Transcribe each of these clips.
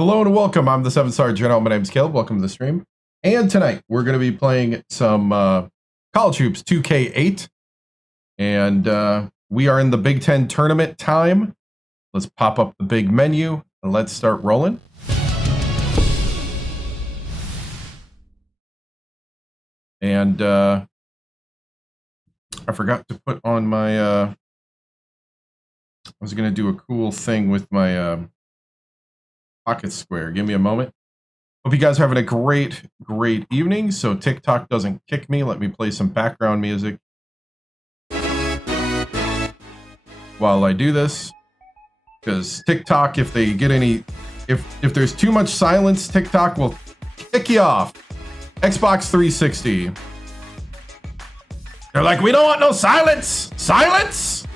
Hello and welcome. I'm the 7-star general. My name's Caleb. Welcome to the stream. And tonight we're going to be playing some College Hoops 2K8. And we are in the Big Ten tournament time. Let's pop up the big menu and let's start rolling. And I forgot to put on my I was going to do a cool thing with my pocket square. Give me a moment. Hope you guys are having a great evening. So TikTok doesn't kick me. Let me play some background music while I do this. Because TikTok, if they get any, if there's too much silence, TikTok will kick you off. Xbox 360. They're like, we don't want no silence. Silence?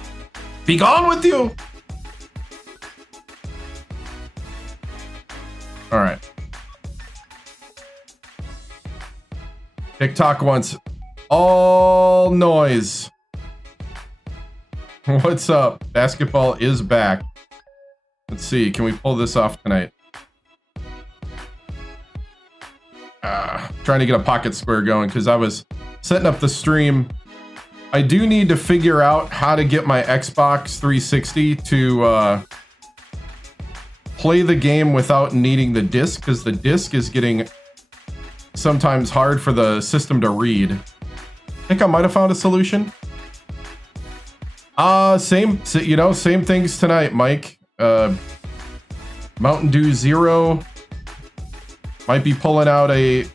Be gone with you. All right. TikTok wants all noise. What's up? Basketball is back. Let's see. Can we pull this off tonight? Trying to get a pocket square going because I was setting up the stream. I do need to figure out how to get my Xbox 360 to play the game without needing the disc, because the disc is getting sometimes hard for the system to read. I think I might have found a solution. Same things tonight, Mike. Mountain Dew Zero. Might be pulling out a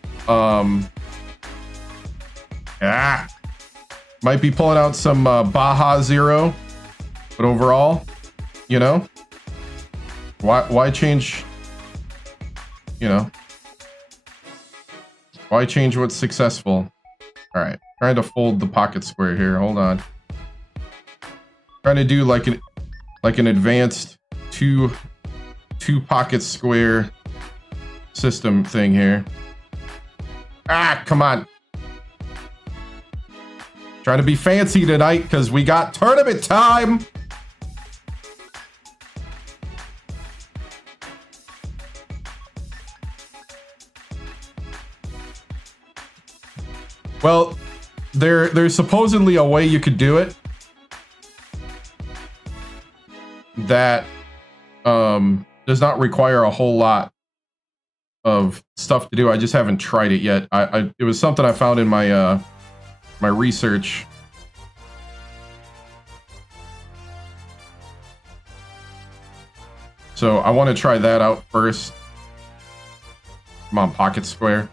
might be pulling out some Baja Zero, but overall, you know, why change? You know, why change what's successful? All right, trying to fold the pocket square here. Hold on. Trying to do like an advanced two pocket square system thing here. Come on. Trying to be fancy tonight because we got tournament time. Well, there's supposedly a way you could do it that does not require a whole lot of stuff to do. I just haven't tried it yet. It was something I found in my my research. So I want to try that out first. Come on, pocket square.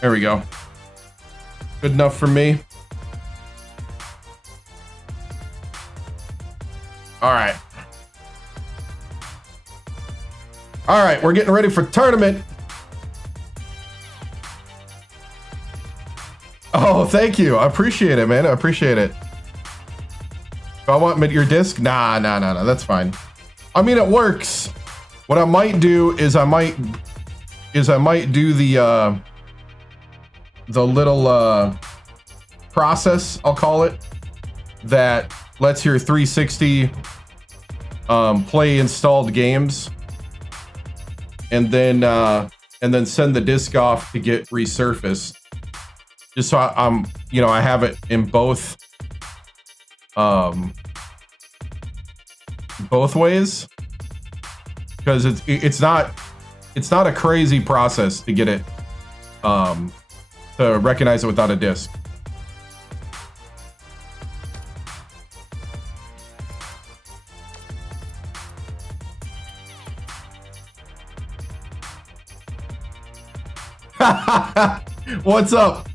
There we go. Good enough for me. All right. All right, we're getting ready for tournament. Oh, thank you. I appreciate it, man. I appreciate it. Do I want your disc? Nah. That's fine. I mean, it works. What I might do is I might do the little process, I'll call it, that lets your 360 play installed games, and then send the disc off to get resurfaced. Just so I have it in both ways, because it's not a crazy process to get it to recognize it without a disc. What's up?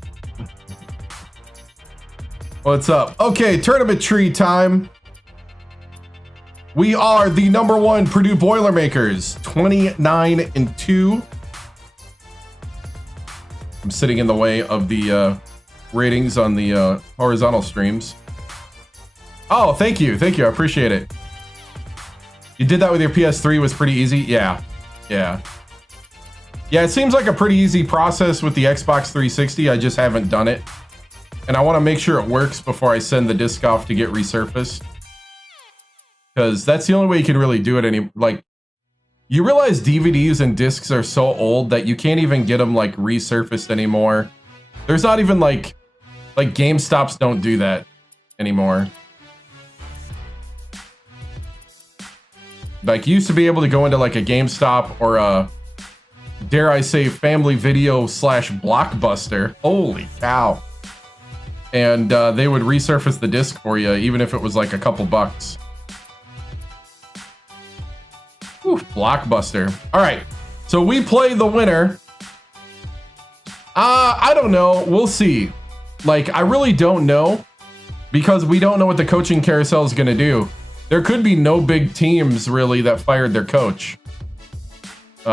What's up? Okay, tournament tree time. We are the #1 Purdue Boilermakers, 29-2. I'm sitting in the way of the ratings on the horizontal streams. Oh, thank you. I appreciate it. You did that with your PS3, was pretty easy. Yeah, it seems like a pretty easy process with the Xbox 360. I just haven't done it. And I want to make sure it works before I send the disc off to get resurfaced. Because that's the only way you can really do it. You realize DVDs and discs are so old that you can't even get them like resurfaced anymore. There's not even like GameStops don't do that anymore. Like you used to be able to go into like a GameStop or a, dare I say, Family Video / Blockbuster. Holy cow. And they would resurface the disc for you, even if it was like a couple bucks. Whew, Blockbuster. All right, so we play the winner. I don't know. We'll see. Like, I really don't know because we don't know what the coaching carousel is going to do. There could be no big teams really that fired their coach. You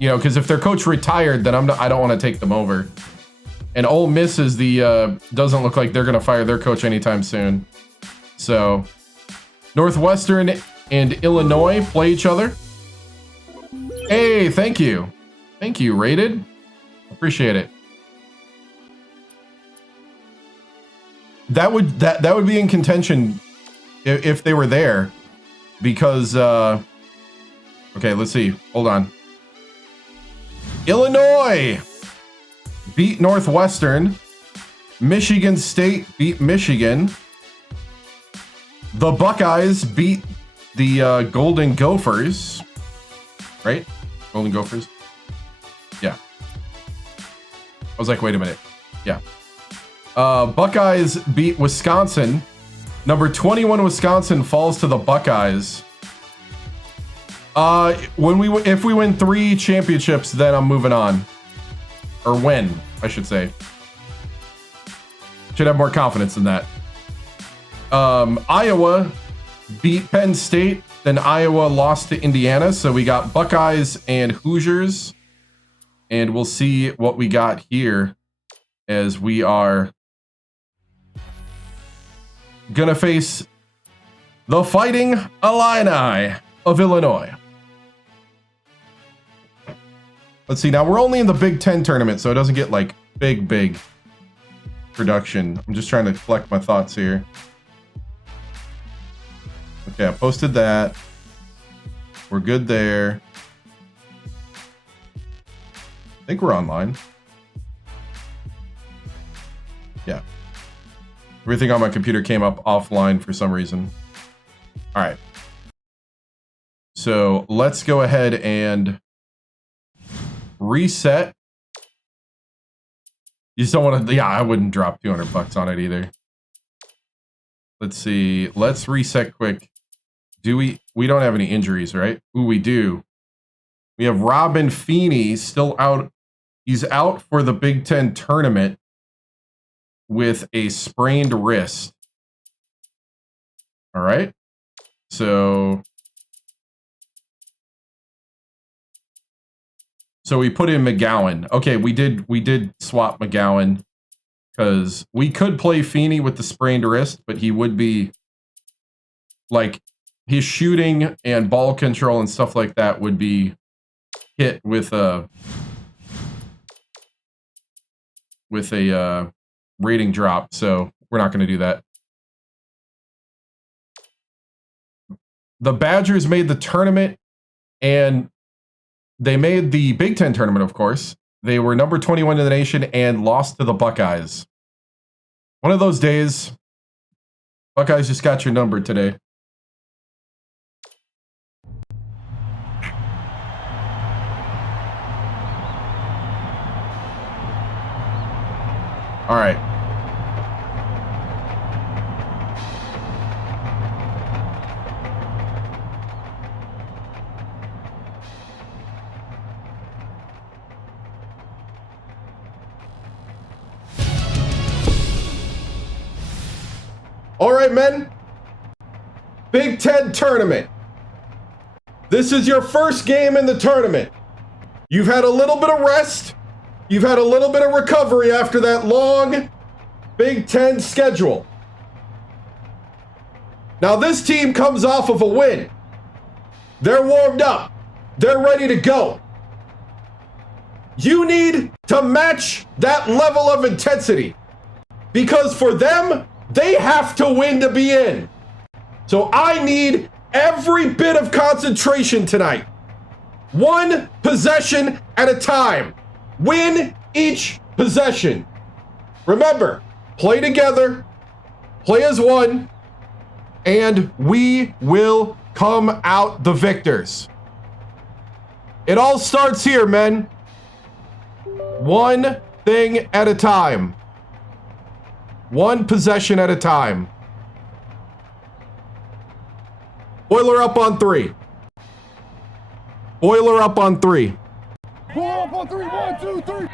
know, because if their coach retired, then I don't want to take them over. And Ole Miss is the doesn't look like they're going to fire their coach anytime soon. So Northwestern and Illinois play each other. Hey, thank you. Thank you, Rated. Appreciate it. That would be in contention if they were there. Because okay, let's see. Hold on. Illinois beat Northwestern. Michigan State beat Michigan. The Buckeyes beat the Golden Gophers. Right? Golden Gophers? Yeah. I was like, wait a minute. Yeah. Buckeyes beat Wisconsin. Number 21 Wisconsin falls to the Buckeyes. If we win 3 championships, then I'm moving on. Or win, I should say. Should have more confidence in that. Iowa beat Penn State, then Iowa lost to Indiana, so we got Buckeyes and Hoosiers. And we'll see what we got here as we are gonna face the Fighting Illini of Illinois. Let's see, now we're only in the Big Ten tournament, so it doesn't get like big production. I'm just trying to collect my thoughts here. Okay, I posted that. We're good there. I think we're online. Yeah. Everything on my computer came up offline for some reason. All right. So let's go ahead and reset. You just don't want to, yeah, I wouldn't drop 200 bucks on it either. Let's see. Let's reset quick. We don't have any injuries, right? Ooh, we do. We have Robin Feeney still out. He's out for the Big Ten tournament with a sprained wrist. All right. So we put in McGowan. Okay, we did swap McGowan because we could play Feeney with the sprained wrist, but he would be like his shooting and ball control and stuff like that would be hit with a rating drop. So we're not going to do that. The Badgers made the tournament, and they made the Big Ten tournament, of course. They were number 21 in the nation and lost to the Buckeyes. One of those days, Buckeyes just got your number today. All right. All right, men. Big Ten tournament. This is your first game in the tournament. You've had a little bit of rest. You've had a little bit of recovery after that long Big Ten schedule. Now this team comes off of a win. They're warmed up. They're ready to go. You need to match that level of intensity because for them, they have to win to be in. So I need every bit of concentration tonight. One possession at a time. Win each possession. Remember, play together, play as one, and we will come out the victors. It all starts here, men. One thing at a time. One possession at a time. Boiler up on 3. Boiler up on 3. Boiler up on 3. 1, 2, 3.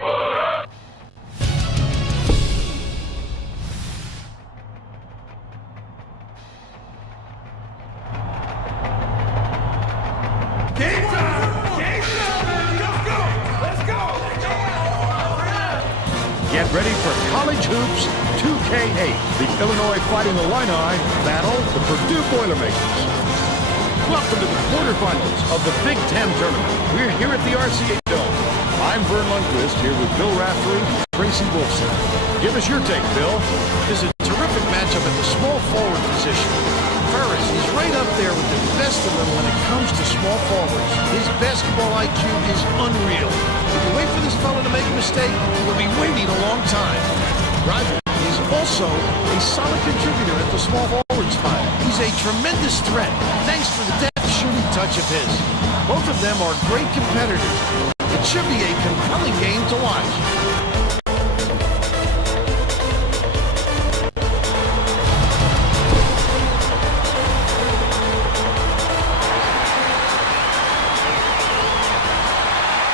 Game time! Game time! Let's go! Let's go! Get ready for College Hoops 2K8. The Illinois Fighting Illini battle the Purdue Boilermakers. Welcome to the quarterfinals of the Big Ten tournament. We're here at the RCA Dome. I'm Vern Lundquist here with Bill Raftery and Tracy Wolfson. Give us your take, Bill. This is a terrific matchup at the small forward position. Ferris is right up there with the best of them when it comes to small forwards. His basketball IQ is unreal. If you wait for this fellow to make a mistake, you'll be waiting a long time. Roger is also a solid contributor at the small forward spot. He's a tremendous threat, thanks to the deft shooting touch of his. Both of them are great competitors. It should be a compelling game to watch.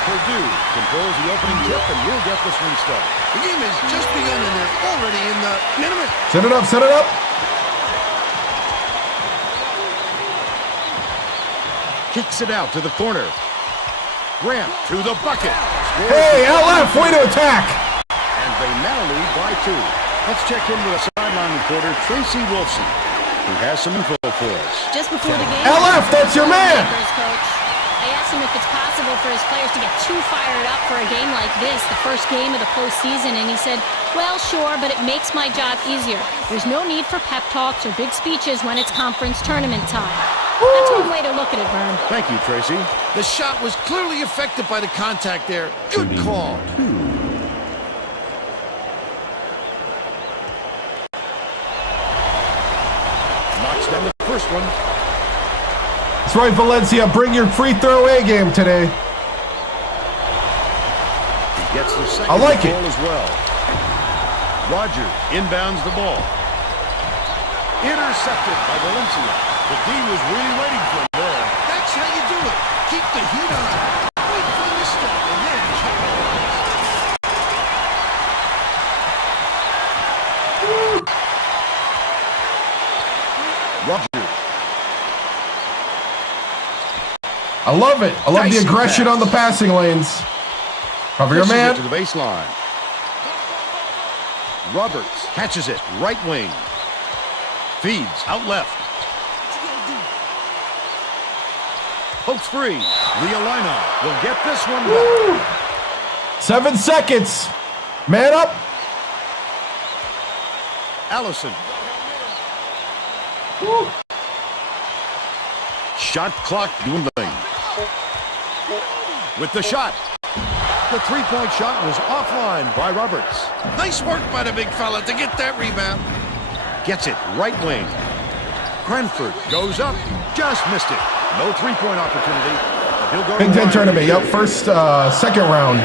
Purdue controls the opening tip and we'll get this one started. The game has just begun and they're already in the minimum. Set it up, set it up. Kicks it out to the corner. Grant to the bucket. Hey, LF, way to attack. And they now lead by 2. Let's check in with a sideline reporter, Tracy Wolfson, who has some info for us. Just before the game, LF, that's your man. Coach, I asked him if it's possible for his players to get too fired up for a game like this, the first game of the postseason, and he said, well, sure, but it makes my job easier. There's no need for pep talks or big speeches when it's conference tournament time. That's one way to look at it, Vern. Thank you, Tracy. The shot was clearly affected by the contact there. Good call. Knocks down the first one. That's right, Valencia. Bring your free throw A game today. He gets the second I like ball it. as well. Roger inbounds the ball. Intercepted by Valencia. The D was really waiting for him there. That's how you do it. Keep the heat on. Wait for the step and then check it. Roger. I love it. I love the aggression on the passing lanes. Cover your Pushes man. it to the baseline. Roberts catches it. Right wing. Feeds out left. Pokes free. The Illini will get this one back. 7 seconds. Man up. Allison. Shot clock dwindling. With the shot. The three-point shot was offline by Roberts. Nice work by the big fella to get that rebound. Gets it right wing. Cranford goes up. Just missed it. No three-point opportunity. He'll go Big Ten line. tournament. Yep. Second round.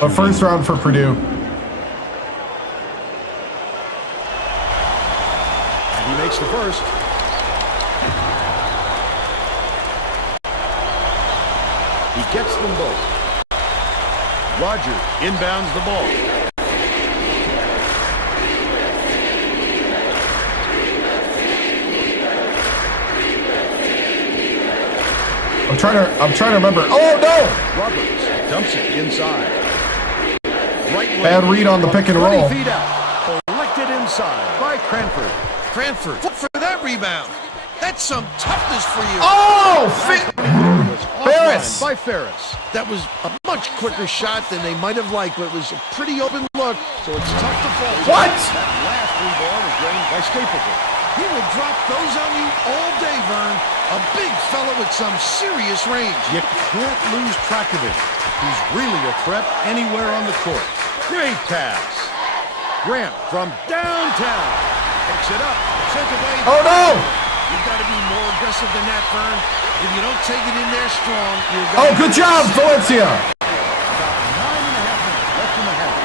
But first round for Purdue. And he makes the first. He gets them both. Roger inbounds the ball. I'm trying to remember. Oh no! Roberts dumps it inside. Right wing. Bad read on the pick and roll. 20 feet out. Collected inside by Cranford. Cranford for that rebound. That's some toughness for you. Oh! Ferris! By Ferris. That was a much quicker shot than they might have liked, but it was a pretty open look, so it's tough to fall. What? That last three ball was drained by Stapleton. He will drop those on you all day, Vern. A big fella with some serious range. You can't lose track of him. He's really a threat anywhere on the court. Great pass. Grant from downtown. Picks it up. Sent away. Oh, no! You've got to be more aggressive than that, Vern. If you don't take it in there strong, you're Oh, going good job, Valencia. About 9.5 minutes left in the half.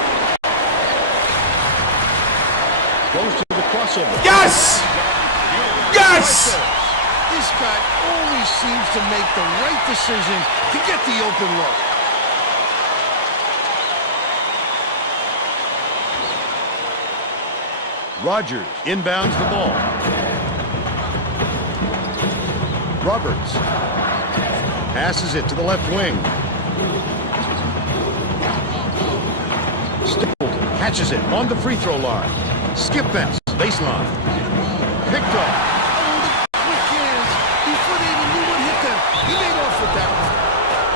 Goes to the crossover. Yes! Yes! This guy always seems to make the right decision to get the open look. Rogers inbounds the ball. Roberts passes it to the left wing. Stapleton catches it on the free throw line. Skip pass, baseline. Picked off. Oh, the quick hands. Before they even knew what hit them, he made off with that one.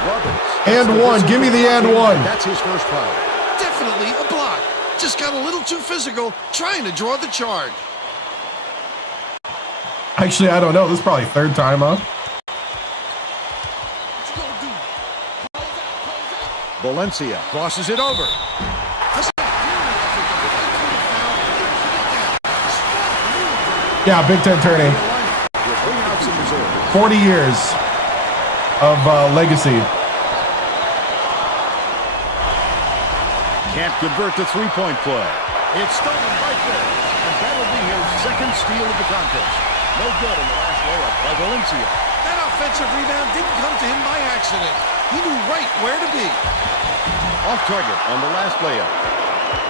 Roberts. And one. Give me the and one. That's his first foul. Definitely a block. Just got a little too physical, trying to draw the charge. Actually, I don't know. This is probably third time, huh? Valencia crosses it over. Yeah, Big Ten tourney. 40 years of legacy. Can't convert the three-point play. It's stolen right there. And that'll be his second steal of the contest. No good in the last layup by Valencia. That offensive rebound didn't come to him by accident. He knew right where to be. Off target on the last layup.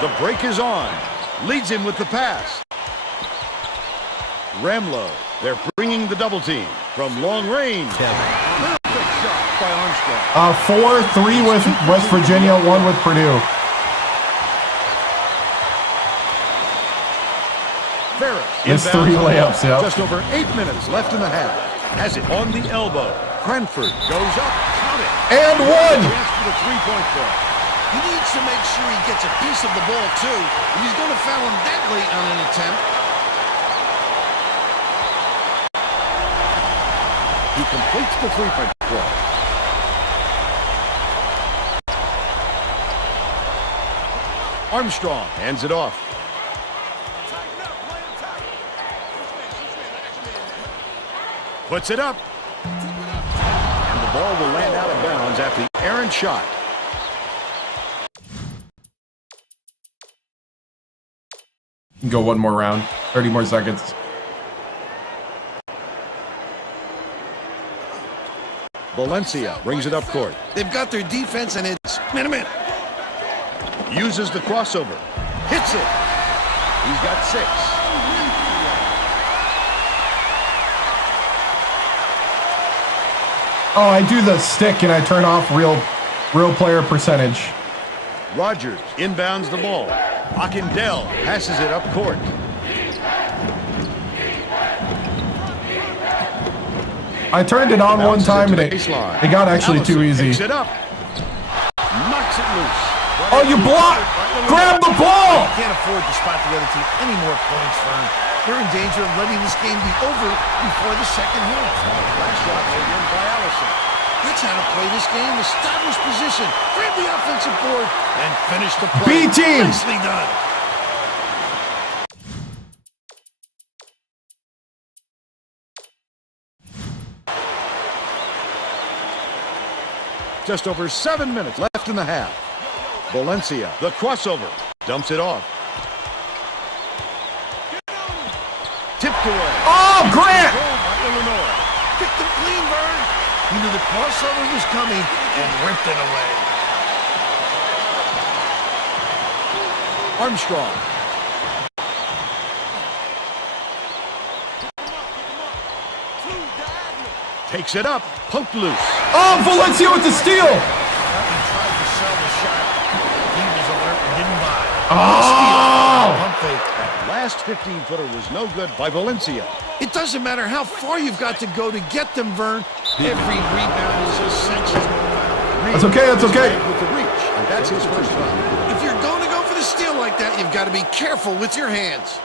The break is on. Leads him with the pass. Ramlow. They're bringing the double team from long range. Perfect shot by Armstrong. 4-3 with West Virginia, 1 with Purdue. Ferris. It's inbounds 3 the ball. layups, yeah. Just over 8 minutes left in the half. Has it on the elbow. Cranford goes up. Count it. And one. Chance for the three-point play. He needs to make sure he gets a piece of the ball, too. If he's going to foul him that late on an attempt. He completes the three-point play. Armstrong hands it off. Puts it up. And the ball will land out of bounds at the errant shot. Go one more round. 30 more seconds. Valencia brings it up court. They've got their defense, and it's minute. Uses the crossover. Hits it. He's got 6. Oh, I do the stick and I turn off real player percentage. Rogers inbounds the ball. Ockendell passes it up court. I turned it on one time and it got actually too easy. Picks it up. Knocks it loose. Oh, you block! Grab the ball! Can't afford to spot the other team any more points, Vern. They're in danger of letting this game be over before the second half. Last shot made in by Allison. That's how to play this game. Establish position, grab the offensive board, and finish the play. B team! Nicely done. Just over 7 minutes left in the half. Valencia, the crossover, dumps it off. Tipped away. Oh, Grant! Controlled by Illinois. Picked them clean, Vern. He knew the crossover was coming and ripped it away. Armstrong. Takes it up, poked loose. Oh, Valencia with the steal! He tried to sell the shot. He was alert and didn't buy. Oh! Pump fake. That last 15-footer was no good by Valencia. It doesn't matter how far you've got to go to get them, Vern. Every rebound is essential. That's okay, that's okay. With the reach, and that's his first foul. If you're going to go for the steal like that, you've got to be careful with your hands.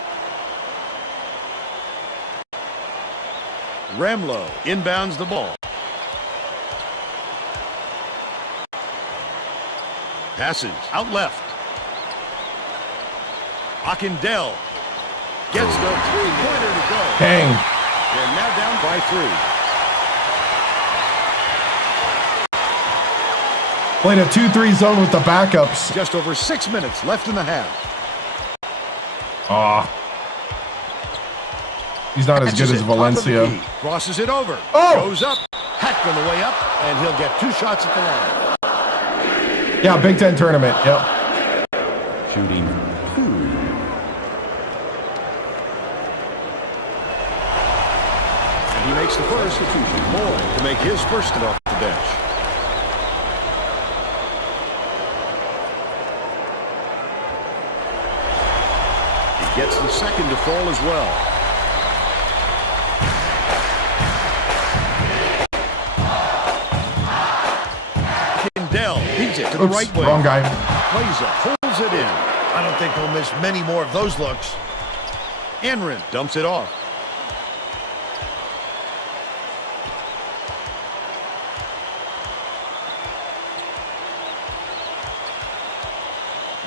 Ramlow inbounds the ball. Passes out left. Ockendell gets the three-pointer to go. Dang. They're now down by 3. Played a 2-3 zone with the backups. Just over 6 minutes left in the half. He's not as good as Valencia. Crosses it over. Oh! Goes up. Hacked on the way up, and he'll get 2 shots at the line. Yeah, Big Ten tournament. Yep. Shooting 2. And he makes the first substitution. Boy, to make his first off the bench. He gets the second to fall as well. Beats it to the right way. Wrong guy. Plays it, holds it in. I don't think he'll miss many more of those looks. Enrin dumps it off.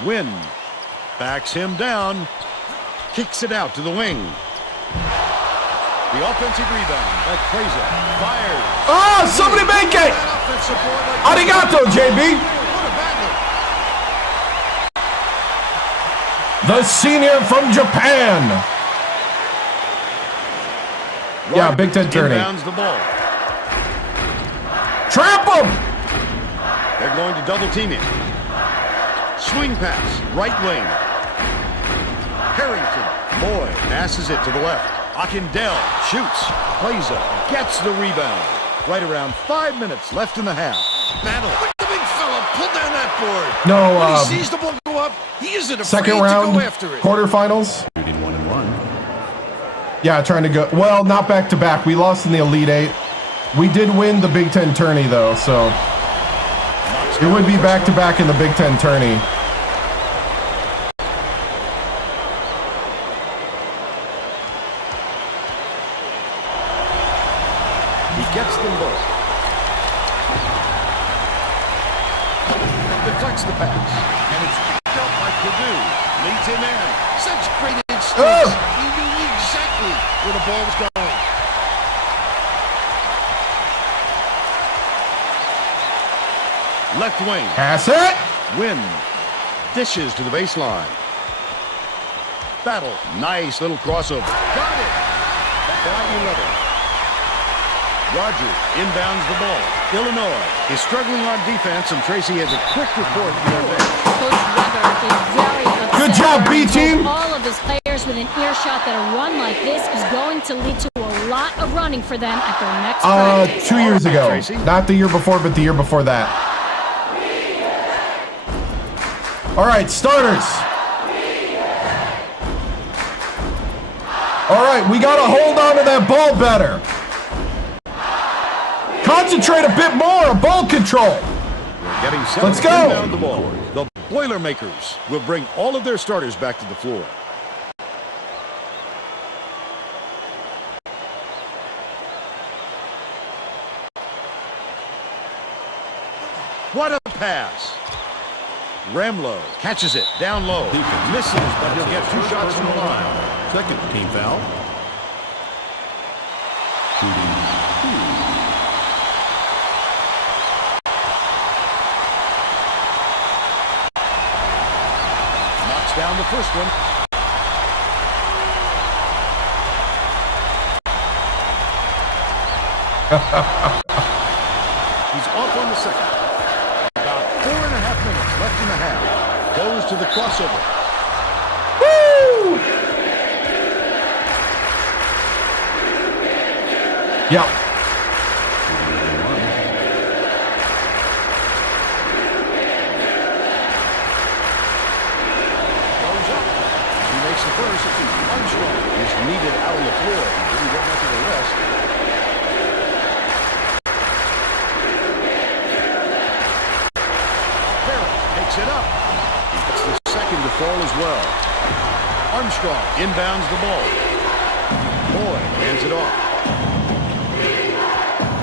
Wynn backs him down. Kicks it out to the wing. The offensive rebound by Fraser. Fires. Oh, somebody make it! Arigato, JB. The senior from Japan. Yeah, Big Ten tourney. Inbounds the ball. Trap him! They're going to double team him. Swing pass, right wing. Harrington. Boy passes it to the left. Ockendell shoots. Plays it. Gets the rebound. Right around 5 minutes left in the half. Battle. Look at the big fella pull down that board. No, when he sees the ball go up, he isn't afraid second round, to go after it. quarterfinals. Shooting 1-1. Yeah, trying to go. Well, not back to back. We lost in the Elite Eight. We did win the Big Ten tourney though, so it would be back to back in the Big Ten tourney. Gets them both. Deflects the pass. And it's picked up by Purdue. Leads him in. Such great instincts. He knew exactly where the ball was going. Left wing. Pass it. Wynn dishes to the baseline. Battle. Nice little crossover. Got it. By 11. Rogers inbounds the ball. Illinois is struggling on defense, and Tracy has a quick report from their bench. Coach Weber is very upset. Good job, B team. All of his players within earshot that a run like this is going to lead to a lot of running for them at their next practice. 2 years ago. Tracy. Not the year before, but the year before that. All right, starters. All right, we got to hold on to that ball better. Concentrate a bit more on ball control. They're getting set Let's to go. inbound the ball. The Boilermakers will bring all of their starters back to the floor. What a pass. Ramlow catches it down low. Misses, but he'll get 2 shots from the line. Second team foul. Shooting 2. Down the first one. He's off on the second. About 4.5 minutes left in the half. Goes to the crossover. Woo! Yep. First, Armstrong is needed out on the floor. He didn't get much of a rest. Farrell takes it up. He gets the second to fall as well. Armstrong inbounds the ball. Boyd hands it off.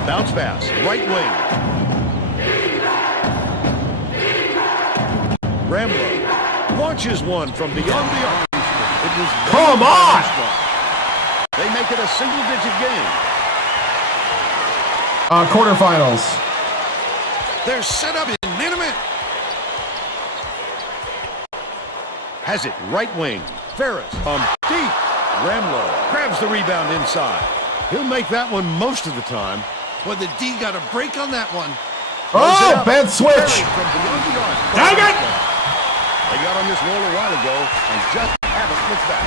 Bounce pass, right wing. Rambo launches one from beyond the arc. It was Come on! They make it a single-digit game. Quarterfinals. They're set up in minute. Has it right wing. Ferris deep. Ramlo grabs the rebound inside. He'll make that one most of the time. But the D got a break on that one. Oh, bad switch. From beyond the arc. Dang it! They got on this roll a while ago and just haven't looked back.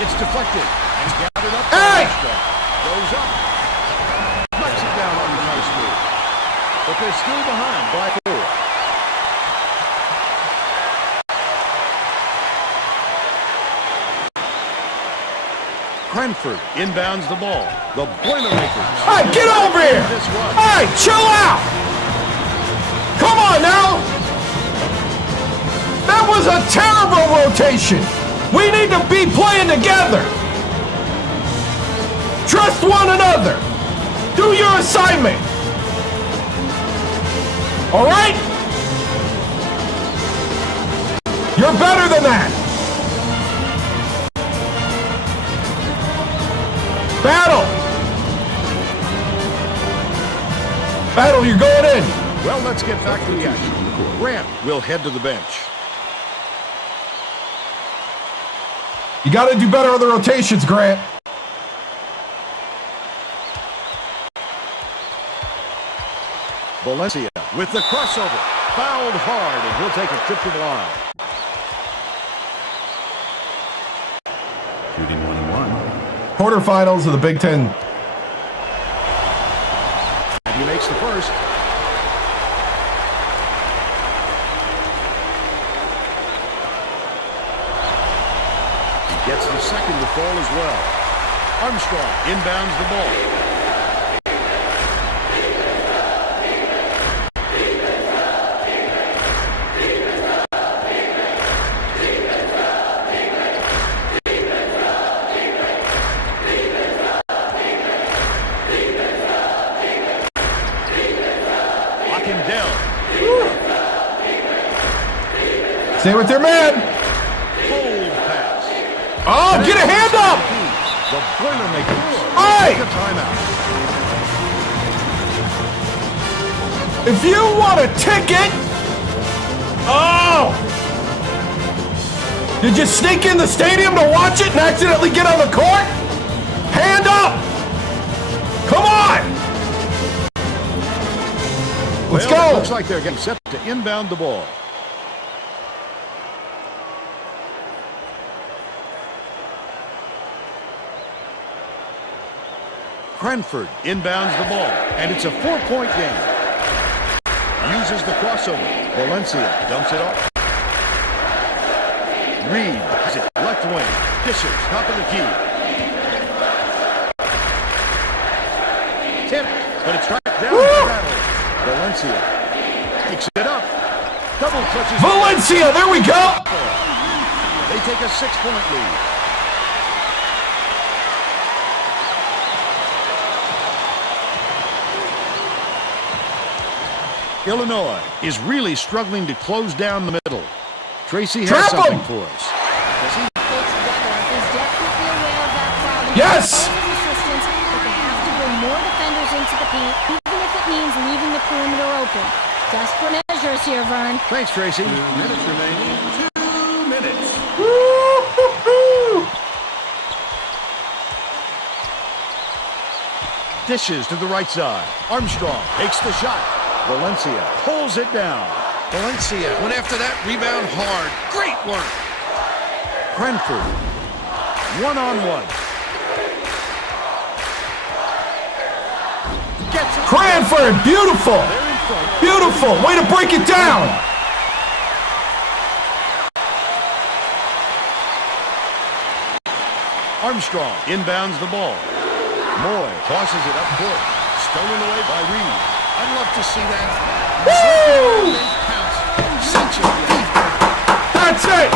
It's deflected and gathered up. Hey! Goes up. Knocks it down on the nice move. But they're still behind by 4. Cranford inbounds the ball. The Boilermakers. Hey, get over here! This run. Hey, chill out! Come on now! That was a terrible rotation! We need to be playing together! Trust one another! Do your assignment! Alright? You're better than that! Battle! Battle, you're going in! Well, let's get back to the action. Grant will head to the bench. You gotta do better on the rotations, Grant. Valencia with the crossover. Fouled hard, and he'll take a trip to the line. Shooting 1-1. Quarterfinals of the Big Ten. And he makes the first. He gets the second to fall as well. Armstrong inbounds the ball. Stay with your man. Hold pass. Oh, get a hand up. The Boilermakers Hey! take a timeout. If you want a ticket. Oh! Did you sneak in the stadium to watch it and accidentally get on the court? Hand up. Come on. Let's Well, it go. looks like they're getting set to inbound the ball. Cranford inbounds the ball, and it's a 4-point game. Uses the crossover. Valencia dumps it off. Reed has it left wing. Dishes, top of the key. Tipped, but it's tracked down to battle. Valencia picks it up. Double clutches. Valencia, there we go. They take a 6-point lead. Illinois is really struggling to close down the middle. Tracy has Trap something him. for us. Coach Weber is definitely aware of that problem. Yes! His assistants, but they have to bring more defenders into the paint, even if it means leaving the perimeter open. Desperate measures here, Vern. Thanks, Tracy. 2 minutes remaining. 2 minutes. Dishes to the right side. Armstrong takes the shot. Valencia pulls it down. Valencia went after that rebound hard. Great work. Cranford, one-on-one. Gets it. Cranford, beautiful. They're in front. Beautiful. Way to break it down. Armstrong inbounds the ball. Moy tosses it up court. Stolen away by Reed. I'd love to see that. Woo! Counts. Such a deep. That's it.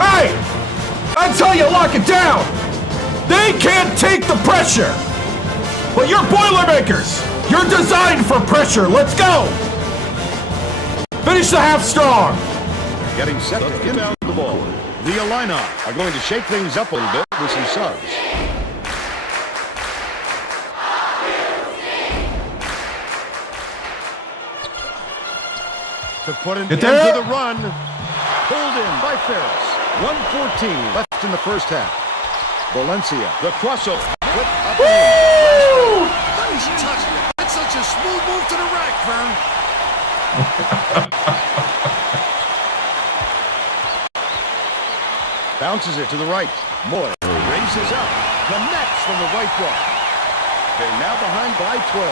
Hey, that's how you lock it down. They can't take the pressure. But you're Boilermakers. You're designed for pressure. Let's go. Finish the half strong. Getting set to inbound the ball. The Illini are going to shake things up a little bit with some subs. To put an end to the run. Pulled in by Ferris. 1:14 left in the first half. Valencia, the crossover. Woo! Nice touch. That's such a smooth move to the rack, Vern. Bounces it to the right. Moy raises up. Connects from the right block. They're now behind by 12.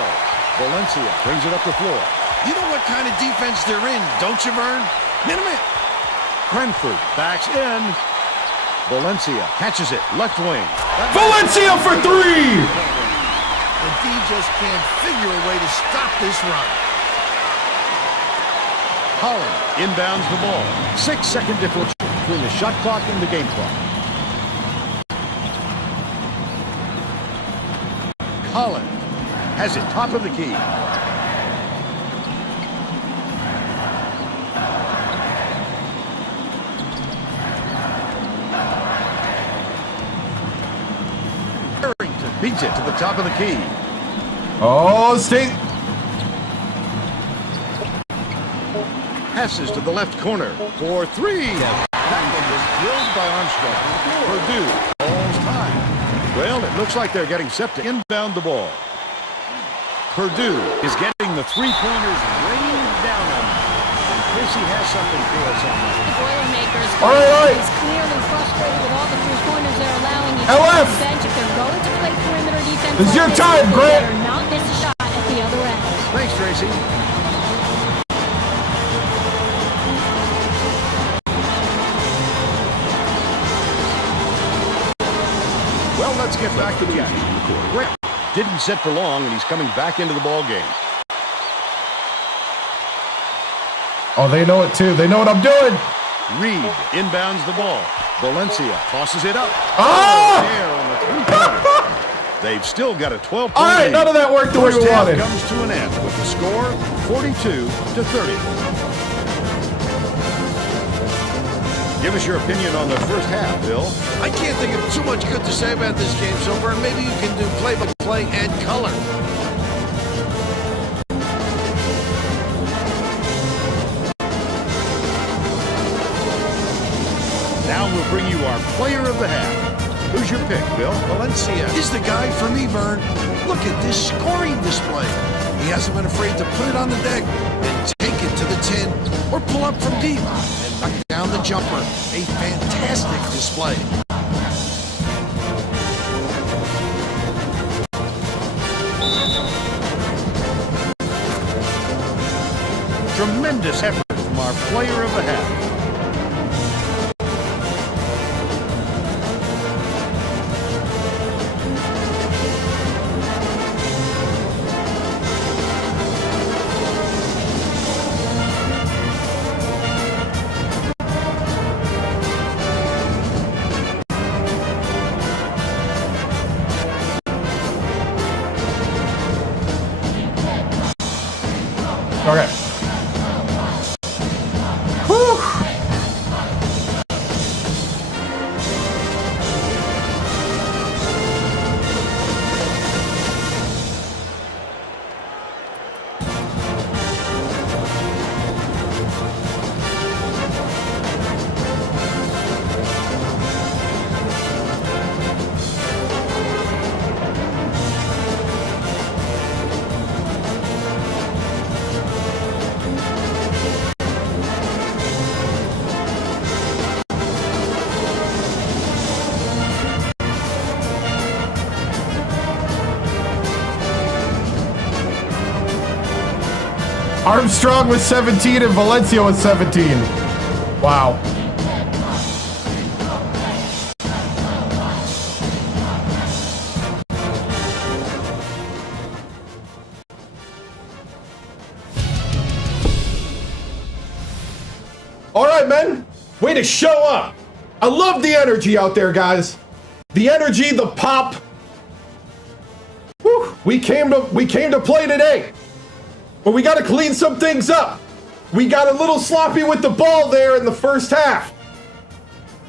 Valencia brings it up the floor. You know what kind of defense they're in, don't you, Vern? Minute. Cranford backs in. Valencia catches it. Left wing. Valencia for 3. The D just can't figure a way to stop this run. Holland inbounds the ball. 6-second differential between the shot clock and the game clock. Holland has it top of the key. Beats it to the top of the key. Oh, stay. Passes to the left corner for 3. That one was drilled by Armstrong. Purdue falls time. Well, it looks like they're getting set to inbound the ball. Purdue is getting the three-pointers rained down on them. And Chrissy has something for us on that. The Boilermakers All right. is clearly frustrated with all the three-pointers they're allowing each LF. other to bench. If they're going to play perimeter defense, This is your like time, they Grant. better not miss a shot at the other end. Thanks, Tracy. Well, let's get back to the action. Grant didn't sit for long, and he's coming back into the ball game. Oh, they know it too. They know what I'm doing. Reed inbounds the ball. Valencia tosses it up. Ah! There on the three-pointer. They've still got a 12-point All right, lead. none of that worked the way First we half wanted. comes to an end with the score 42-30. Give us your opinion on the first half, Bill. I can't think of too much good to say about this game so far. Maybe you can do play-by-play and color. Now we'll bring you our player of the half. Who's your pick, Bill? Valencia is the guy for me, Vern. Look at this scoring display. He hasn't been afraid to put it on the deck and take it to the tin or pull up from deep and knock down the jumper. A fantastic display. Tremendous effort from our player of the half. Okay. Whew. Armstrong was 17 and Valencia was 17. Wow. All right, men. Way to show up. I love the energy out there, guys. the energy, the pop. Whew, we came to play today. But we got to clean some things up. We got a little sloppy with the ball there in the first half.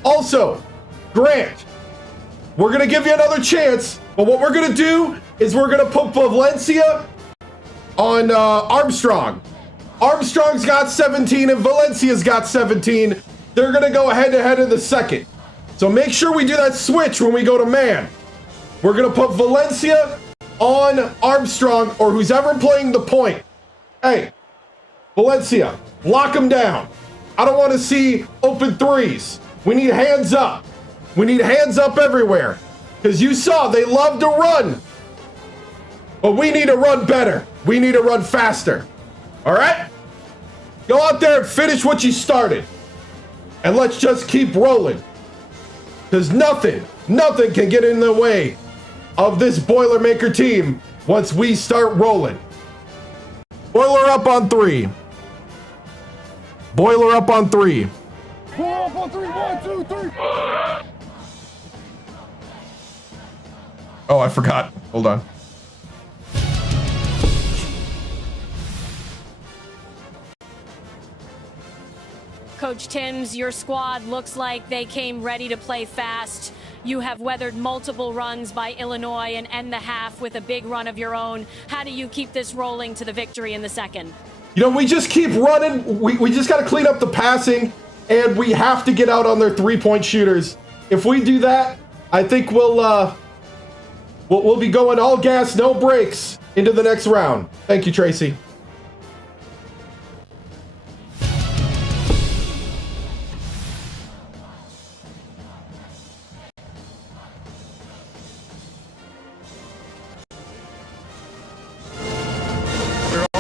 Also, Grant, we're going to give you another chance, but what we're going to do is we're going to put Valencia on Armstrong. Armstrong's got 17 and Valencia's got 17. They're going to go head-to-head in the second. So make sure we do that switch when we go to man. We're going to put Valencia on Armstrong or who's ever playing the point. Hey, Valencia, lock him down. I don't want to see open threes. We need hands up. We need hands up everywhere. Because you saw they love to run. But we need to run better. We need to run faster. All right? Go out there and finish what you started. And let's just keep rolling. Because nothing can get in the way of this Boilermaker team once we start rolling. Boiler up on 3. Boiler up on 3. Pull up on 3, 1, 2, 3. Oh, I forgot. Hold on. Coach TImms, your squad looks like they came ready to play fast. You have weathered multiple runs by Illinois and end the half with a big run of your own. How do you keep this rolling to the victory in the second? You know, we just keep running. We just got to clean up the passing, and we have to get out on their three-point shooters. If we do that, I think we'll be going all gas, no brakes into the next round. Thank you, Tracy.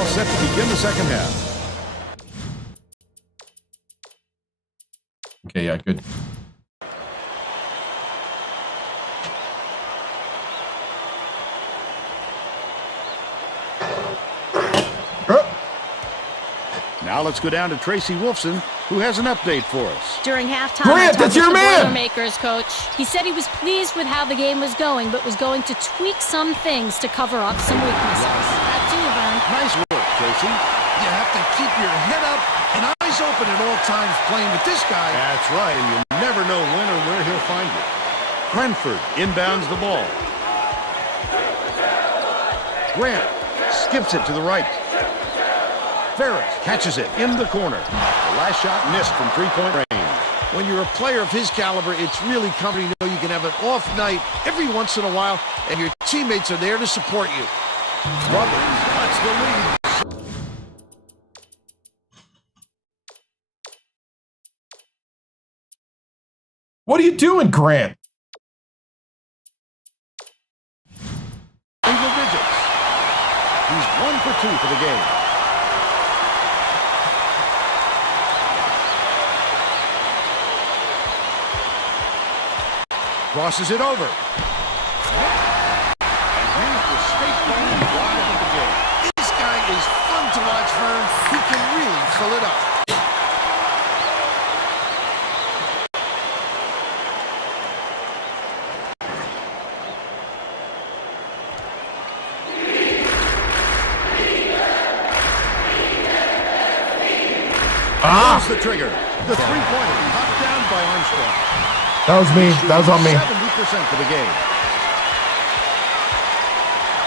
Set to begin the second half. Okay, yeah, good. Now let's go down to Tracy Wolfson, who has an update for us. During halftime, Grant, that's your man! Boilermakers coach. He said he was pleased with how the game was going, but was going to tweak some things to cover up some weaknesses. Back to you, Vern. Nice work, Tracy. You have to keep your head up and eyes open at all times playing with this guy. That's right, and you never know when or where he'll find you. Cranford inbounds the ball. Grant skips it to the right. Ferris catches it in the corner. The last shot missed from three-point range. When you're a player of his caliber, it's really comforting to know you can have an off night every once in a while, and your teammates are there to support you. Roberts cuts the lead. What are you doing, Grant? Single digits. He's 1 for 2 for the game. Crosses it over. And here's the state-bone drive of the game. This guy is fun to watch, Vern. He can really fill it up. Pulls the trigger. The three-pointer knocked down by Armstrong. That was me. That was on me. 70% for the game.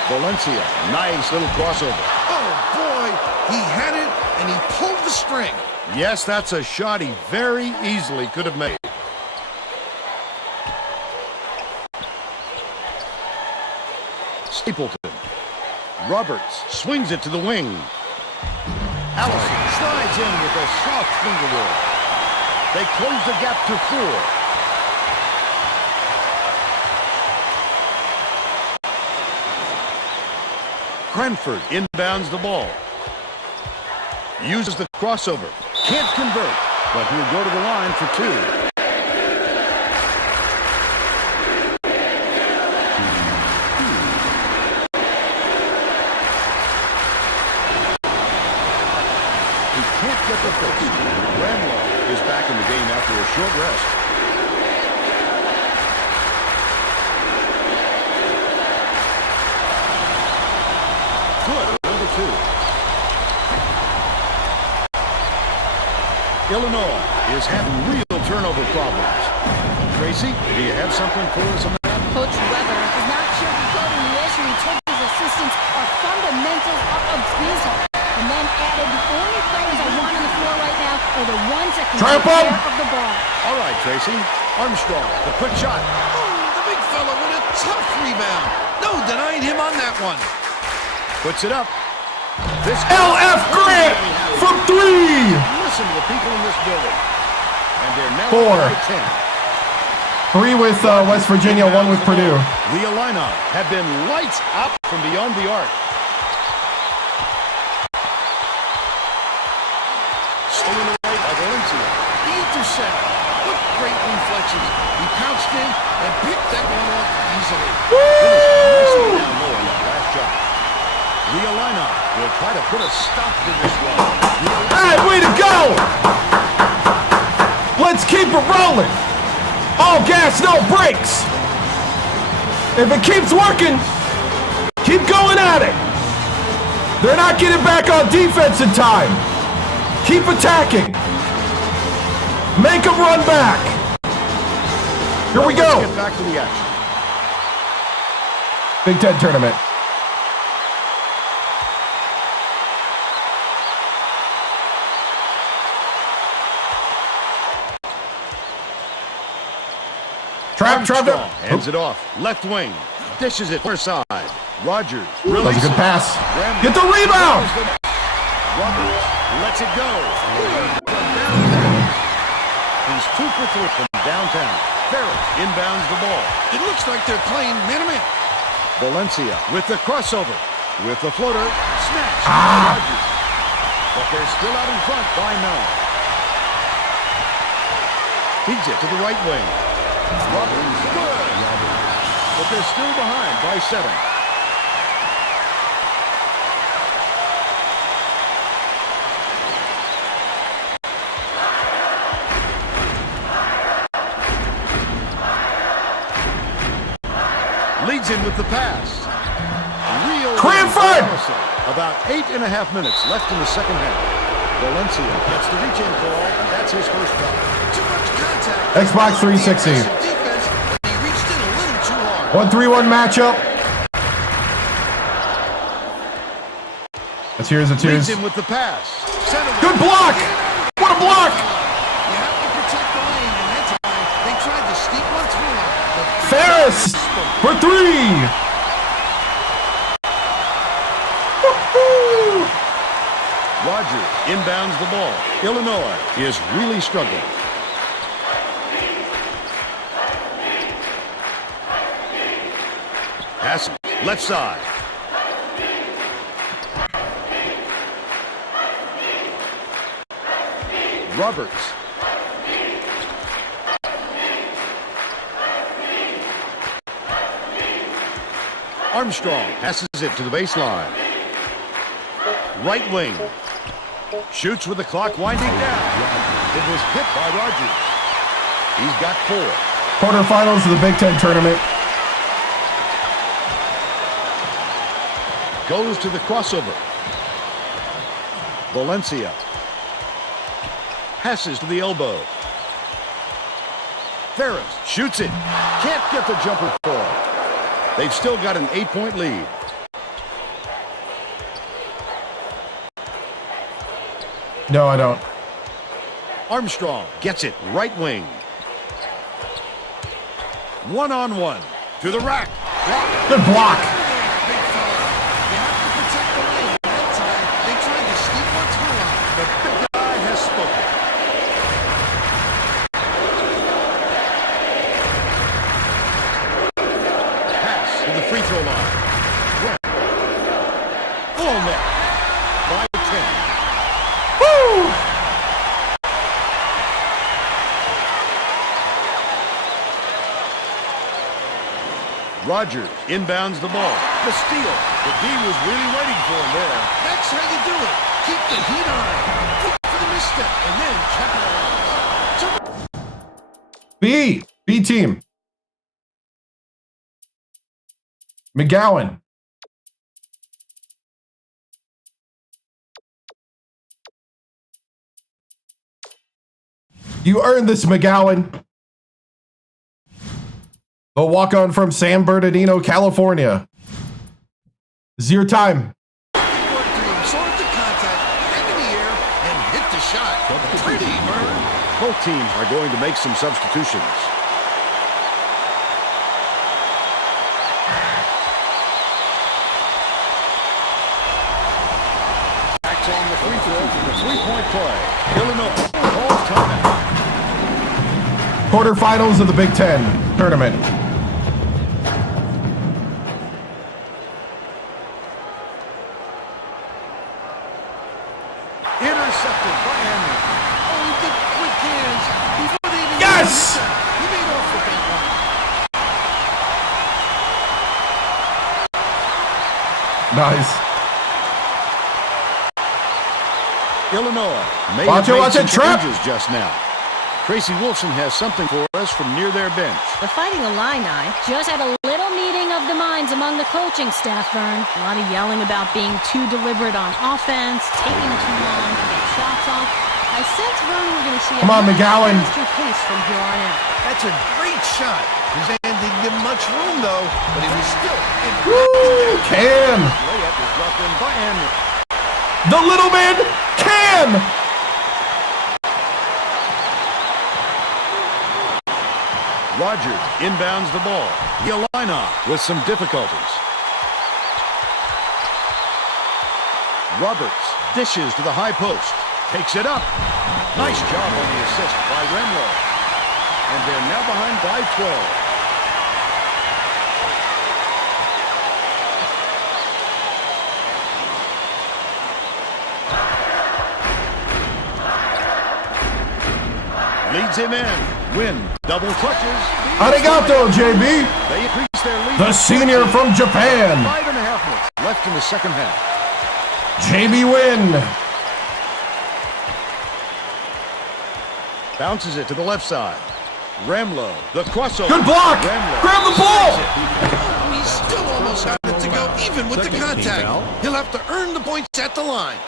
Valencia, nice little crossover. Oh, boy. He had it, and he pulled the string. Yes, that's a shot he very easily could have made. Stapleton. Roberts swings it to the wing. Allison slides in with a soft finger roll. They close the gap to 4. Cranford inbounds the ball. Uses the crossover. Can't convert, but he'll go to the line for 2. Can't get the first. Ramlow is back in the game after a short rest. Illinois is having real turnover problems. Tracy, do you have something for us on that? Coach Weber is not sugarcoating the issue. He told his assistants our fundamentals are abysmal, and then added the only players I want on the floor right now are the ones that can take care of the ball. All right, Tracy. Armstrong, the quick shot. Oh, the big fella with a tough rebound. No denying him on that one. Puts it up. This LF Grant from 3. Listen to the people in this building. And they're now 4. at 10. 3 with West Virginia, 1 with Purdue. The Illini have been lights out from beyond the arc. Stolen away by Valencia. The intercept. What great reflections. He pounced in and picked that one off easily. Nicely down low on that last shot. The Illini will try to put a stop to this run. Hey, way to go! Let's keep it rolling. All gas, no brakes. If it keeps working, keep going at it. They're not getting back on defense in time. Keep attacking. Make them run back. Here we go. Let's get back to the action. Big Ten tournament. Armstrong hands it off. Left wing. Dishes it far side. Rogers. That was a good pass. Rambo. Get the rebound. Rogers lets it go. He's 2 for 3 from downtown. Ferris inbounds the ball. It looks like they're playing man-to-man. Valencia with the crossover. With the floater. Snatch. Rogers. But they're still out in front by 9. Feeds it to the right wing. Roberts, good. But they're still behind by 7. Leads in with the pass. Real Cranford! About 8.5 minutes left in the second half. Valencia gets the reach-in call, and that's his first foul. Too much contact. Xbox 360. Defense, but he reached in a little too hard. 1-3-1 matchup. Let's hear the twos. Leads in with the pass. Good block! What a block! You have to protect the lane, and that time they tried to sneak one through him. Ferris for 3. Rogers inbounds the ball. Illinois is really struggling. Pass left side. Roberts. Armstrong passes it to the baseline. Right wing. Shoots with the clock winding down. It was hit by Rogers. He's got 4. Quarterfinals of the Big Ten tournament. Goes to the crossover. Valencia. Passes to the elbow. Ferris shoots it. Can't get the jumper for it. They've still got an 8-point lead. No, I don't. Armstrong gets it. Right wing. 1-on-1. To the rack. Block. Good block. Big fella. You have to protect the lane. That time they tried to sneak one through him. The big guy has spoken. Pass to the free throw line. Full net. By 10. Woo! Rogers inbounds the ball. The steal. The D was really waiting for him there. That's how you do it. Keep the heat on. Look for the misstep and then capitalize. B team. McGowan. You earned this, McGowan. A walk-on from San Bernardino, California. This is your time. Absorb the contact, hang in the air, and hit the shot. Pretty, Vern. Both teams are going to make some substitutions. Backs on the free throw for the three-point play. Illinois calls timeout. Quarterfinals of the Big Ten tournament. Intercepted by Henry. Oh, the quick hands. Before they even Yes! He made off with that one. Nice. Illinois may Watch have it, made watch some it, trap! changes just now. Tracy Wolfson has something for us from near their bench. The Fighting Illini just had a little meeting of the minds among the coaching staff, Vern. A lot of yelling about being too deliberate on offense, taking too long to get shots off. I sense, Vern, we're going to see Come on, McGowan. faster pace from here on out. That's a great shot. His hand didn't give him much room, though, but he was still in. Woo! Can. Layup is dropped in by Henry. The little man can. Rogers inbounds the ball. The Illini with some difficulties. Roberts dishes to the high post. Takes it up. Nice job on the assist by Remlo. And they're now behind by 12. Leads him in. Win. Double clutches. Arigato, JB. They increase their lead. The senior from Japan. 5.5 minutes left in the second half. JB win. Bounces it to the left side. Remlo, the crossover. Good block. Remlo Grab the ball. He's still almost got it to go, even with the Second team contact. foul. He'll have to earn the points at the line.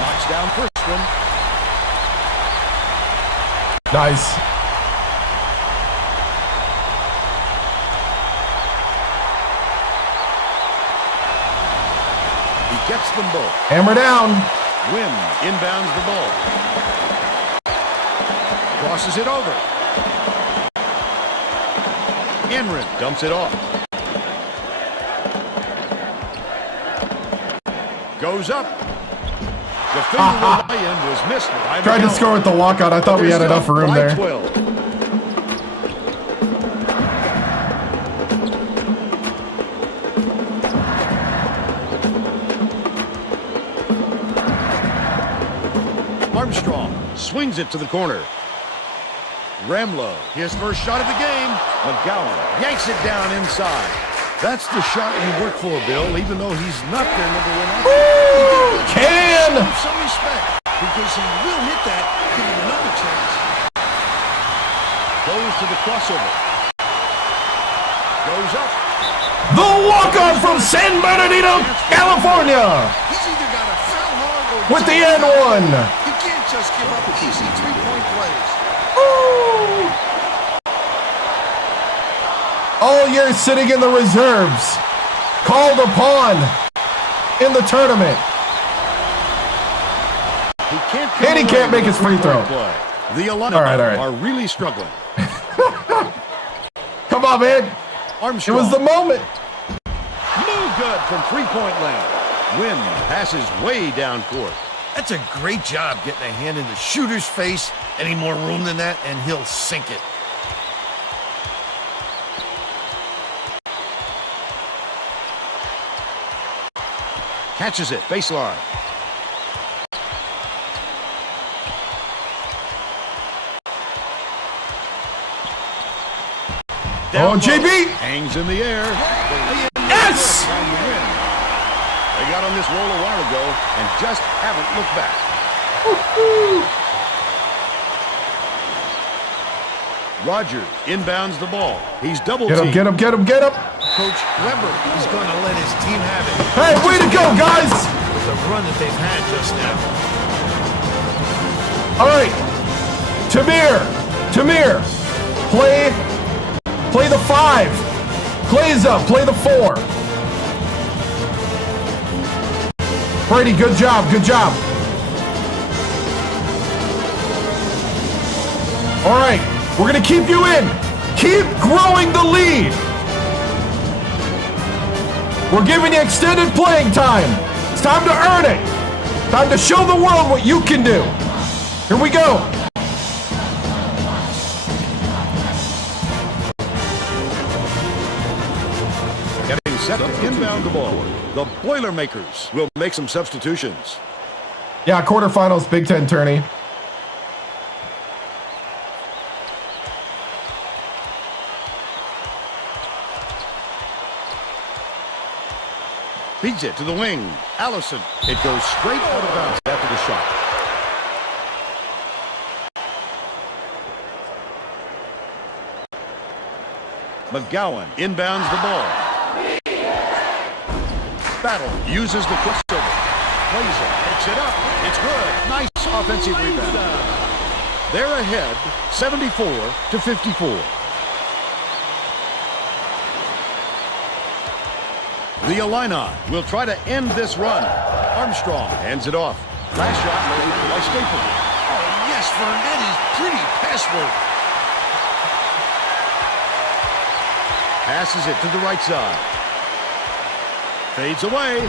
Knocks down first one. Nice. He gets them both. Hammer down. Win inbounds the ball. Crosses it over. Inran dumps it off. Goes up. The finger lie-in was missed by Tried to McGowan. score with the walkout. I thought we had enough room By there. 12. Armstrong swings it to the corner. Remlo, his first shot of the game. McGowan yanks it down inside. That's the shot you work for, Bill, even though he's not their number one option. Woo! Can. Some respect, because he will hit that, give him another chance. Goes to the crossover. Goes up. The walk-on from San Bernardino, California. He's either got to foul hard or With the don't foul. N1. You can't just give up easy three-point plays. Woo! All year sitting in the reserves. Called upon in the tournament. And he can't make his free throw. The Illini All right. are really struggling. Come on, man. It Armstrong. was the moment. No good from three-point land. Win passes way down court. That's a great job getting a hand in the shooter's face. Any more room than that, and he'll sink it. Catches it, baseline. Oh, JB. Hangs in the air. Yes. They got on this roll a while ago and just haven't looked back. Rogers inbounds the ball. He's double Get him, teamed. get him, get him, get him. Coach Weber is going to let his team have it. Hey, way to go, guys. With the run that they've had just now. All right. Tamir. Play the 5. Clay's up. Play the 4. Brady, good job. Good job. All right. We're going to keep you in. Keep growing the lead. We're giving you extended playing time. It's time to earn it. Time to show the world what you can do. Here we go. Getting set to inbound the ball. The Boilermakers will make some substitutions. Yeah, quarterfinals, Big Ten tourney. Feeds it to the wing. Allison. It goes straight out of bounds after the shot. McGowan inbounds the ball. Battle uses the crossover. Plays it. Picks it up. It's good. Nice offensive rebound. They're ahead 74-54. The Illini will try to end this run. Armstrong hands it off. Last shot made by Stapleton. Oh, yes, Vern, that is pretty password. Passes it to the right side. Fades away.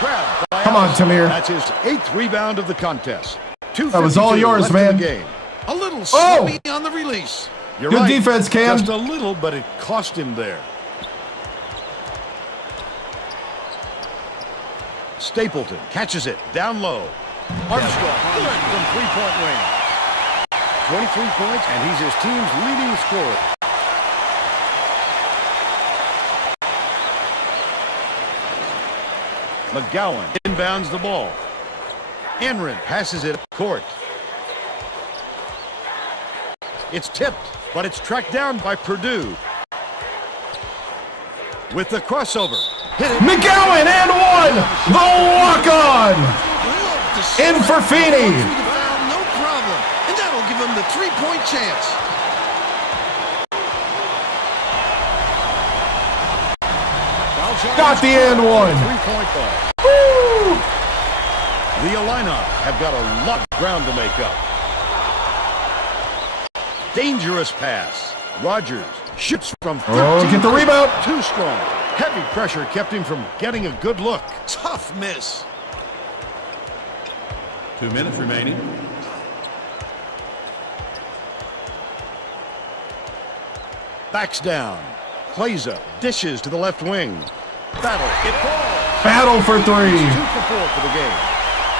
Grabbed by Come on, Allison. Tamir. That's his 8th rebound of the contest. That was all yours, left man. in the game. A little sloppy on the release. You're Good right. defense, Cam. Just a little, but it cost him there. Stapleton catches it down low. Armstrong good from three-point range. 23 points, and he's his team's leading scorer. McGowan inbounds the ball. Enrin passes it up court. It's tipped, but it's tracked down by Purdue. With the crossover. Hit it. McGowan and 1. The walk-on. In for Feeney. No problem. And that'll give him the 3-point chance. Got the and 1. 3-point ball. Woo! The Illini have got a lot of ground to make up. Dangerous pass. Rogers shoots from 13. Oh, get the rebound. Too strong. Heavy pressure kept him from getting a good look. Tough miss. 2 minutes remaining. Backs down. Plays up. Dishes to the left wing. Battle. It falls. Battle for 3. 2 for 4 for the game.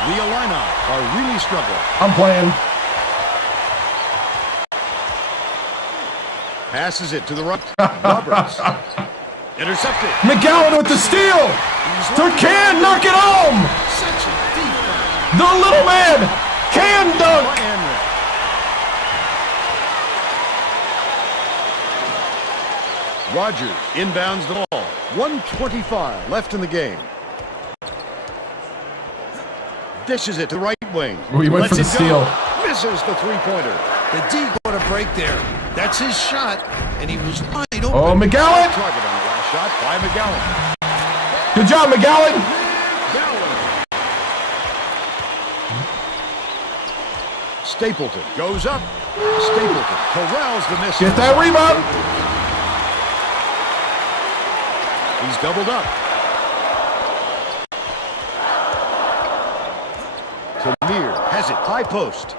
The Illini are really struggling. I'm playing. Passes it to the right. Roberts. Intercepted. McGowan with the steal. Can knock it home. Such a defense. The little man can dunk. Rogers inbounds the ball. 1:25 left in the game. Dishes it to the right wing. We went for the Lets it go. steal. Misses the three-pointer. The D got a break there. That's his shot, and he was wide open. Oh, McGowan. Target on the last shot by McGowan. Good job, McGowan. Stapleton goes up. Stapleton corrals the miss. Get that rebound. He's doubled up. Tamir has it. High post.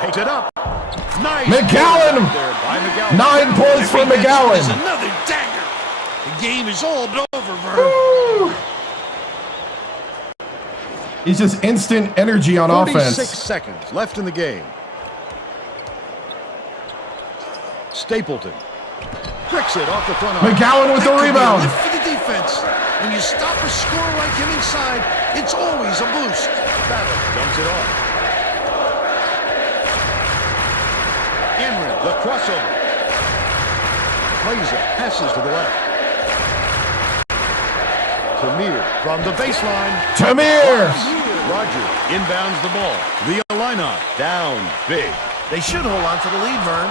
Takes it up. Nice. McGowan. There by McGowan. 9 points for There's McGowan. another dagger. The game is all but over, Vern. Woo. He's just instant energy on 46 offense. seconds left in the game. Stapleton pricks it off the front arm. McGowan with the That could be a rebound. lift for the defense. When you stop a scorer like him inside, it's always a boost. Battle dumps it off. Enrin The crossover. Glazer passes to the left. Tamir from the baseline. Tamir! Roger inbounds the ball. The Illini down big. They should hold on to the lead, Vern.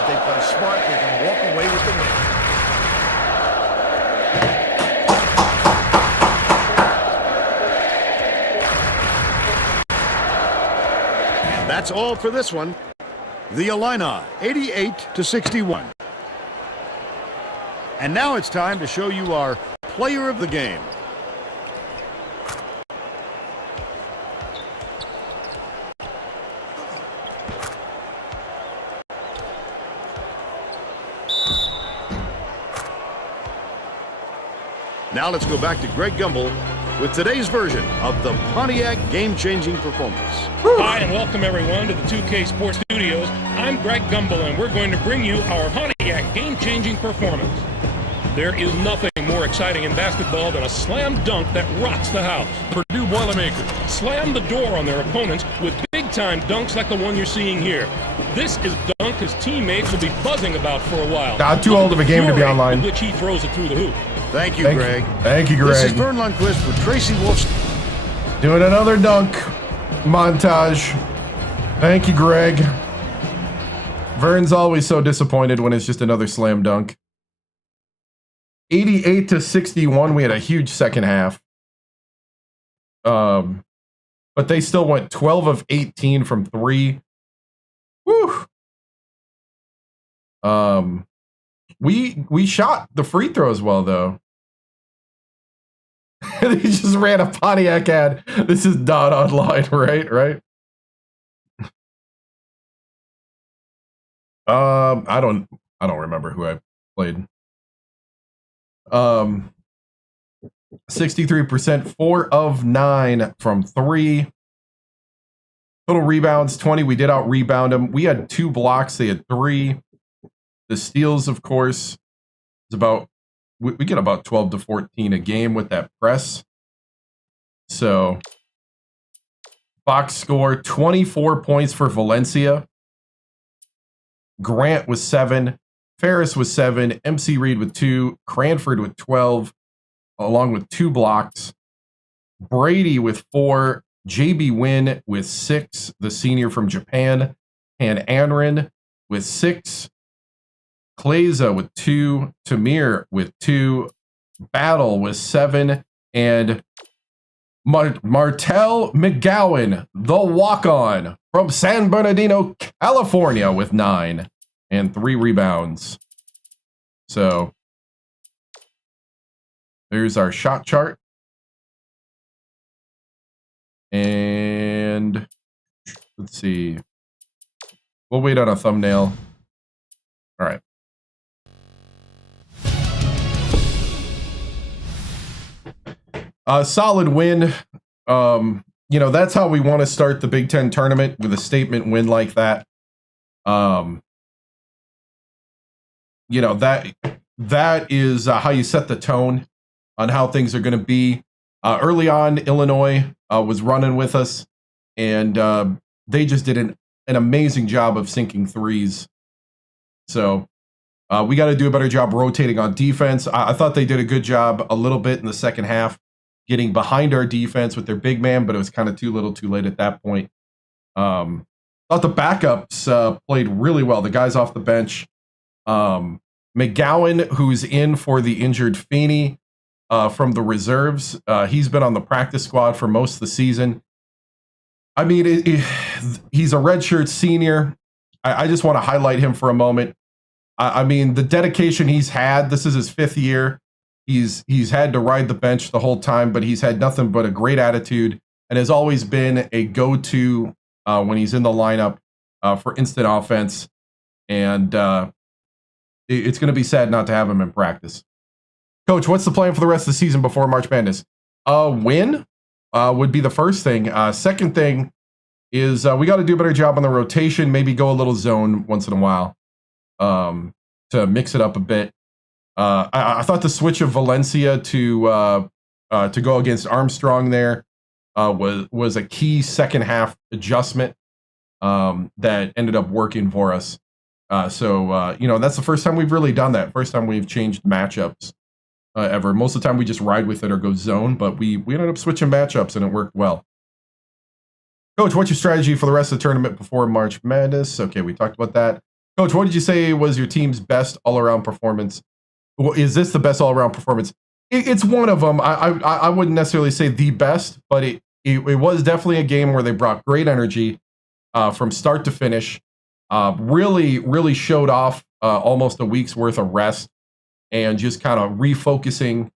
If they play smart, they can walk away with the win. And that's all for this one. The Illini 88-61. And now it's time to show you our player of the game. Now let's go back to Greg Gumbel with today's version of the Pontiac game-changing performance. Hi, and welcome everyone to the 2K Sports Studios. I'm Greg Gumbel, and we're going to bring you our Pontiac game-changing performance. There is nothing more exciting in basketball than a slam dunk that rocks the house. Purdue Boilermakers slam the door on their opponents with big-time dunks like the one you're seeing here. This is a dunk his teammates will be buzzing about for a while. Not too old of a game to be online. With which he throws it through the hoop. Thank you, Greg. Thank you, Greg. This is Vern Lundquist for Tracy Wolfson. Doing another dunk montage. Thank you, Greg. Vern's always so disappointed when it's just another slam dunk. 88-61. We had a huge second half. But they still went 12 of 18 from 3. Woo. We shot the free throws well, though. They just ran a Pontiac ad. This is not online, right? I don't remember who I played. 63%, 4 of 9 from 3. Total rebounds, 20. We did out rebound them. We had 2 blocks. They had 3. The steals, of course, is about, we get about 12 to 14 a game with that press. So, box score, 24 points for Valencia. Grant was 7. Ferris was 7. MC Reed with 2. Cranford with 12, along with 2 blocks. Brady with 4. JB Wynn with 6, the senior from Japan. And Anrin with 6. Kleza with 2, Tamir with 2, Battle with 7, and Martell McGowan, the walk-on from San Bernardino, California, with 9 and 3 rebounds. So there's our shot chart. And let's see. We'll wait on a thumbnail. All right. Solid win. That's how we want to start the Big Ten tournament, with a statement win like that. That is how you set the tone on how things are going to be. Early on, Illinois was running with us, and they just did an amazing job of sinking threes. So we got to do a better job rotating on defense. I thought they did a good job a little bit in the second half, getting behind our defense with their big man, but it was kind of too little too late at that point. Thought the backups played really well. The guys off the bench. McGowan, who's in for the injured Feeney from the reserves. He's been on the practice squad for most of the season. I mean, he's a redshirt senior. I just want to highlight him for a moment. I mean, the dedication he's had. This is his 5th year. He's had to ride the bench the whole time, but he's had nothing but a great attitude and has always been a go-to when he's in the lineup for instant offense. And it's going to be sad not to have him in practice. Coach, what's the plan for the rest of the season before March Madness? Win would be the first thing. Second thing is we got to do a better job on the rotation, maybe go a little zone once in a while to mix it up a bit. I thought the switch of Valencia to go against Armstrong there was a key second half adjustment that ended up working for us. You know, that's the first time we've really done that. First time we've changed matchups ever. Most of the time we just ride with it or go zone, but we ended up switching matchups and it worked well. Coach, what's your strategy for the rest of the tournament before March Madness? Okay, we talked about that. Coach, what did you say was your team's best all-around performance? Is this the best all-around performance? It's one of them. I wouldn't necessarily say the best, but it was definitely a game where they brought great energy from start to finish. Really showed off almost a week's worth of rest and just kind of refocusing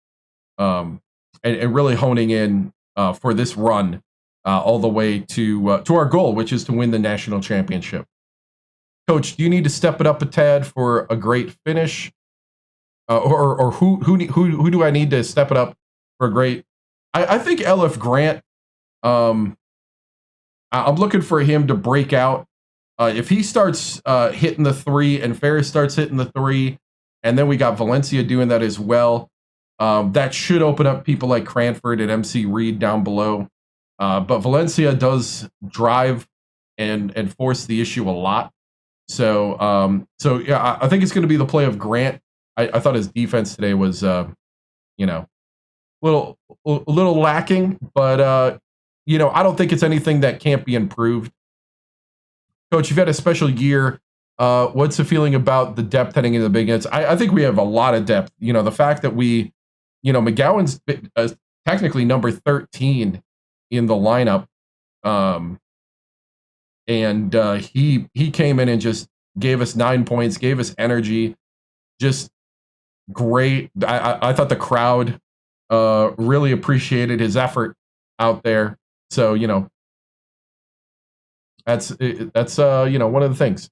and really honing in for this run all the way to our goal, which is to win the national championship. Coach, do you need to step it up a tad for a great finish? Or who do I need to step it up for a great? I think Elif Grant. I'm looking for him to break out. If he starts hitting the three and Ferris starts hitting the three, and then we got Valencia doing that as well, that should open up people like Cranford and MC Reed down below. But Valencia does drive and force the issue a lot. So yeah, I think it's going to be the play of Grant. I thought his defense today was, you know, a little lacking, but you know, I don't think it's anything that can't be improved. Coach, you've had a special year. What's the feeling about the depth heading into the big hits? I think we have a lot of depth. You know, the fact that we, you know, McGowan's technically number 13 in the lineup, and he came in and just gave us 9 points, gave us energy, just great. I thought the crowd really appreciated his effort out there. So, you know, that's you know, one of the things.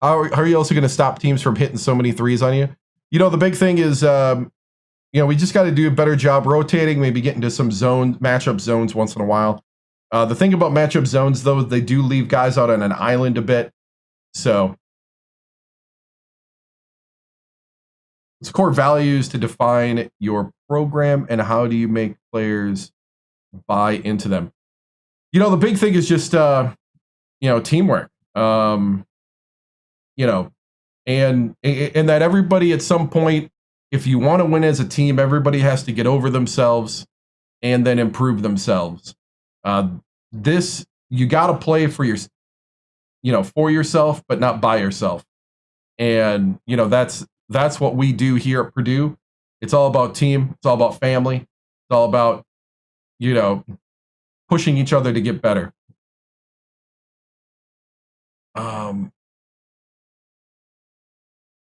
How are you also going to stop teams from hitting so many threes on you? You know, the big thing is, you know, we just got to do a better job rotating, maybe get into some matchup zones once in a while. The thing about matchup zones, though, they do leave guys out on an island a bit. So it's core values to define your program, and how do you make players buy into them? You know, the big thing is just, you know, teamwork. You know, and that everybody at some point, if you want to win as a team, everybody has to get over themselves and then improve themselves. This, you got to play for your, you know, for yourself, but not by yourself. And, you know, that's what we do here at Purdue. It's all about team. It's all about family. It's all about, you know, pushing each other to get better.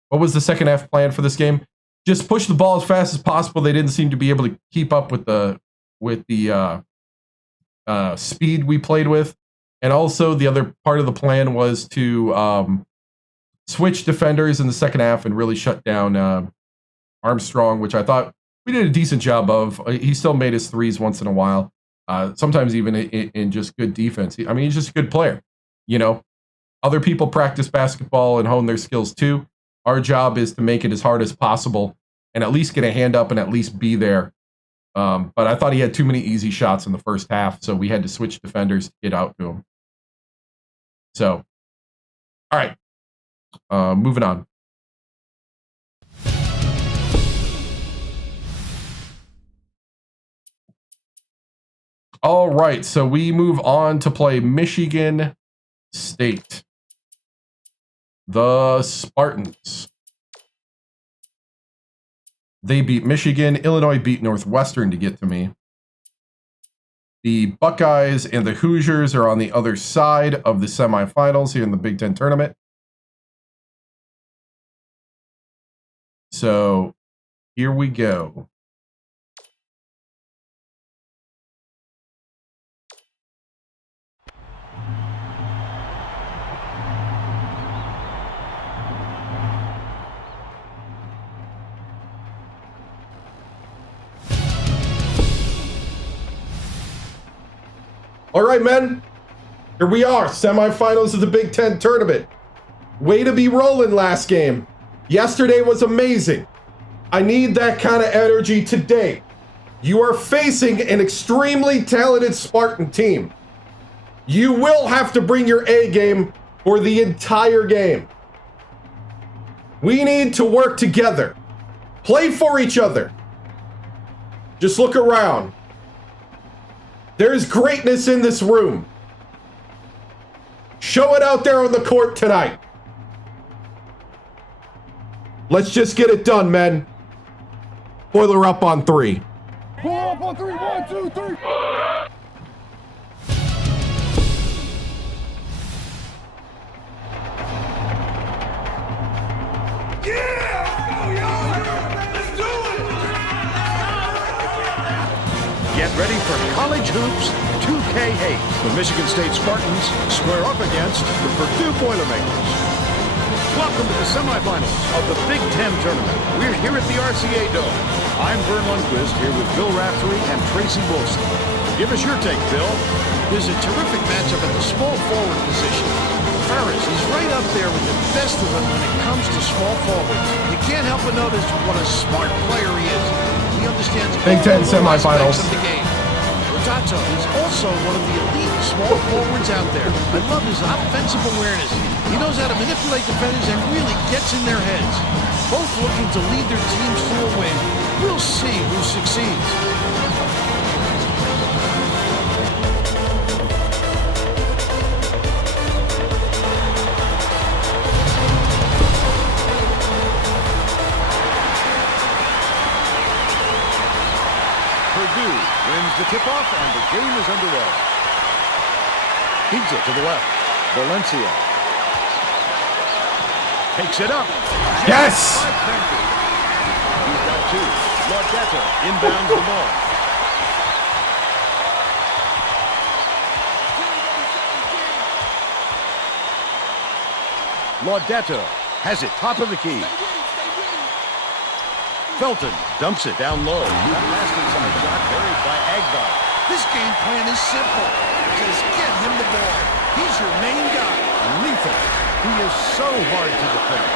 What was the second half plan for this game? Just push the ball as fast as possible. They didn't seem to be able to keep up with the speed we played with. And also the other part of the plan was to switch defenders in the second half and really shut down Armstrong, which I thought we did a decent job of. He still made his threes once in a while, sometimes even in just good defense. I mean, he's just a good player. You know, other people practice basketball and hone their skills too. Our job is to make it as hard as possible and at least get a hand up and at least be there. But I thought he had too many easy shots in the first half, so we had to switch defenders to get out to him. So, all right, moving on. All right, so we move on to play Michigan State. The Spartans. They beat Michigan. Illinois beat Northwestern to get to me. The Buckeyes and the Hoosiers are on the other side of the semifinals here in the Big Ten tournament. So here we go. All right, men. Here we are, semifinals of the Big Ten tournament. Way to be rolling last game. Yesterday was amazing. I need that kind of energy today. You are facing an extremely talented Spartan team. You will have to bring your A game for the entire game. We need to work together. Play for each other. Just look around. There's greatness in this room. Show it out there on the court tonight. Let's just get it done, men. Boiler up on 3. Pull up on 3. 1, 2, 3. Get ready for College Hoops 2K8. The Michigan State Spartans square up against the Purdue Boilermakers. Welcome to the semifinals of the Big Ten Tournament. We're here at the RCA Dome. I'm Vern Lundquist here with Bill Raftery and Tracy Wilson. Give us your take, Bill. There's a terrific matchup at the small forward position. Ferris, he's right up there with the best of them when it comes to small forwards. You can't help but notice what a smart player he is. He understands Big Ten all the semifinals. aspects of the game. Tato is also one of the elite small forwards out there. I love his offensive awareness. He knows how to manipulate defenders and really gets in their heads. Both looking to lead their teams to a win. We'll see who succeeds. Purdue wins the tip-off, and the game is underway. Feeds it to the left. Valencia takes it up. Yes! He's got 2. Laudetta inbounds the ball. Laudetta has it top of the key. Felton dumps it down low. That last inside shot buried by Agbar. This game plan is simple. Just get him the ball. He's your main guy. Lethal. He is so hard to defend.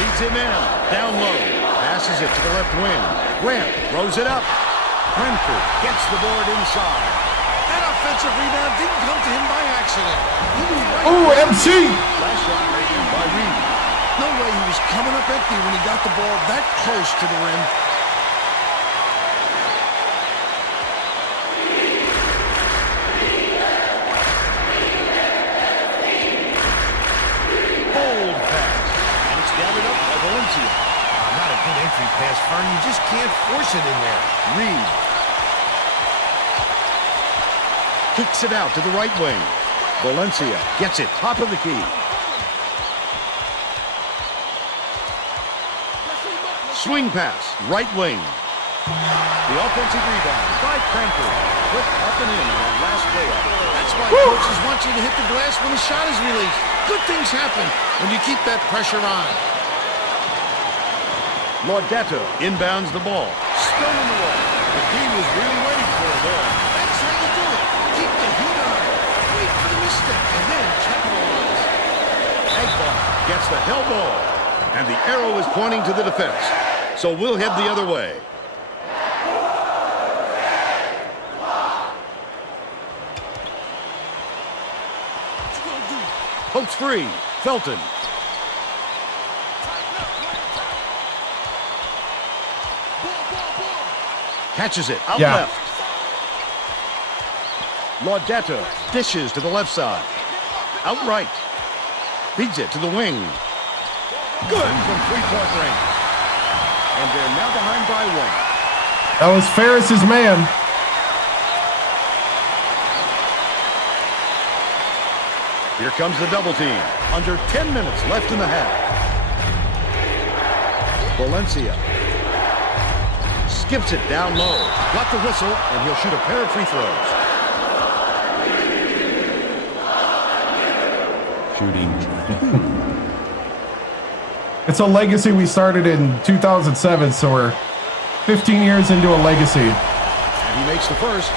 Leads him in. Down low. Passes it to the left wing. Grant throws it up. Brentford gets the board inside. That offensive rebound didn't come to him by accident. He knew right. Ooh, MC! Last shot taken by Reed. No way he was coming up empty when he got the ball that close to the rim. Bold pass. And it's gathered up by Valencia. Not a good entry pass, Fern. You just can't force it in there. Reed kicks it out to the right wing. Valencia gets it top of the key. Swing pass, right wing. The offensive rebound by Cranford. Put up and in on that last layup. That's why coaches want you to hit the glass when the shot is released. Good things happen when you keep that pressure on. Laudetta inbounds the ball. Stolen the ball. The team was really waiting for it there. That's how you do it. Keep the heat on. Wait for the mistake and then capitalize. Agbar gets the hell ball. And the arrow is pointing to the defense. So we'll head the other way. Pokes free. Felton. Catches it out left. Laudetta dishes to the left side. Outright. Feeds it to the wing. Good from three-point range. And they're now behind by 1. That was Ferris's man. Here comes the double team. Under 10 minutes left in the half. Valencia skips it down low. Got the whistle, and he'll shoot a pair of free throws. Shooting. It's a legacy we started in 2007, so we're 15 years into a legacy. And he makes the first.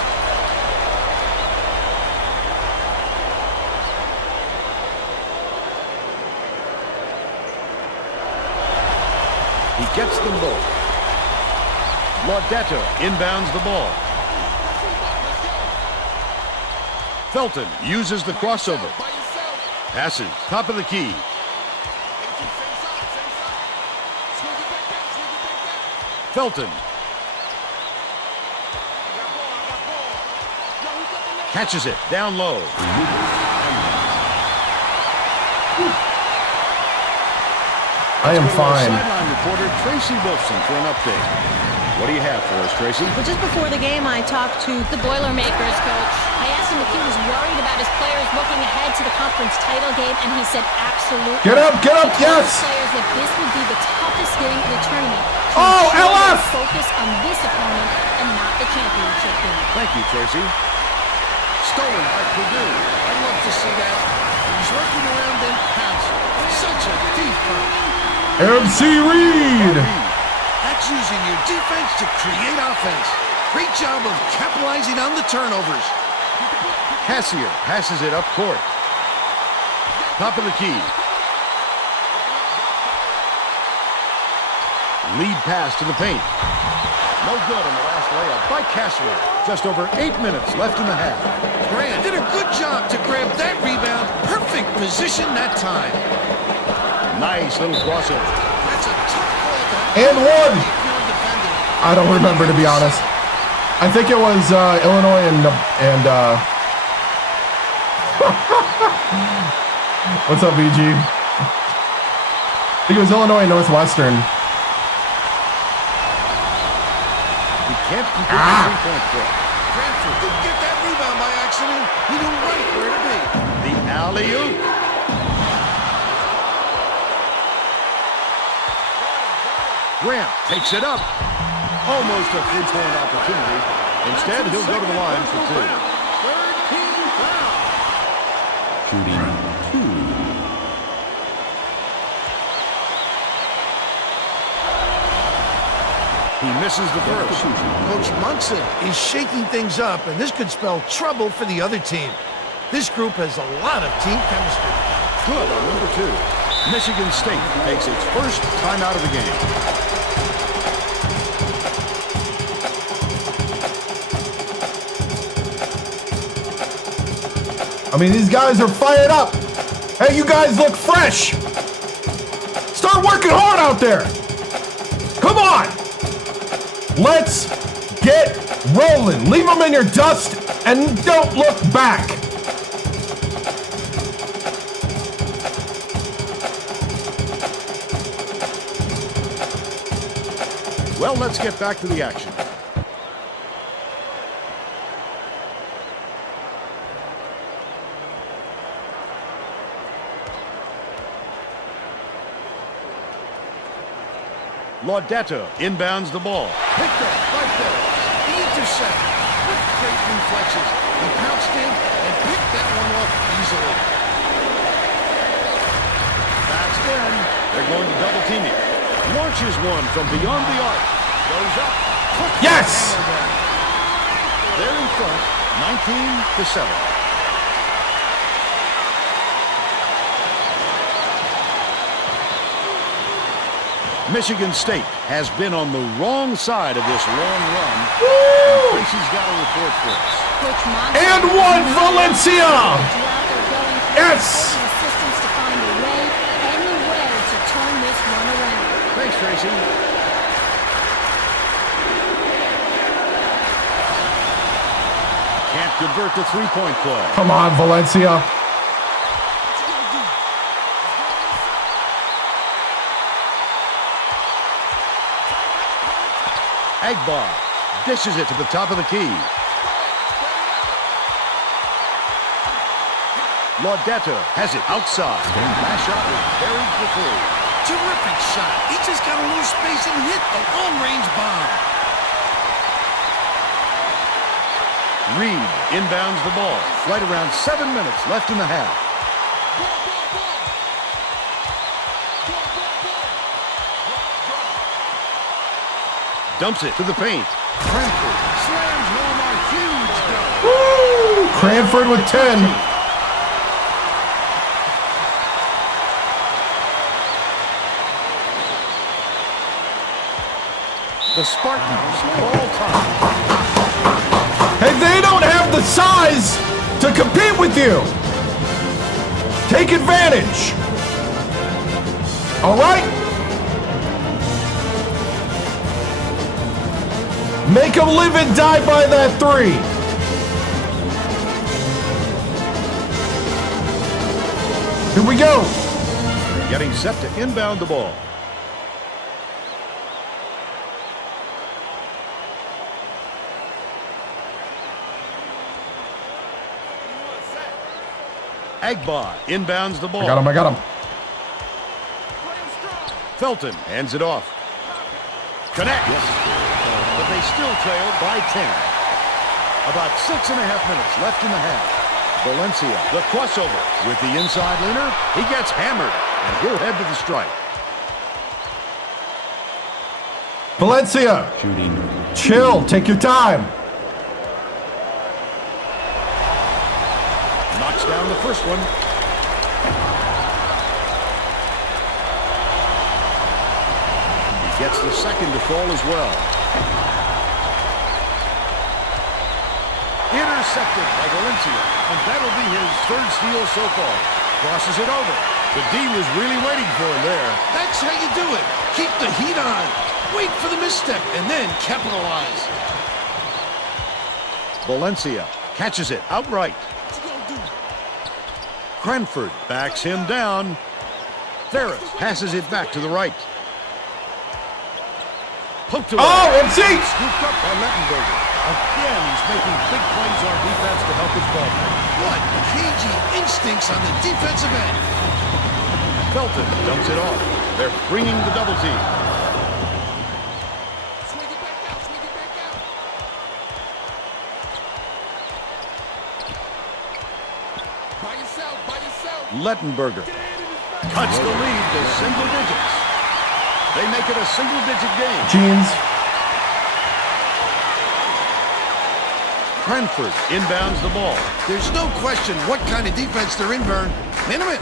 He gets them both. Laudetta inbounds the ball. Felton uses the crossover. Passes, top of the key. Felton. Catches it, down low. I am fine. Sideline reporter Tracy Wolfson for an update. What do you have for us, Tracy? Well, just before the game, I talked to The Boilermakers coach. I asked him if he was worried about his players looking ahead to the conference title game, and he said absolutely. Get up, He told yes! his players that this would be the toughest game of the tournament. To Oh, ensure they LF! focus on this opponent and not the championship game. Thank you, Tracy. Stolen by Purdue. I'd love to see that. He's working around and pouncing. Such a deep punch. MC Reed. That's using your defense to create offense. Great job of capitalizing on the turnovers. Cassier passes it up court. Top of the key. Lead pass to the paint. No good on the last layup by Cassier. Just over 8 minutes left in the half. Grant did a good job to grab that rebound. Perfect position that time. Nice little crossover. That's a tough ball to And one. if you're a defender. I don't remember, to be honest. I think it was Illinois and what's up, VG? I think it was Illinois and Northwestern. He can't complete the three-point play. Cranford didn't get that rebound by accident. He knew right where to be. The alley-oop. Grant takes it up. Almost a three-point opportunity. Instead, he'll go to the line for two. Shooting 2. He misses the first. Coach Munson is shaking things up, and this could spell trouble for the other team. This group has a lot of team chemistry. Good on number 2. Michigan State takes its first timeout of the game. I mean, these guys are fired up. Hey, you guys look fresh. Start working hard out there. Come on. Let's get rolling. Leave them in your dust and don't look back. Well, let's get back to the action. Laudetto inbounds the ball. Picked up right there. The intercept with great reflexes. He pounced in and picked that one off easily. That's in. They're going to double team it. Launches one from beyond the arc. Goes up. Yes. They're in front, 19-7. Michigan State has been on the wrong side of this long run. And Tracy's got a report for us. Coach Monson And one, Valencia. Yes. Yes. Assistants to find a way, any way to turn this run around. Thanks, Tracy. Can't convert the three-point play. Come on, Valencia. Agbar dishes it to the top of the key. Laudetto has it outside. Last shot was buried for three. Terrific shot. He just got a little space and hit the long-range bomb. Reed inbounds the ball. Right around 7 minutes left in the half. Dumps it to the paint. Cranford slams home a huge dunk. Woo! Cranford with 10. The Spartans ball time. Hey, they don't have the size to compete with you. Take advantage. All right? Make them live and die by that 3. Here we go. Getting set to inbound the ball. Agba inbounds the ball. I got him. Felton hands it off. Connects. But they still trail by 10. About 6.5 minutes left in the half. Valencia, the crossover. With the inside leaner, he gets hammered. And he'll head to the strike. Valencia. Shooting. Chill. Take your time. Knocks down the first one. He gets the second to fall as well. Intercepted by Valencia, and that'll be his 3rd steal so far. Crosses it over. The D was really waiting for him there. That's how you do it. Keep the heat on. Wait for the misstep and then capitalize. Valencia catches it outright. Cranford backs him down. Ferris passes it back to the right. Poked away. Oh, MC! Scooped up by Lettenberger. Again, he's making big plays on defense to help his ball. What cagey instincts on the defensive end. Felton dumps it off. They're bringing the double team. Swing it back out, swing it back out. By yourself, by yourself. Lettenberger cuts the lead to single digits. They make it a single-digit game. Jeans. Cranford inbounds the ball. There's no question what kind of defense they're in, Vern. Minimum.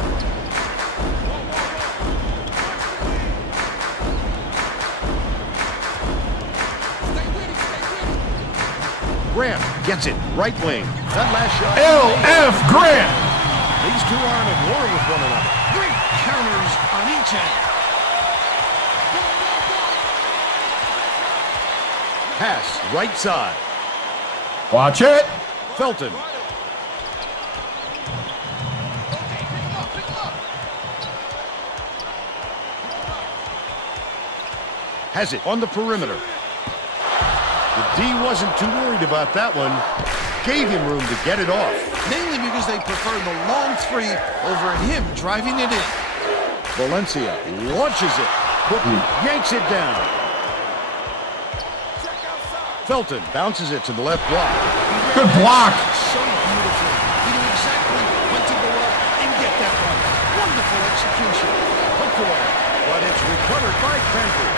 Grant gets it. Right wing. That last shot. LF Grant. These two are in a war with one another. Great counters on each end. Pass right side. Watch it. Felton. Has it on the perimeter. The D wasn't too worried about that one. Gave him room to get it off. Mainly because they prefer the long 3 over him driving it in. Valencia launches it. Yanks it down. Felton bounces it to the left block. Good block. So beautiful. He knew exactly when to go up and get that one. Wonderful execution. Hooked away, but it's recovered by Cranford.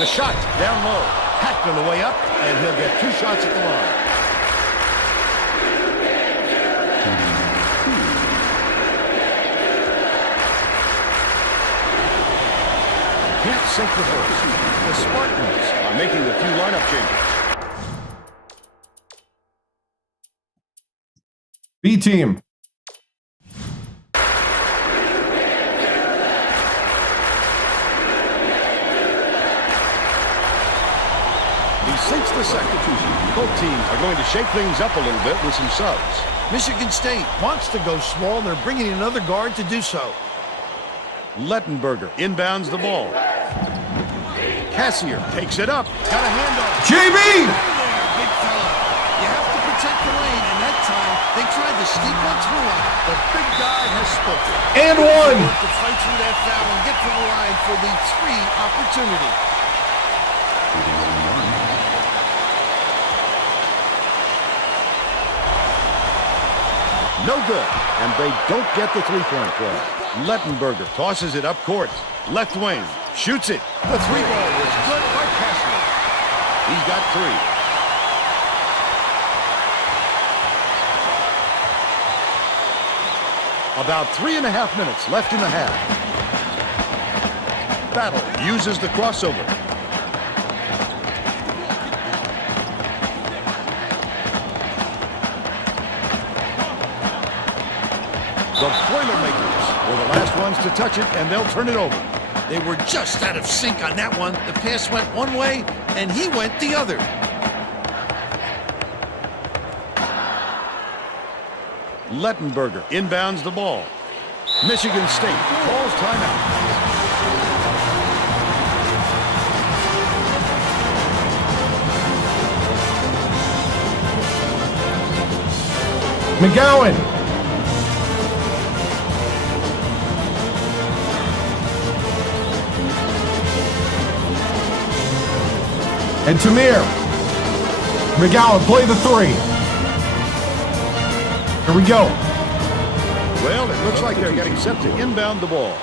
The shot down low. Hacked on the way up, and he'll get 2 shots at the line. Can't sink the first. The Spartans are making a few lineup changes. B team. He sinks the second. Both teams are going to shake things up a little bit with some subs. Michigan State wants to go small, and they're bringing another guard to do so. Lettenberger inbounds the ball. Cassier takes it up. Got a handoff. JB! Big fella. You have to protect the lane, and that time they tried to sneak one through on him. The big guy has spoken. And one. To fight through that foul and get to the line for the 3 opportunity. No good, and they don't get the 3-point play. Lettenberger tosses it up court. Left wing, shoots it. The 3-ball was good by Cassier. He's got 3. About 3.5 minutes left in the half. Battle uses the crossover. The Boilermakers were the last ones to touch it, and they'll turn it over. They were just out of sync on that one. The pass went one way, and he went the other. Lettenberger inbounds the ball. Michigan State calls timeout. McGowan. And Tamir. McGowan, play the three. Here we go. Well, it looks like they're getting set to inbound the ball.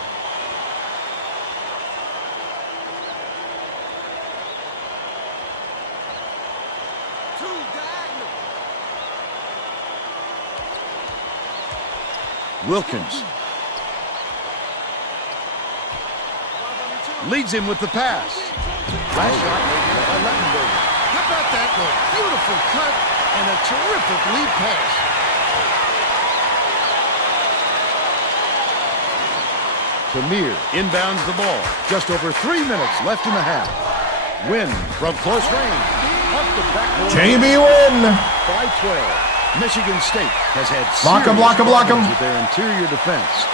Wilkins leads him with the pass. Last shot by Lettenberger. How about that one? Beautiful cut and a terrific lead pass. Tamir inbounds the ball. Just over 3 minutes left in the half. Win from close range. Up the backboard. JB Wynn. By 12. Michigan State has had Block him, block him, block him. with their interior defense.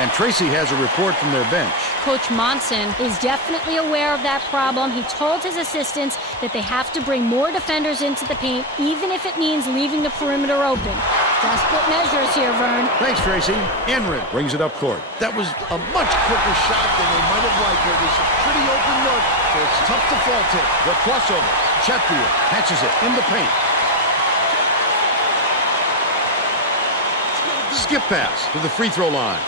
And Tracy has a report from their bench. Coach Monson is definitely aware of that problem. He told his assistants that they have to bring more defenders into the paint, even if it means leaving the perimeter open. Desperate measures here, Vern. Thanks, Tracy. Enrid brings it up court. That was a much quicker shot than they might have liked. It was a pretty open look, so it's tough to fault it. The crossover. Chetfield catches it in the paint. Skip pass to the free throw line.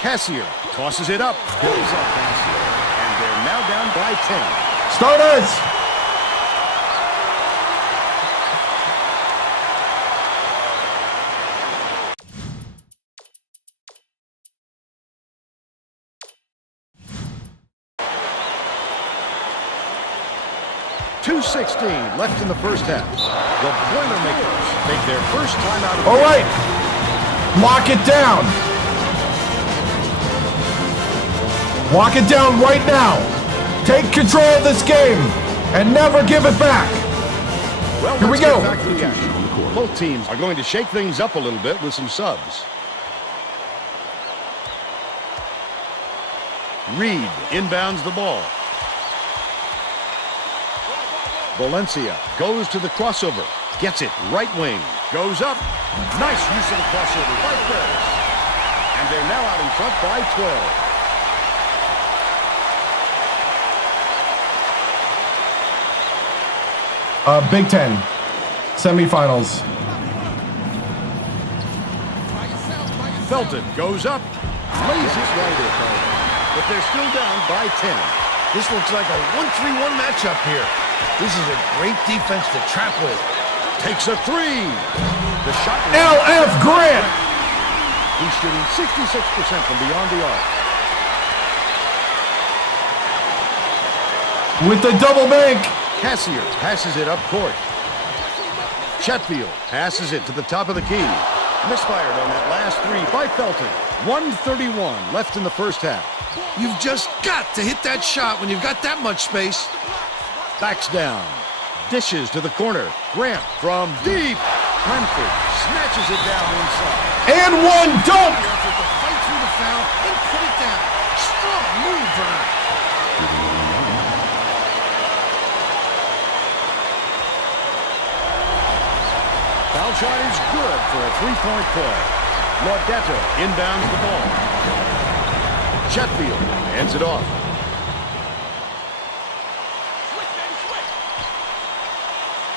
Cassier tosses it up. Goes up Cassier. And they're now down by 10. Starters. .216 left in the first half. The Boilermakers take their first time out of the All right. Lock it down. Lock it down right now. Take control of this game and never give it back. Well, here we let's get go. back to the action. Both teams are going to shake things up a little bit with some subs. Reed inbounds the ball. Valencia goes to the crossover. Gets it right wing. Goes up. Nice use of the crossover by Ferris. And they're now out in front by 12. Big Ten semifinals. Felton goes up. Lays it right in. But they're still down by 10. This looks like a 1-3-1 matchup here. This is a great defense to trap with. Takes a three. The shot. LF Grant. He's shooting 66% from beyond the arc. With the double bank. Cassier passes it up court. Chetfield passes it to the top of the key. Misfired on that last three by Felton. 1:31 left in the first half. You've just got to hit that shot when you've got that much space. Backs down. Dishes to the corner. Grant from deep. Renford snatches it down inside. And one dunk. Effort to fight through the foul and put it down. Strong move, Vern. Foul shot is good for a three-point play. Laudato inbounds the ball. Chetfield hands it off.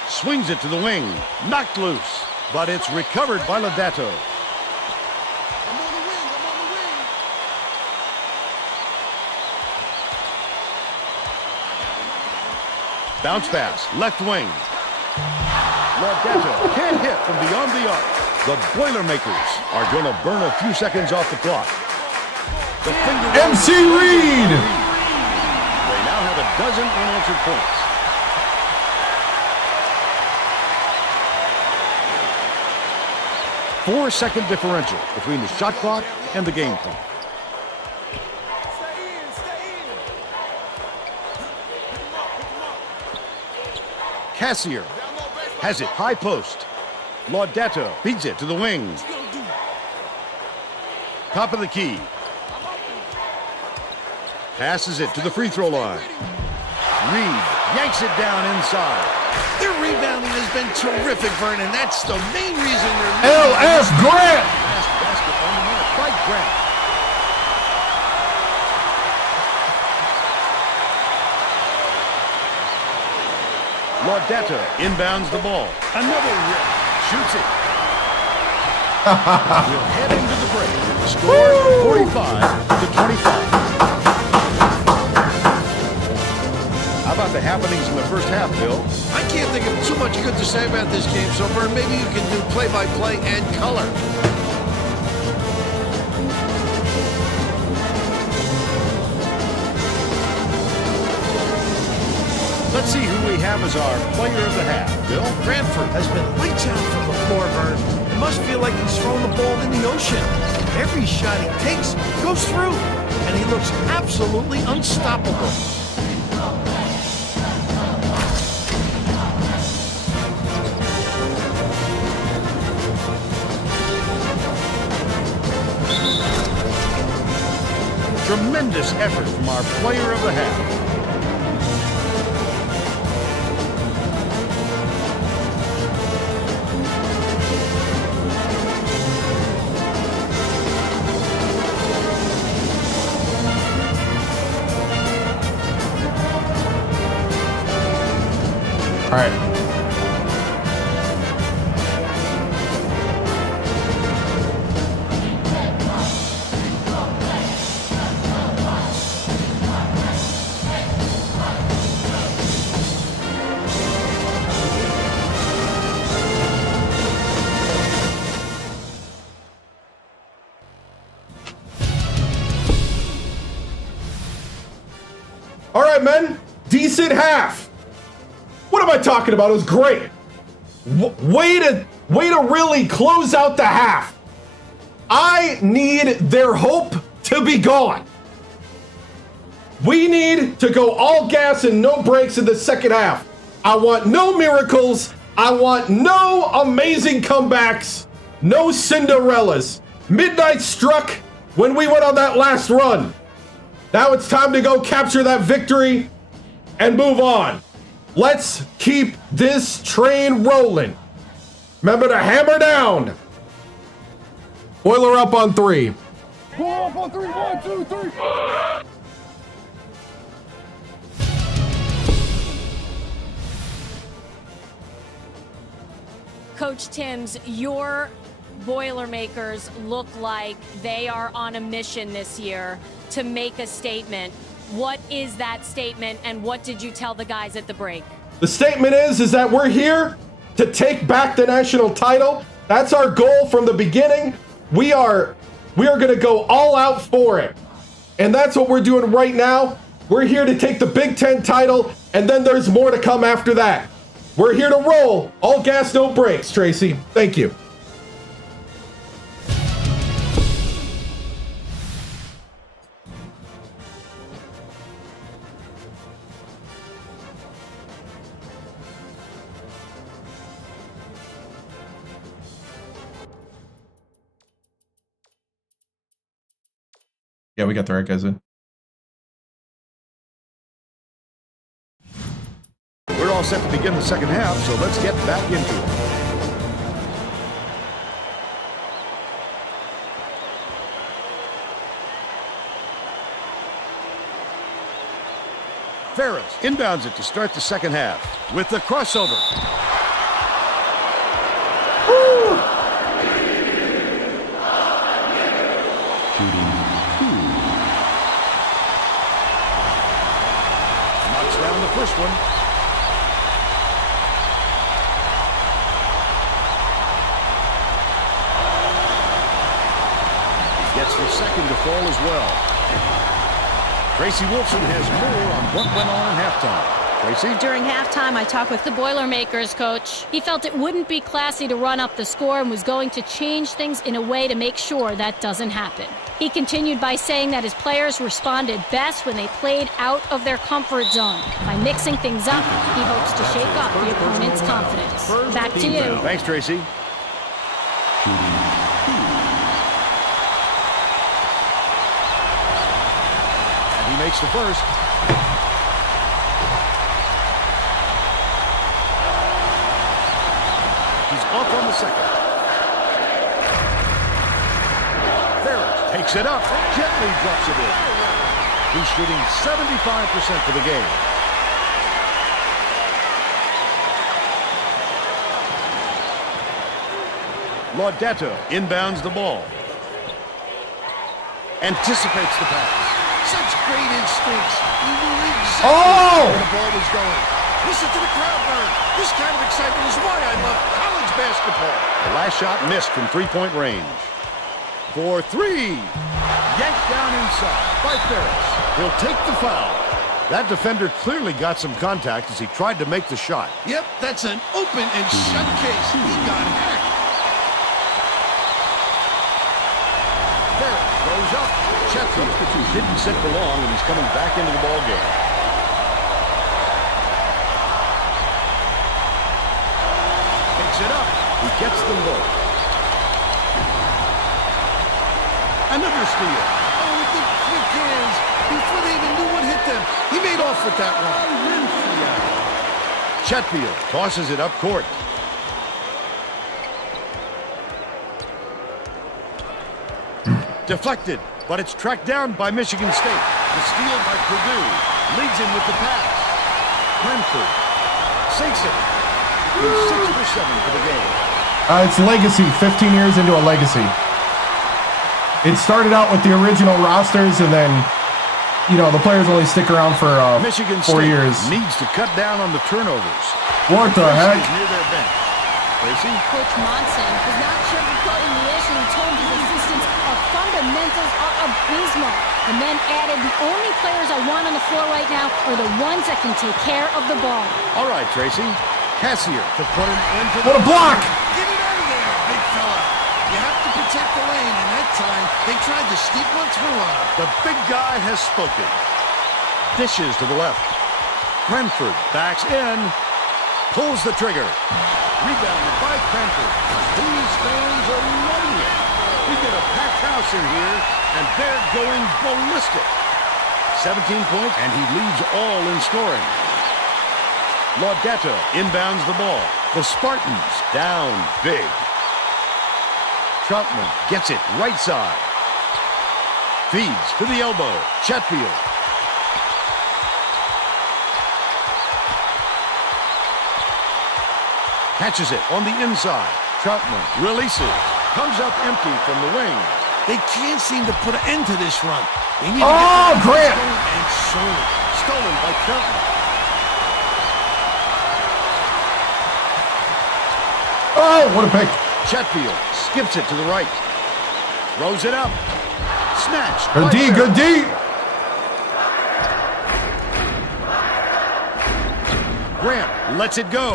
Swings it to the wing. Knocked loose. But it's recovered by Laudato. I'm on the wing. I'm on the wing. Bounce pass. Left wing. Laudato can't hit from beyond the arc. The Boilermakers are going to burn a few seconds off the clock. The finger MC Reed. They now have a dozen unanswered points. 4-second differential between the shot clock and the game clock. Cassier has it, high post. Laudetto feeds it to the wing. Top of the key. Passes it to the free throw line. Reed yanks it down inside. Their rebounding has been terrific, Vernon. That's the main reason they're... LS Grant! Basket on the mark by Grant. Laudetto inbounds the ball. Another rip. Shoots it. We'll head into the break. The score 45-25. How about the happenings in the first half, Bill? I can't think of too much good to say about this game, so Vern, maybe you can do play-by-play and color. Let's see who we have as our player of the half. Bill? Branford has been lights out from the floor, Vern. It must feel like he's throwing the ball in the ocean. Every shot he takes goes through, and he looks absolutely unstoppable. Tremendous effort from our player of the half. All right. All right, men. Decent half. What am I talking about? It was great. Way to really close out the half. I need their hope to be gone. We need to go all gas and no brakes in the second half. I want no miracles. I want no amazing comebacks. No Cinderellas. Midnight struck when we went on that last run. Now it's time to go capture that victory and move on. Let's keep this train rolling. Remember to hammer down. Boiler up on 3. Pull up on 3, 1, 2, 3. Coach TImms, your Boilermakers look like they are on a mission this year to make a statement. What is that statement, and what did you tell the guys at the break? The statement is that we're here to take back the national title. That's our goal from the beginning. We are going to go all out for it. And that's what we're doing right now. We're here to take the Big Ten title, and then there's more to come after that. We're here to roll. All gas, no brakes, Tracy. Thank you. Yeah, we got the right guys in. We're all set to begin the second half, so let's get back into it. Ferris inbounds it to start the second half with the crossover. Knocks down the first one. He gets the second to fall as well. Tracy Wolfson has more on what went on in halftime. Tracy? During halftime, I talked with The Boilermakers coach. He felt it wouldn't be classy to run up the score and was going to change things in a way to make sure that doesn't happen. He continued by saying that his players responded best when they played out of their comfort zone. By mixing things up, he hopes to shake up the opponent's confidence. Back to you. Thanks, Tracy. And he makes the first. He's off on the second. Ferris takes it up, gently drops it in. He's shooting 75% for the game. Laudetto inbounds the ball. Anticipates the pass. Such great instincts. He knew exactly where the ball was going. Listen to the crowd burn. This kind of excitement is why I love college basketball. The last shot missed from three-point range. For three. Yanked down inside by Ferris. He'll take the foul. That defender clearly got some contact as he tried to make the shot. Yep, that's an open and shut case. He got hacked. Ferris goes up. Sheffield didn't sit for long, and he's coming back into the ball game. Picks it up. He gets them both. Another steal. Oh, the quick hands. Before they even knew what hit them, he made off with that one. Chetfield tosses it up court. Deflected, but it's tracked down by Michigan State. The steal by Purdue leads him with the pass. Brentford sinks it. He's 6 for 7 for the game. It's legacy, 15 years into a legacy. It started out with the original rosters, and then, you know, the players only stick around for Michigan 4 State years. needs to cut down on the turnovers. What the heck? Near their bench. Tracy? Coach Monson was not sugarcoating the issue. He told his assistants our fundamentals are abysmal, and then added, the only players I want on the floor right now are the ones that can take care of the ball. All right, Tracy. Cassier to put an end to What a block! Get it out of there, big fella. You have to protect the lane, and that time they tried to sneak one through on him. The big guy has spoken. Dishes to the left. Cranford backs in. Pulls the trigger. Rebounded by Cranford. These fans are loving it. We get a packed house in here, and they're going ballistic. 17 points, and he leads all in scoring. Laudetto inbounds the ball. The Spartans down big. Troutman gets it right side. Feeds to the elbow. Chetfield. Catches it on the inside. Troutman releases. Comes up empty from the wing. They can't seem to put an end to this run. They need to Oh, get Grant! and sold. Stolen by Troutman. Oh, what a pick. Chetfield skips it to the right. Throws it up. Snatched. Good D, good D. Grant lets it go.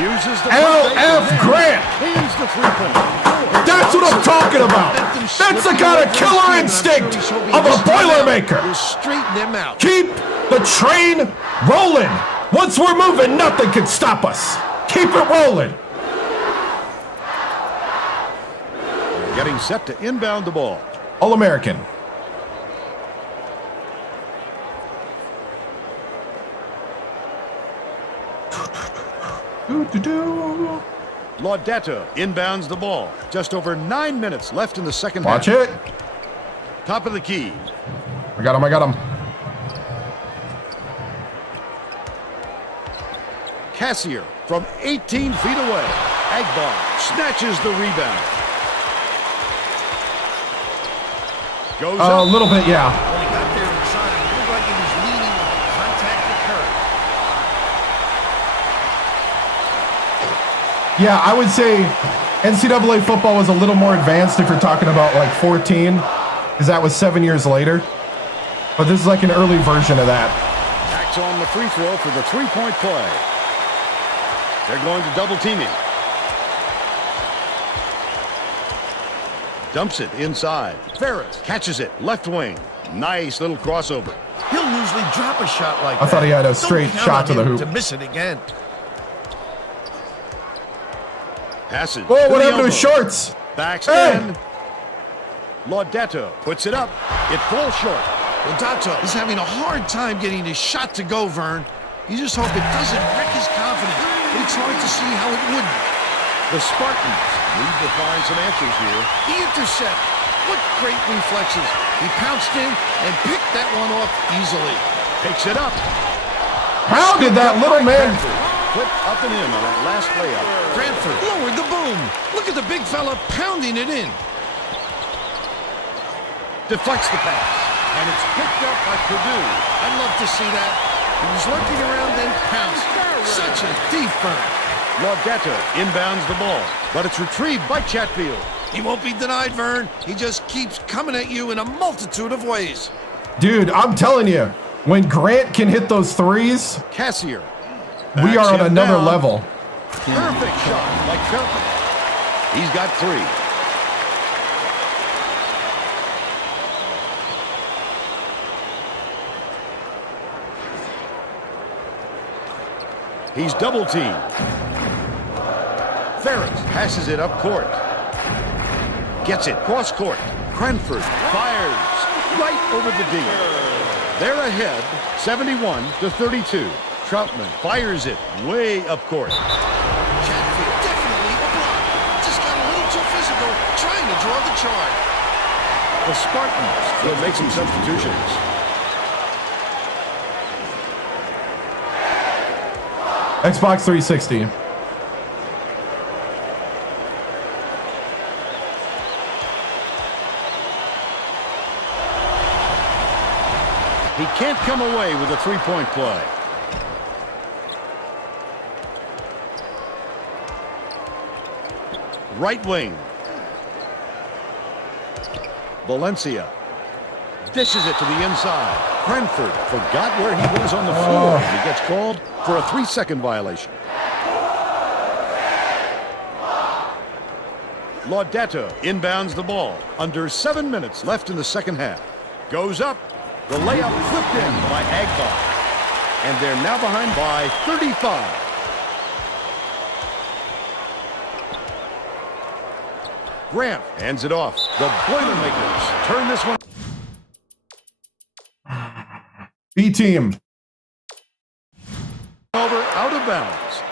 Uses the LF Grant. Hands the three-pointer. That's what I'm talking about. That's the kind of killer instinct of a Boilermaker. Will straighten them out. Keep the train rolling. Once we're moving, nothing can stop us. Keep it rolling. Getting set to inbound the ball. All-American. Laudetto inbounds the ball. Just over 9 minutes left in the second half. Watch it. Top of the key. I got him, I got him. Cassier from 18 feet away. Agbar snatches the rebound. Goes A up. little bit, yeah. When he got there inside, it looked like he was leaning when the contact occurred. Yeah, I would say NCAA football was a little more advanced if you're talking about like 14, because that was 7 years later. But this is like an early version of that. Backs gets on the free throw for the three-point play. They're going to double team him. Dumps it inside. Ferris catches it. Left wing. Nice little crossover. He'll usually drop a shot like I that. thought he had a Don't straight count shot on to the him hoop. to miss it again. Passes. Whoa, what the happened to his elbow. shorts? Backs Hey! in. Laudetto puts it up. It falls short. Laudetto is having a hard time getting his shot to go, Vern. You just hope it doesn't wreck his confidence, but it's hard to see how it wouldn't. The Spartans need to find some answers here. The intercept. What great reflexes. He pounced in and picked that one off easily. Takes it up. How did that little man? Flip up and in on that last layup. Cranford lowered the boom. Look at the big fella pounding it in. Deflects the pass. And it's picked up by Purdue. I'd love to see that. He was lurking around, then pounced. Such a thief, Vern. Laudetto inbounds the ball, but it's retrieved by Chatfield. He won't be denied, Vern. He just keeps coming at you in a multitude of ways. Dude, I'm telling you, when Grant can hit those threes, Cassier. we are on him another down. level. Perfect shot, like Felton. He's got 3. He's double teamed. Ferris passes it up court. Gets it cross court. Cranford fires right over the D. They're ahead, 71-32. Troutman fires it way up court. Chatfield definitely a block. Just got a little too physical, trying to draw the charge. The Spartans will make some substitutions. Xbox 360. He can't come away with a three-point play. Right wing. Valencia dishes it to the inside. Cranford forgot where he was on the floor. He gets called for a 3-second violation. Laudetto inbounds the ball. Under 7 minutes left in the second half. Goes up. The layup flipped in by Agbar. And they're now behind by 35. Grant hands it off. The Boilermakers turn this one B team. over out of bounds.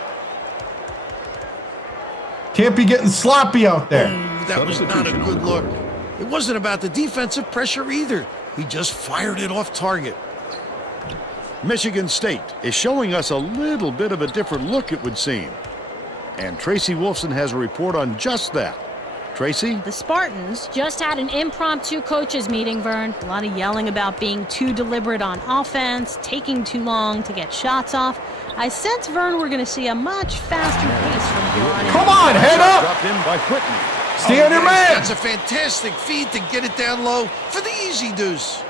Can't be getting sloppy out there. That was not a good look. It wasn't about the defensive pressure either. He just fired it off target. Michigan State is showing us a little bit of a different look, it would seem. And Tracy Wolfson has a report on just that. Tracy? The Spartans, Just had an impromptu coaches meeting, Vern. a lot of yelling about being too deliberate on offense, taking too long to get shots off. I sense, Vern, we're going to see a much faster pace from here on in. Come on, head up. Dropped in by Whitney. Stay on your man. That's a fantastic feed to get it down low for the easy deuce.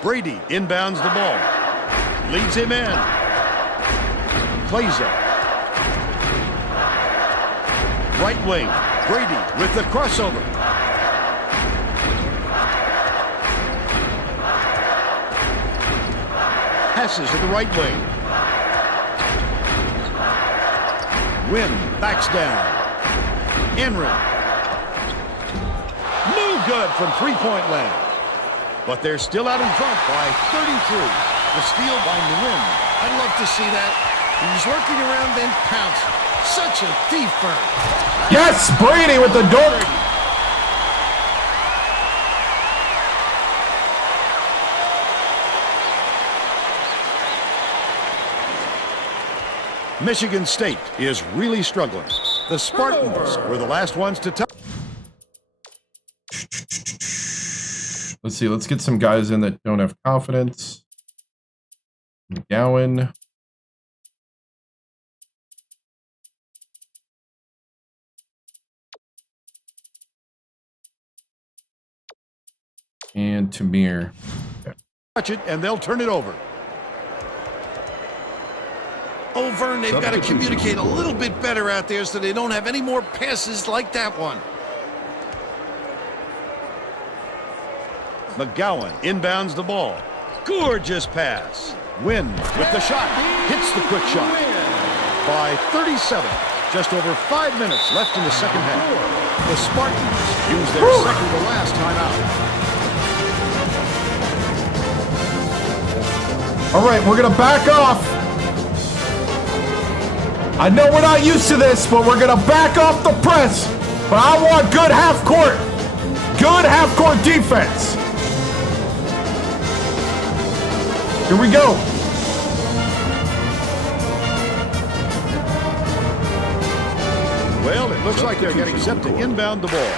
Brady inbounds the ball. Leads him in. Plays it. Right wing. Brady with the crossover. Passes to the right wing. Wynn backs down. Enron. No good from three-point land. But they're still out in front by 33. The steal by Nguyen. I'd love to see that. He was lurking around, then pounced. Such a thief, Vern. Yes, Brady with the dunk. Michigan State is really struggling. The Spartans were the last ones to touch. Let's see. Let's get some guys in that don't have confidence. McGowan. And Tamir. touch it, and they'll turn it over. Oh, Vern, they've got to communicate a little bit better out there so they don't have any more passes like that one. McGowan inbounds the ball. Gorgeous pass. Wynn with the shot. Hits the quick shot. By 37. Just over 5 minutes left in the second half. The Spartans use their second to last timeout. All right, we're going to back off. I know we're not used to this, but we're going to back off the press. But I want good half-court. Good half-court defense. Here we go. Well, it looks like they're getting set to inbound the ball.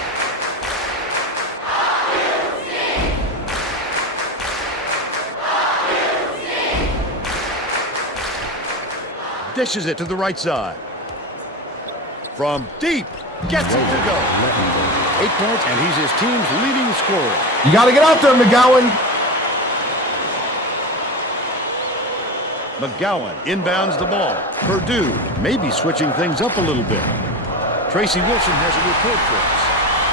Dishes it to the right side. From deep, gets it to go. 8 points, and he's his team's leading scorer. You got to get out there, McGowan. McGowan inbounds the ball. Purdue maybe switching things up a little bit. Tracy Wilson has a report for us.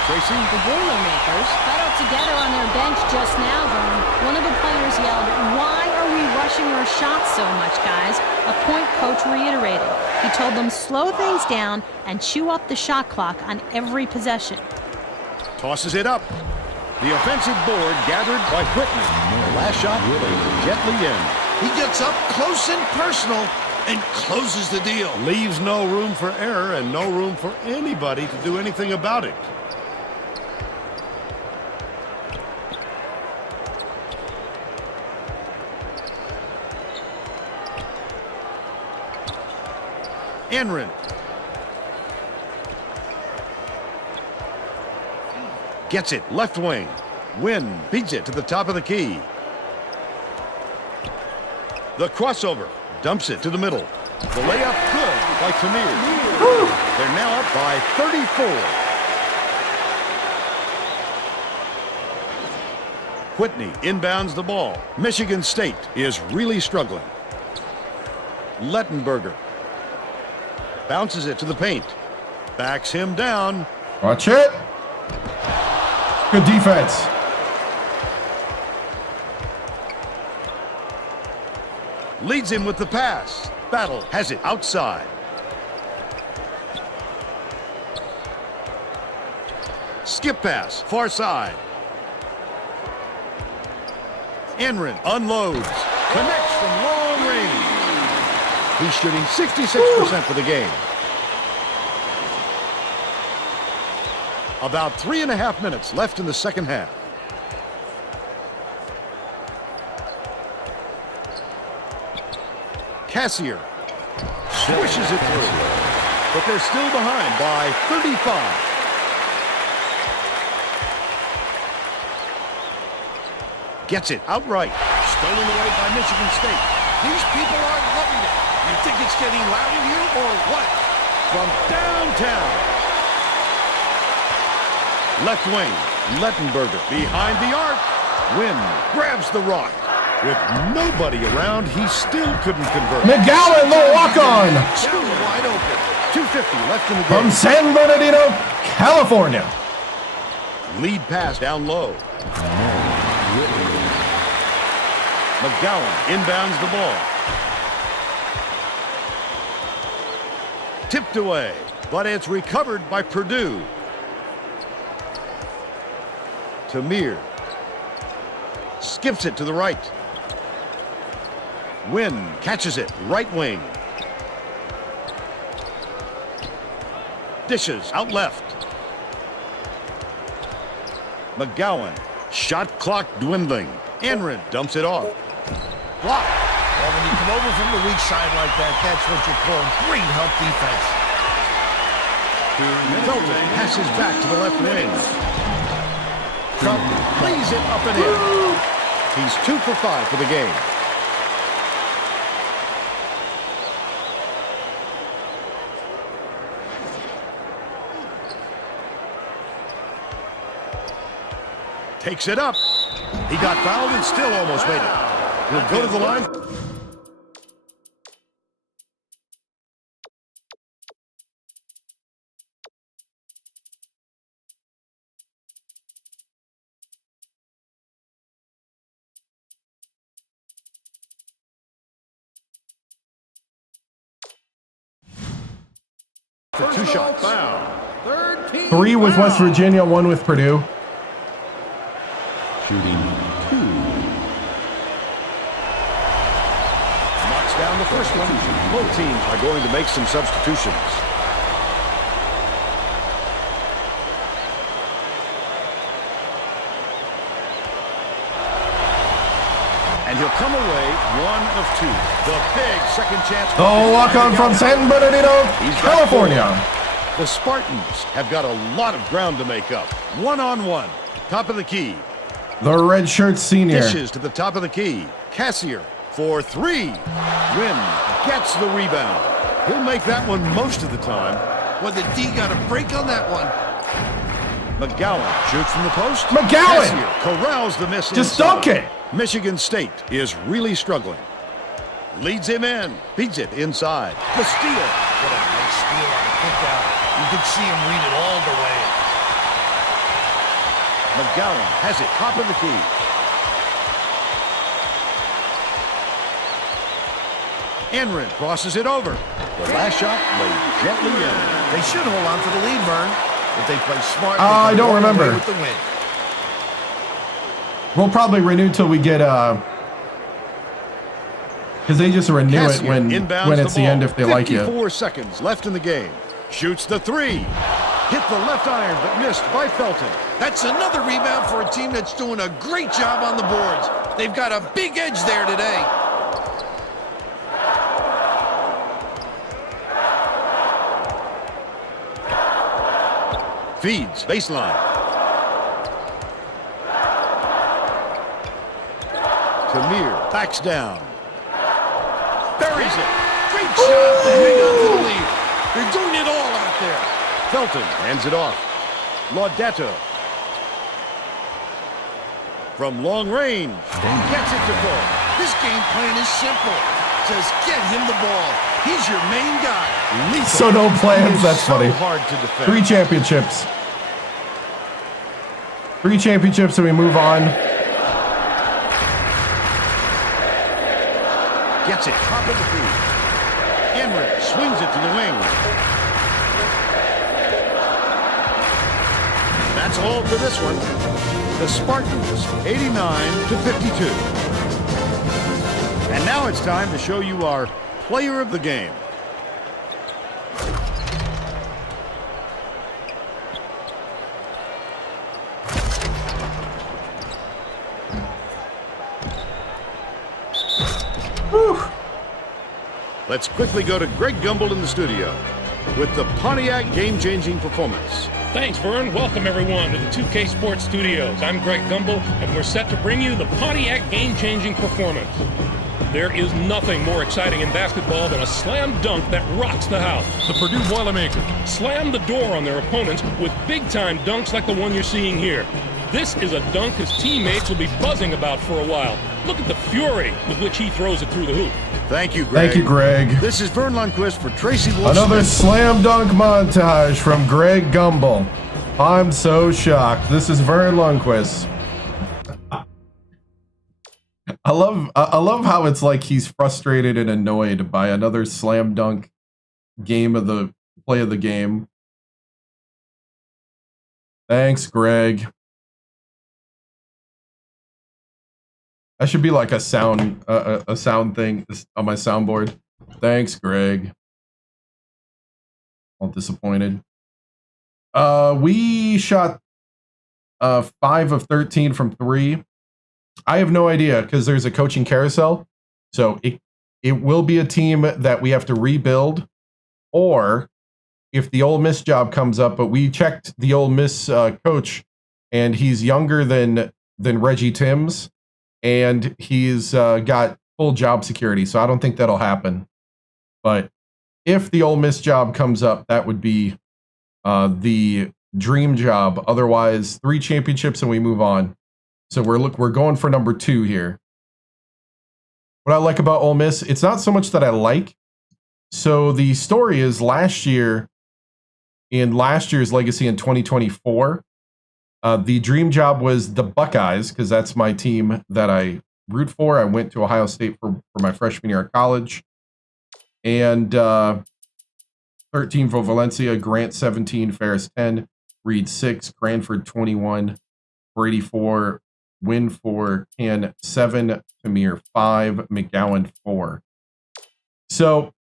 Tracy? The Boilermakers huddled together on their bench just now, Vern. One of the players yelled, "Why are we rushing our shots so much, guys?" A point coach reiterated. He told them slow things down and chew up the shot clock on every possession. Tosses it up. The offensive board gathered by Whitney. The last shot played gently in. He gets up close and personal and closes the deal. Leaves no room for error and no room for anybody to do anything about it. Enrin. Gets it, left wing. Wynn beats it to the top of the key. The crossover, dumps it to the middle. The layup good by Tamir. They're now up by 34. Whitney inbounds the ball. Michigan State is really struggling. Lettenberger bounces it to the paint. Backs him down. Watch it. Good defense. Leads him with the pass. Battle has it outside. Skip pass, far side. Enrin unloads. Connects from long range. He's shooting 66% for the game. About 3.5 minutes left in the second half. Cassier swishes it through, but they're still behind by 35. Gets it outright. Stolen away by Michigan State. These people are loving it. You think it's getting louder here or what? From downtown. Left wing, Lettenberger behind the arc. Wynn grabs the rock. With nobody around, he still couldn't convert. McGowan, the walk-on. Two wide open. 2:50 left in the game. From San Bernardino, California. Lead pass down low. McGowan inbounds the ball. Tipped away, but it's recovered by Purdue. Tamir skips it to the right. Wynn catches it, right wing. Dishes out left. McGowan, shot clock dwindling. Enrin dumps it off. Block. Well, when you come over from the weak side like that, that's what you call great help defense. Felton passes back to the left wing. Trump lays it up and in. He's 2 for 5 for the game. Takes it up. He got fouled and still almost made it. He'll go to the line. For 2 shots. Third team 3 with foul. West Virginia, 1 with Purdue. Shooting 2. Knocks down the first one. Both teams are going to make some substitutions. And he'll come away 1 of 2. The big second chance. The walk-on from San Bernardino, California. The Spartans have got a lot of ground to make up. 1-on-1. Top of the key. The redshirt senior. Dishes to the top of the key. Cassier for 3. Wynn gets the rebound. He'll make that one most of the time. Well, the D got a break on that one. McGowan shoots from the post. McGowan! Cassier corrals the miss. Just inside. dunk it. Michigan State is really struggling. Leads him in. Beats it inside. The steal. What a nice steal on the kick out. You could see him read it all the way. McGowan has it. Top of the key. Enrin crosses it over. The last shot laid gently in. They should hold on to the lead, Vern. If they play smart, they I can don't walk away remember. with the win. We'll probably renew till we get because they just renew Cassier it when inbounds it's the end if they like you. 54 seconds left in the game. Shoots the 3. Hit the left iron, but missed by Felton. That's another rebound for a team that's doing a great job on the boards. They've got a big edge there today. Feeds baseline. Tamir backs down. Buries it. Great job to hang on to the lead. They're doing it all out there. Felton hands it off. Laudato. From long range. Gets it to fall. This game plan is simple. Just get him the ball. He's your main guy. Lethal. So no plans. He is That's so funny. hard to defend. 3 championships. 3 championships, and we move on. Gets it. Top of the key. Enrin swings it to the wing. That's all for this one. The Spartans, 89-52. And now it's time to show you our player of the game. Whew. Let's quickly go to Greg Gumbel in the studio with the Pontiac game-changing performance. Thanks, Vern. Welcome, everyone, to the 2K Sports Studios. I'm Greg Gumbel, and we're set to bring you the Pontiac game-changing performance. There is nothing more exciting in basketball than a slam dunk that rocks the house. The Purdue Boilermakers slam the door on their opponents with big-time dunks like the one you're seeing here. This is a dunk his teammates will be buzzing about for a while. Look at the fury with which he throws it through the hoop. Thank you, Greg. Thank you, Greg. This is Vern Lundquist for Tracy Wolf. Another slam dunk montage from Greg Gumbel. I'm so shocked. This is Vern Lundquist. I love how it's like he's frustrated and annoyed by another slam dunk play of the game. Thanks, Greg. That should be like a sound thing on my soundboard. Thanks, Greg. All disappointed. We shot 5 of 13 from 3. I have no idea because there's a coaching carousel. So it will be a team that we have to rebuild, or if the Ole Miss job comes up, but we checked the Ole Miss coach and he's younger than Reggie TImms. And he's got full job security, so I don't think that'll happen. But if the Ole Miss job comes up, that would be the dream job. Otherwise, 3 championships and we move on. So we're going for number 2 here. What I like about Ole Miss, it's not so much that I like. So the story is last year, in last year's legacy in 2024, the dream job was the Buckeyes, because that's my team that I root for. I went to Ohio State for my freshman year of college. And 13 for Valencia, Grant 17, Ferris 10, Reed 6, Cranford 21, Brady 4, Win 4, Can 7, Tamir 5, McGowan 4. So,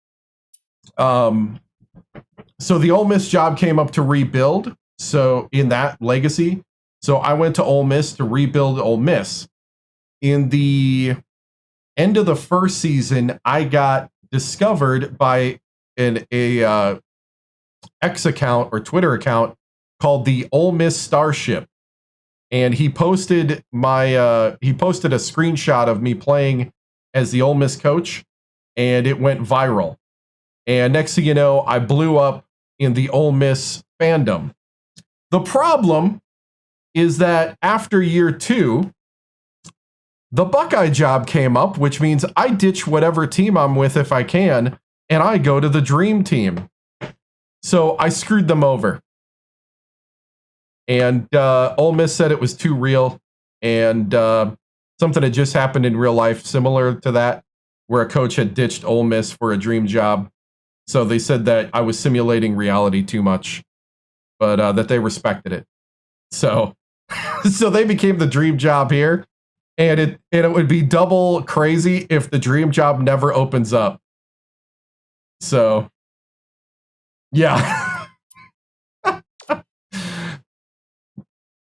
so the Ole Miss job came up to rebuild. So in that legacy, so I went to Ole Miss to rebuild Ole Miss. In the end of the first season, I got discovered by a X account or Twitter account called the Ole Miss Starship, and he posted a screenshot of me playing as the Ole Miss coach, and it went viral. And next thing you know, I blew up in the Ole Miss fandom. The problem is that after year 2, the Buckeye job came up, which means I ditch whatever team I'm with if I can, and I go to the dream team. So I screwed them over. And Ole Miss said it was too real, and something had just happened in real life similar to that, where a coach had ditched Ole Miss for a dream job. So they said that I was simulating reality too much, but that they respected it. So, so they became the dream job here. And it would be double crazy if the dream job never opens up. So, yeah.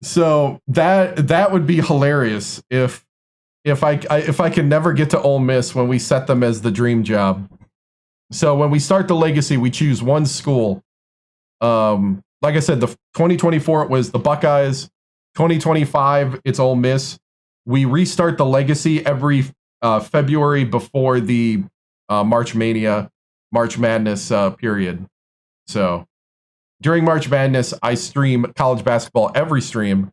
So that would be hilarious if I can never get to Ole Miss when we set them as the dream job. So when we start the legacy, we choose one school. Like I said, the 2024 it was the Buckeyes. 2025 it's Ole Miss. We restart the legacy every February before the March Madness period. So during March Madness, I stream college basketball every stream.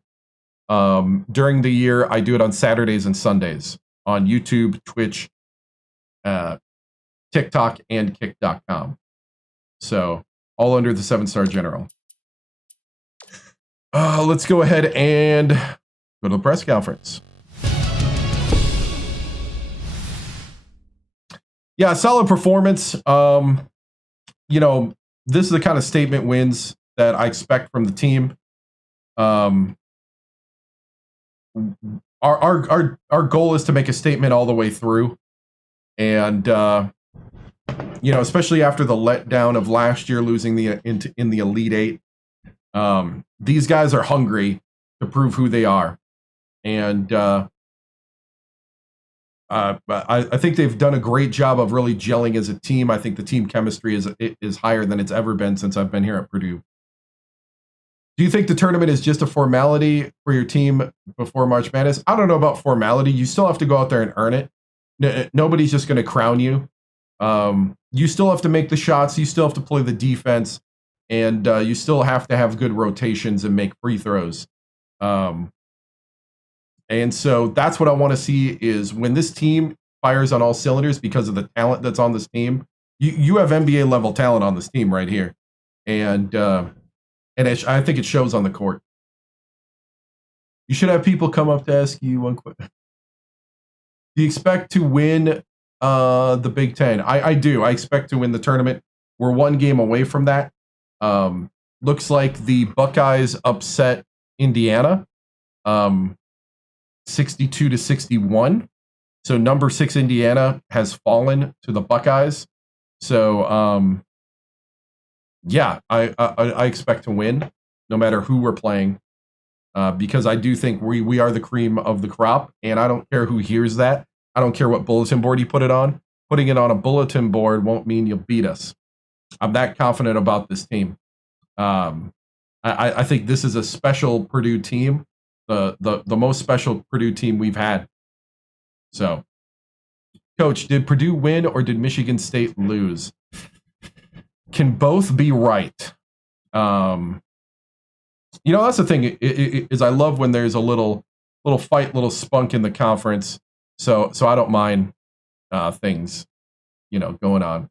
During the year, I do it on Saturdays and Sundays on YouTube, Twitch, TikTok, and Kick.com. So all under the 7-star general. Let's go ahead and go to the press conference. Yeah, solid performance. You know, this is the kind of statement wins that I expect from the team. Our goal is to make a statement all the way through, and you know, especially after the letdown of last year losing in the Elite Eight. These guys are hungry to prove who they are, and I think they've done a great job of really gelling as a team. I think the team chemistry is higher than it's ever been since I've been here at Purdue. Do you think the tournament is just a formality for your team before March Madness? I don't know about formality. You still have to go out there and earn it. Nobody's just going to crown you. You still have to make the shots. You still have to play the defense. And you still have to have good rotations and make free throws. And so that's what I want to see is when this team fires on all cylinders because of the talent that's on this team. You have NBA level talent on this team right here. And I think it shows on the court. You should have people come up to ask you one question. Do you expect to win the Big Ten? I do. I expect to win the tournament. We're one game away from that. Looks like the Buckeyes upset Indiana 62-61. So number 6 Indiana has fallen to the Buckeyes. So yeah, I expect to win no matter who we're playing, because I do think we are the cream of the crop, and I don't care who hears that. I don't care what bulletin board you put it on. Putting it on a bulletin board won't mean you'll beat us. I'm that confident about this team. I think this is a special Purdue team, the most special Purdue team we've had. So, Coach, did Purdue win or did Michigan State lose? Can both be right. You know, that's the thing is I love when there's a little little fight, little spunk in the conference. So I don't mind things, going on.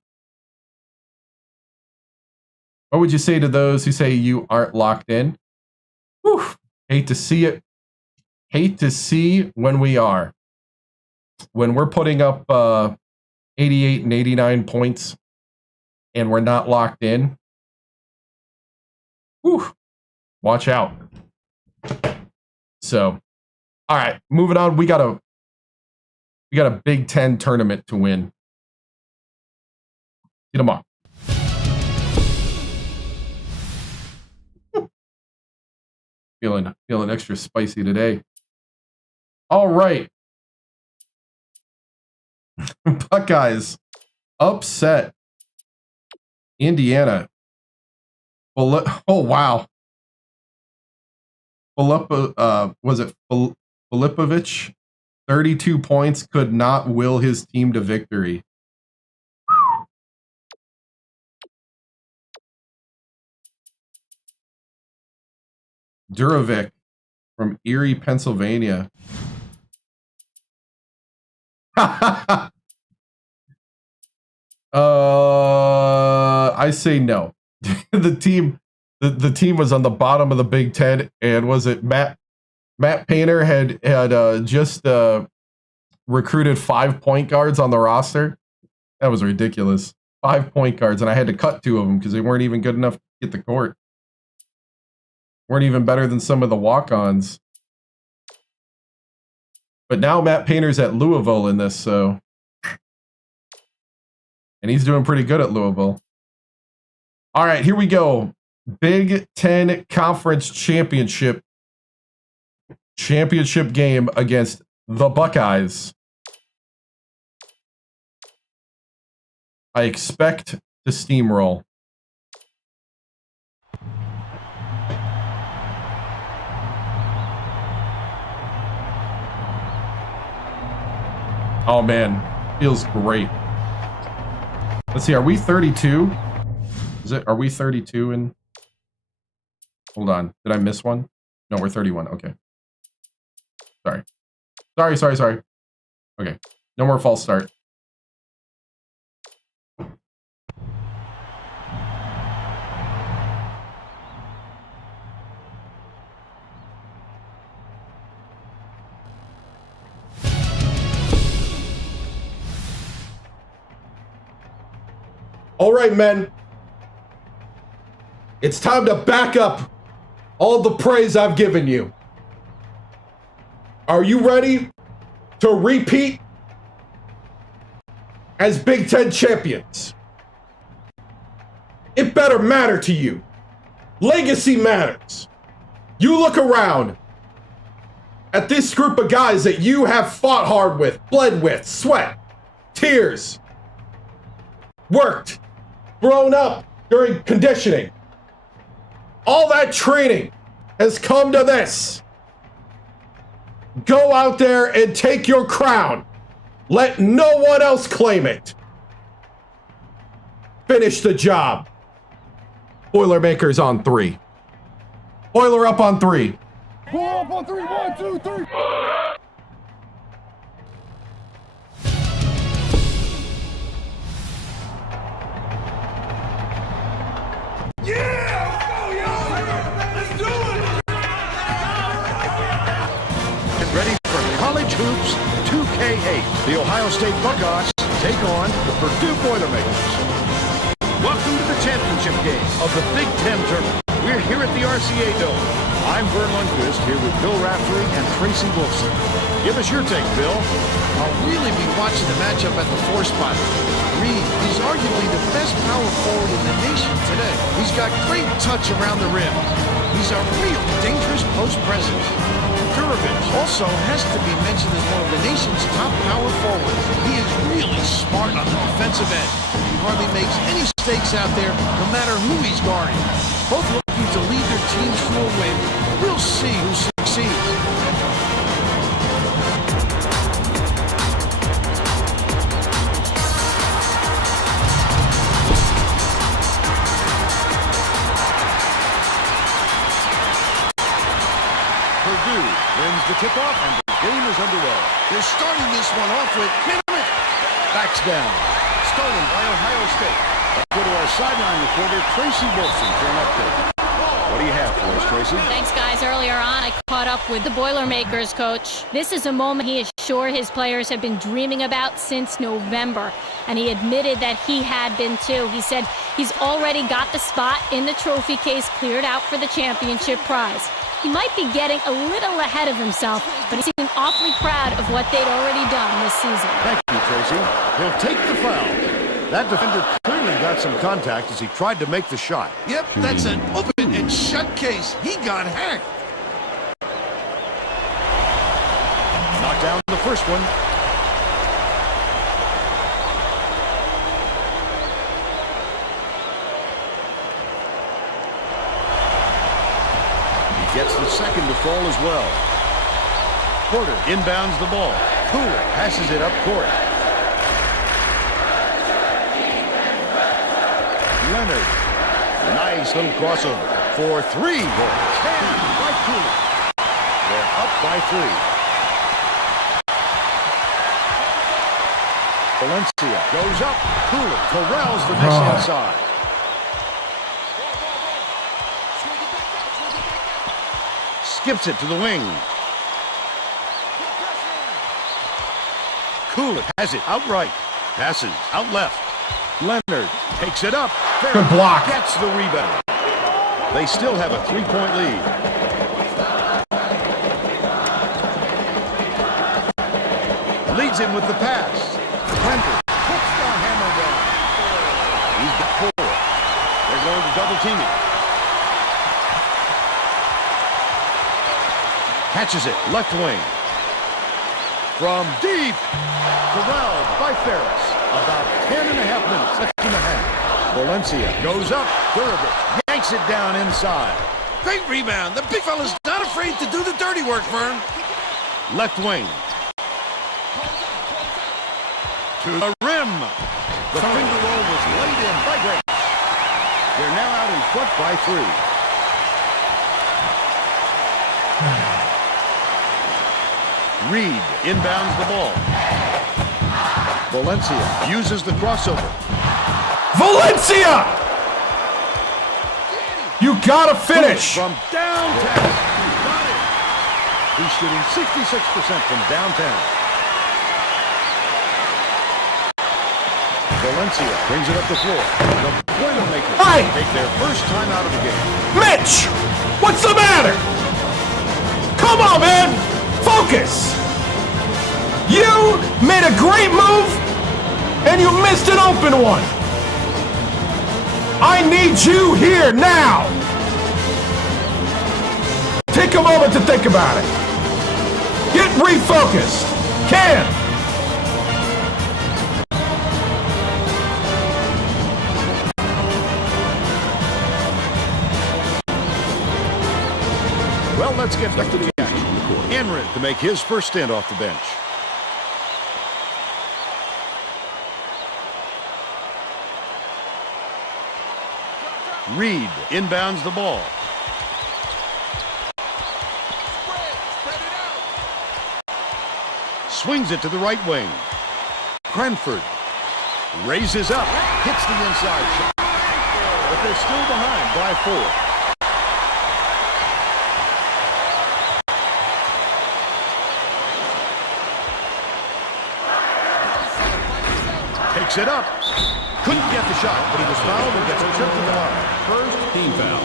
What would you say to those who say you aren't locked in? Whew, hate to see it. Hate to see when we are. When we're putting up 88 and 89 points and we're not locked in. Whew, watch out. So, all right, moving on. We got a Big Ten tournament to win. Get them up. Feeling extra spicy today. All right. Buckeyes upset Indiana. Oh wow. Was it Filipovich? 32 points could not will his team to victory. Durovic from Erie, Pennsylvania. I say no. The team was on the bottom of the Big Ten, and was it Matt Painter had just recruited 5 point guards on the roster? That was ridiculous. 5 point guards, and I had to cut 2 of them because they weren't even good enough to get the court. Weren't even better than some of the walk-ons. But now Matt Painter's at Louisville in this, so. And he's doing pretty good at Louisville. All right, here we go. Big Ten Conference Championship game against the Buckeyes. I expect to steamroll. Oh man, feels great. Let's see, are we 32? Are we 32 in? Hold on, did I miss one? No, we're 31, okay. Sorry. Okay, no more false start. All right, men. It's time to back up all the praise I've given you. Are you ready to repeat as Big Ten champions? It better matter to you. Legacy matters. You look around at this group of guys that you have fought hard with, bled with, sweat, tears, worked, grown up during conditioning. All that training has come to this. Go out there and take your crown. Let no one else claim it. Finish the job. Boilermakers on 3. Boiler up on 3. Pull up on 3. 1, 2, 3. Ready for College Hoops 2K8. The Ohio State Buckeyes take on the Purdue Boilermakers. Welcome to the championship game of the Big Ten tournament. We're here at the RCA Dome. I'm Vern Lundquist here with Bill Raftery and Tracy Wolfson. Give us your take, Bill. I'll really be watching the matchup at the 4 spot. Reed, he's arguably the best power forward in the nation today. He's got great touch around the rim. He's a real dangerous post presence. Durovic also has to be mentioned as one of the nation's top power forwards. He is really smart on the defensive end. He hardly makes any mistakes out there, no matter who he's guarding. Both looking to lead their teams to a win. We'll see who succeeds. Purdue wins the tip-off and the game is underway. They're starting this one off with minute. Backs down. Stolen by Ohio State. Let's go to our sideline reporter, Tracy Wilson, for an update. What do you have for us, Tracy? Thanks, guys. Earlier on, I caught up with the Boilermakers coach. This is a moment he is sure his players have been dreaming about since November, and he admitted that he had been too. He said he's already got the spot in the trophy case cleared out for the championship prize. He might be getting a little ahead of himself, but he seemed awfully proud of what they'd already done this season. Thank you, Tracy. He'll take the foul. That defender clearly got some contact as he tried to make the shot. Yep, that's an open and shut case. He got hacked. Knocked down the first one. He gets the second to fall as well. Porter inbounds the ball. Cooler passes it up court. Leonard. Nice little crossover. For three. Stand by Cooler. They're up by 3. Valencia goes up. Cooler corrals the miss inside. Skips it to the wing. Cooler has it outright. Passes out left. Leonard takes it up. Good block. Gets the rebound. They still have a 3-point lead. Leads him with the pass. Clinton puts the hammer down. He's got 4. They're going to double team him. Catches it, left wing. From deep. Corralled by Ferris. About 10.5 minutes left in the half. Valencia goes up. Durovich yanks it down inside. Great rebound. The big fella's not afraid to do the dirty work, Vern. Left wing. To the rim. The finger roll was laid in by Grace. They're now out in front by 3. Reed inbounds the ball. Valencia uses the crossover. Valencia! You gotta finish! From downtown. Got it. He's shooting 66% from downtown. Valencia brings it up the floor. The Boilermakers take their first time out of the game. Mitch! What's the matter? Come on, man! Focus! You made a great move, and you missed an open one. I need you here now. Take a moment to think about it. Get refocused. Ken! Well, let's get back to the action. Enrid to make his first stint off the bench. Reed inbounds the ball. Swings it to the right wing. Cranford raises up, hits the inside shot. But they're still behind by 4. Takes it up. Couldn't get the shot, but he was fouled and gets a trip to the line. First team foul.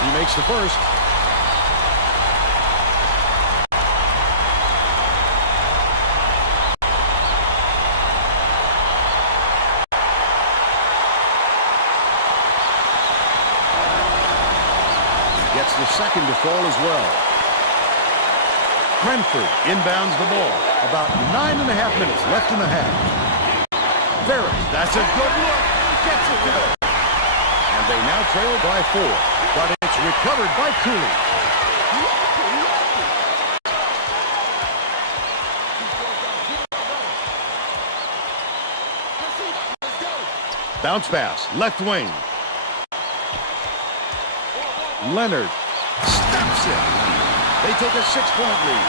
He makes the first. Gets the second to fall as well. Cranford inbounds the ball. About 9.5 minutes left in the half. Ferris, that's a good look. Gets it to them. And they now trail by 4. But it's recovered by Cooley. Bounce pass, left wing. Leonard steps in. They take a 6-point lead.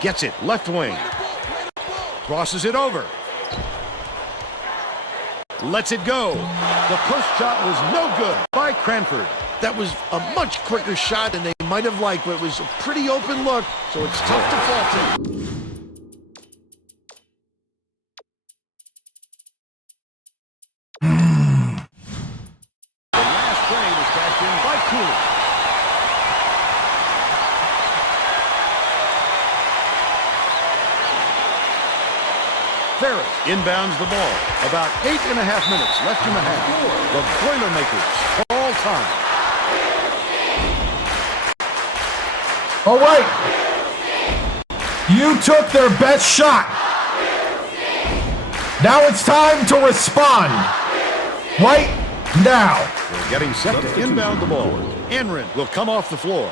Gets it, left wing. Crosses it over. Lets it go. The push shot was no good by Cranford. That was a much quicker shot than they might have liked, but it was a pretty open look, so it's tough to fault him. The last play was cashed in by Cooley. Ferris inbounds the ball. About 8.5 minutes left in the half. The Boilermakers all time. All right. You took their best shot. Now it's time to respond. Right now. They're getting set to inbound the ball. Enrin will come off the floor.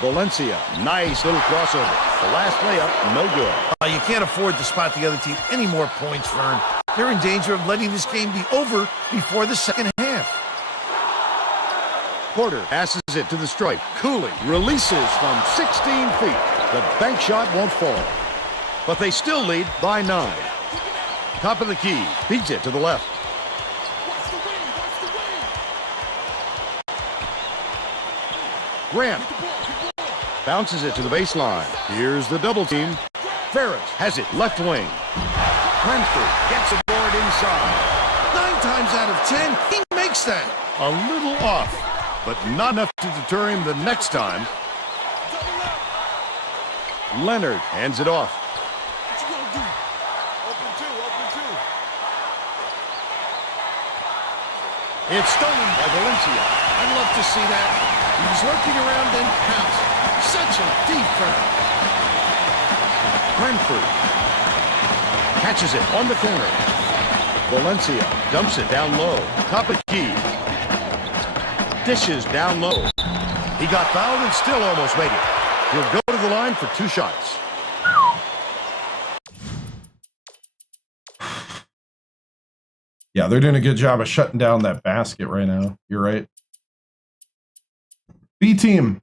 Valencia, nice little crossover. The last layup, no good. You can't afford to spot the other team any more points, Vern. They're in danger of letting this game be over before the second half. Porter passes it to the stripe. Cooley releases from 16 feet. The bank shot won't fall. But they still lead by 9. Top of the key, beats it to the left. Grant bounces it to the baseline. Here's the double team. Ferris has it left wing. Cranford gets the board inside. 9 times out of 10, he makes that. A little off, but not enough to deter him the next time. Leonard hands it off. It's stolen by Valencia. I'd love to see that. He was lurking around and pounced. Such a deep foul. Cranford catches it on the corner. Valencia dumps it down low. Top of key. Dishes down low. He got fouled and still almost made it. He'll go to the line for 2 shots. Yeah, they're doing a good job of shutting down that basket right now. You're right. B team.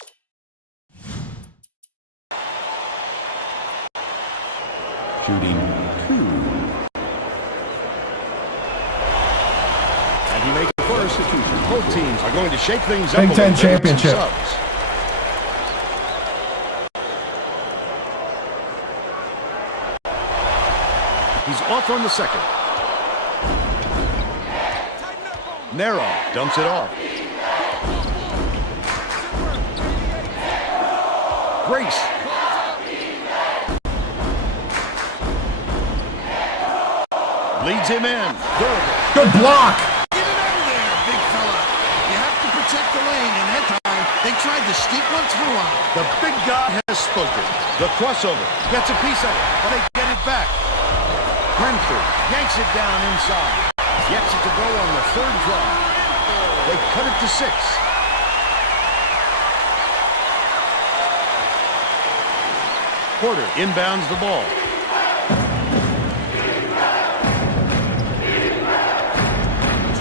Shooting 2. And he makes the first. Both teams are going to shake things up. Big Ten championship. He's off on the second. Narrow dumps it off. Grace. Leads him in. Good block. Get it out of there, big fella. You have to protect the lane, and that time they tried to sneak one through on him. The big guy has spoken. The crossover gets a piece of it, but they get it back. Cranford yanks it down inside. Gets it to go on the 3rd drive. They cut it to 6. Porter inbounds the ball.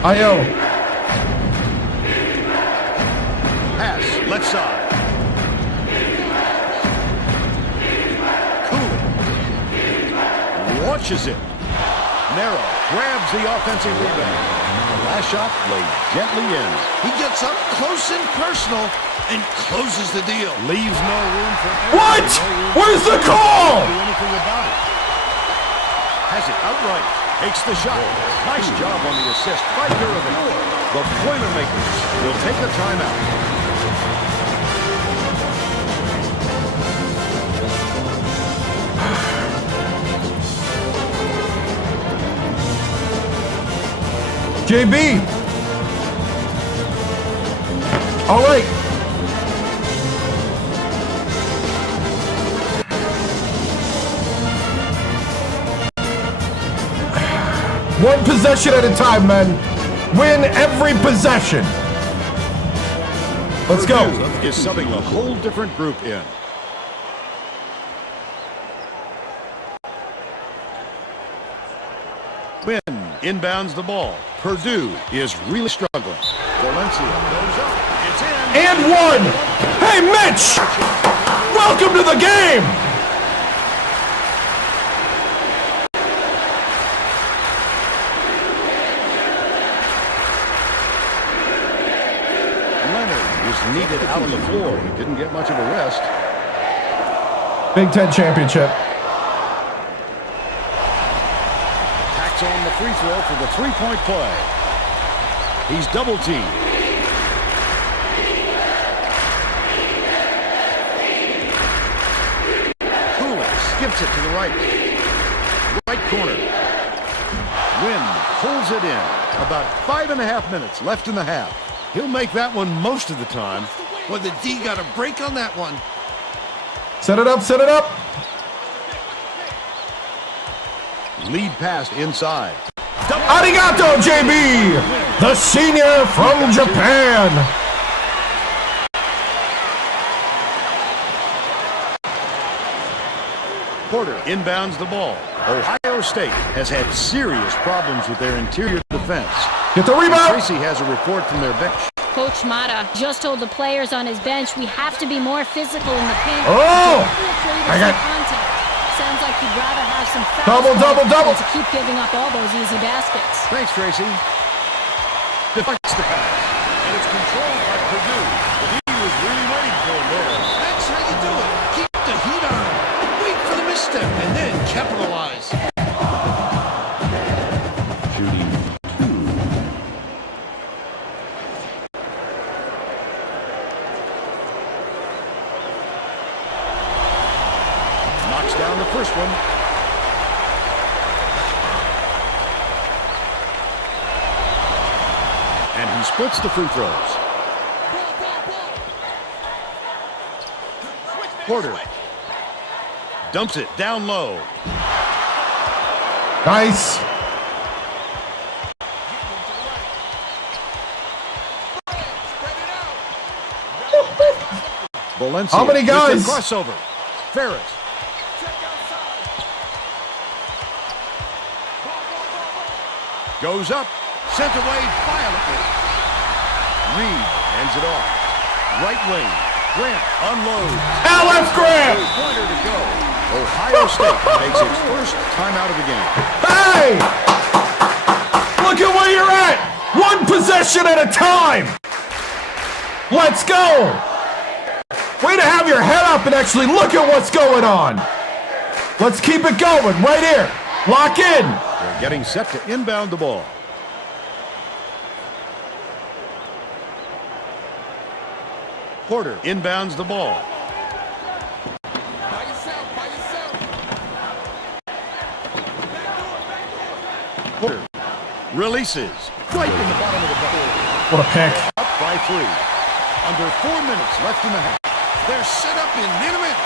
Io. Pass, left side. Cooley launches it. Narrow grabs the offensive rebound. Last shot laid gently in. He gets up close and personal and closes the deal. Leaves no room for error. What? No room Where's the to call? do anything about it. Has it outright. Takes the shot. Nice job on the assist by Durbin. The Boilermakers will take a timeout. JB. All right. One possession at a time, men. Win every possession. Let's go. Purdue is subbing a whole different group in. Win inbounds the ball. Purdue is really struggling. Valencia goes up. It's in. And one. Hey, Mitch. Welcome to the game. Leonard was needed out on the floor. He didn't get much of a rest. Big Ten championship. On the free throw for the three-point play. He's double-teamed. Cooley skips it to the right. Right corner. Wynn pulls it in. About 5.5 minutes left in the half. He'll make that one most of the time. Well, the D got a break on that one. Set it up, set it up. Lead pass inside. Arigato, JB! The senior from Japan. Porter inbounds the ball. Ohio State has had serious problems with their interior defense. Get the rebound. Tracy has a report from their bench. Coach Mata just told the players on his bench we have to be more physical in the paint. Oh! I got contact. Sounds like you'd rather have some fouls double. to keep giving up all those easy baskets. Thanks, Tracy. Deflects the pass. And it's controlled by Purdue. But he was really waiting for him there. That's how you do it. Keep the heat on. Wait for the misstep and then capitalize. Shooting 2. Knocks down the first one. And he splits the free throws. Porter dumps it down low. Nice. Valencia. How many guys? With the crossover. Ferris. Goes up. Sent away violently. Reed ends it off. Right wing. Grant unloads. LF Grant. Pointer to go. Ohio State takes its first timeout of the game. Hey! Look at where you're at. One possession at a time. Let's go. Way to have your head up and actually look at what's going on. Let's keep it going right here. Lock in. They're getting set to inbound the ball. Porter inbounds the ball. By yourself. Porter releases. Right in the bottom of the bucket. What a pick. Up by 3. Under 4 minutes left in the half. They're set up in minute.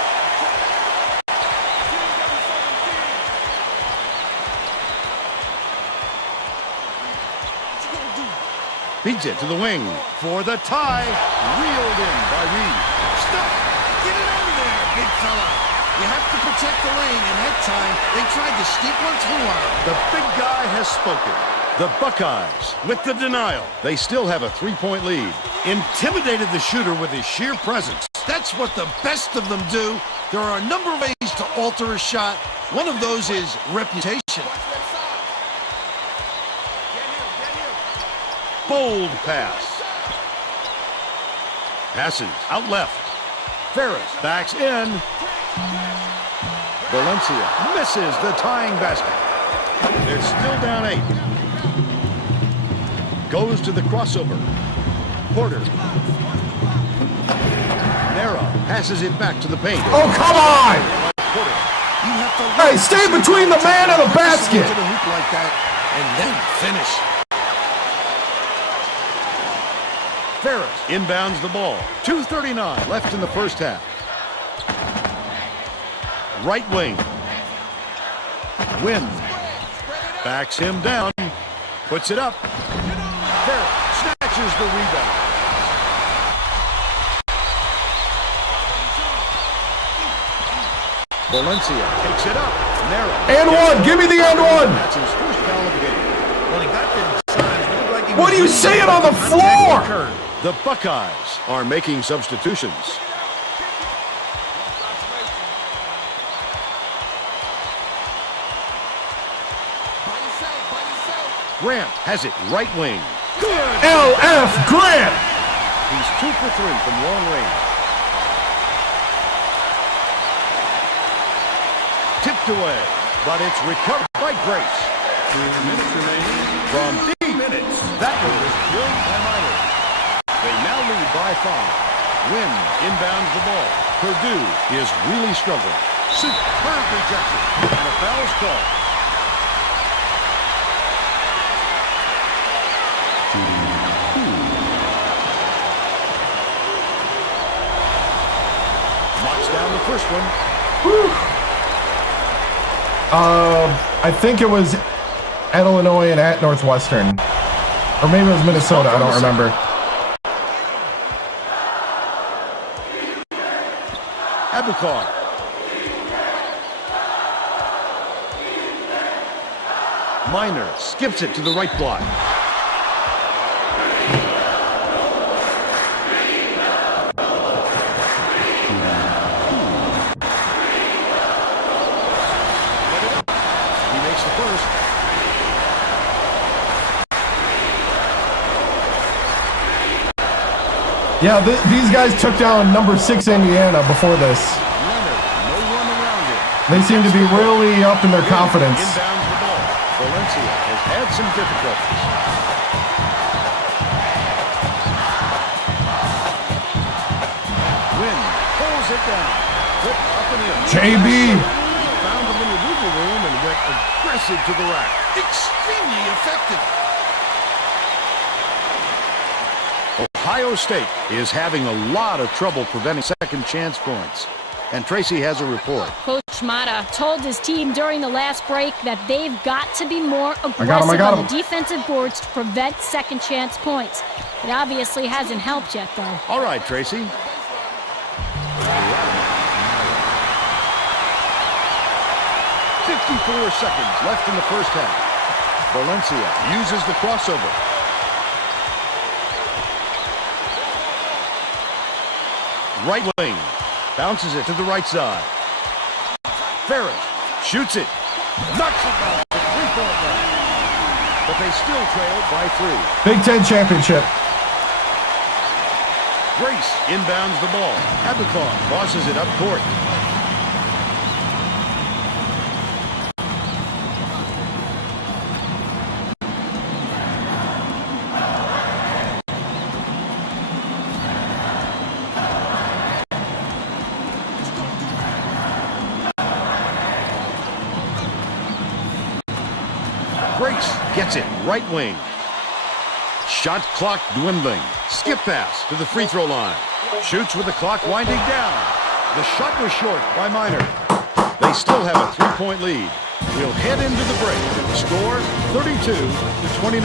Feeds it to the wing for the tie. Reeled in by Reed. Stop! Get it out of there, big fella. You have to protect the lane, and that time they tried to sneak one through on him. The big guy has spoken. The Buckeyes with the denial. They still have a 3-point lead. Intimidated the shooter with his sheer presence. That's what the best of them do. There are a number of ways to alter a shot. One of those is reputation. Bold pass. Passes out left. Ferris backs in. Valencia misses the tying basket. They're still down 8. Goes to the crossover. Porter. Nera passes it back to the paint. Oh, come on! Porter. You have to Hey, stay between the man and the basket. To the hoop like that, and then finish. Ferris inbounds the ball. 2:39 left in the first half. Right wing. Win. Backs him down. Puts it up. Ferris snatches the rebound. Valencia takes it up. Narrow. And one. Give me the and one. That's his first foul of the game. When he got there, it looked like he What are you saying on the floor? The Buckeyes are making substitutions. Grant has it right wing. Good. LF Grant. He's 2 for 3 from long range. Tipped away, but it's recovered by Grace. 3 minutes remaining. From deep minutes. That one was killed by Minor. They now lead by 5. Wynn inbounds the ball. Purdue is really struggling. Superb rejection. And a foul's called. Knocks down the first one. I think it was at Illinois and at Northwestern. Or maybe it was Minnesota. I don't remember. Abukar. Minor skips it to the right block. He makes the first. Yeah, these guys took down number 6 Indiana before this. Leonard, no one around him. They seem to be really up in their confidence. Inbounds the ball. Valencia has had some difficulties. Wynn pulls it down. Flip up and in. JB. Found a little wiggle room and went aggressive to the rack. extremely effective. Ohio State is having a lot of trouble preventing second chance points. And Tracy has a report. Coach Mata told his team during the last break that they've got to be more aggressive I got on him. the defensive boards to prevent second chance points. It obviously hasn't helped yet, though. All right, Tracy. 54 seconds left in the first half. Valencia uses the crossover. Right wing. Bounces it to the right side. Ferris shoots it. Knocks it down. The three-point line. But they still trail by 3. Big Ten championship. Grace inbounds the ball. Abukar crosses it up court. Grace gets it right wing. Shot clock dwindling. Skip pass to the free throw line. Shoots with the clock winding down. The shot was short by Minor. They still have a 3-point lead. We'll head into the break. Score 32-29.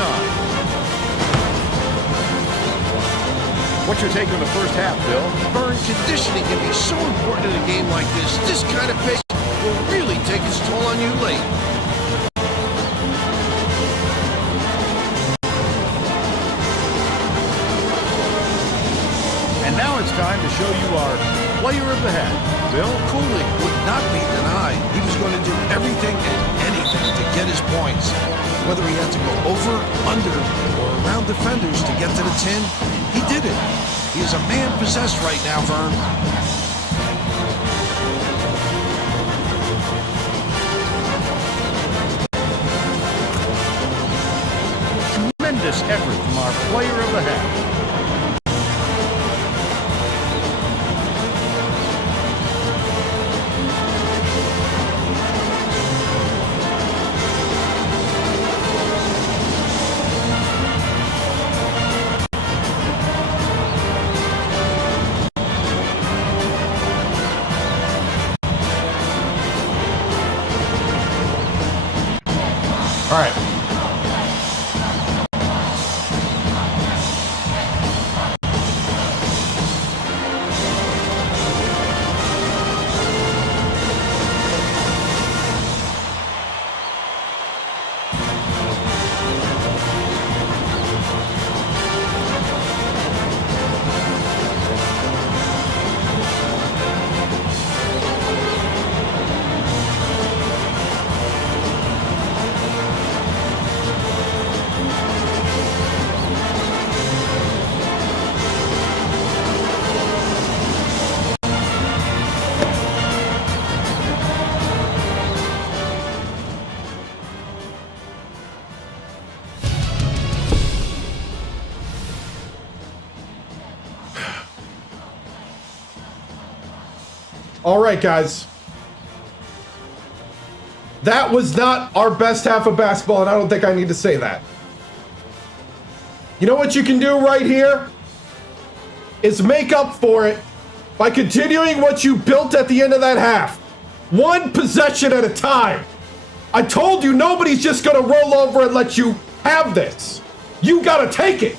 What's your take on the first half, Bill? Burn conditioning can be so important in a game like this. This kind of pace will really take its toll on you late. And now it's time to show you our player of the half. Bill? Cooling would not be denied. He was going to do everything and anything to get his points. Whether he had to go over, under, or around defenders to get to the 10, he did it. He is a man possessed right now, Vern. Tremendous effort from our player of the half. All right. All right, guys. That was not our best half of basketball, and I don't think I need to say that. You know what you can do right here? Is make up for it by continuing what you built at the end of that half. One possession at a time. I told you nobody's just going to roll over and let you have this. You got to take it.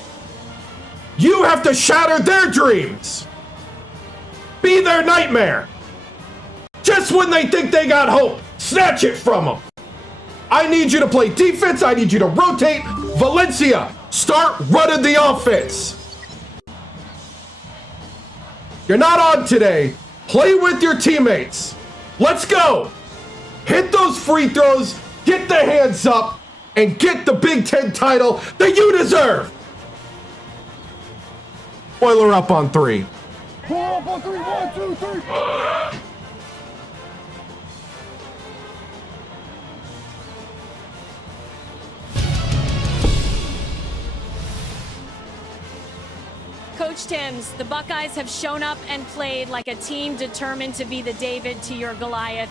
You have to shatter their dreams. Be their nightmare. Just when they think they got hope, snatch it from them. I need you to play defense. I need you to rotate. Valencia, start running the offense. You're not on today. Play with your teammates. Let's go. Hit those free throws, get the hands up, and get the Big Ten title that you deserve. Boiler up on 3. Pull up on 3, 1, 2, 3. Coach Tims, the Buckeyes have shown up and played like a team determined to be the David to your Goliath.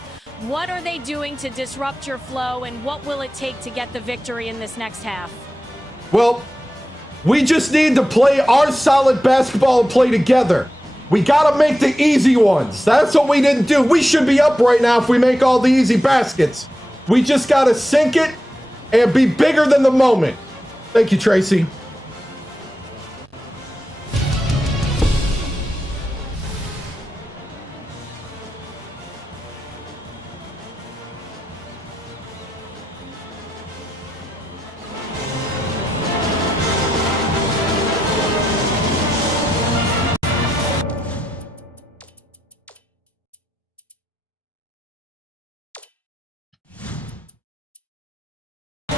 What are they doing to disrupt your flow, and what will it take to get the victory in this next half? Well, we just need to play our solid basketball and play together. We got to make the easy ones. That's what we didn't do. We should be up right now if we make all the easy baskets. We just got to sink it and be bigger than the moment. Thank you, Tracy.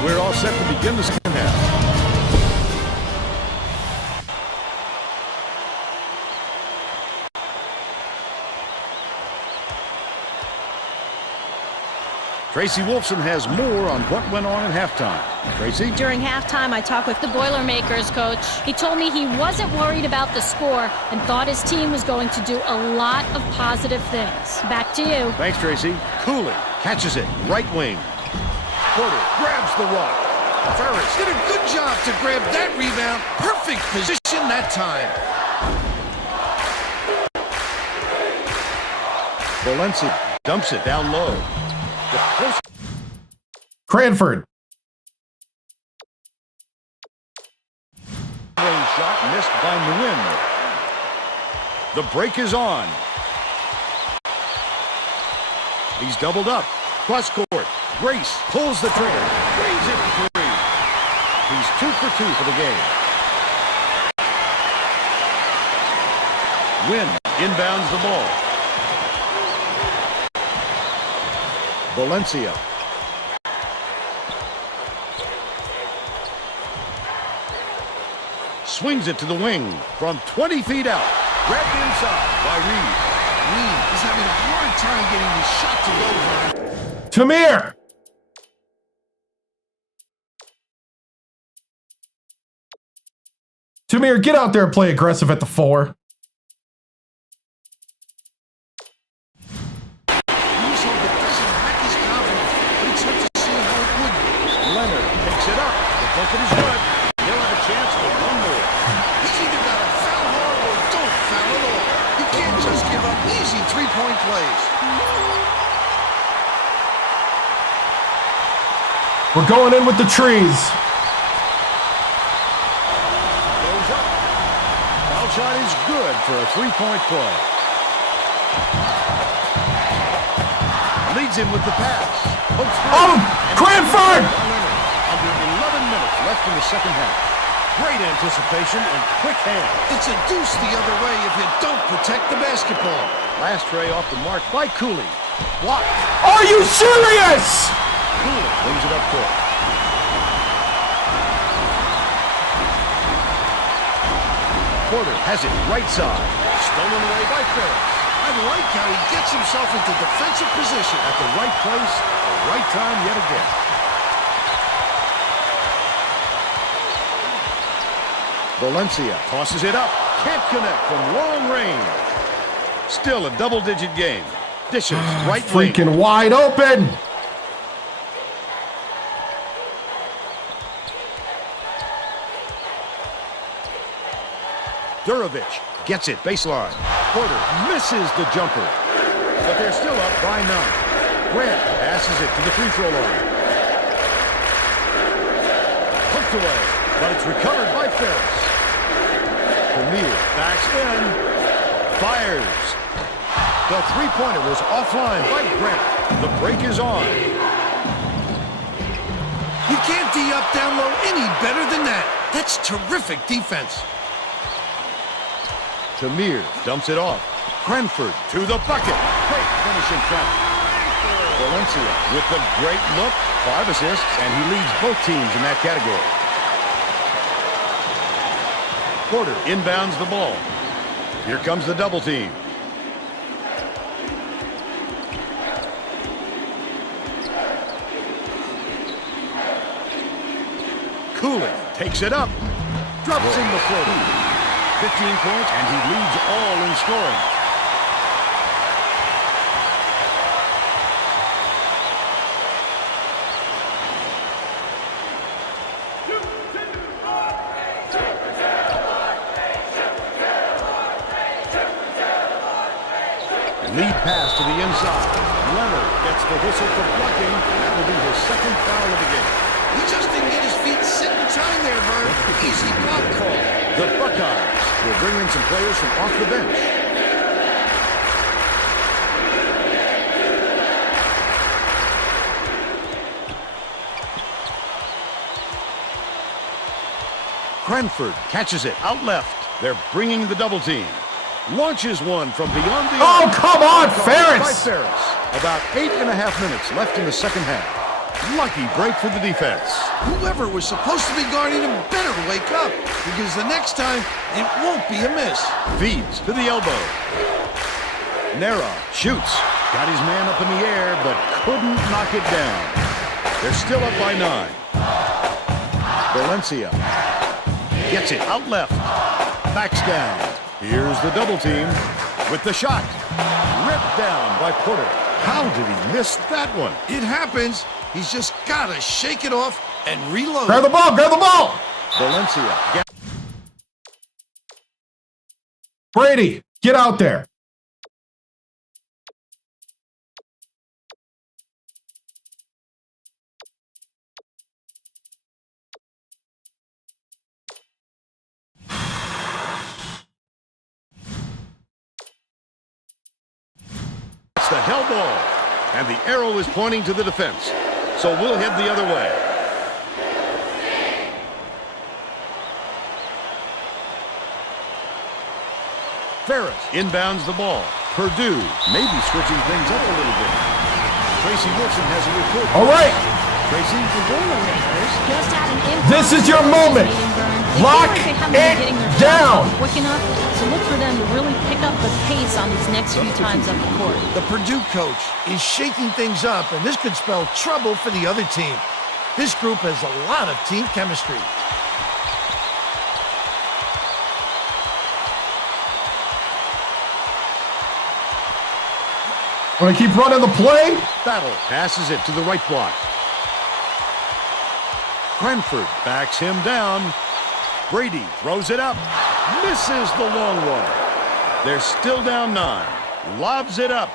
We're all set to begin the second half. Tracy Wolfson has more on what went on in halftime. Tracy? During halftime, I talked with the Boilermakers coach. He told me he wasn't worried about the score and thought his team was going to do a lot of positive things. Back to you. Thanks, Tracy. Cooley catches it, right wing. Porter grabs the rock. Ferris did a good job to grab that rebound. Perfect position that time. Valencia dumps it down low. Cranford. Shot missed by Nguyen. The break is on. He's doubled up. Cross court. Grace pulls the trigger. Drains it for 3. He's 2 for 2 for the game. Nguyen inbounds the ball. Valencia. Swings it to the wing from 20 feet out. Grabbed inside by Reed. Reed is having a hard time getting his shot to go, Vern. Tamir. Tamir, get out there and play aggressive at the 4. Leonard picks it up. The bucket is good. He'll have a chance for one more. He's either got to foul hard or don't foul at all. You can't just give up easy three-point plays. We're going in with the trees. Goes up. Foul shot is good for a three-point play. Leads him with the pass. Oh, Cranford! Under 11 minutes left in the second half. Great anticipation and quick hands. It's a deuce the other way if you don't protect the basketball. Last tray off the mark by Cooley. Blocked. Are you serious? Cooley brings it up court. Porter has it right side. Stolen away by Ferris. I like how he gets himself into defensive position. At the right place, the right time yet again. Valencia tosses it up. Can't connect from long range. Still a double-digit game. Dishes right wing. Freaking wide open. Durovic gets it baseline. Porter misses the jumper. But they're still up by 9. Grant passes it to the free throw line. Hooked away, but it's recovered by Ferris. Camille backs in. Fires. The three-pointer was offline by Grant. The break is on. You can't D up down low any better than that. That's terrific defense. Tamir dumps it off. Cranford to the bucket. Great finishing traffic. Valencia with the great look. 5 assists, and he leads both teams in that category. Porter inbounds the ball. Here comes the double team. Cooley takes it up. Drops in the floater. 15 points, and he leads all in scoring. Lead pass to the inside. Leonard gets the whistle for blocking, and that will be his second foul of the game. He just didn't get his feet set in time there, Vern. Easy block call. The Buckeyes will bring in some players from off the bench. Cranford catches it out left. They're bringing the double team. Launches one from beyond the Oh, arc. come on, By Ferris! Ferris. About 8.5 minutes left in the second half. Lucky break for the defense. Whoever was supposed to be guarding him better wake up, because the next time it won't be a miss. Feeds to the elbow. Nera shoots. Got his man up in the air, but couldn't knock it down. They're still up by 9. Valencia gets it out left. Backs down. Here's the double team with the shot. Ripped down by Porter. How did he miss that one? It happens. He's just got to shake it off and reload. Grab the ball, grab the ball! Valencia gets Brady, get out there. the hell ball. And the arrow is pointing to the defense. So we'll head the other way. Ferris inbounds the ball. Purdue maybe switching things up a little bit. Tracy Wilson has a report. All right. Tracy, The Boilermakers just had an impact. This is your moment. Lock it down. Quick enough, so look for them to really pick up the pace on these next few times up the court. The Purdue coach is shaking things up, and this could spell trouble for the other team. This group has a lot of team chemistry. Want to keep running the play? Battle passes it to the right block. Cranford backs him down. Brady throws it up. Misses the long one. They're still down 9. Lobs it up.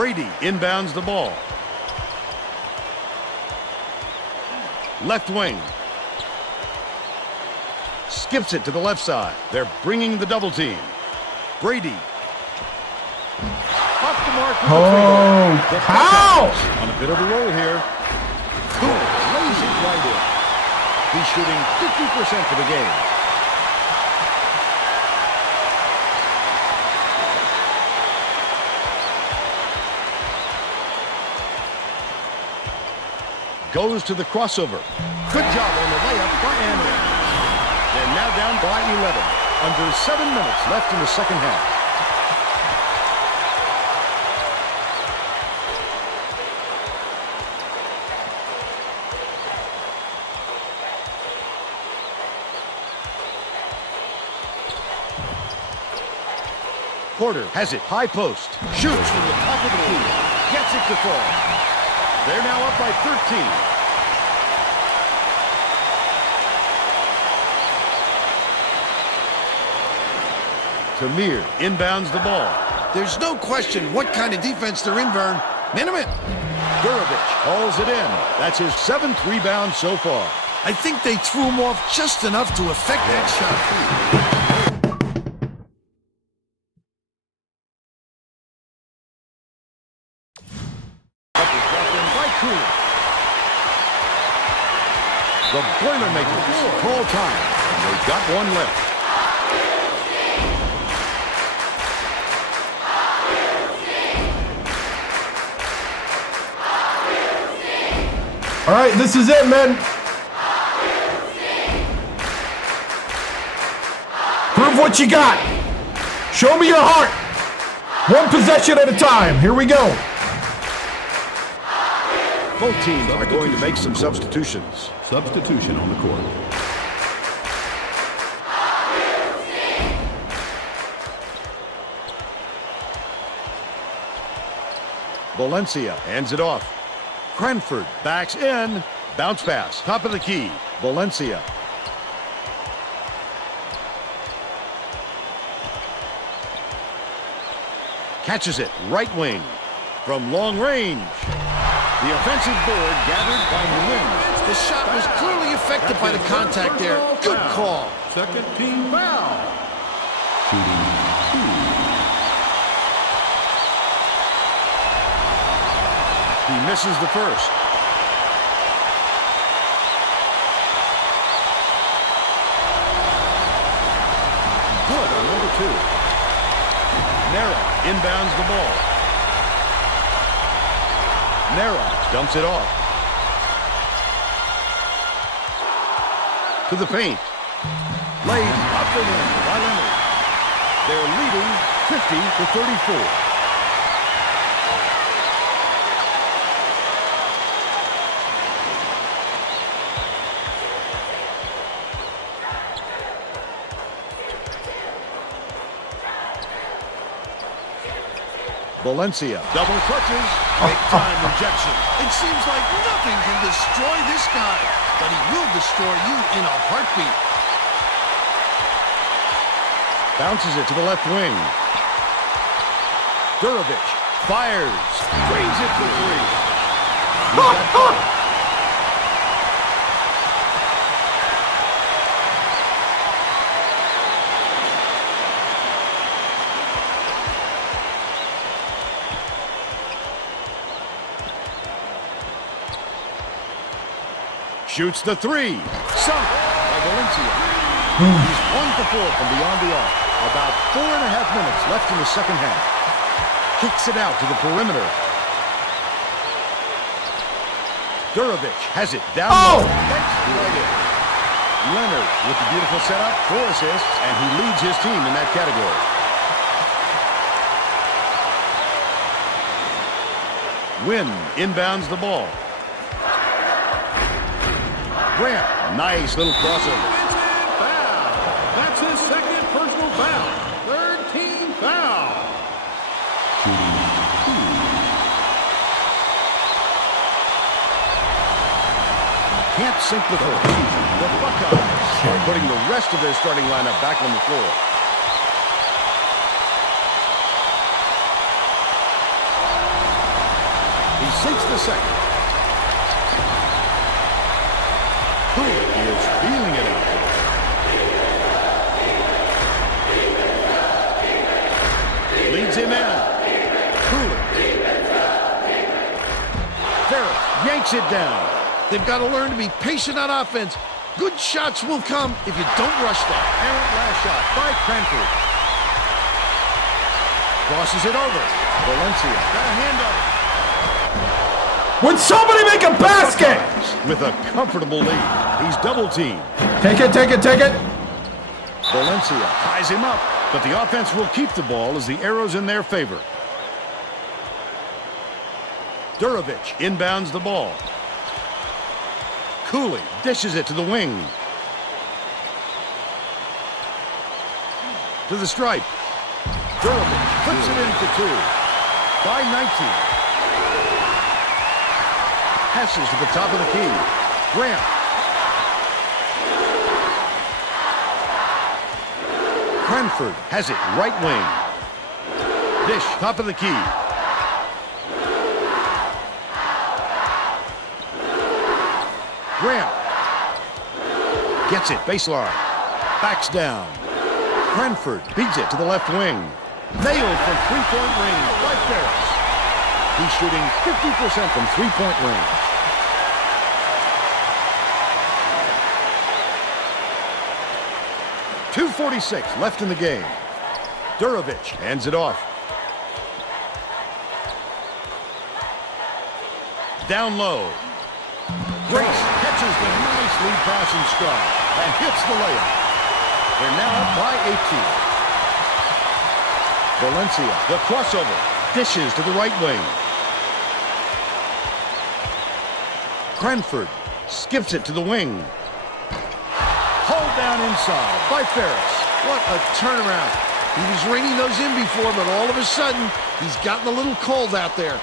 Brady inbounds the ball. Left wing. Skips it to the left side. They're bringing the double team. Brady. Off the mark with the free throw. The how? On a bit of a roll here. Cool. Lays it right in. He's shooting 50% for the game. Goes to the crossover. Good job on the layup by Andrew. They're now down by 11. Under 7 minutes left in the second half. Porter has it. High post. Shoots from the top of the key. Gets it to fall. They're now up by 13. Tamir inbounds the ball. There's no question what kind of defense they're in, Vern. Minimum. Durovic hauls it in. That's his 7th rebound so far. I think they threw him off just enough to affect that shot. The Boilermakers call time. They've got one left. All right, this is it, man. Prove what you got. Show me your heart. One possession at a time. Here we go. Both teams are going to make some substitutions. Substitution on the court. Valencia hands it off. Cranford backs in. Bounce pass. Top of the key. Valencia. Catches it. Right wing. From long range. The offensive board gathered by Nguyen. The shot was clearly affected by the contact there. Good call. Second team foul. Shooting 2. He misses the first. Good on number 2. Nera inbounds the ball. Nera dumps it off. To the paint. Laid up and in by Leonard. They're leading 50-34. Valencia double clutches. Big time rejection. It seems like nothing can destroy this guy, but he will destroy you in a heartbeat. Bounces it to the left wing. Durovic fires. Drains it for 3. Shoots the 3. Sunk by Valencia. He's 1 for 4 from beyond the arc. About 4.5 minutes left in the second half. Kicks it out to the perimeter. Durovic has it down low. Banks it right in. Leonard with the beautiful setup, 4 assists, and he leads his team in that category. Wynn inbounds the ball. Grant, nice little crossover. Foul. That's his second personal foul. Third team foul. Shooting 2. Can't sink the first. The Buckeyes are putting the rest of their starting lineup back on the floor. sinks the second. Cooley is feeling it out there. Leads him in. Cooley. Ferris yanks it down. They've got to learn to be patient on offense. Good shots will come if you don't rush them. Errant last shot by Cranford. Crosses it over. Valencia got a hand on it. Would somebody make a basket? With a comfortable lead. He's double teamed. Take it, take it, take it. Valencia ties him up, but the offense will keep the ball as the arrow's in their favor. Durovic inbounds the ball. Cooley dishes it to the wing. To the stripe. Durovic puts it in for two. By 19. Passes to the top of the key. Grant. Cranford has it right wing. Dish, top of the key. Grant. Gets it, baseline. Backs down. Cranford beats it to the left wing. Nailed from three-point range by Ferris. He's shooting 50% from three-point range. .246 left in the game. Durovic hands it off. Down low. Grace catches the nice lead pass in stride and hits the layup. They're now up by 18. Valencia, the crossover, dishes to the right wing. Cranford skips it to the wing. Hauled down inside by Ferris. What a turnaround. He was reining those in before, but all of a sudden, he's gotten a little cold out there.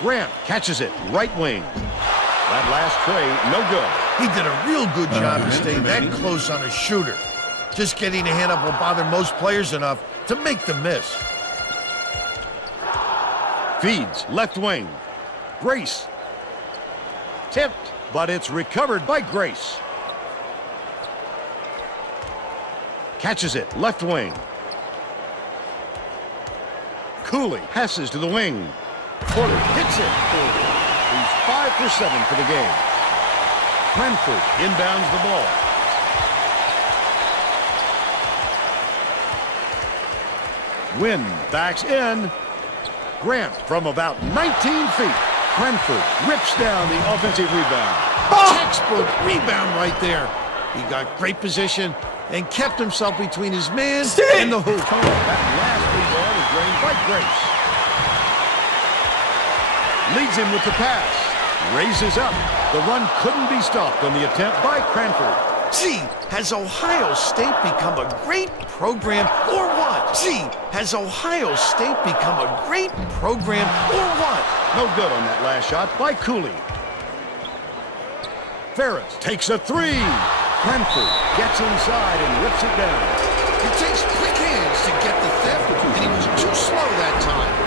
Grant catches it, right wing. That last tray, no good. He did a real good job of staying that close on a shooter. Just getting a hand up will bother most players enough to make them miss. Feeds, left wing. Grace. Tipped, but it's recovered by Grace. Catches it, left wing. Cooley passes to the wing. Porter hits it. He's 5 for 7 for the game. Cranford inbounds the ball. Wynn backs in. Grant from about 19 feet. Cranford rips down the offensive rebound. Textbook rebound right there. He got great position and kept himself between his man and the hoop. That last free ball is drained by Grace. Leads him with the pass. Raises up. The run couldn't be stopped on the attempt by Cranford. Gee, has Ohio State become a great program or what? Gee, has Ohio State become a great program or what? No good on that last shot by Cooley. Ferris takes a three. Cranford gets inside and rips it down. It takes quick hands to get the theft, and he was too slow that time.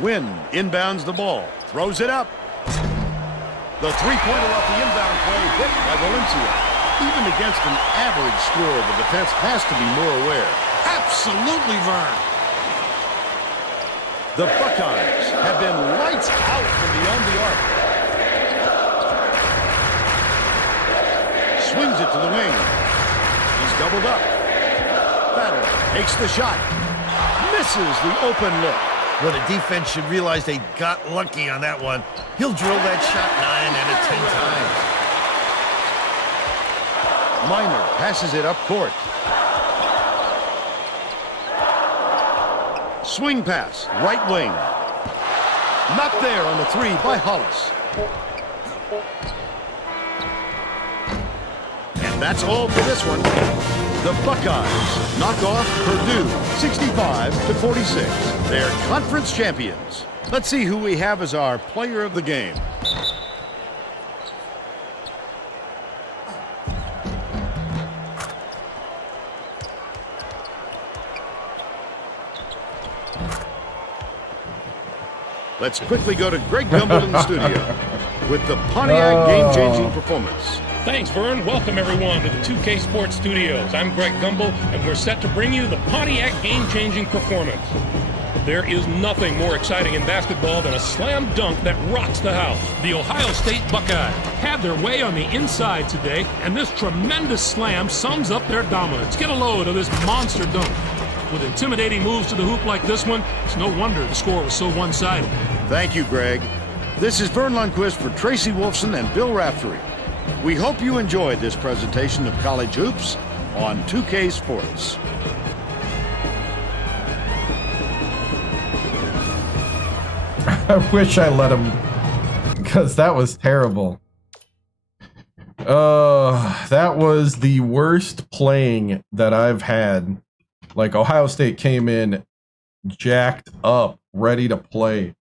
Wynn inbounds the ball. Throws it up. The three-pointer off the inbound play hit by Valencia. Even against an average scorer, the defense has to be more aware. Absolutely, Vern. The Buckeyes have been lights out from beyond the arc. Swings it to the wing. He's doubled up. Battle takes the shot. Misses the open look. Well, the defense should realize they got lucky on that one. He'll drill that shot 9 out of 10 times. Minor passes it up court. Swing pass, right wing. Not there on the three by Hollis. And that's all for this one. The Buckeyes knock off Purdue 65-46. They're conference champions. Let's see who we have as our player of the game. Let's quickly go to Greg Gumbel in the studio with the Pontiac game-changing performance. Thanks, Vern. Welcome, everyone, to the 2K Sports Studios. I'm Greg Gumbel, and we're set to bring you the Pontiac game-changing performance. There is nothing more exciting in basketball than a slam dunk that rocks the house. The Ohio State Buckeyes had their way on the inside today, and this tremendous slam sums up their dominance. Get a load of this monster dunk. With intimidating moves to the hoop like this one, it's no wonder the score was so one-sided. Thank you, Greg. This is Vern Lundquist for Tracy Wolfson and Bill Raftery. We hope you enjoyed this presentation of college hoops on 2K Sports. I wish I let him, because that was terrible. That was the worst playing that I've had. Like, Ohio State came in jacked up, ready to play.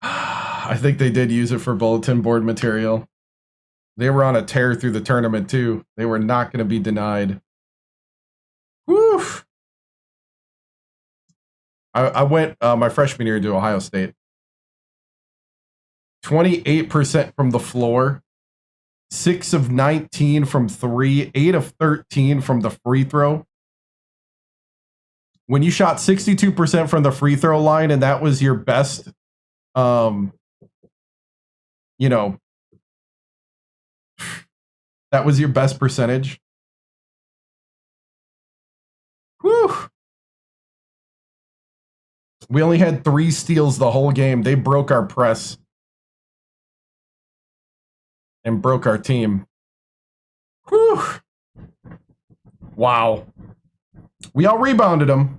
I think they did use it for bulletin board material. They were on a tear through the tournament, too. They were not going to be denied. Woo! I went my freshman year to Ohio State. 28% from the floor, 6 of 19 from 3, 8 of 13 from the free throw. When you shot 62% from the free throw line and that was your best, that was your best percentage. Whew. We only had 3 steals the whole game. They broke our press and broke our team. Whew. Wow. We all rebounded them.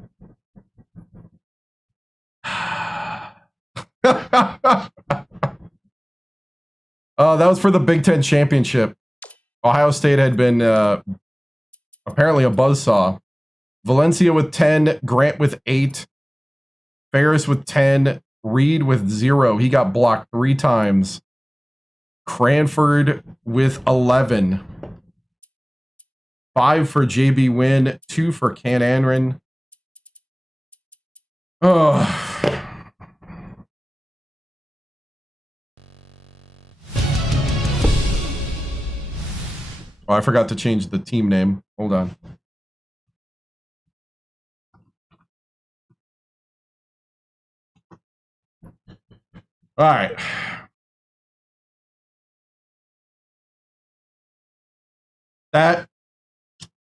That was for the Big Ten championship. Ohio State had been apparently a buzzsaw. Valencia with 10, Grant with 8, Ferris with 10, Reed with 0. He got blocked 3 times. Cranford with 11. 5 for JB Wynn, 2 for Ken Anron. Oh. Oh, I forgot to change the team name. Hold on. All right. That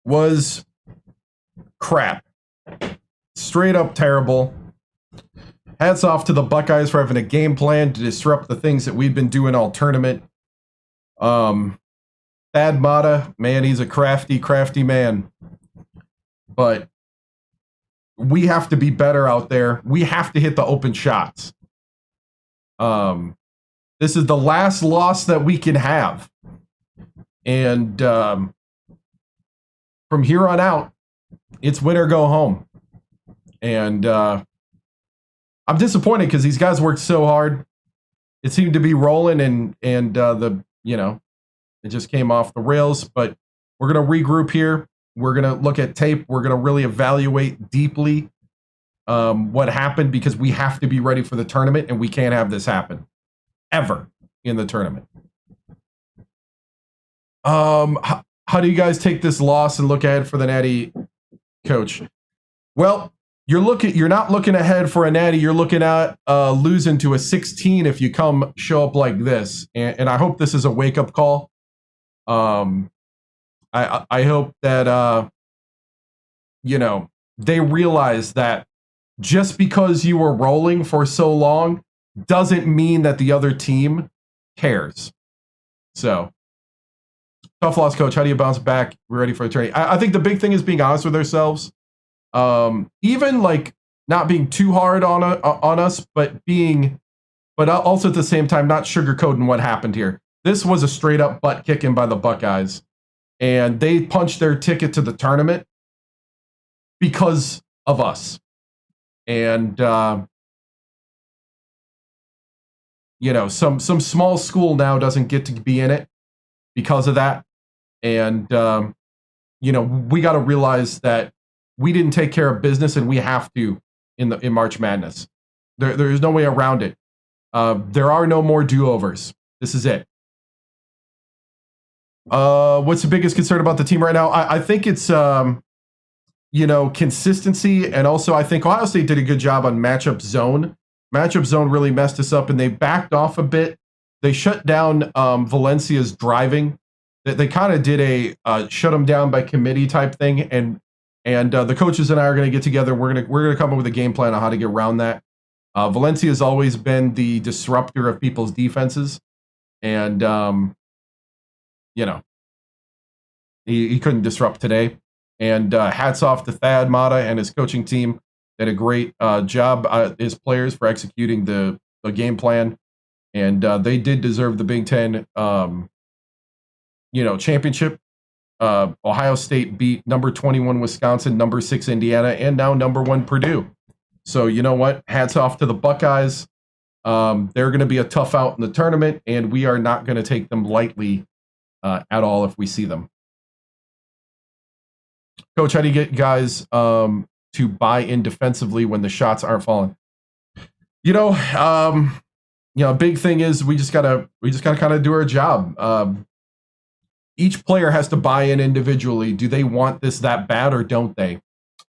was crap. Straight up terrible. Hats off to the Buckeyes for having a game plan to disrupt the things that we've been doing all tournament. Thad Matta, man, he's a crafty man. But we have to be better out there. We have to hit the open shots. This is the last loss that we can have. And from here on out, it's win or go home. And I'm disappointed because these guys worked so hard. It seemed to be rolling and it just came off the rails. But we're going to regroup here. We're going to look at tape. We're going to really evaluate deeply what happened, because we have to be ready for the tournament, and we can't have this happen ever in the tournament. How do you guys take this loss and look ahead for the Natty, Coach? Well, you're not looking ahead for a Natty. You're looking at losing to a 16 if you show up like this. And I hope this is a wake up call. I hope that they realize that just because you were rolling for so long doesn't mean that the other team cares. So, tough loss, Coach. How do you bounce back? We're ready for a tourney. I think the big thing is being honest with ourselves. Even like not being too hard on us, but also at the same time not sugarcoating what happened here. This was a straight up butt kicking by the Buckeyes, and they punched their ticket to the tournament because of us. And some small school now doesn't get to be in it because of that. And we got to realize that we didn't take care of business, and we have to in March Madness. There's no way around it. There are no more do-overs. This is it. What's the biggest concern about the team right now? I think it's, consistency. And also, I think Ohio State did a good job on matchup zone. Matchup zone really messed us up, and they backed off a bit. They shut down Valencia's driving. They kind of did a shut them down by committee type thing. And the coaches and I are going to get together. We're gonna come up with a game plan on how to get around that. Valencia has always been the disruptor of people's defenses. And, he couldn't disrupt today. And hats off to Thad Matta and his coaching team. They did a great job, his players, for executing the game plan. And they did deserve the Big Ten, championship. Ohio State beat number 21 Wisconsin, number 6 Indiana, and now number 1 Purdue. So you know what? Hats off to the Buckeyes. They're going to be a tough out in the tournament, and we are not going to take them lightly at all if we see them. Coach, how do you get guys to buy in defensively when the shots aren't falling? Big thing is we just gotta kind of do our job. Each player has to buy in individually. Do they want this that bad or don't they?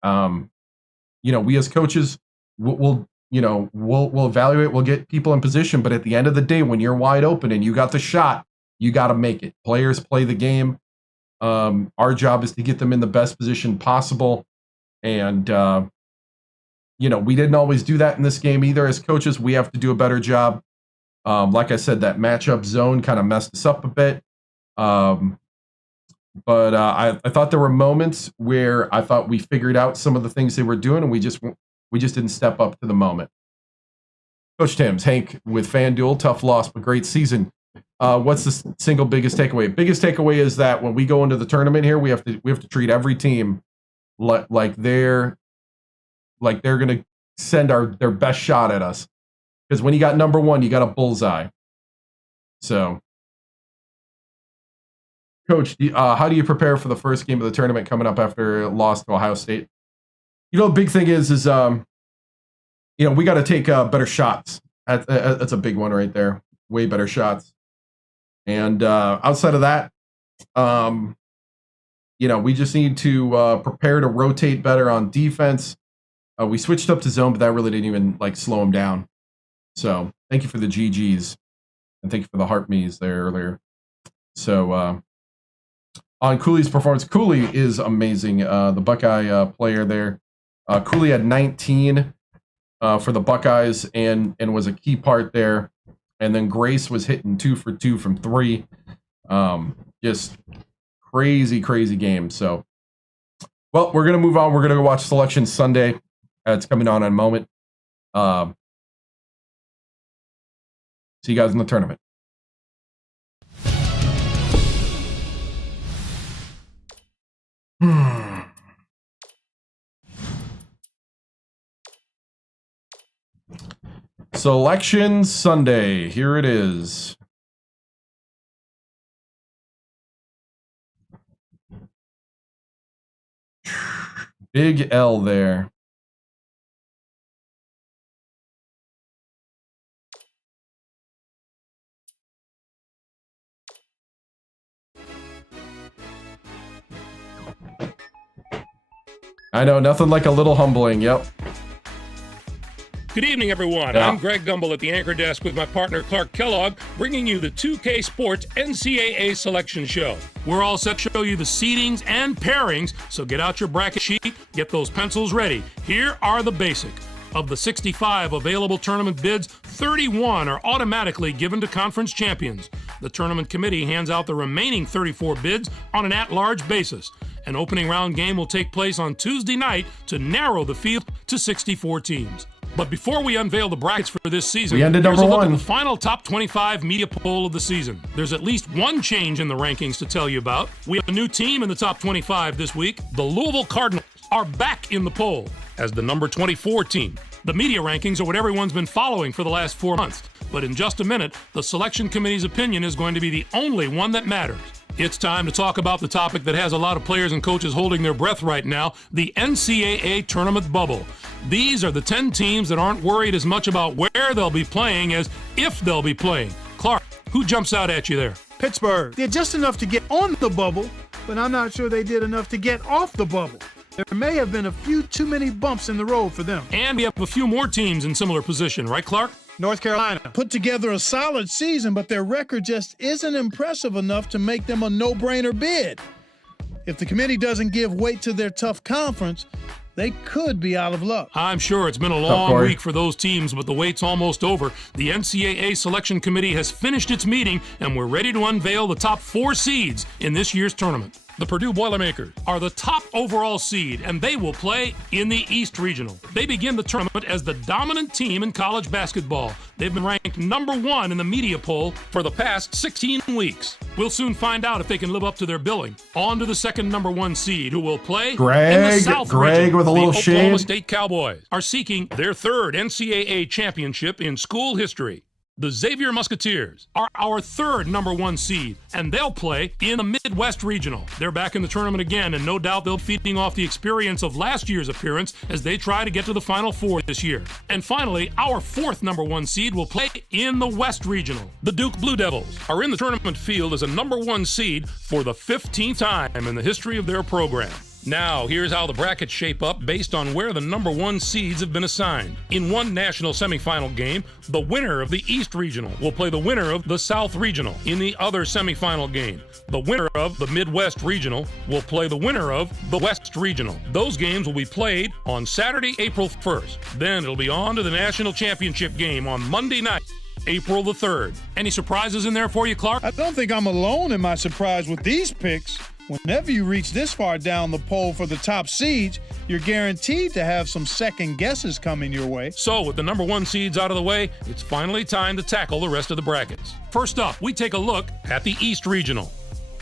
We as coaches, we'll evaluate, we'll get people in position, but at the end of the day, when you're wide open and you got the shot, you got to make it. Players play the game. Our job is to get them in the best position possible. And, we didn't always do that in this game either. As coaches, we have to do a better job. Like I said, that matchup zone kind of messed us up a bit. But I thought there were moments where I thought we figured out some of the things they were doing, and we just didn't step up to the moment. Coach TImms, Hank with FanDuel, tough loss, but great season. What's the single biggest takeaway? Biggest takeaway is that when we go into the tournament here, we have to treat every team like they're going to send their best shot at us. Because when you got number 1, you got a bullseye. So, Coach, how do you prepare for the first game of the tournament coming up after a loss to Ohio State? The big thing is we got to take better shots. That's a big one right there. Way better shots. And outside of that, we just need to prepare to rotate better on defense. We switched up to zone, but that really didn't even slow them down. So thank you for the GGs, and thank you for the heart me's there earlier. So on Cooley's performance, Cooley is amazing. The Buckeye player there. Cooley had 19 for the Buckeyes and was a key part there. And then Grace was hitting 2 for 2 from 3. Just crazy game. So, well, we're going to move on. We're going to go watch Selection Sunday. It's coming on in a moment. See you guys in the tournament. Selection Sunday. Here it is. Big L there. I know, nothing like a little humbling. Yep. Good evening, everyone. Yeah. I'm Greg Gumbel at the anchor desk with my partner Clark Kellogg, bringing you the 2K Sports NCAA Selection Show. We're all set to show you the seedings and pairings, so get out your bracket sheet, get those pencils ready. Here are the basics. Of the 65 available tournament bids, 31 are automatically given to conference champions. The tournament committee hands out the remaining 34 bids on an at-large basis. An opening round game will take place on Tuesday night to narrow the field to 64 teams. But before we unveil the brackets for this season, we ended here's number a look 1. at the final top 25 media poll of the season. There's at least one change in the rankings to tell you about. We have a new team in the top 25 this week. The Louisville Cardinals are back in the poll as the number 24 team. The media rankings are what everyone's been following for the last 4 months. But in just a minute, the selection committee's opinion is going to be the only one that matters. It's time to talk about the topic that has a lot of players and coaches holding their breath right now, the NCAA tournament bubble. These are the 10 teams that aren't worried as much about where they'll be playing as if they'll be playing. Clark, who jumps out at you there? Pittsburgh. They're just enough to get on the bubble, but I'm not sure they did enough to get off the bubble. There may have been a few too many bumps in the road for them. And we have a few more teams in similar position, right, Clark? North Carolina put together a solid season, but their record just isn't impressive enough to make them a no-brainer bid. If the committee doesn't give weight to their tough conference, they could be out of luck. I'm sure it's been a long week for those teams, but the wait's almost over. The NCAA Selection Committee has finished its meeting, and we're ready to unveil the top 4 seeds in this year's tournament. The Purdue Boilermakers are the top overall seed, and they will play in the East Regional. They begin the tournament as the dominant team in college basketball. They've been ranked number 1 in the media poll for the past 16 weeks. We'll soon find out if they can live up to their billing. On to the second number 1 seed, who will play in the South Regional. With a little the shade. Oklahoma State Cowboys are seeking their 3rd NCAA championship in school history. The Xavier Musketeers are our 3rd number 1 seed, and they'll play in the Midwest Regional. They're back in the tournament again, and no doubt they'll be feeding off the experience of last year's appearance as they try to get to the Final Four this year. And finally, our 4th number 1 seed will play in the West Regional. The Duke Blue Devils are in the tournament field as a number 1 seed for the 15th time in the history of their program. Now, here's how the brackets shape up based on where the number 1 seeds have been assigned. In one national semifinal game, the winner of the East Regional will play the winner of the South Regional. In the other semifinal game, the winner of the Midwest Regional will play the winner of the West Regional. Those games will be played on Saturday, April 1st. Then it'll be on to the national championship game on Monday night, April the 3rd. Any surprises in there for you, Clark? I don't think I'm alone in my surprise with these picks. Whenever you reach this far down the poll for the top seeds, you're guaranteed to have some second guesses coming your way. So, with the number 1 seeds out of the way, it's finally time to tackle the rest of the brackets. First up, we take a look at the East Regional.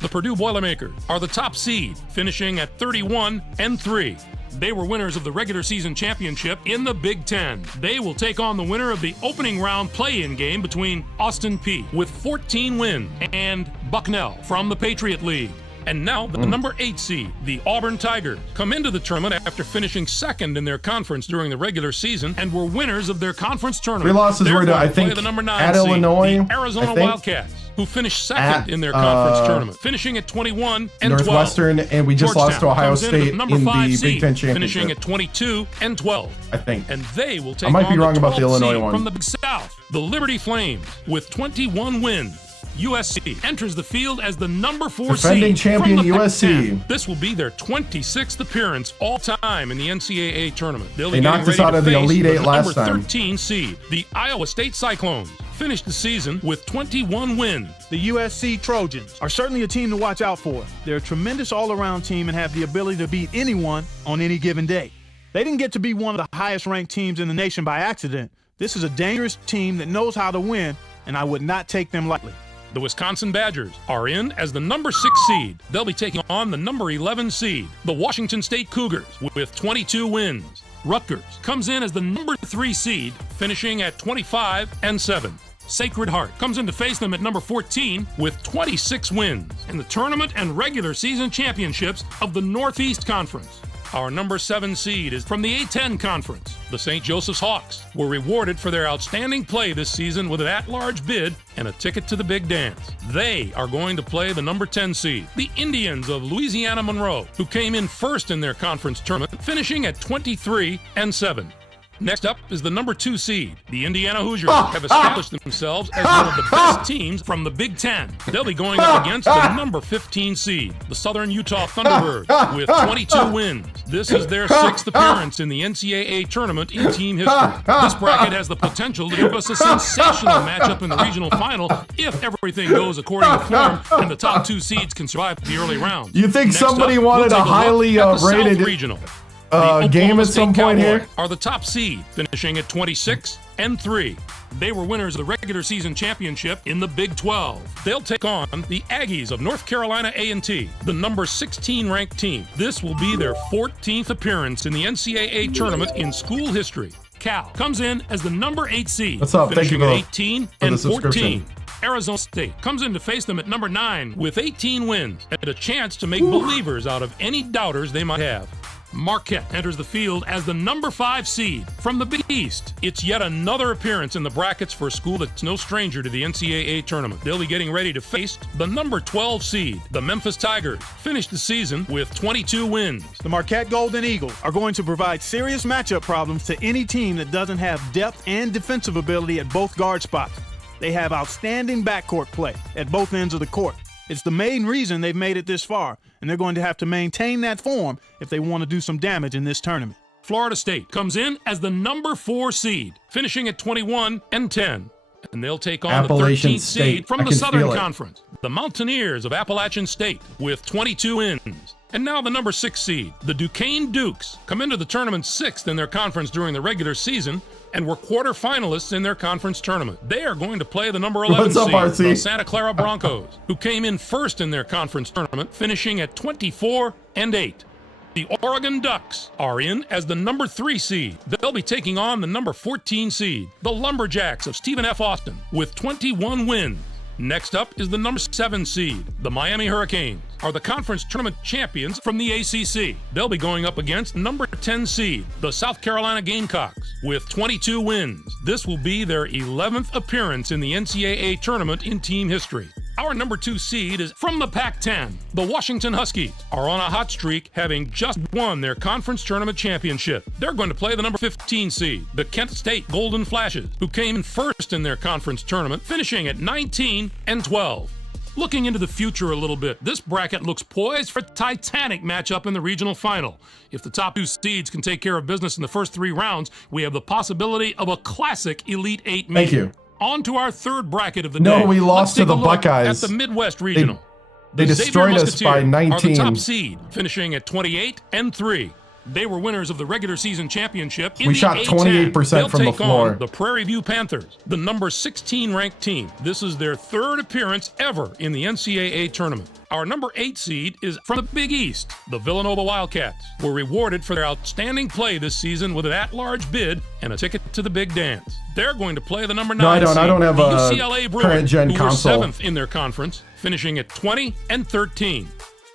The Purdue Boilermakers are the top seed, finishing at 31-3. They were winners of the regular season championship in the Big Ten. They will take on the winner of the opening round play-in game between Austin Peay with 14 wins and Bucknell from the Patriot League. And now the number 8 seed, the Auburn Tigers, come into the tournament after finishing 2nd in their conference during the regular season and were winners of their conference tournament. 3 losses were, I think, the number 9 at seed, Illinois, the Arizona Wildcats, who finished 2nd in their conference tournament, finishing at 21-12. Northwestern, and we just lost to Ohio State in the Big Ten championship, finishing at 22-12. I think. And they will take I might be wrong about the 12th Illinois seed one. from the Big South, the Liberty Flames, with 21 wins. USC enters the field as the number 4 defending seed champion from the USC. Big Ten. This will be their 26th appearance all time in the NCAA tournament. They knocked us out of the Elite 8 last time. Number 13 seed, the Iowa State Cyclones, finished the season with 21 wins. The USC Trojans are certainly a team to watch out for. They're a tremendous all-around team and have the ability to beat anyone on any given day. They didn't get to be one of the highest-ranked teams in the nation by accident. This is a dangerous team that knows how to win, and I would not take them lightly. The Wisconsin Badgers are in as the number 6 seed. They'll be taking on the number 11 seed, the Washington State Cougars, with 22 wins. Rutgers comes in as the number 3 seed, finishing at 25-7. Sacred Heart comes in to face them at number 14 with 26 wins in the tournament and regular season championships of the Northeast Conference. Our number 7 seed is from the A-10 Conference. The St. Joseph's Hawks were rewarded for their outstanding play this season with an at-large bid and a ticket to the big dance. They are going to play the number 10 seed, the Indians of Louisiana Monroe, who came in first in their conference tournament, finishing at 23-7. Next up is the number 2 seed. The Indiana Hoosiers have established themselves as one of the best teams from the Big Ten. They'll be going up against the number 15 seed, the Southern Utah Thunderbirds, with 22 wins. This is their 6th appearance in the NCAA tournament in team history. This bracket has the potential to give us a sensational matchup in the regional final if everything goes according to form and the top 2 seeds can survive the early rounds. You think Next somebody up, wanted we'll a highly rated regional. game at some point here? Are the top seed, finishing at 26-3. They were winners of the regular season championship in the Big 12. They'll take on the Aggies of North Carolina A&T, the number 16 ranked team. This will be their 14th appearance in the NCAA tournament in school history. Cal comes in as the number 8 seed, What's up? finishing Thank at you 18-14. Arizona State comes in to face them at number 9 with 18 wins and a chance to make believers out of any doubters they might have. Marquette enters the field as the number 5 seed from the Big East. It's yet another appearance in the brackets for a school that's no stranger to the NCAA tournament. They'll be getting ready to face the number 12 seed, the Memphis Tigers, finished the season with 22 wins. The Marquette Golden Eagles are going to provide serious matchup problems to any team that doesn't have depth and defensive ability at both guard spots. They have outstanding backcourt play at both ends of the court. It's the main reason they've made it this far, and they're going to have to maintain that form if they want to do some damage in this tournament. Florida State comes in as the number 4 seed, finishing at 21-10. And they'll take on the 13th seed from the Southern Conference, the Mountaineers of Appalachian State, with 22 wins. And now the number 6 seed, the Duquesne Dukes, come into the tournament 6th in their conference during the regular season and were quarterfinalists in their conference tournament. They are going to play the number 11 seed, the Santa Clara Broncos, who came in 1st in their conference tournament, finishing at 24-8. The Oregon Ducks are in as the number 3 seed. They'll be taking on the number 14 seed, the Lumberjacks of Stephen F. Austin, with 21 wins. Next up is the number 7 seed. The Miami Hurricanes are the conference tournament champions from the ACC. They'll be going up against number 10 seed, the South Carolina Gamecocks, with 22 wins. This will be their 11th appearance in the NCAA tournament in team history. Our number 2 seed is from the Pac-10. The Washington Huskies are on a hot streak, having just won their conference tournament championship. They're going to play the number 15 seed, the Kent State Golden Flashes, who came in 1st in their conference tournament, finishing at 19-12. Looking into the future a little bit, this bracket looks poised for a titanic matchup in the regional final. If the top 2 seeds can take care of business in the first 3 rounds, we have the possibility of a classic Elite 8 meeting. Thank you. On to our third bracket of the day. No, we lost to the Buckeyes. At the Midwest Regional. They destroyed us by 19. Are the top seed, finishing at 28-3. They were winners of the regular season championship. We shot 28% from the floor. The Prairie View Panthers, the number 16 ranked team. This is their 3rd appearance ever in the NCAA tournament. Our number 8 seed is from the Big East. The Villanova Wildcats were rewarded for their outstanding play this season with an at-large bid and a ticket to the big dance. They're going to play the number 9 seed. I don't have the a UCLA Bruins, who were 7th in their conference, finishing at 20-13.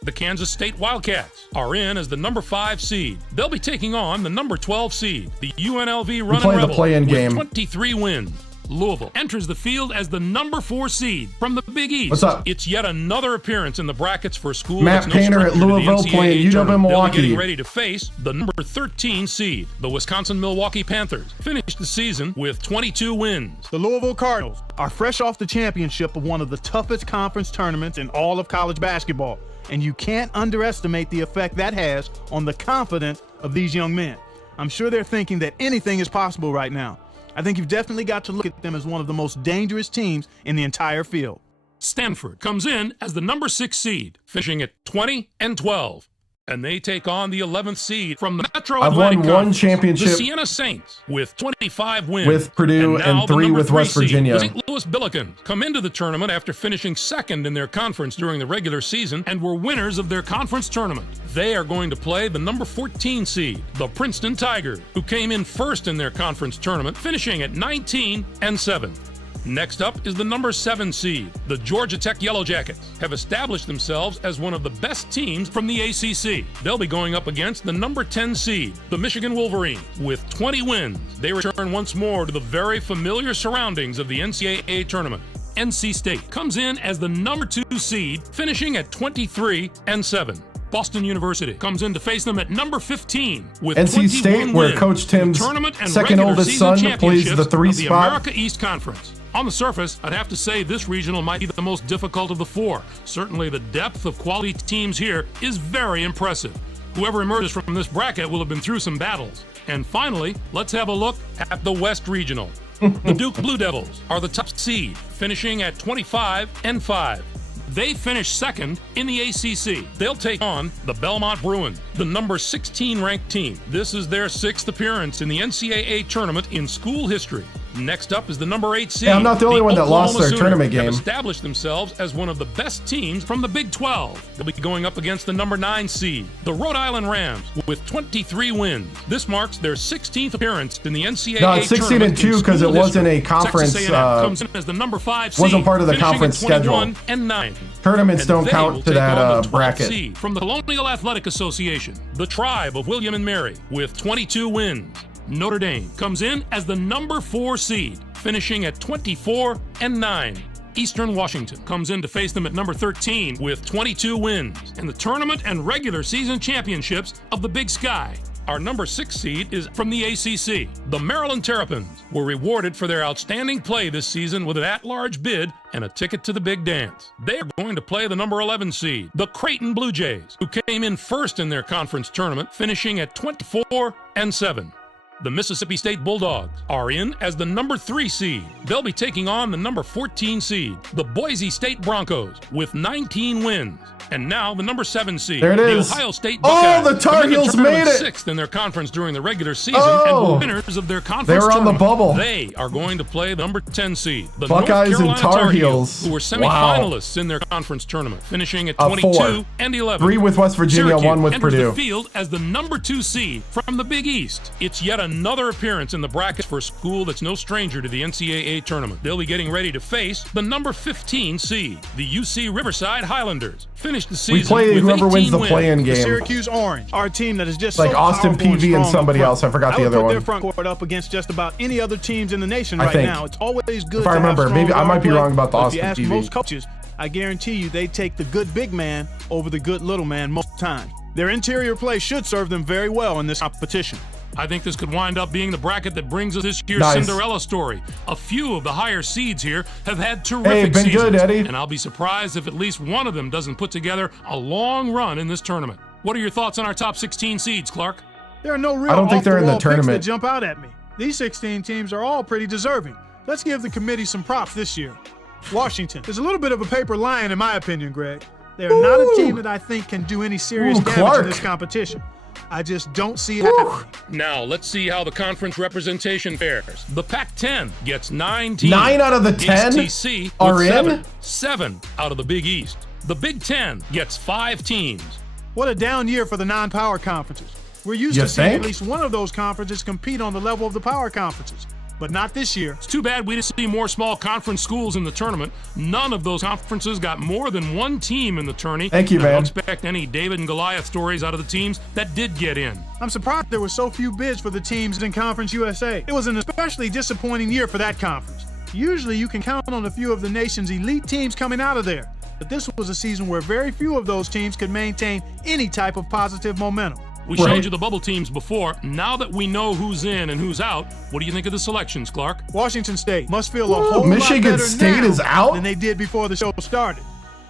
The Kansas State Wildcats are in as the number 5 seed. They'll be taking on the number 12 seed, the UNLV Runnin' Rebels, with 23 wins. Louisville enters the field as the number 4 seed from the Big East. What's up? It's yet another appearance in the brackets for a school Matt that's no Painter at Louisville playing UW Milwaukee. They'll be getting ready to face the number 13 seed, the Wisconsin Milwaukee Panthers. Finished the season with 22 wins. The Louisville Cardinals are fresh off the championship of one of the toughest conference tournaments in all of college basketball, and you can't underestimate the effect that has on the confidence of these young men. I'm sure they're thinking that anything is possible right now. I think you've definitely got to look at them as one of the most dangerous teams in the entire field. Stanford comes in as the number 6 seed, finishing at 20-12. And they take on the 11th seed from the Metro Atlantic I've won 1 championship. The Siena Saints with 25 wins. With Purdue and 3 with West Virginia. The St. Louis Billikens come into the tournament after finishing 2nd in their conference during the regular season and were winners of their conference tournament. They are going to play the number 14 seed, the Princeton Tigers, who came in 1st in their conference tournament, finishing at 19-7. Next up is the number 7 seed. The Georgia Tech Yellow Jackets have established themselves as one of the best teams from the ACC. They'll be going up against the number 10 seed, the Michigan Wolverines, with 20 wins. They return once more to the very familiar surroundings of the NCAA tournament. NC State comes in as the number 2 seed, finishing at 23-7. Boston University comes in to face them at number 15 with NC State, where Coach Timm's second oldest son plays the 3 spot. The America East Conference. On the surface, I'd have to say this regional might be the most difficult of the 4. Certainly the depth of quality teams here is very impressive. Whoever emerges from this bracket will have been through some battles. And finally, let's have a look at the West Regional. The Duke Blue Devils are the top seed, finishing at 25-5. They finished 2nd in the ACC. They'll take on the Belmont Bruins, the number 16 ranked team. This is their 6th appearance in the NCAA tournament in school history. Next up is the number 8 seed. Hey, I'm not the only one that lost their Sooners tournament have game. established themselves as one of the best teams from the Big 12. They'll be going up against the number 9 seed, the Rhode Island Rams, with 23 wins. This marks their 16th appearance in the NCAA No, it's 16 and 2 because it wasn't a conference. Texas A&M comes in as the number 5 seed, wasn't part of the finishing conference at 21 schedule. and 9. Tournaments And don't they count will to take on that the 12th bracket. seed from the Colonial Athletic Association, the Tribe of William and Mary, with 22 wins. Notre Dame comes in as the number 4 seed, finishing at 24 and 9. Eastern Washington comes in to face them at number 13 with 22 wins. And the tournament and regular season championships of the Big Sky. Our number 6 seed is from the ACC. The Maryland Terrapins were rewarded for their outstanding play this season with an at-large bid and a ticket to the big dance. They are going to play the number 11 seed, the Creighton Blue Jays, who came in first in their conference tournament, finishing at 24 and 7. The Mississippi State Bulldogs are in as the number 3 seed. They'll be taking on the number 14 seed, the Boise State Broncos, with 19 wins. And now the number 7 seed, there it is. the Ohio State Buckeyes. Oh, the Tar Heels made it. 6th in their conference during the regular season and winners of their conference they were on the tournament. bubble. They are going to play the number 10 seed, the Buckeyes North and Carolina Tar Heels. who were semifinalists in their conference tournament, finishing at 4. 22 and 11. 3 with West Virginia, Syracuse 1 with enters Purdue. the field as the number 2 seed from the Big East. It's yet another appearance in the bracket for a school that's no stranger to the NCAA tournament. They'll be getting ready to face the number 15 seed, the UC Riverside Highlanders. Finished the season We play with whoever 18 wins the wins. play-in game. The Syracuse Orange, our team that is just like so Austin powerful Peavy and strong somebody up front. else. I forgot the would other put one. their front court up against just about any other teams in the nation I right think. now. It's always good. If I to have remember, strong maybe I guard might be play, wrong about the but Austin if you ask Peavy. most coaches, I guarantee you they take the good big man over the good little man most times. Their interior play should serve them very well in this competition. I think this could wind up being the bracket that brings us this year's Nice. Cinderella story. A few of the higher seeds here have had Hey, terrific been seasons, good, Eddie. and I'll be surprised if at least one of them doesn't put together a long run in this tournament. What are your thoughts on our top 16 seeds, Clark? There are no real I don't think they're in the off-the-wall picks that tournament. jump out at me. These 16 teams are all pretty deserving. Let's give the committee some props this year. Washington is a little bit of a paper lion, in my opinion, Greg. They are not a team that I think can do any serious damage Clark. in this competition. I just don't see it happening. Now, let's see how the conference representation fares. The Pac-10 gets 9 teams. 9 out of the 10 HTC are with in? 7. 7 out of the Big East. The Big 10 gets 5 teams. What a down year for the non-power conferences. We're used You to seeing think? at least one of those conferences compete on the level of the power conferences, but not this year. It's too bad we didn't see more small conference schools in the tournament. None of those conferences got more than 1 team in the tourney. Thank you, And I don't man. expect any David and Goliath stories out of the teams that did get in. I'm surprised there were so few bids for the teams in Conference USA. It was an especially disappointing year for that conference. Usually you can count on a few of the nation's elite teams coming out of there, but this was a season where very few of those teams could maintain any type of positive momentum. We Right. showed you the bubble teams before. Now that we know who's in and who's out, what do you think of the selections, Clark? Washington State must feel a whole Michigan lot better State now is out? than they did before the show started.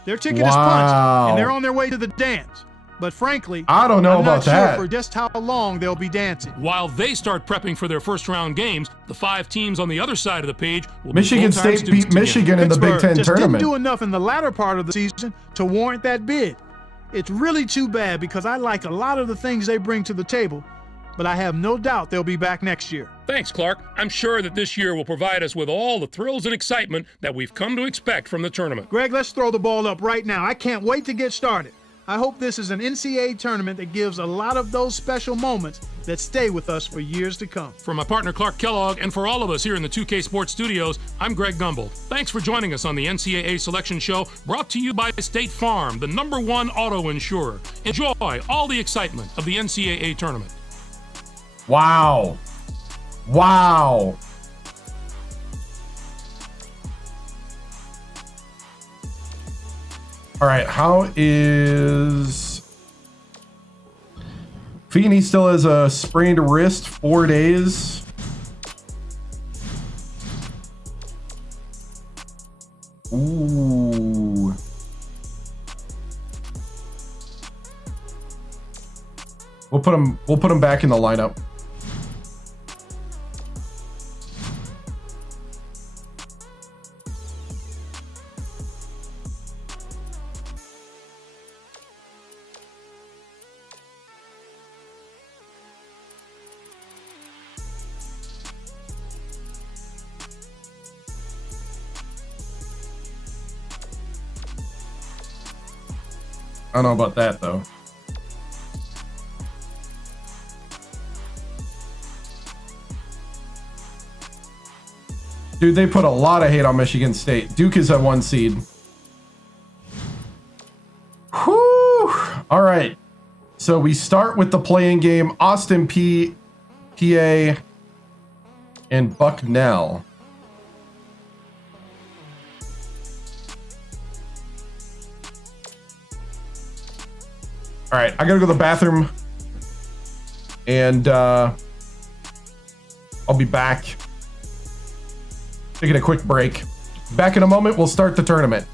Their ticket is Wow. punched, and they're on their way to the dance. But frankly, I don't know I'm about not sure that. for just how long they'll be dancing. While they start prepping for their first round games, the 5 teams on the other side of the page will Michigan be full-time State students beat together. Michigan in the Big Pittsburgh Ten just tournament. didn't do enough in the latter part of the season to warrant that bid. It's really too bad because I like a lot of the things they bring to the table, but I have no doubt they'll be back next year. Thanks, Clark. I'm sure that this year will provide us with all the thrills and excitement that we've come to expect from the tournament. Greg, let's throw the ball up right now. I can't wait to get started. I hope this is an NCAA tournament that gives a lot of those special moments that stay with us for years to come. For my partner Clark Kellogg and for all of us here in the 2K Sports Studios, I'm Greg Gumbel. Thanks for joining us on the NCAA Selection Show, brought to you by State Farm, the #1 auto insurer. Enjoy all the excitement of the NCAA tournament. Wow. Wow. All right, how is Feeney still has a sprained wrist, 4 days. Ooh. We'll put him back in the lineup. I don't know about that, though. Dude, they put a lot of hate on Michigan State. Duke is at 1 seed. Whew. All right. So we start with the play-in game. Austin PA, and Bucknell. All right, I gotta go to the bathroom, and I'll be back. Taking a quick break. Back in a moment, we'll start the tournament.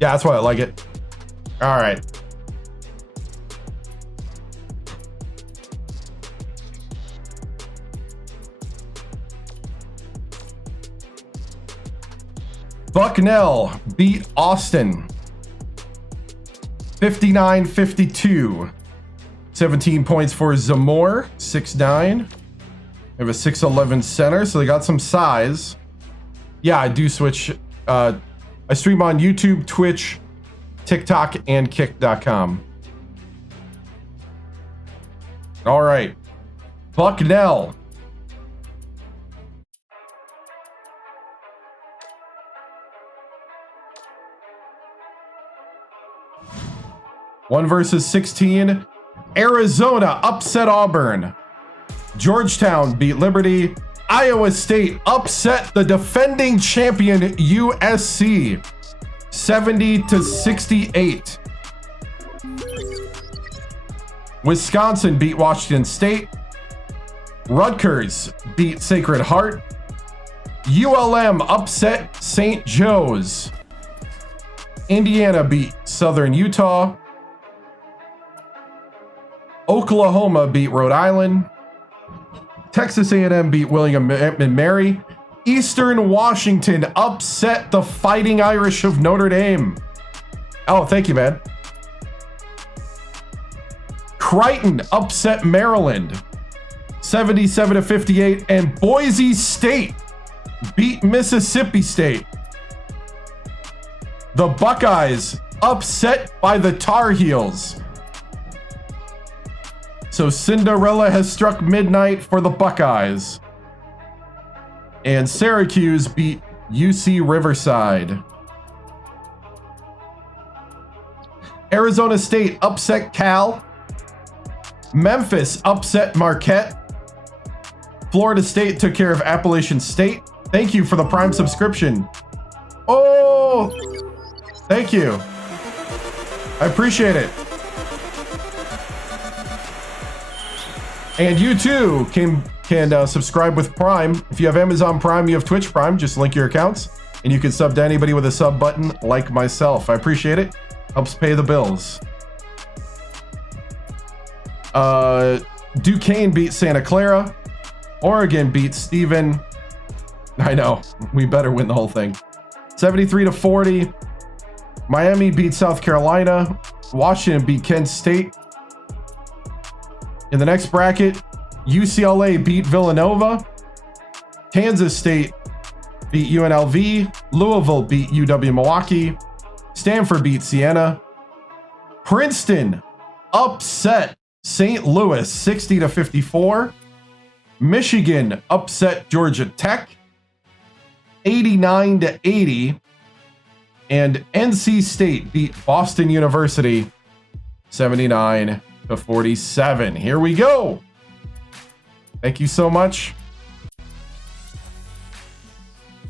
Yeah, that's why I like it. All right. Bucknell beat Austin 59-52. 17 points for Zamore, 6'9". They have a 6'11" center, so they got some size. Yeah, I do switch. I stream on YouTube, Twitch, TikTok, and Kick.com. All right. Bucknell. One versus 16. Arizona upset Auburn. Georgetown beat Liberty. Iowa State upset the defending champion USC 70-68. Wisconsin beat Washington State. Rutgers beat Sacred Heart. ULM upset St. Joe's. Indiana beat Southern Utah. Oklahoma beat Rhode Island. Texas A&M beat William and Mary. Eastern Washington upset the Fighting Irish of Notre Dame. Oh, thank you, man. Creighton upset Maryland 77-58, and Boise State beat Mississippi State. The Buckeyes upset by the Tar Heels. So Cinderella has struck midnight for the Buckeyes. And Syracuse beat UC Riverside. Arizona State upset Cal. Memphis upset Marquette. Florida State took care of Appalachian State. Thank you for the Prime subscription. Oh, thank you. I appreciate it. And you too can subscribe with Prime. If you have Amazon Prime, you have Twitch Prime. Just link your accounts. And you can sub to anybody with a sub button like myself. I appreciate it. Helps pay the bills. Duquesne beat Santa Clara. Oregon beat Stephen. I know, we better win the whole thing. 73-40. Miami beat South Carolina. Washington beat Kent State. In the next bracket, UCLA beat Villanova. Kansas State beat UNLV. Louisville beat UW-Milwaukee. Stanford beat Siena. Princeton upset St. Louis 60-54. Michigan upset Georgia Tech 89-80. And NC State beat Boston University 79-47. Here we go. Thank you so much.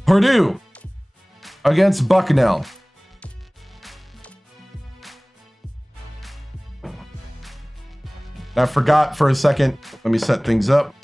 Purdue against Bucknell. I forgot for a second. Let me set things up.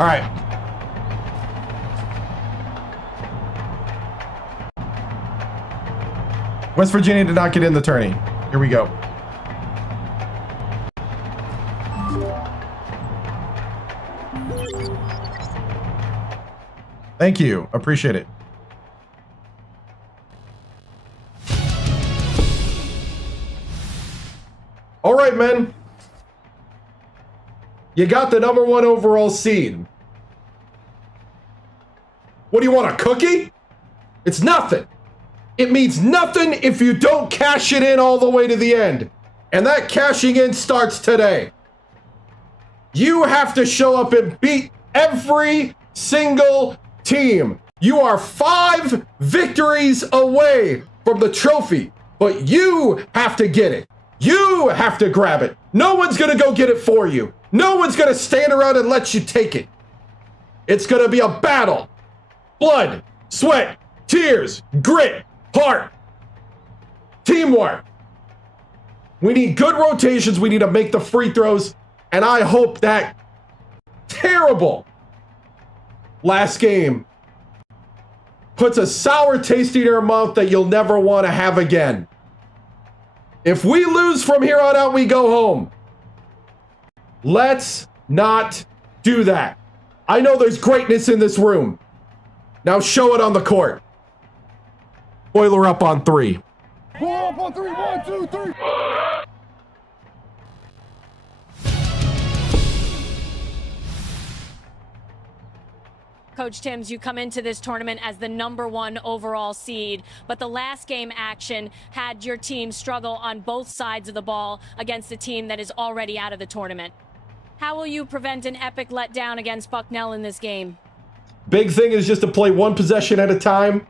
All right. West Virginia did not get in the tourney. Here we go. Thank you. Appreciate it. All right, men. You got the #1 overall seed. What do you want, a cookie? It's nothing. It means nothing if you don't cash it in all the way to the end. And that cashing in starts today. You have to show up and beat every single team. You are 5 victories away from the trophy, but you have to get it. You have to grab it. No one's going to go get it for you. No one's going to stand around and let you take it. It's going to be a battle. Blood, sweat, tears, grit, heart, teamwork. We need good rotations. We need to make the free throws. And I hope that terrible last game puts a sour taste in your mouth that you'll never want to have again. If we lose from here on out, we go home. Let's not do that. I know there's greatness in this room. Now show it on the court. Boiler up on 3. Pull up on 3. 1, 2, 3. Coach Timms, you come into this tournament as the #1 overall seed, but the last game action had your team struggle on both sides of the ball against a team that is already out of the tournament. How will you prevent an epic letdown against Bucknell in this game? Big thing is just to play one possession at a time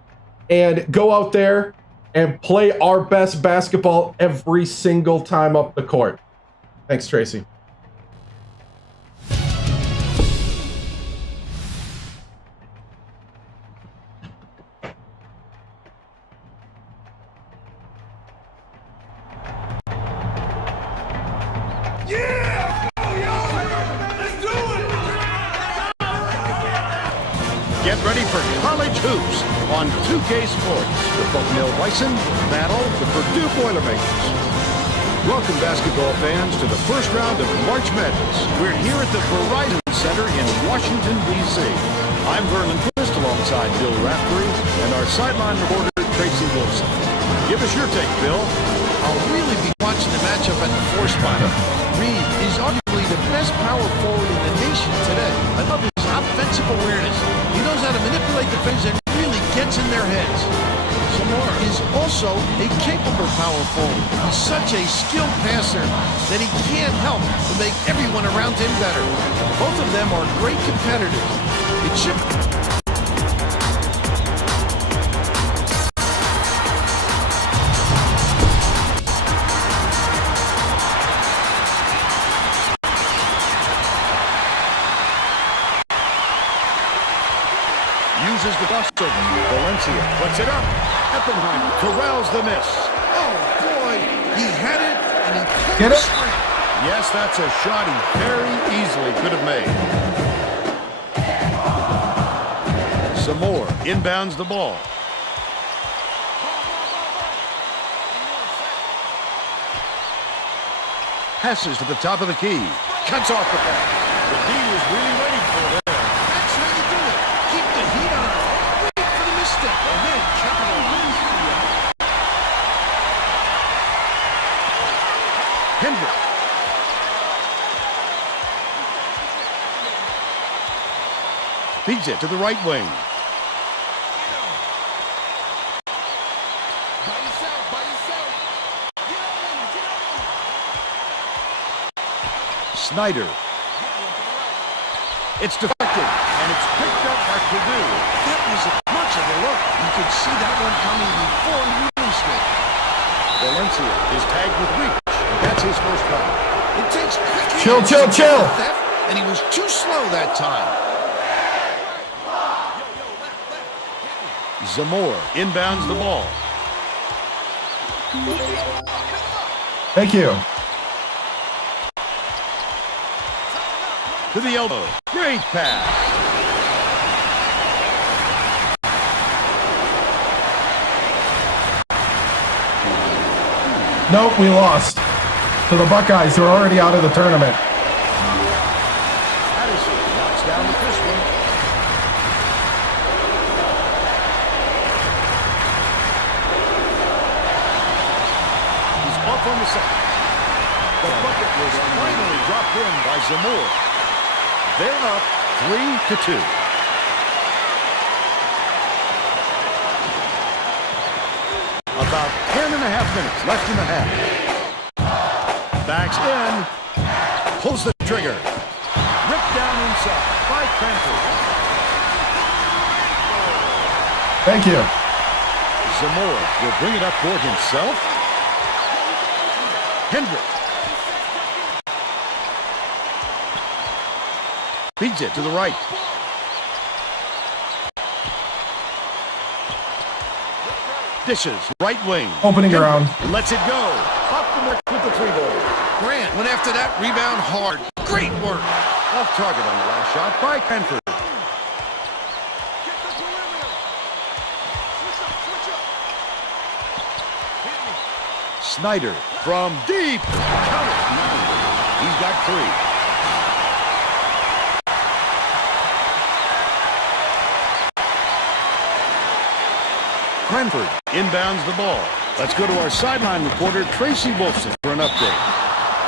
and go out there and play our best basketball every single time up the court. Thanks, Tracy. Get ready for college hoops on 2K Sports. The Bucknell Bison battle the Purdue Boilermakers. Welcome, basketball fans, to the first round of March Madness. We're here at the Verizon Center in Washington, D.C. I'm Vernon Quist alongside Bill Raftery and our sideline reporter, Tracy Wilson. Give us your take, Bill. I'll really be watching the matchup at the 4 spot. Reed is arguably the best power forward in the nation today. I love his offensive awareness. He knows how to manipulate defenders and really gets in their heads. Zamora is also a capable power forward. He's such a skilled passer that he can't help but make everyone around him better. Both of them are great competitors. It should... Uses the crossover. Valencia puts it up. Oppenheimer corrals the miss. Oh, boy. He had it, and he couldn't Get it? swing. Yes, that's a shot he very easily could have made. Some more. Inbounds the ball. Passes to the top of the key. Cuts off the pass. The D was really waiting for it. That's how you do it. Keep the heat on. Wait for the misstep, and then capitalize. Hendrick. Feeds it to the right wing. Snyder. It's deflected, and it's picked up by Purdue. That was much of a look. You could see that one coming before he released it. Valencia is tagged with reach. That's his first foul. It takes quick hands Chill, chill, to chill. get theft, and he was too slow that time. Zamora inbounds the ball. Thank you. To the elbow. Great pass. Nope, we lost to the Buckeyes, who are already out of the tournament. Addison knocks down the first one. He's off on the second. The bucket was finally dropped in by Zamora. They're up 3-2. About 10.5 minutes left in the half. Backs in. Pulls the trigger. Ripped down inside by Cranford. Thank you. Zamora will bring it up for himself. Hendrick. Feeds it to the right. Dishes, right wing. Opening around. Lets it go. Off the mark with the 3-ball. Grant went after that rebound hard. Great work. Off target on the last shot by Cranford. Snyder from deep. Count it. He's got 3. Cranford inbounds the ball. Let's go to our sideline reporter, Tracy Wilson, for an update.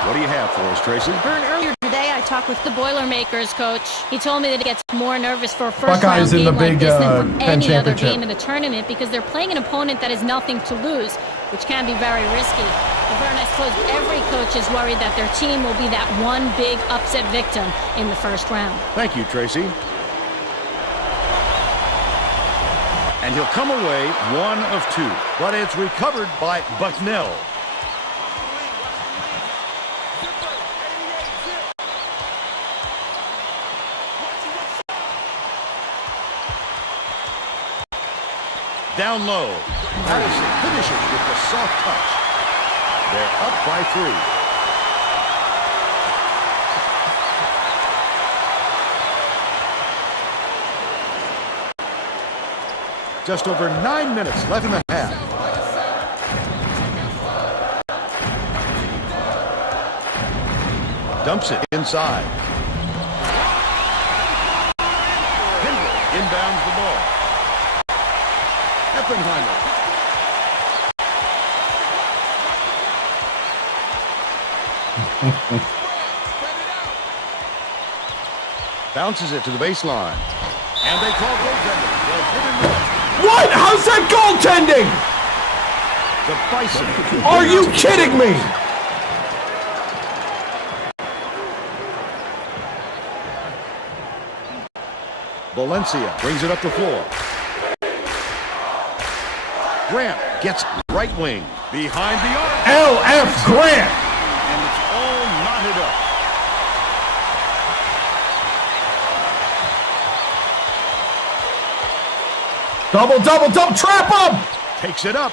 What do you have for us, Tracy? Vern, earlier today I talked with the Boilermakers coach. He told me that he gets more nervous for a Buckeyes first-round in the game like big, this than for Penn any other Championship. game in the tournament because they're playing an opponent that has nothing to lose, which can be very risky. But Vern, I suppose every coach is worried that their team will be that one big upset victim in the first round. Thank you, Tracy. And he'll come away 1 of 2, but it's recovered by Bucknell. Down low. Addison finishes with the soft touch. They're up by 3. Just over 9 minutes left in the half. Dumps it inside. Hendrick inbounds the ball. Oppenheimer. Bounces it to the baseline. And they call goaltending. They'll hit him with. What? How's that goaltending? The Bison. Are you kidding me? Valencia brings it up the floor. Grant gets right wing. Behind the arc. LF Grant. And it's all knotted up. Double, trap him! Takes it up.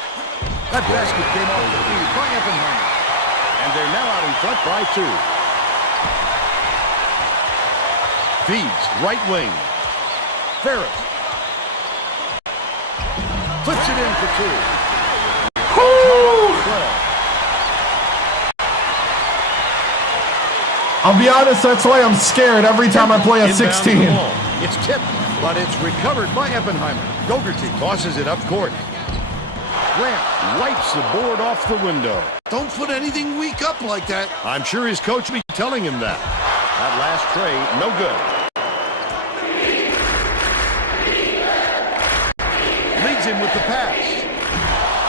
That basket came off the feed by Oppenheimer. And they're now out in front by 2. Feeds right wing. Ferris. Flips it in for 2. I'll be honest, that's why I'm scared every time I play a 16. It's tipped, but it's recovered by Oppenheimer. Dougherty tosses it up court. Grant wipes the board off the window. Don't put anything weak up like that. I'm sure his coach will be telling him that. That last tray, no good. Leads him with the pass.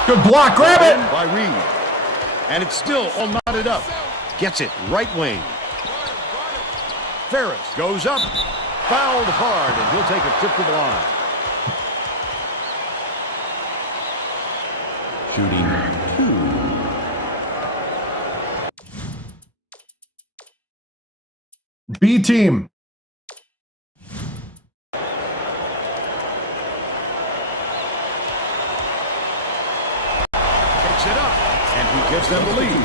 Good block, grab it! By Reed. And it's still all knotted up. Gets it, right wing. Ferris goes up, fouled hard, and he'll take a trip to the line. Shooting 2. B team. Takes it up, and he gives them the lead.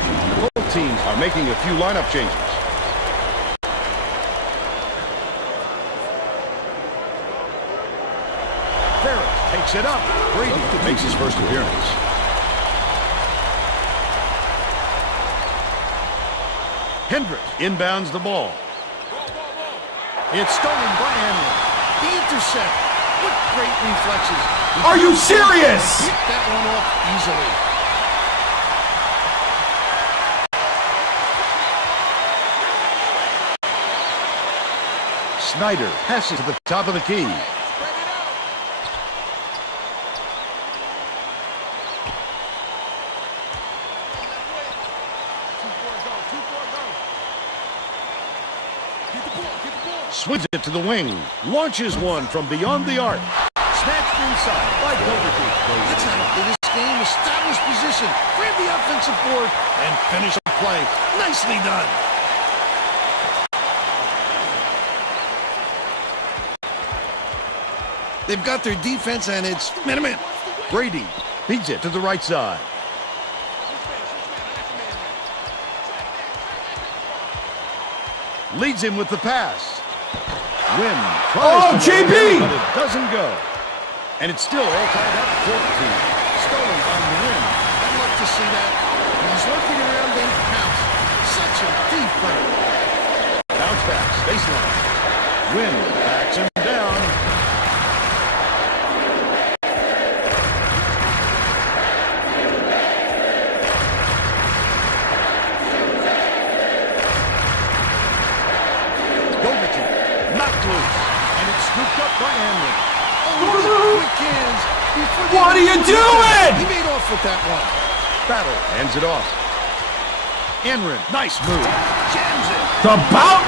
Both teams are making a few lineup changes. Ferris takes it up. Brady makes his first appearance. Hendrick inbounds the ball. It's stolen by Henry. The intercept. What great reflexes. Are you serious? Hit that one off easily. Snyder passes to the top of the key. Swings it to the wing. Launches one from beyond the arc. Snatched inside by Dougherty. That's how to play this game. Establish position. Grab the offensive board and finish the play. Nicely done. They've got their defense, and it's man-to-man. Brady feeds it to the right side. Leads him with the pass. Wynn tries to JB! but it doesn't go. And it's still all tied up 14. Stolen by Wynn. I'd love to see that. He's looking around and pounce. Such a deep burn. Bounce pass, baseline. Wynn backs him down. Scooped up by Henry. Oh, quick hands. What are you doing? He made off with that one. Battle ends it off. Enrin, nice move. Jams it. It's about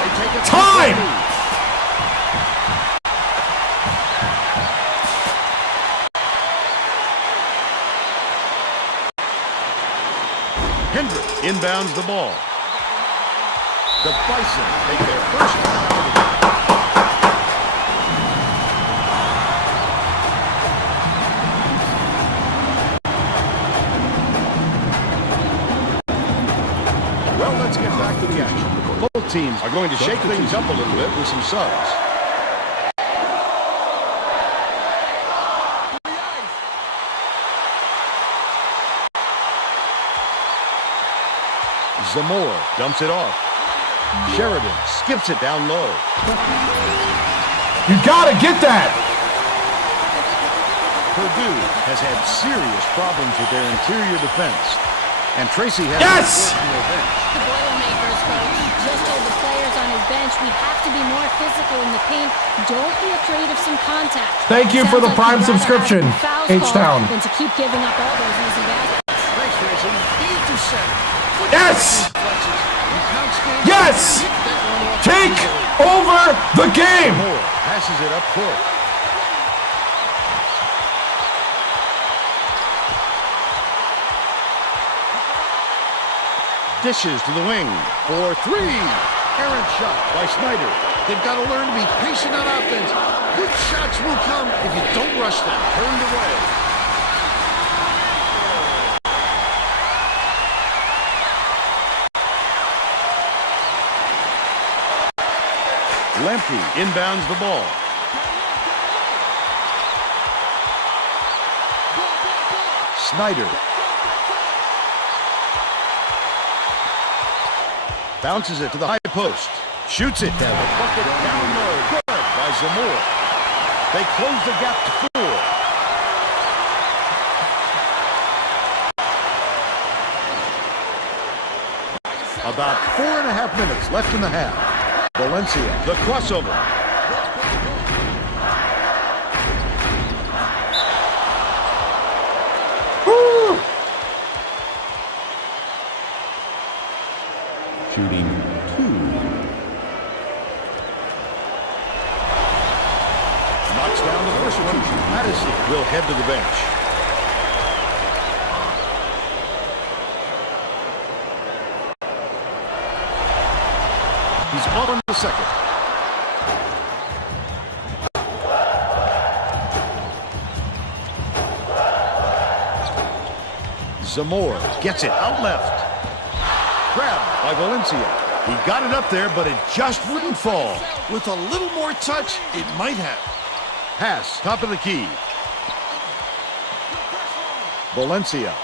time. Hendrick inbounds the ball. The Bison take their first round of the game. Let's get back to the action. Both teams are going to shake things up a little bit with some subs. Zamora dumps it off. Sheridan skips it down low. You gotta get that! Purdue has had serious problems with their interior defense. And Tracy has... Yes! The Boilermakers coach just told the players on his bench, we have to be more physical in the paint. Don't be afraid of some contact. Thank you for the Prime subscription, H-Town. Than to keep giving up all those easy baskets. Thanks, Tracy. Intercept. Yes! Yes! Take over the game! Moore passes it up court. Dishes to the wing for three. Errant shot by Snyder. They've got to learn to be patient on offense. Good shots will come if you don't rush them. Turned away. Lemke inbounds the ball. Snyder. Bounces it to the high post. Shoots it. The bucket down low. Good by Zamora. They close the gap to 4. About 4.5 minutes left in the half. Valencia, the crossover. Woo! Shooting 2. Knocks down the first one. Madison will head to the bench. He's off on the second. Zamora gets it out left. Grabbed by Valencia. He got it up there, but it just wouldn't fall. With a little more touch, it might have. Pass, top of the key. Valencia.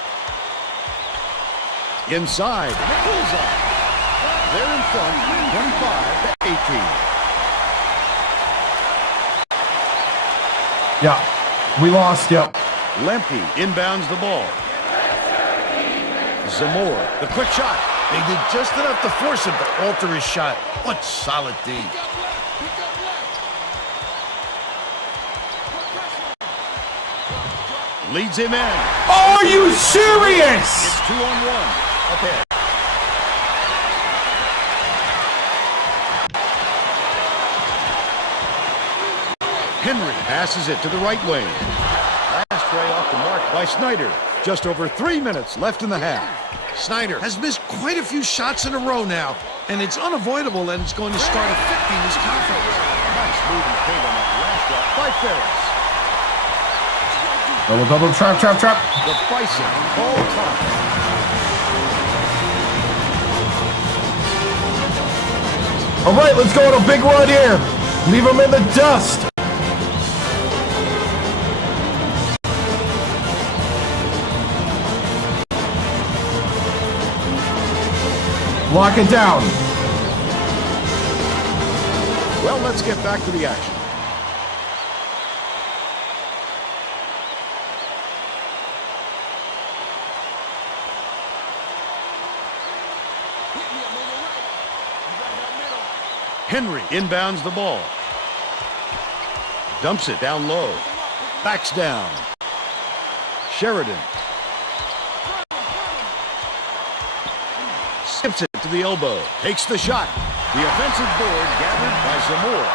Inside. Bullseye. They're in front, 25-18. Yeah, we lost, yep. Lemke inbounds the ball. Zamora, the quick shot. They did just enough to force him to alter his shot. What solid D. Leads him in. Are you serious? It's 2-on-1. Okay. Henry passes it to the right wing. Last tray off the mark by Snyder. Just over 3 minutes left in the half. Snyder has missed quite a few shots in a row now, and it's unavoidable that it's going to start affecting his confidence. Nice move and paint on that last shot by Ferris. Double, trap. The Bison call time. All right, let's go on a big run here. Leave them in the dust. Lock it down. Well, let's get back to the action. Henry inbounds the ball. Dumps it down low. Backs down. Sheridan. Skips it to the elbow. Takes the shot. The offensive board gathered by Zamora.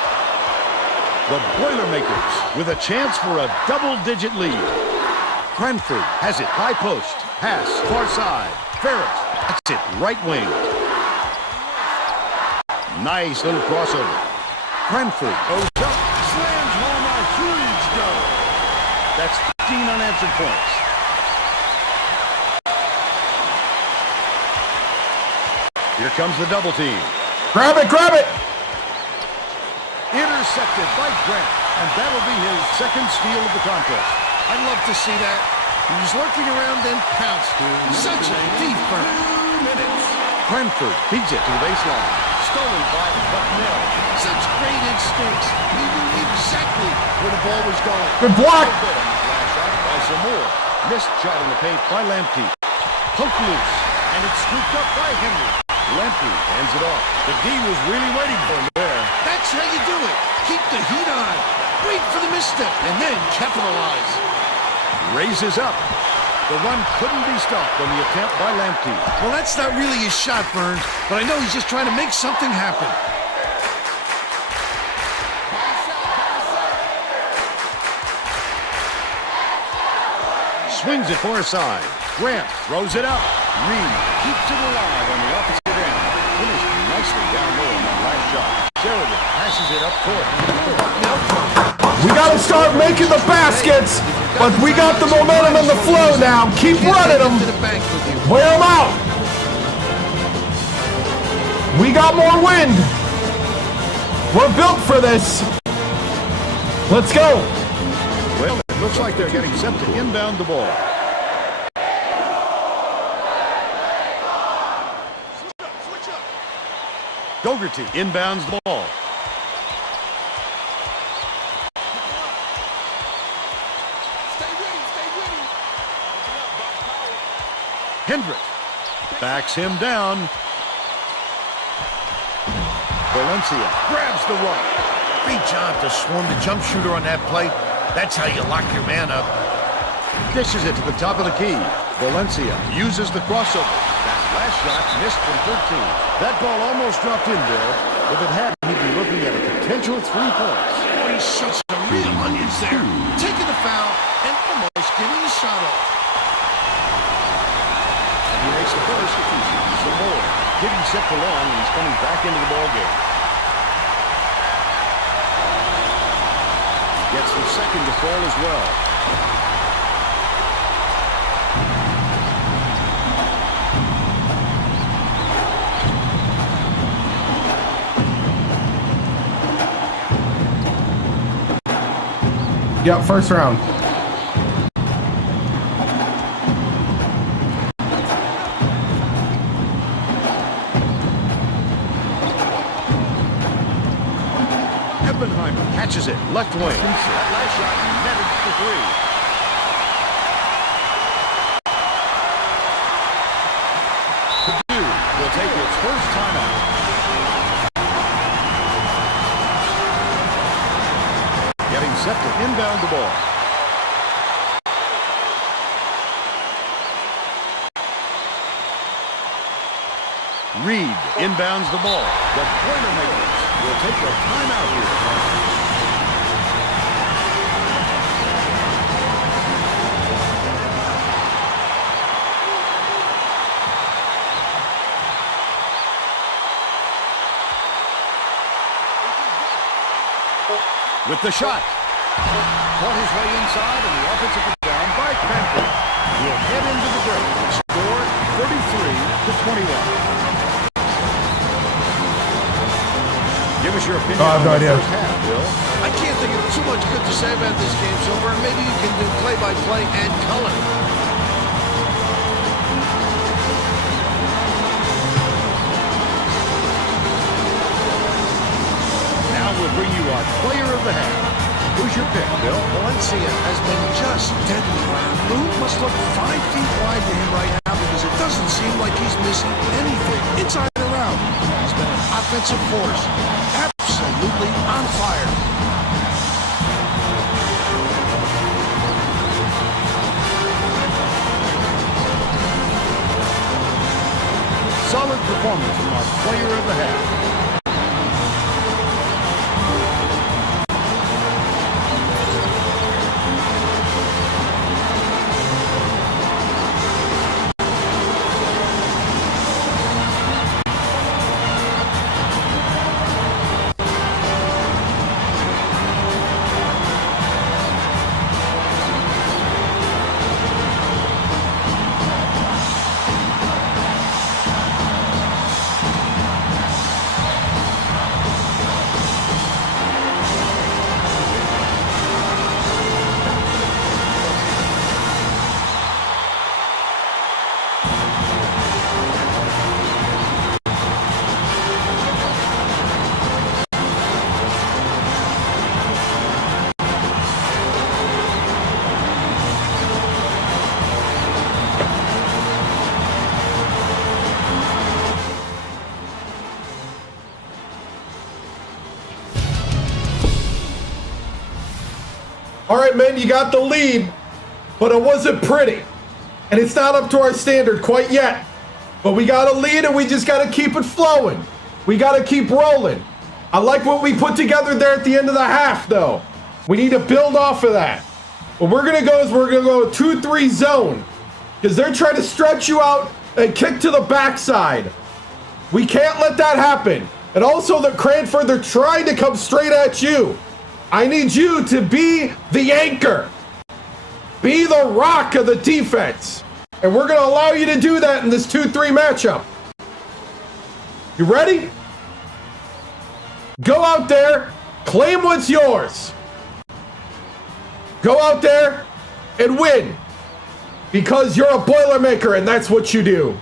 The Boilermakers with a chance for a double-digit lead. Cranford has it high post. Pass far side. Ferris. That's it right wing. Nice little crossover. Cranford goes up. Slams home a huge goal. That's 15 unanswered points. Here comes the double team. Grab it. Intercepted by Grant, and that'll be his second steal of the contest. I'd love to see that. He was lurking around and pounced. Such a deep burn. Cranford feeds it to the baseline. Stolen by Bucknell. Such great instincts. He knew exactly where the ball was going. Good block. Flash out by Zamora. Missed shot in the paint by Lemke. Poked loose, and it's scooped up by Henry. Lemke hands it off. The D was really waiting for him there. That's how you do it. Keep the heat on. Wait for the misstep, and then capitalize. Raises up. The run couldn't be stopped on the attempt by Lemke. Well, that's not really his shot, Burns, but I know he's just trying to make something happen. Swings it far side. Grant throws it up. Reed keeps it alive on the opposite end. Finished nicely down low on that last shot. Sheridan passes it up court. We got to start making the baskets, but we got the momentum and the flow now. Keep running them. Wear them out. We got more wind. We're built for this. Let's go. Well, it looks like they're getting set to inbound the ball. Dougherty inbounds the ball. Hendrick backs him down. Valencia grabs the rock. Great job to swarm the jump shooter on that play. That's how you lock your man up. Dishes it to the top of the key. Valencia uses the crossover. That last shot missed from 13. That ball almost dropped in, Bill. If it hadn't, he'd be looking at a potential 3 points. Oh, he shot some real onions there. Taking the foul and almost getting the shot off. And he makes the first. Some more. Didn't set for long, and he's coming back into the ballgame. Gets the second to fall as well. Yep, first round. Oppenheimer catches it, left wing. That last shot netted for 3. Purdue will take its first timeout. Getting set to inbound the ball. Reed inbounds the ball. The Boilermakers will take their timeout here. With the shot. Fought his way inside and the offensive rebound by Cranford. He'll head into the break. Score 33-21. Give us your opinion I have no on the idea. first half, Bill. I can't think of too much good to say about this game so far. Maybe you can do play-by-play and color. Now we'll bring you our player of the half. Who's your pick, Bill? Valencia has been just deadly. Lou must look 5 feet wide to him right now because it doesn't seem like he's missing anything, inside or out. He's been an offensive force, absolutely on fire. Solid performance from our player of the half. All right, men, you got the lead, but it wasn't pretty. And it's not up to our standard quite yet. But we got a lead, and we just got to keep it flowing. We got to keep rolling. I like what we put together there at the end of the half, though. We need to build off of that. What we're going to go is we're going to go 2-3 zone, because they're trying to stretch you out and kick to the backside. We can't let that happen. And also the Cranford, they're trying to come straight at you. I need you to be the anchor. Be the rock of the defense. And we're going to allow you to do that in this 2-3 matchup. You ready? Go out there, claim what's yours. Go out there and win. Because you're a Boilermaker and that's what you do.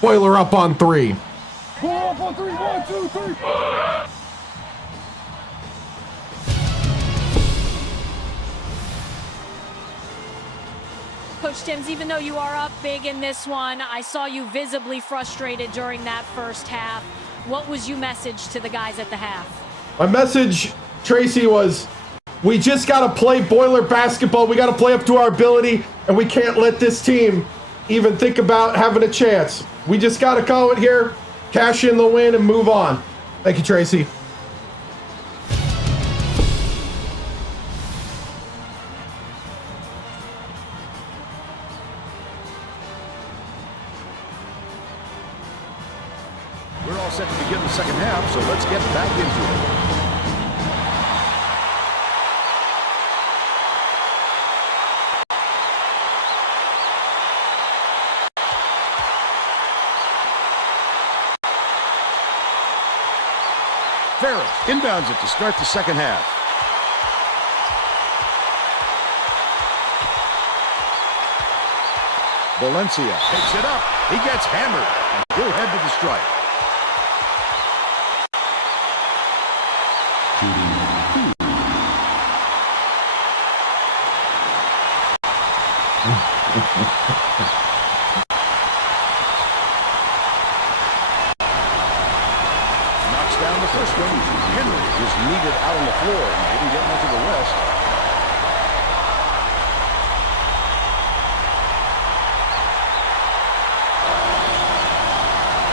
Boiler up on 3. Pull up on 3, 1, 2, 3. Coach TImms, even though you are up big in this one, I saw you visibly frustrated during that first half. What was your message to the guys at the half? My message, Tracy, was we just got to play Boiler basketball. We got to play up to our ability, and we can't let this team even think about having a chance. We just got to call it here, cash in the win, and move on. Thank you, Tracy. We're all set to begin the second half, so let's get back into it. Ferris inbounds it to start the second half. Valencia picks it up. He gets hammered, and he'll head to the strike. Knocks down the first one. Henry was needed out on the floor and didn't get much of a rest.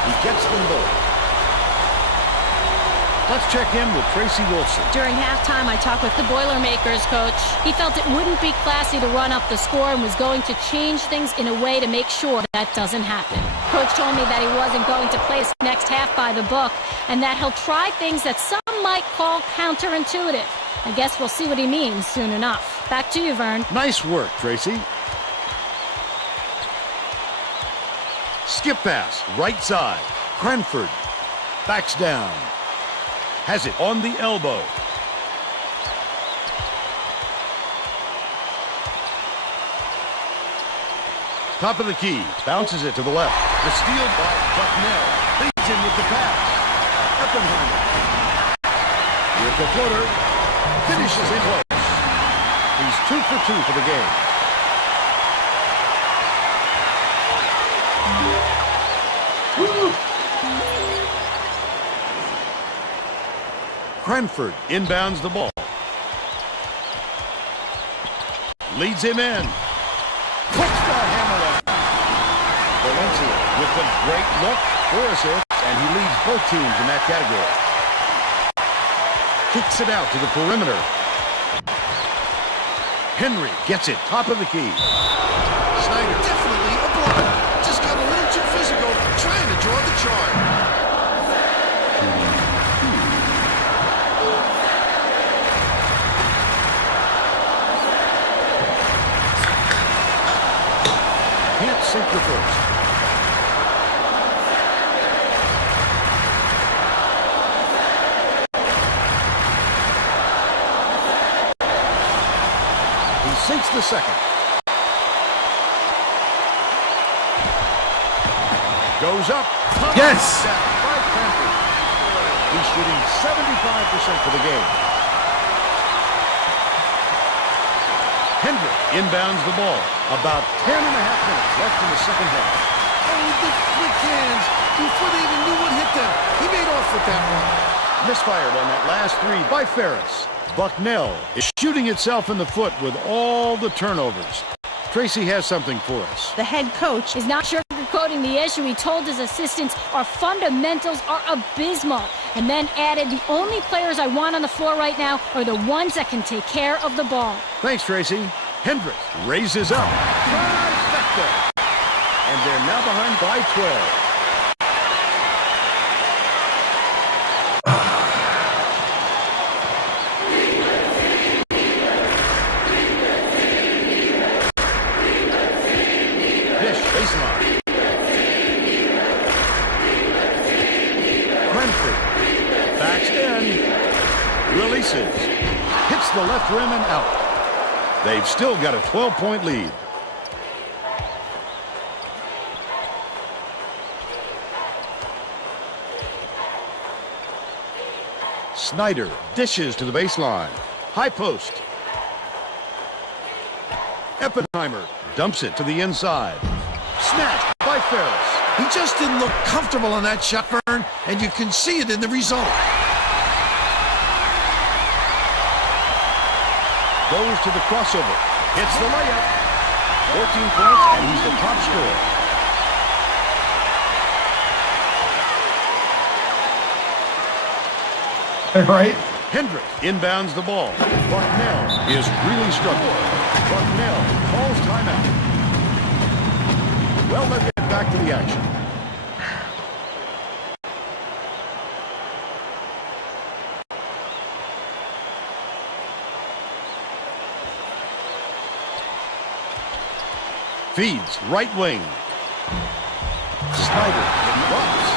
He gets them both. Let's check in with Tracy Wilson. During halftime, I talked with the Boilermakers coach. He felt it wouldn't be classy to run up the score and was going to change things in a way to make sure that doesn't happen. Coach told me that he wasn't going to play his next half by the book and that he'll try things that some might call counterintuitive. I guess we'll see what he means soon enough. Back to you, Vern. Nice work, Tracy. Skip pass, right side. Cranford backs down. Has it on the elbow. Top of the key. Bounces it to the left. The steal by Bucknell. Leads in with the pass. Oppenheimer. With the floater. Finishes in close. He's 2 for 2 for the game. Cranford inbounds the ball. Leads him in. Puts the hammer down. Valencia with a great look for assist, and he leads both teams in that category. Kicks it out to the perimeter. Henry gets it top of the key. Snyder definitely a block. Just got a little too physical, trying to draw the charge. Can't sink the first. He sinks the second. Goes up. Yes! Down by Cranford. He's shooting 75% for the game. Hendrick inbounds the ball. About 10 and a half minutes left in the second half. Oh, the quick hands before they even knew what hit them. He made off with that one. Misfired on that last three by Ferris. Bucknell is shooting itself in the foot with all the turnovers. Tracy has something for us. The head coach is not sugarcoating the issue. He told his assistants our fundamentals are abysmal, and then added, the only players I want on the floor right now are the ones that can take care of the ball. Thanks, Tracy. Hendrick raises up. Trifecta. And they're now behind by 12. Baseline. Renfrew backs in, releases, hits the left rim and out. They've still got a 12-point lead. Snyder dishes to the baseline. High post. Oppenheimer dumps it to the inside. Snatched by Ferris. He just didn't look comfortable on that shot, Vern, and you can see it in the result. Goes to the crossover. Hits the layup. 14 points, and he's the top scorer. Right? Hendrick inbounds the ball. Bucknell is really struggling. Bucknell calls timeout. Well, let's get back to the action. Feeds right wing. Snyder drops.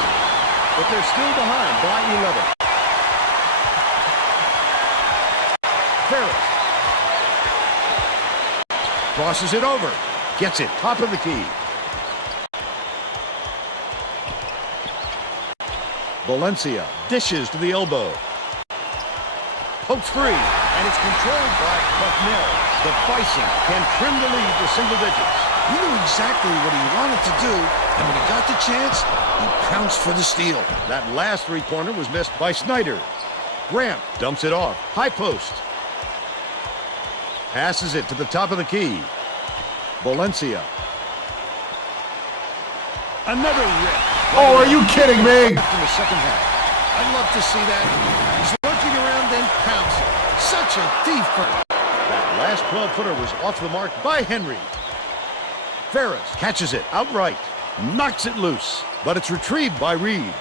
But they're still behind by 11. Ferris crosses it over. Gets it top of the key. Valencia dishes to the elbow. Pokes free, and it's controlled by Bucknell. The Bison can trim the lead to single digits. He knew exactly what he wanted to do, and when he got the chance, he pounced for the steal. That last three-pointer was missed by Snyder. Grant dumps it off. High post. Passes it to the top of the key. Valencia. Another rip. Oh, are you kidding me? In the second half. I'd love to see that. He's lurking around and pouncing. Such a thief. That last 12-footer was off the mark by Henry. Ferris catches it outright. Knocks it loose. But it's retrieved by Reed.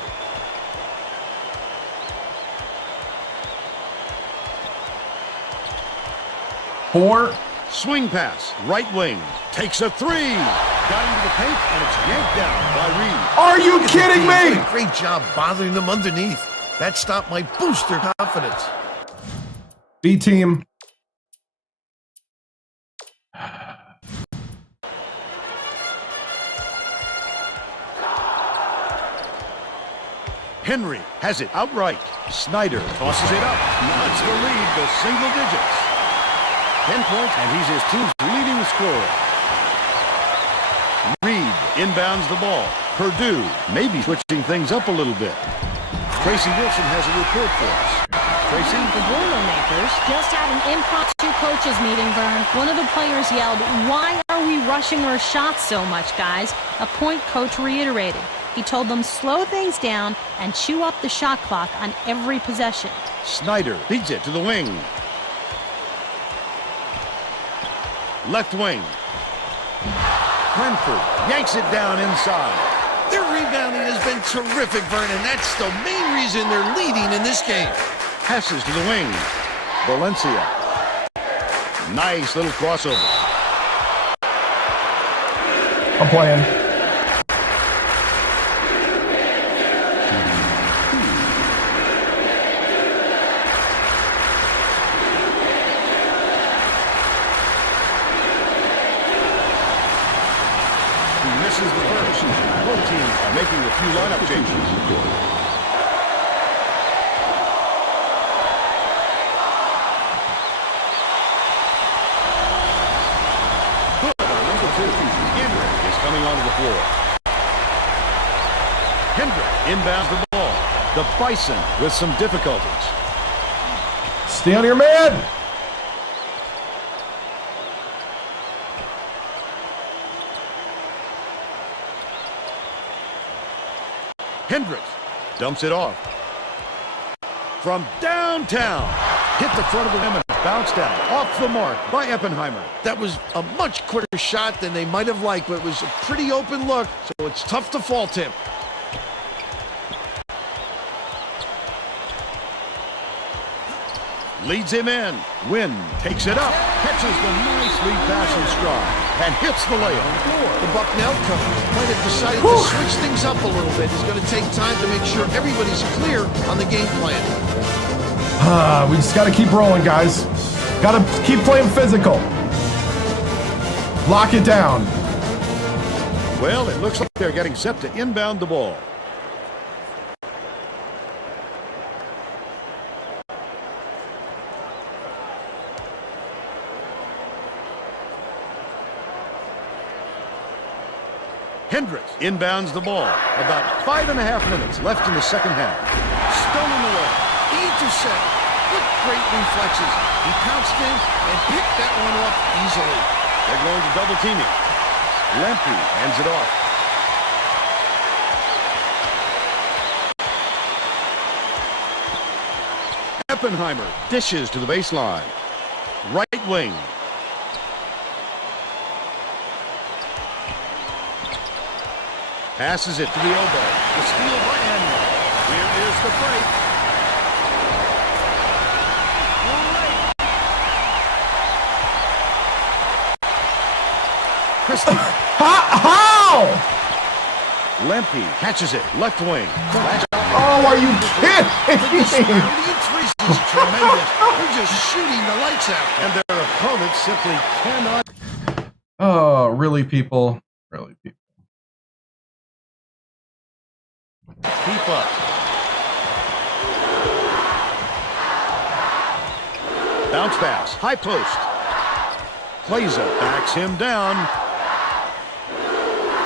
Four. Swing pass, right wing. Takes a three. Got into the paint, and it's yanked down by Reed. Are you kidding me? Did a great job bothering them underneath. That stop might boost their confidence. B team. Henry has it outright. Snyder tosses it up. Knocks the lead to single digits. 10 points, and he's his team's leading scorer. Reed inbounds the ball. Purdue may be switching things up a little bit. Tracy Wilson has a report for us. Tracy? The Boilermakers just had an impromptu coaches meeting, Vern. One of the players yelled, "Why are we rushing our shots so much, guys?" A point coach reiterated. He told them slow things down and chew up the shot clock on every possession. Snyder beats it to the wing. Left wing. Renfrew yanks it down inside. Their rebounding has been terrific, Vernon. That's the main reason they're leading in this game. Passes to the wing. Valencia. Nice little crossover. I'm playing. Misses the first. Both teams are making a few lineup changes. Good on number 2. Hendrick is coming onto the floor. Hendrick inbounds the ball. The Bison with some difficulties. Stay on your man. Hendricks dumps it off. From downtown. Hit the front of the rim and bounced out. Off the mark by Oppenheimer. That was a much quicker shot than they might have liked, but it was a pretty open look, so it's tough to fault him. Leads him in. Wynn takes it up. Catches the nice lead pass in stride. And hits the layup. The Bucknell coach might have decided to switch things up a little bit. It's going to take time to make sure everybody's clear on the game plan. We just got to keep rolling, guys. Got to keep playing physical. Lock it down. Well, it looks like they're getting set to inbound the ball. Hendricks inbounds the ball. About 5.5 minutes left in the second half. Stolen away. The intercept. With great reflexes. He pounced in and picked that one up easily. They're going to double team him. Lemke hands it off. Oppenheimer dishes to the baseline. Right wing. Passes it to the elbow. The steal by Anwar. Here is the break. Christie. How? Lemke catches it. Left wing. Oh, are you kidding? Is tremendous. They're just shooting the lights out. And their opponents simply cannot. Oh, really, people? Really, people? Keep up. Bounce pass. High post. Plays it. Backs him down.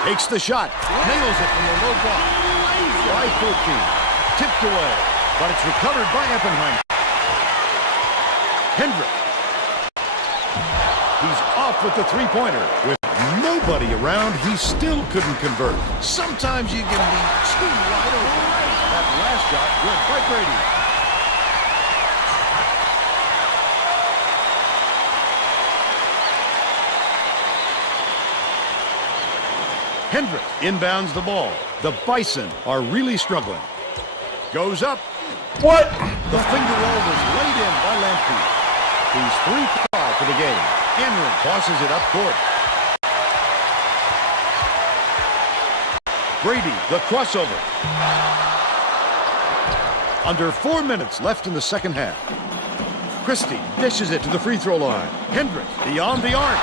Takes the shot. Nails it from the low block. By 14. Tipped away. But it's recovered by Oppenheimer. Hendrick. He's off with the three-pointer. With nobody around, he still couldn't convert. Sometimes you can be too wide open. That last shot good by Brady. Hendrick inbounds the ball. The Bison are really struggling. Goes up. What? The finger roll was laid in by Lemke. He's 3 for 5 for the game. Enron tosses it up court. Brady, the crossover. Under 4 minutes left in the second half. Christie dishes it to the free throw line. Hendrick beyond the arc.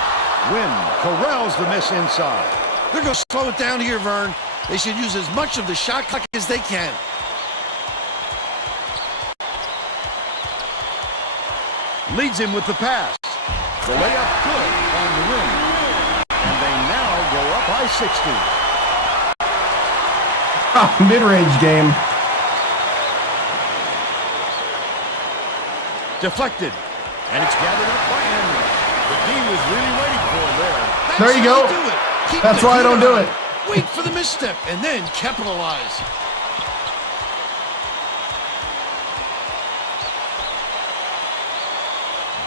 Wynn corrals the miss inside. They're going to slow it down here, Vern. They should use as much of the shot clock as they can. Leads him with the pass. The layup good on the rim. And they now go up by 60. Mid-range game. Deflected. And it's gathered up by Henry. The D was really waiting for him there. There you go. That's why I don't do it. Wait for the misstep and then capitalize.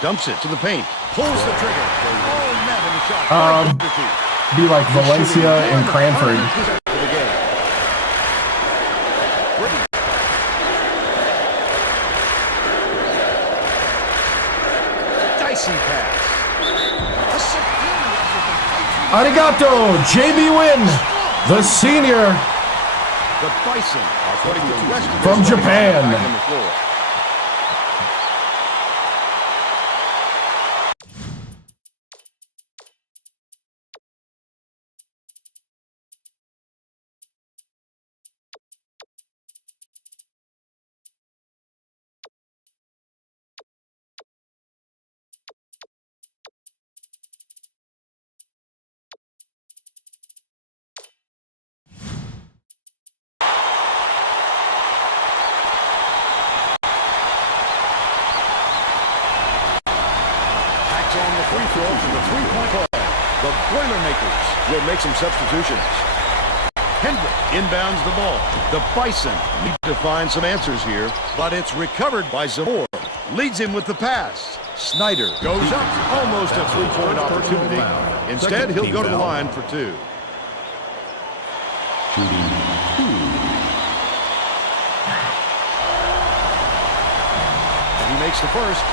Dumps it to the paint. Pulls the trigger. Oh, net in the shot. Be like Valencia and Cranford. Dicey pass. Arigato, JB Wynn, the senior The Bison are putting the rest of from this Japan. back on the floor. on the free throw from the three-point line. The Boilermakers will make some substitutions. Hendrick inbounds the ball. The Bison need to find some answers here, but it's recovered by Zamora. Leads him with the pass. Snyder goes up. Almost a three-point opportunity. Instead, he'll go to the line for two. He makes the first.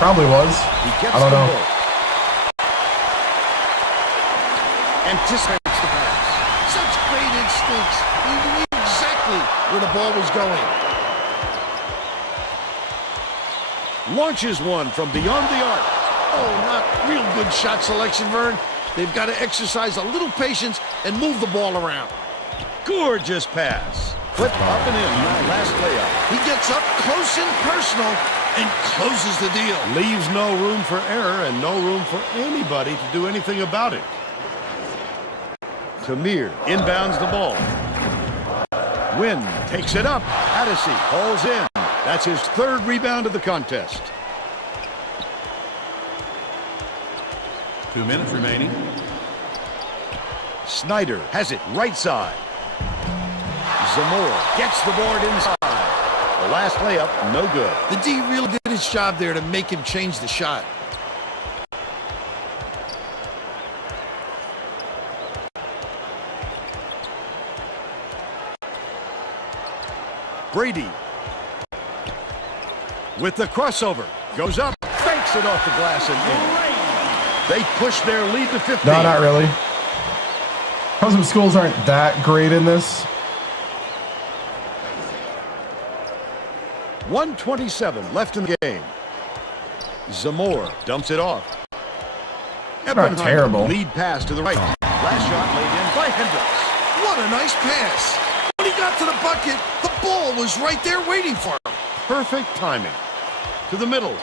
Probably was. He gets I don't know. Anticipates the pass. Such great instincts. He knew exactly where the ball was going. Launches one from beyond the arc. Oh, not real good shot selection, Vern. They've got to exercise a little patience and move the ball around. Gorgeous pass. Flip up and in. Last layup. He gets up close and personal and closes the deal. Leaves no room for error and no room for anybody to do anything about it. Tamir inbounds the ball. Wynn takes it up. Addisy hauls in. That's his third rebound of the contest. 2 minutes remaining. Snyder has it right side. Zamora gets the board inside. The last layup, no good. The D really did his job there to make him change the shot. Brady with the crossover. Goes up, fakes it off the glass and in. They push their lead to 15. No, not really. Custom schools aren't that great in this. 1:27 left in the game. Zamora dumps it off. Not terrible. Lead pass to the right. Last shot laid in by Hendricks. What a nice pass. When he got to the bucket, the ball was right there waiting for him. Perfect timing. To the middle.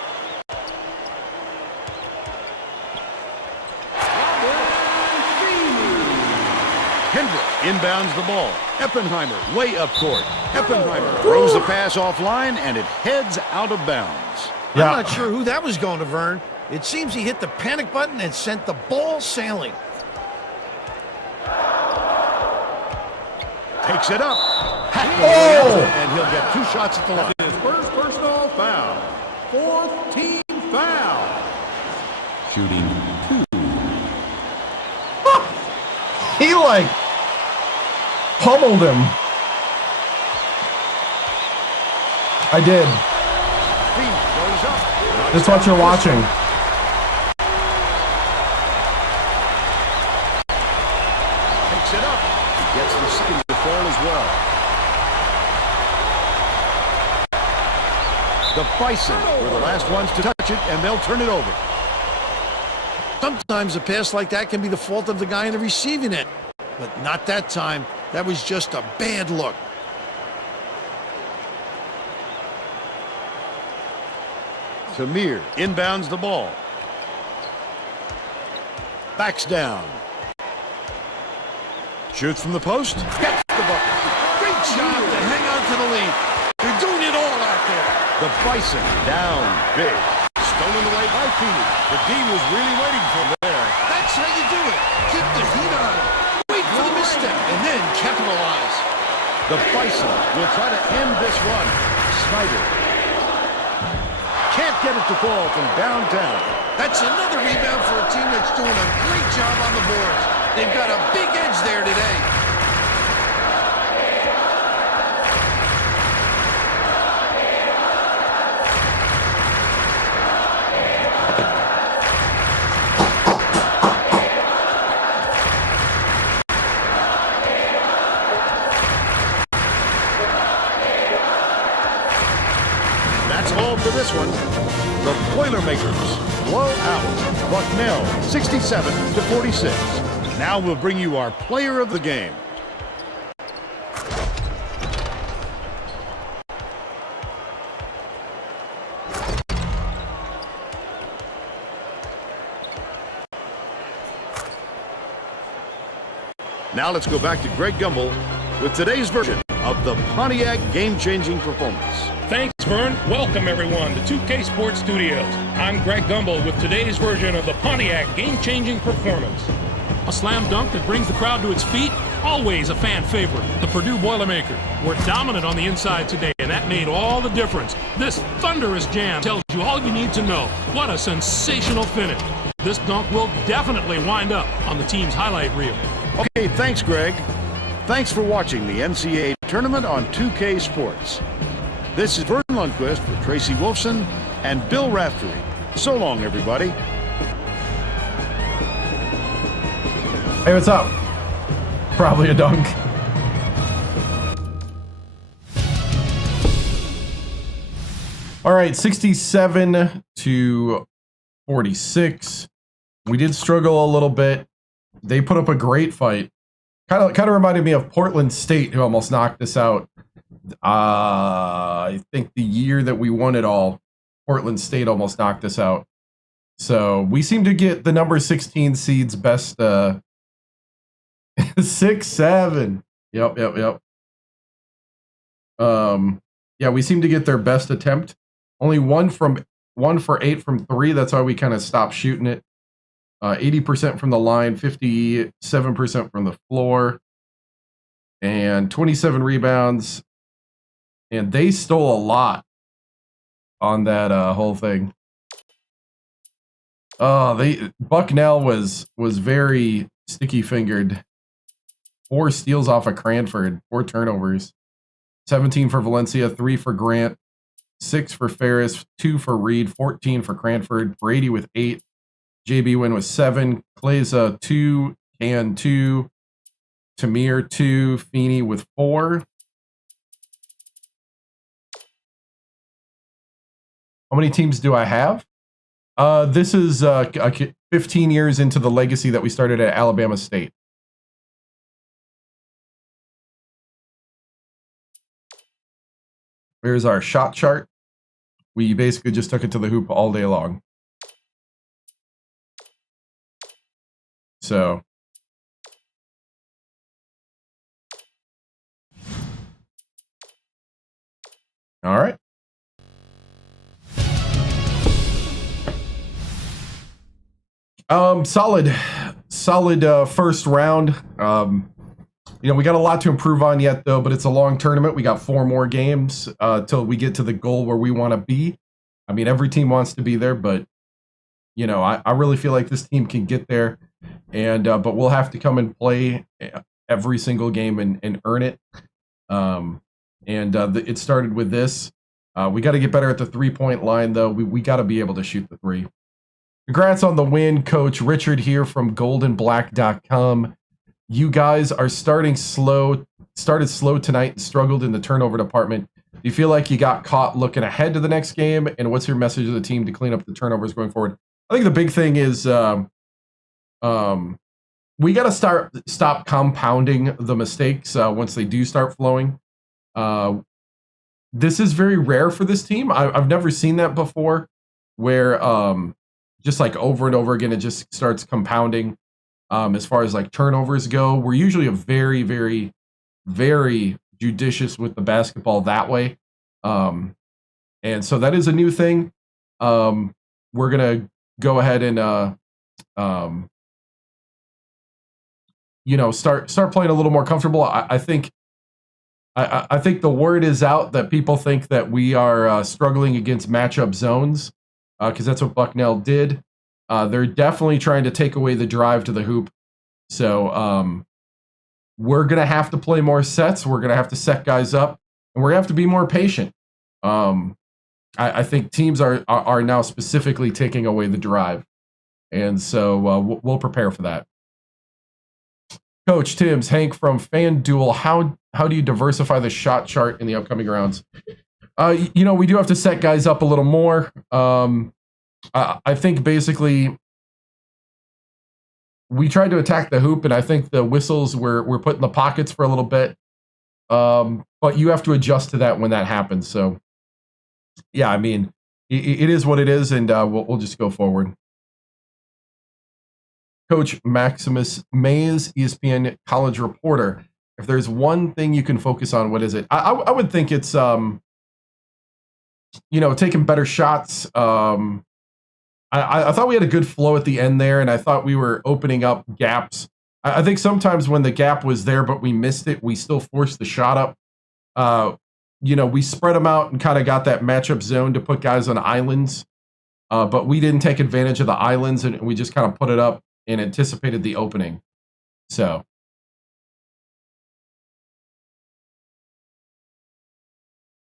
Hendrick inbounds the ball. Eppenheimer way up court. Eppenheimer throws the pass offline and it heads out of bounds. Yeah. I'm not sure who that was going to, Vern. It seems he hit the panic button and sent the ball sailing. Takes it up. Oh! And he'll get 2 shots at the line. His first personal foul. 4th team foul. Shooting 2. He like pummeled him. I did. Goes up. That's what you're watching. Takes it up. He gets the second to fall as well. The Bison were the last ones to touch it, and they'll turn it over. Sometimes a pass like that can be the fault of the guy in the receiving end. But not that time. That was just a bad look. Tamir inbounds the ball. Backs down. Shoots from the post. Gets the bucket. Great job to hang on to the lead. They're doing it all out there. The Bison down big. Stolen away by Feeney. The D was really waiting for him there. That's how you do it. Keep the heat on. Wait for the misstep and then capitalize. The Bison will try to end this run. Snyder can't get it to fall from downtown. That's another rebound for a team that's doing a great job on the boards. They've got a big edge there today. That's all for this one. The Boilermakers blow out Bucknell 67-46. Now we'll bring you our player of the game. Now let's go back to Greg Gumbel with today's version of the Pontiac game-changing performance. Thanks, Vern. Welcome, everyone, to 2K Sports Studios. I'm Greg Gumbel with today's version of the Pontiac game-changing performance. A slam dunk that brings the crowd to its feet, always a fan favorite. The Purdue Boilermakers were dominant on the inside today, and that made all the difference. This thunderous jam tells you all you need to know. What a sensational finish. This dunk will definitely wind up on the team's highlight reel. Okay, thanks, Greg. Thanks for watching the NCAA tournament on 2K Sports. This is Vern Lundquist with Tracy Wolfson and Bill Raftery. So long, everybody. Hey, what's up? Probably a dunk. All right, 67 to 46. We did struggle a little bit. They put up a great fight. Kind of reminded me of Portland State, who almost knocked us out. I think the year that we won it all, Portland State almost knocked us out. So we seem to get the number 16 seeds best 6-7. Yep. Yeah, we seem to get their best attempt. Only 1 for 8 from 3. That's why we kind of stopped shooting it. 80% from the line, 57% from the floor, and 27 rebounds. And they stole a lot on that whole thing. Bucknell was very sticky fingered. 4 steals off of Cranford, 4 turnovers. 17 for Valencia, 3 for Grant, 6 for Ferris, 2 for Reed, 14 for Cranford, Brady with 8, JB Wynn with 7, Kleza 2, Can 2, Tamir 2, Feeney with 4. How many teams do I have? This is 15 years into the legacy that we started at Alabama State. Here's our shot chart. We basically just took it to the hoop all day long. So, all right. Solid first round. We got a lot to improve on yet, though, but it's a long tournament. We got 4 more games till we get to the goal where we want to be. I mean, every team wants to be there, but, I really feel like this team can get there. And but we'll have to come and play every single game and earn it. It started with this. We got to get better at the 3-point line, though. We got to be able to shoot the 3. Congrats on the win, Coach. Richard here from goldenblack.com. You guys are started slow tonight and struggled in the turnover department. Do you feel like you got caught looking ahead to the next game? And what's your message to the team to clean up the turnovers going forward? I think the big thing is we got to stop compounding the mistakes once they do start flowing. This is very rare for this team. I've never seen that before, where just like over and over again, it just starts compounding. As far as like turnovers go, we're usually a very, very, very judicious with the basketball that way. And so that is a new thing. We're going to go ahead and, start playing a little more comfortable. I think the word is out that people think that we are struggling against matchup zones, because that's what Bucknell did. They're definitely trying to take away the drive to the hoop. So we're going to have to play more sets. We're going to have to set guys up, and we're going to have to be more patient. I think teams are now specifically taking away the drive. And so we'll prepare for that. Coach TImms, Hank from FanDuel, how do you diversify the shot chart in the upcoming rounds? We do have to set guys up a little more. I think basically we tried to attack the hoop, and I think the whistles were put in the pockets for a little bit. But you have to adjust to that when that happens. So, yeah, I mean, it is what it is, and we'll just go forward. Coach Maximus Mays, ESPN college reporter. if there's one thing you can focus on, what is it? I would think it's, you know, taking better shots. I thought we had a good flow at the end there, and I thought we were opening up gaps. I think sometimes when the gap was there, but we missed it, we still forced the shot up. You know, we spread them out and kind of got that matchup zone to put guys on islands. But we didn't take advantage of the islands, and we just kind of put it up and anticipated the opening. So.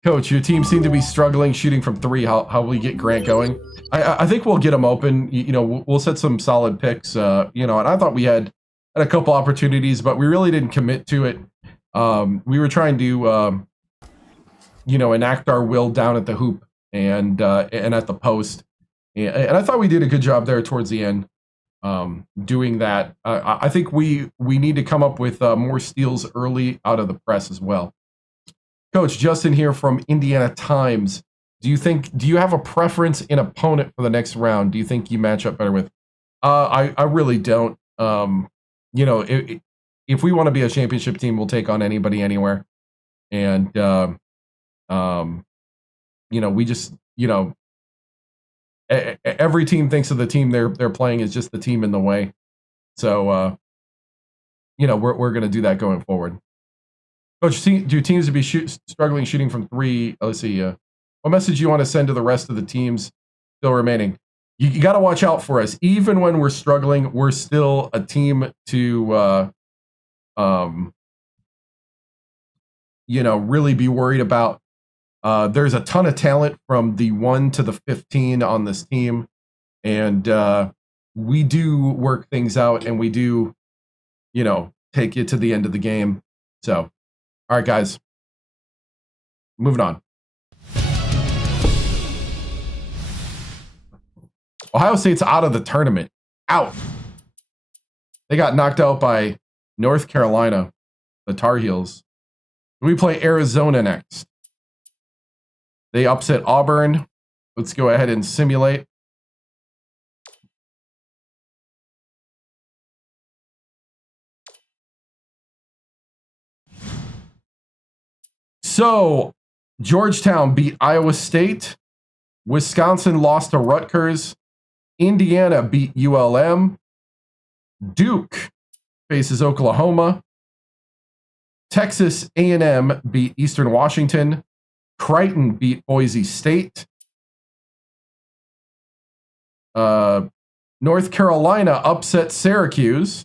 Coach, your team seemed to be struggling shooting from three. How will we get Grant going? I think we'll get him open. You know, we'll set some solid picks. You know, and I thought we had a couple opportunities, but we really didn't commit to it. We were trying to, you know, enact our will down at the hoop and at the post. And I thought we did a good job there towards the end doing that. I think we need to come up with more steals early out of the press as well. Coach, Justin here from Indiana Times. Do you have a preference in opponent for the next round? Do you think you match up better with? I really don't. You know, if we want to be a championship team, we'll take on anybody anywhere. And you know, we just, you know, every team thinks of the team they're playing as just the team in the way. So you know, we're going to do that going forward. Coach, do teams to be struggling shooting from three? Let's see. What message you want to send to the rest of the teams still remaining? You got to watch out for us. Even when we're struggling, we're still a team to, you know, really be worried about. There's a ton of talent from the 1 to the 15 on this team, and we do work things out, and we do, you know, take it to the end of the game. So. All right, guys, moving on. Ohio State's out of the tournament. Out. They got knocked out by North Carolina, the Tar Heels. We play Arizona next. They upset Auburn. Let's go ahead and simulate. So, Georgetown beat Iowa State. Wisconsin lost to Rutgers. Indiana beat ULM. Duke faces Oklahoma. Texas A&M beat Eastern Washington. Creighton beat Boise State. North Carolina upset Syracuse.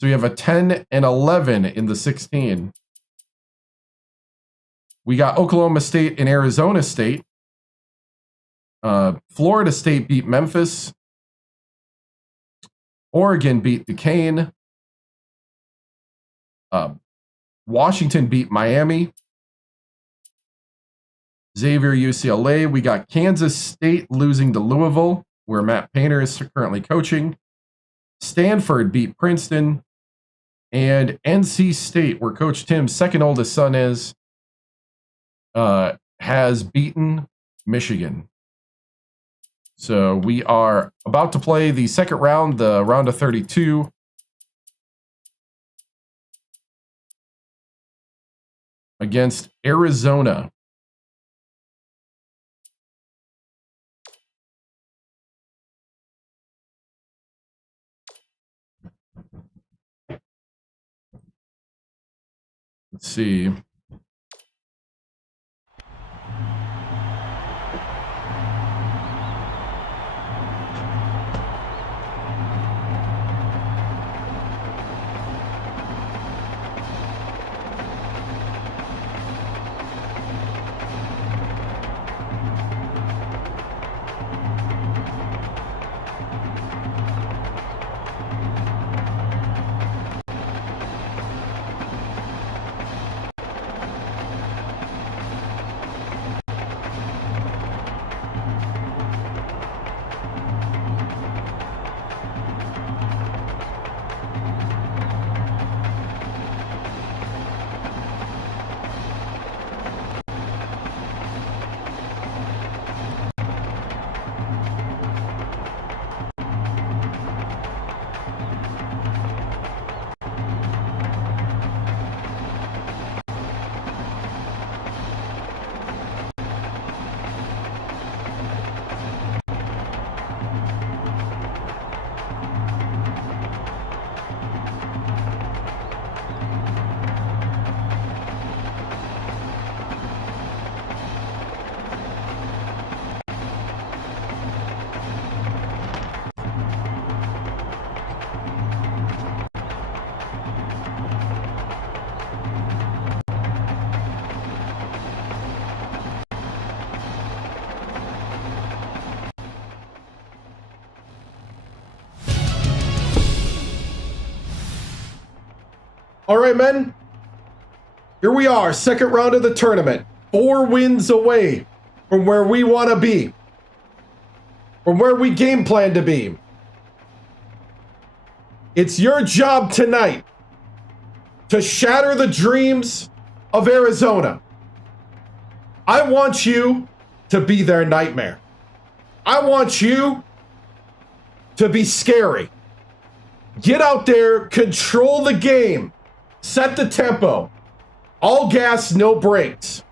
So we have a 10 and 11 in the 16. We got Oklahoma State and Arizona State. Florida State beat Memphis. Oregon beat Duquesne. Washington beat Miami. Xavier, UCLA. We got Kansas State losing to Louisville, where Matt Painter is currently coaching. Stanford beat Princeton. And NC State, where Coach Tim's second oldest son is, has beaten Michigan. So we are about to play the second round, the round of 32. Against Arizona. Let's see. All right, men. Here we are, second round of the tournament. 4 wins away from where we want to be. From where we game plan to be. It's your job tonight to shatter the dreams of Arizona. I want you to be their nightmare. I want you to be scary. Get out there, control the game, set the tempo. All gas, no brakes.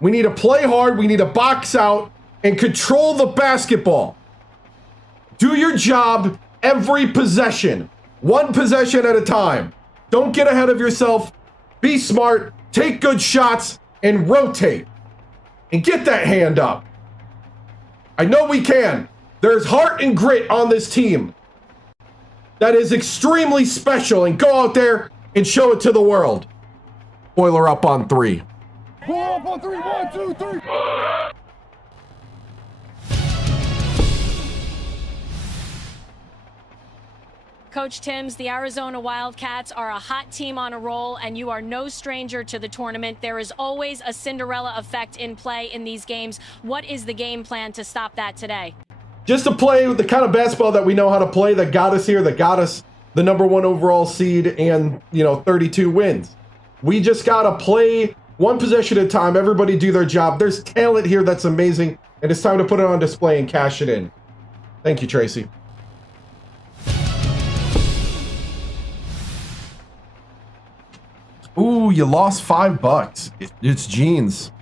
We need to play hard, we need to box out and control the basketball. Do your job every possession. 1 possession at a time. Don't get ahead of yourself. Be smart, take good shots, and rotate. And get that hand up. I know we can. There's heart and grit on this team. That is extremely special, and go out there and show it to the world. Boiler up on 3. Pull up on 3. 1, 2, 3. Coach Timms, the Arizona Wildcats are a hot team on a roll, and you are no stranger to the tournament. There is always a Cinderella effect in play in these games. What is the game plan to stop that today? Just to play the kind of basketball that we know how to play, that got us here, that got us the #1 overall seed and, 32 wins. We just got to play 1 possession at a time. Everybody do their job. There's talent here that's amazing, and it's time to put it on display and cash it in. Thank you, Tracy. Ooh, you lost $5. It's jeans.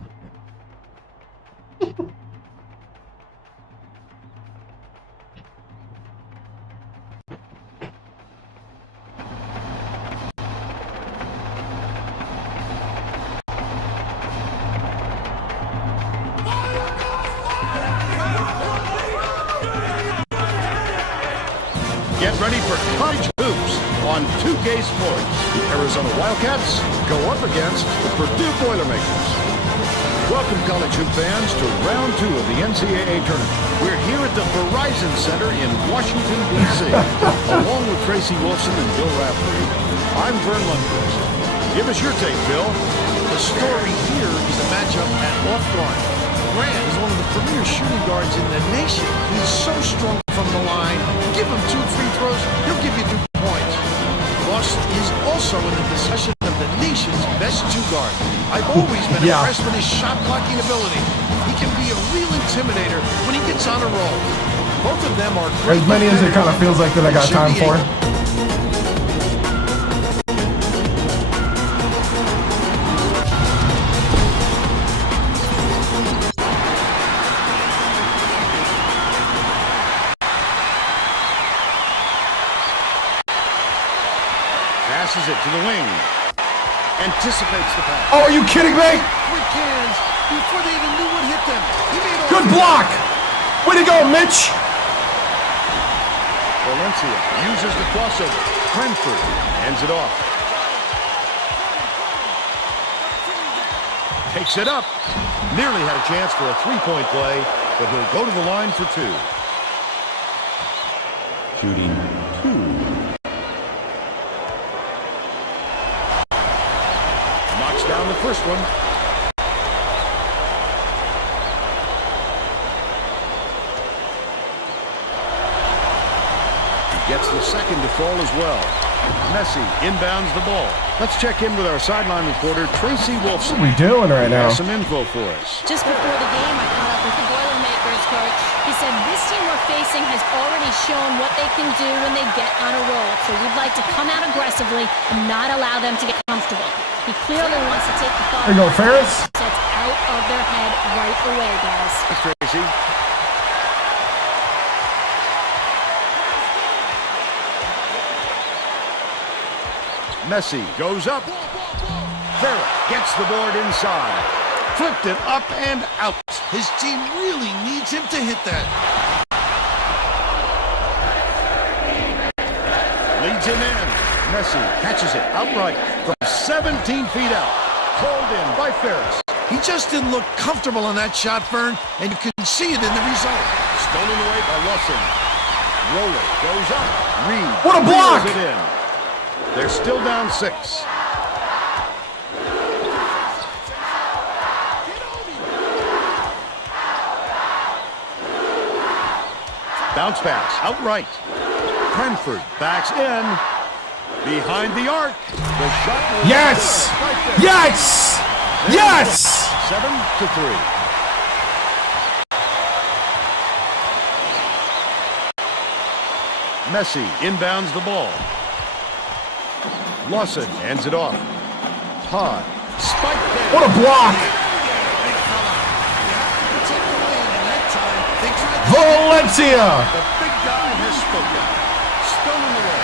Get ready for college hoops on 2K Sports. The Arizona Wildcats go up against the Purdue Boilermakers. Welcome, college hoop fans, to round 2 of the NCAA tournament. We're here at the Verizon Center in Washington, D.C. Along with Tracy Wolfson and Bill Raftery, I'm Vern Lundquist. Give us your take, Bill. The story here is the matchup at off guard. Grant is one of the premier shooting guards in the nation. He's so strong from the line. Give him 2 free throws, he'll give you 2 points. Ross is also in the discussion of the nation's best 2 guard. I've always been impressed with his shot blocking ability. He can be a real intimidator when he gets on a roll. Both of them are great. As many as it kind of feels like that I got time for. Passes it to the wing. Anticipates the pass. Oh, are you kidding me? Quick hands before they even knew what hit them. He made all Good block. Way to go, Mitch. Valencia uses the crossover. Cranford hands it off. Takes it up. Nearly had a chance for a 3-point play, but he'll go to the line for 2. Shooting 2. Knocks down the first one. He gets the second to fall as well. Messi inbounds the ball. Let's check in with our sideline reporter, Tracy Wolfson. What are we doing right now? Some info for us. Just before the game, I caught up with the Boilermakers coach. He said this team we're facing has already shown what they can do when they get on a roll. So we'd like to come out aggressively and not allow them to get comfortable. He clearly wants to take the thought. There you go, Ferris. Sets out of their head right away, guys. Thanks, Tracy. Messi goes up. Ferris gets the board inside. Flipped it up and out. His team really needs him to hit that. Leads him in. Messi catches it outright from 17 feet out. Called in by Ferris. He just didn't look comfortable on that shot, Vern, and you can see it in the result. Stolen away by Lawson. Roller goes up. Reed. What a block! It in. They're still down 6. Bounce pass, outright. Cranford backs in. Behind the arc. The shot. Yes! Right Yes! Yes! 7-3. Messi inbounds the ball. Lawson hands it off. Pod. Spike down. What a block! Valencia! The big guy has spoken. Stolen away.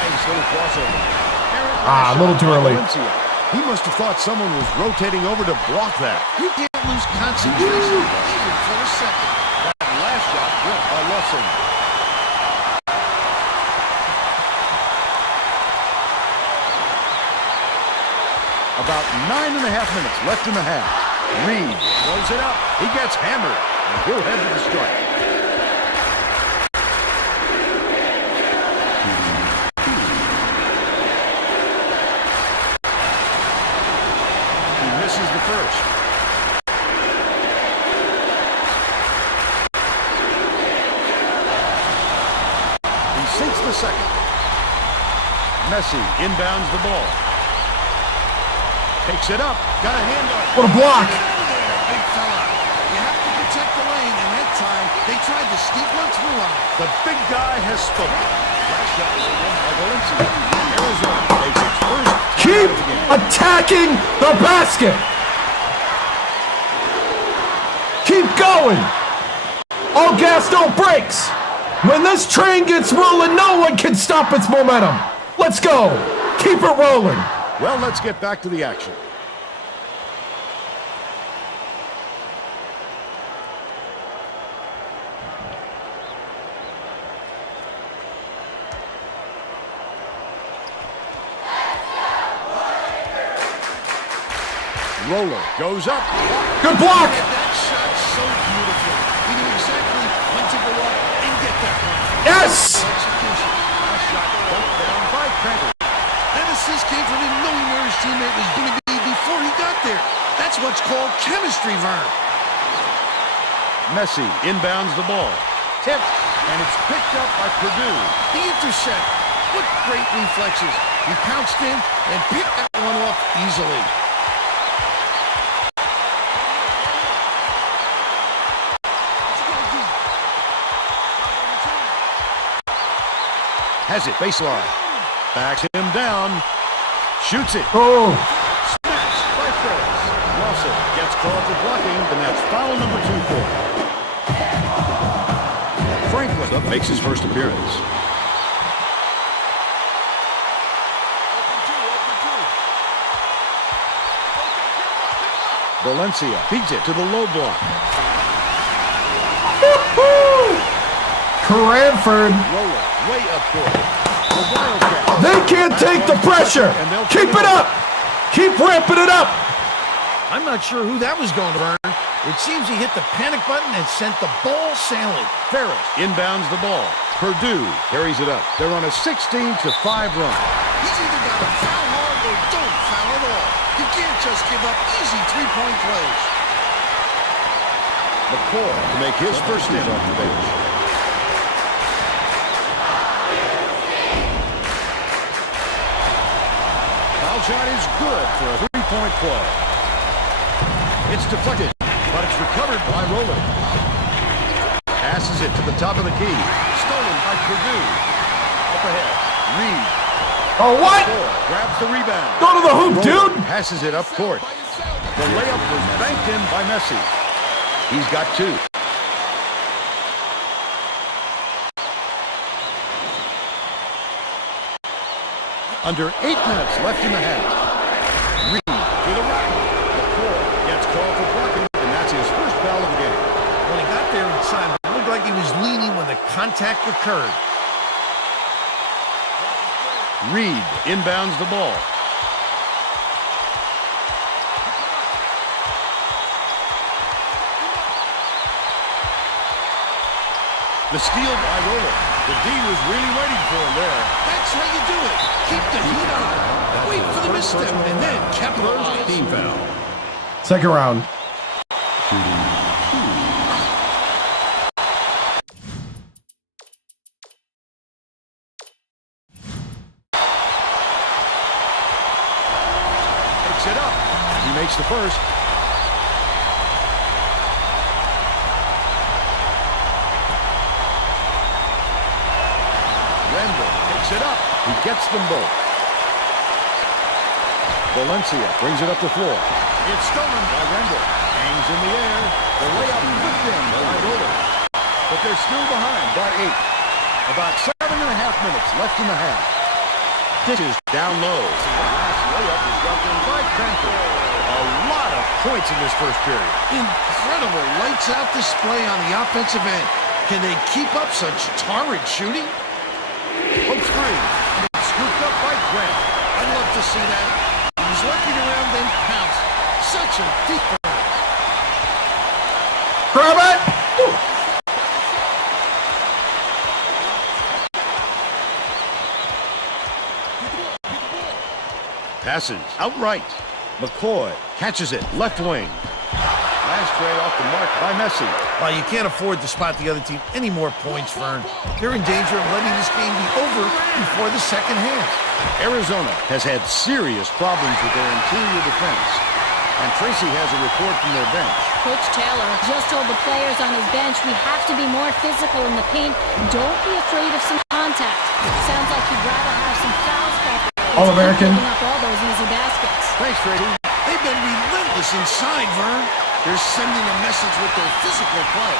Nice little crossover. A little too early. Valencia. He must have thought someone was rotating over to block that. You can't lose concentration even for a second. That last shot blocked by Lawson. About 9.5 minutes left in the half. Reed throws it up. He gets hammered, and he'll head to the strike. He misses the first. He sinks the second. Messi inbounds the ball. Takes it up. Got a hand on it. What a block! Big fella. You have to protect the lane, and that time they tried to sneak one through on him. The big guy has spoken. Last shot was won by Valencia. Arizona takes its first Keep time of the game. attacking the basket! Keep going! All gas, no brakes! When this train gets rolling, no one can stop its momentum! Let's go! Keep it rolling! Well, let's get back to the action. Roller goes up. Good block! That shot so beautiful. He knew exactly when to go up and get that one. Yes! Execution. Last shot dunked down by Cranford. That assist came from him knowing where his teammate was going to be before he got there. That's what's called chemistry, Vern. Messi inbounds the ball. Tip, and it's picked up by Purdue. The intercept. What great reflexes. He pounced in and picked that one off easily. Has it, baseline. Backs him down. Shoots it. Oh! Smashed by Ferris. Lawson gets called for blocking, and that's foul number 2 for him. Franklin makes his first appearance. Valencia beats it to the low block. Cranford! Roller way up court. The Wildcats. They can't take the pressure! Keep it up! Keep ramping it up! I'm not sure who that was going to burn. It seems he hit the panic button and sent the ball sailing. Ferris inbounds the ball. Purdue carries it up. They're on a 16-5 run. He's either got to foul hard or don't foul at all. You can't just give up easy three-point plays. McCoy to make his first stand off the bench. Foul shot is good for a three-point play. It's deflected, but it's recovered by Rowland. Passes it to the top of the key. Stolen by Purdue. Up ahead, Reed. Oh, what? Grabs the rebound. Go to the hoop, Rowland dude! passes it up court. The layup was banked in by Messi. He's got 2. Under 8 minutes left in the half. Reed to the right. McCoy gets called for blocking, and that's his first foul of the game. When he got there inside, it looked like he was leaning when the contact occurred. Reed inbounds the ball. The steal by Rowland. The D was really waiting for him there. That's how you do it. Keep the heat on. Wait for the misstep and then capitalize. Team foul. Second round. He makes the first. Randall picks it up. He gets them both. Valencia brings it up the floor. It's stolen by Randall. Hangs in the air. The layup with them right over. But they're still behind by 8. About 7.5 minutes left in the half. Dishes down low. The last layup is dropped in by Cranford. A lot of points in this first period. Incredible lights-out display on the offensive end. Can they keep up such torrid shooting? Hook screen. Scooped up by Grant. I'd love to see that. He's looking around, then pounce. Such a deep one. Grab it! Passes outright. McCoy catches it. Left wing. Last trade off the mark by Messi. Well, you can't afford to spot the other team any more points, Vern. They're in danger of letting this game be over before the second half. Arizona has had serious problems with their interior defense. And Tracy has a report from their bench. Coach Taylor just told the players on his bench, we have to be more physical in the paint. Don't be afraid of some contact. Sounds like you'd rather have some fouls back there. All-American. Picking up all those easy baskets. Thanks, Tracy. They've been relentless inside, Vern. They're sending a message with their physical play.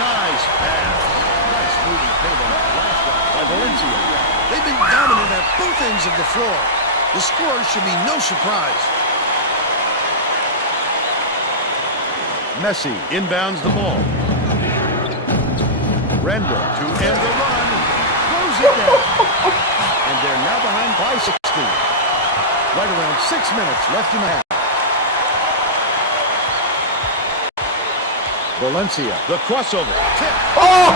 Nice pass. Nice moving table on that last shot by Valencia. They've been dominant at both ends of the floor. The score should be no surprise. Messi inbounds the ball. Randall to end the run. Throws it down. And they're now behind by 16. Right around 6 minutes left in the half. Valencia, the crossover. Tip. Oh!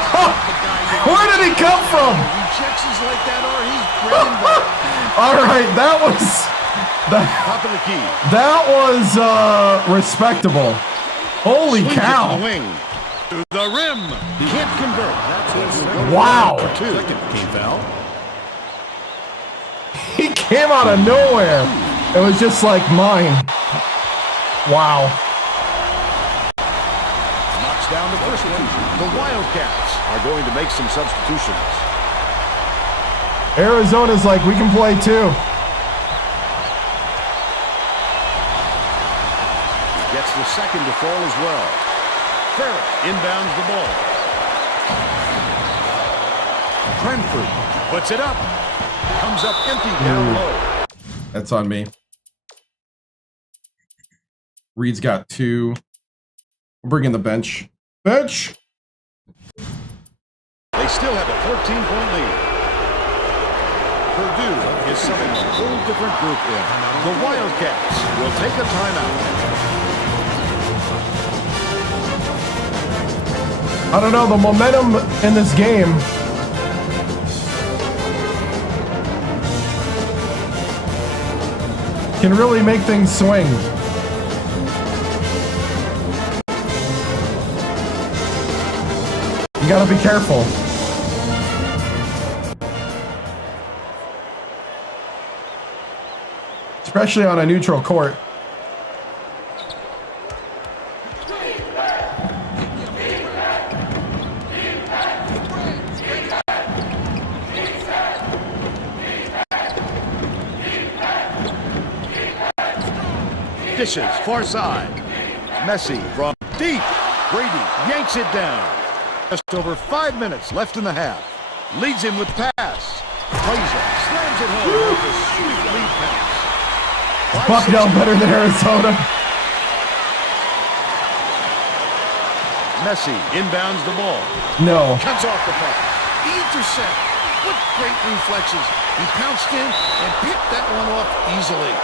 Where did he come from? Rejections like that are his bread and butter. All right, that was Top of the key. that was respectable. Holy Swings cow! it to the wing. To the rim. He can't convert. That's it. Wow. For 2. Second team foul. He came out of nowhere. It was just like mine. Wow. Knocks down the first one. The Wildcats are going to make some substitutions. Arizona's like, we can play too. Gets the second to fall as well. Ferris inbounds the ball. Cranford puts it up. Comes up empty down low. That's on me. Reed's got 2. We'll bring in the bench. Bench! They still have a 14-point lead. Purdue is subbing a whole different group in. The Wildcats will take a timeout. I don't know, the momentum in this game can really make things swing. You gotta be careful. Especially on a neutral court. Dishes, far side. Messi from deep. Brady yanks it down. Just over 5 minutes left in the half. Leads him with pass. Plays it. Slams it home with a sweet lead pass. Bucknell better than Arizona. Messi inbounds the ball. No. Cuts off the pass. The intercept. What great reflexes. He pounced in and picked that one off easily.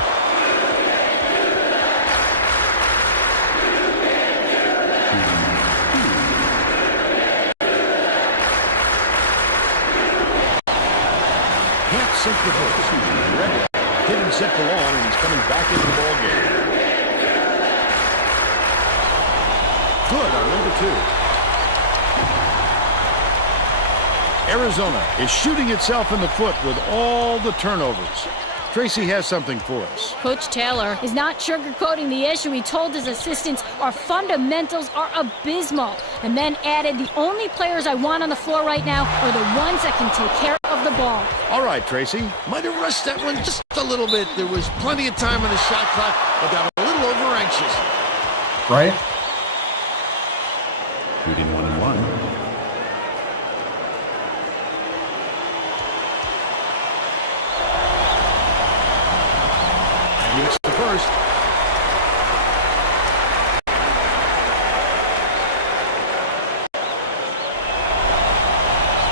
Sink the first. Didn't sit for long, and he's coming back into the ball game. Good on number 2. Arizona is shooting itself in the foot with all the turnovers. Tracy has something for us. Coach Taylor is not sugarcoating the issue. He told his assistants our fundamentals are abysmal, and then added, the only players I want on the floor right now are the ones that can take care of the ball. All right, Tracy. Might have rushed that one just a little bit. There was plenty of time on the shot clock, but got a little over anxious. Right? Shooting 1 and 1. He hits the first.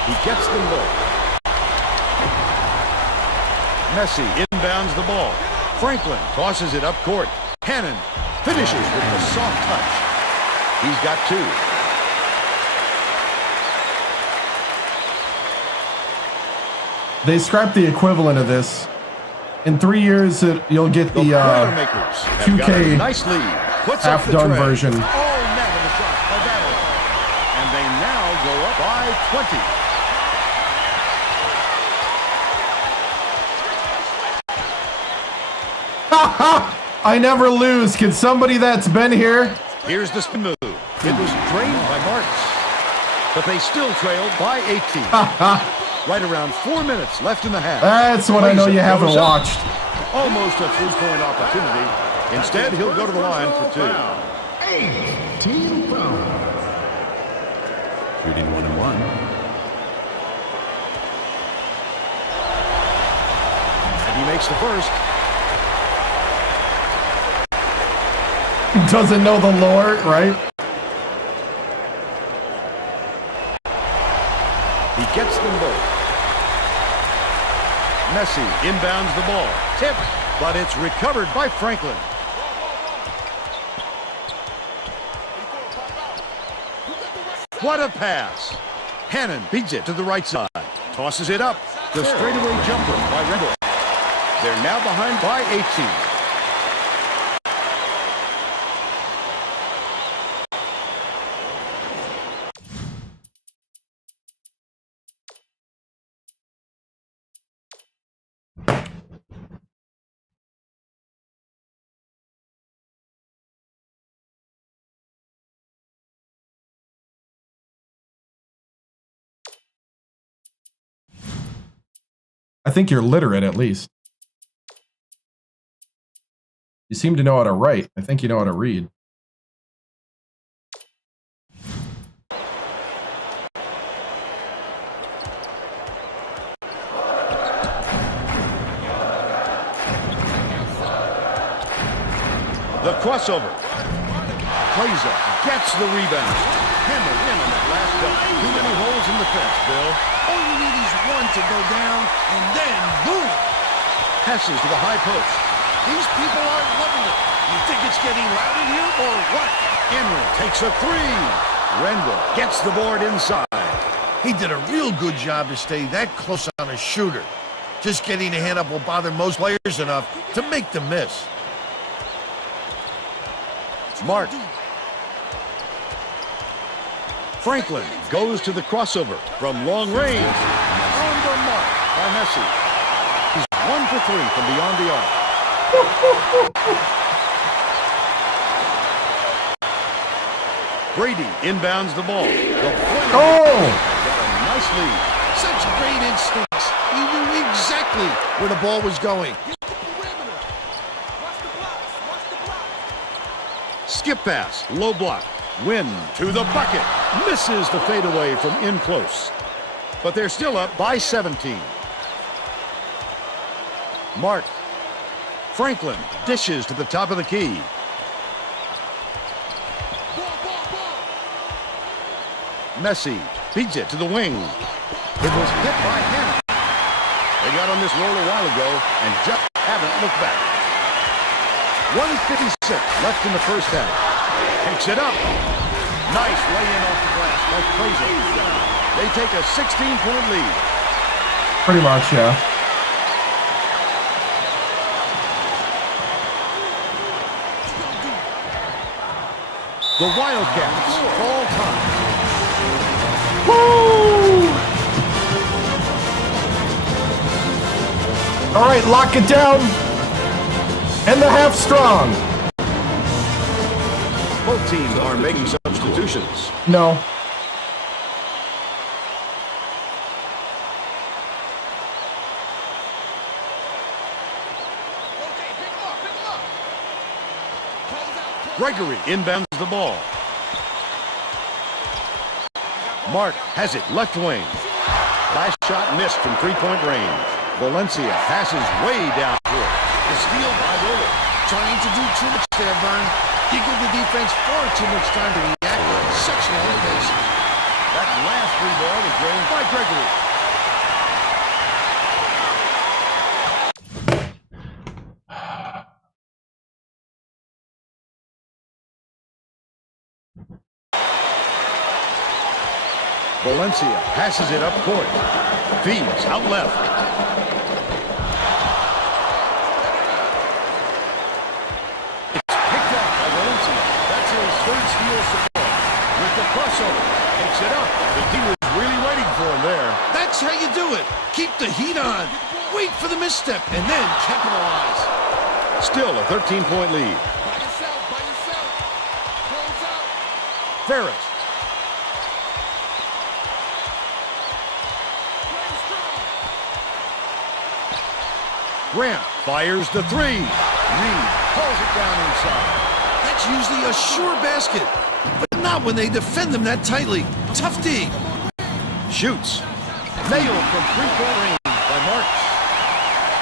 He gets them both. Messi inbounds the ball. Franklin tosses it up court. Hannon finishes with a soft touch. He's got 2. They scrapped the equivalent of this. In 3 years, you'll get the Boilermakers have got a 2K nice lead. Puts up the half-done tray. version. Oh, net of the shot by Battle. And they now go up by 20. I never lose. Can somebody that's been here? Here's the spin move. It was drained by Marks, but they still trailed by 18. Right around 4 minutes left in the half. That's what I know you haven't Goes up. watched. Almost a 3-point opportunity. Instead, he'll go to the line for 2. Team foul. Shooting 1 and 1. And he makes the first. Doesn't know the lore, right? He gets them both. Messi inbounds the ball. Tip, but it's recovered by Franklin. What a pass. Hannon beats it to the right side. Tosses it up. The straightaway jumper by Rendell. They're now behind by 18. I think you're literate, at least. You seem to know how to write. I think you know how to read. The crossover. Plays up. Gets the rebound. Hammered in on that last dunk. Too many holes in the fence, Bill. All you need is one to go down, and then boom! Passes to the high post. These people are loving it. You think it's getting loud in here, or what? Emery takes a 3. Rendell gets the board inside. He did a real good job to stay that close on a shooter. Just getting a hand up will bother most players enough to make them miss. Mark. Franklin goes to the crossover from long range. On the mark by Messi. He's 1 for 3 from beyond the arc. Brady inbounds the ball. Oh! Got a nice lead. Such great instincts. He knew exactly where the ball was going. Skip pass, low block. Win to the bucket. Misses the fadeaway from in close. But they're still up by 17. Mark. Franklin dishes to the top of the key. Messi feeds it to the wing. It was hit by Hannon. They got on this roll a while ago and just haven't looked back. 1:56 left in the first half. Takes it up. Nice lay-in off the glass by Frazier. They take a 16-point lead. Pretty much, yeah. The Wildcats fall time. Woo! All right, lock it down. And the half strong. Both teams are making substitutions. No. Gregory inbounds the ball. Mark has it left wing. Last shot missed from three-point range. Valencia passes way down court. The steal by Lillard. Trying to do too much there, Vern. He gave the defense far too much time to react. Sectional elevation. That last free ball was drained by Gregory. Valencia passes it up court. Feeds out left. It's picked up by Valencia. That's his third steal support. With the crossover, picks it up. The D was really waiting for him there. That's how you do it. Keep the heat on. Wait for the misstep and then capitalize. Still a 13-point lead. By yourself. Close out. Ferris. Grant fires the three. Reed pulls it down inside. That's usually a sure basket, but not when they defend them that tightly. Tough D. Shoots. Nailed from three-point range by Marks.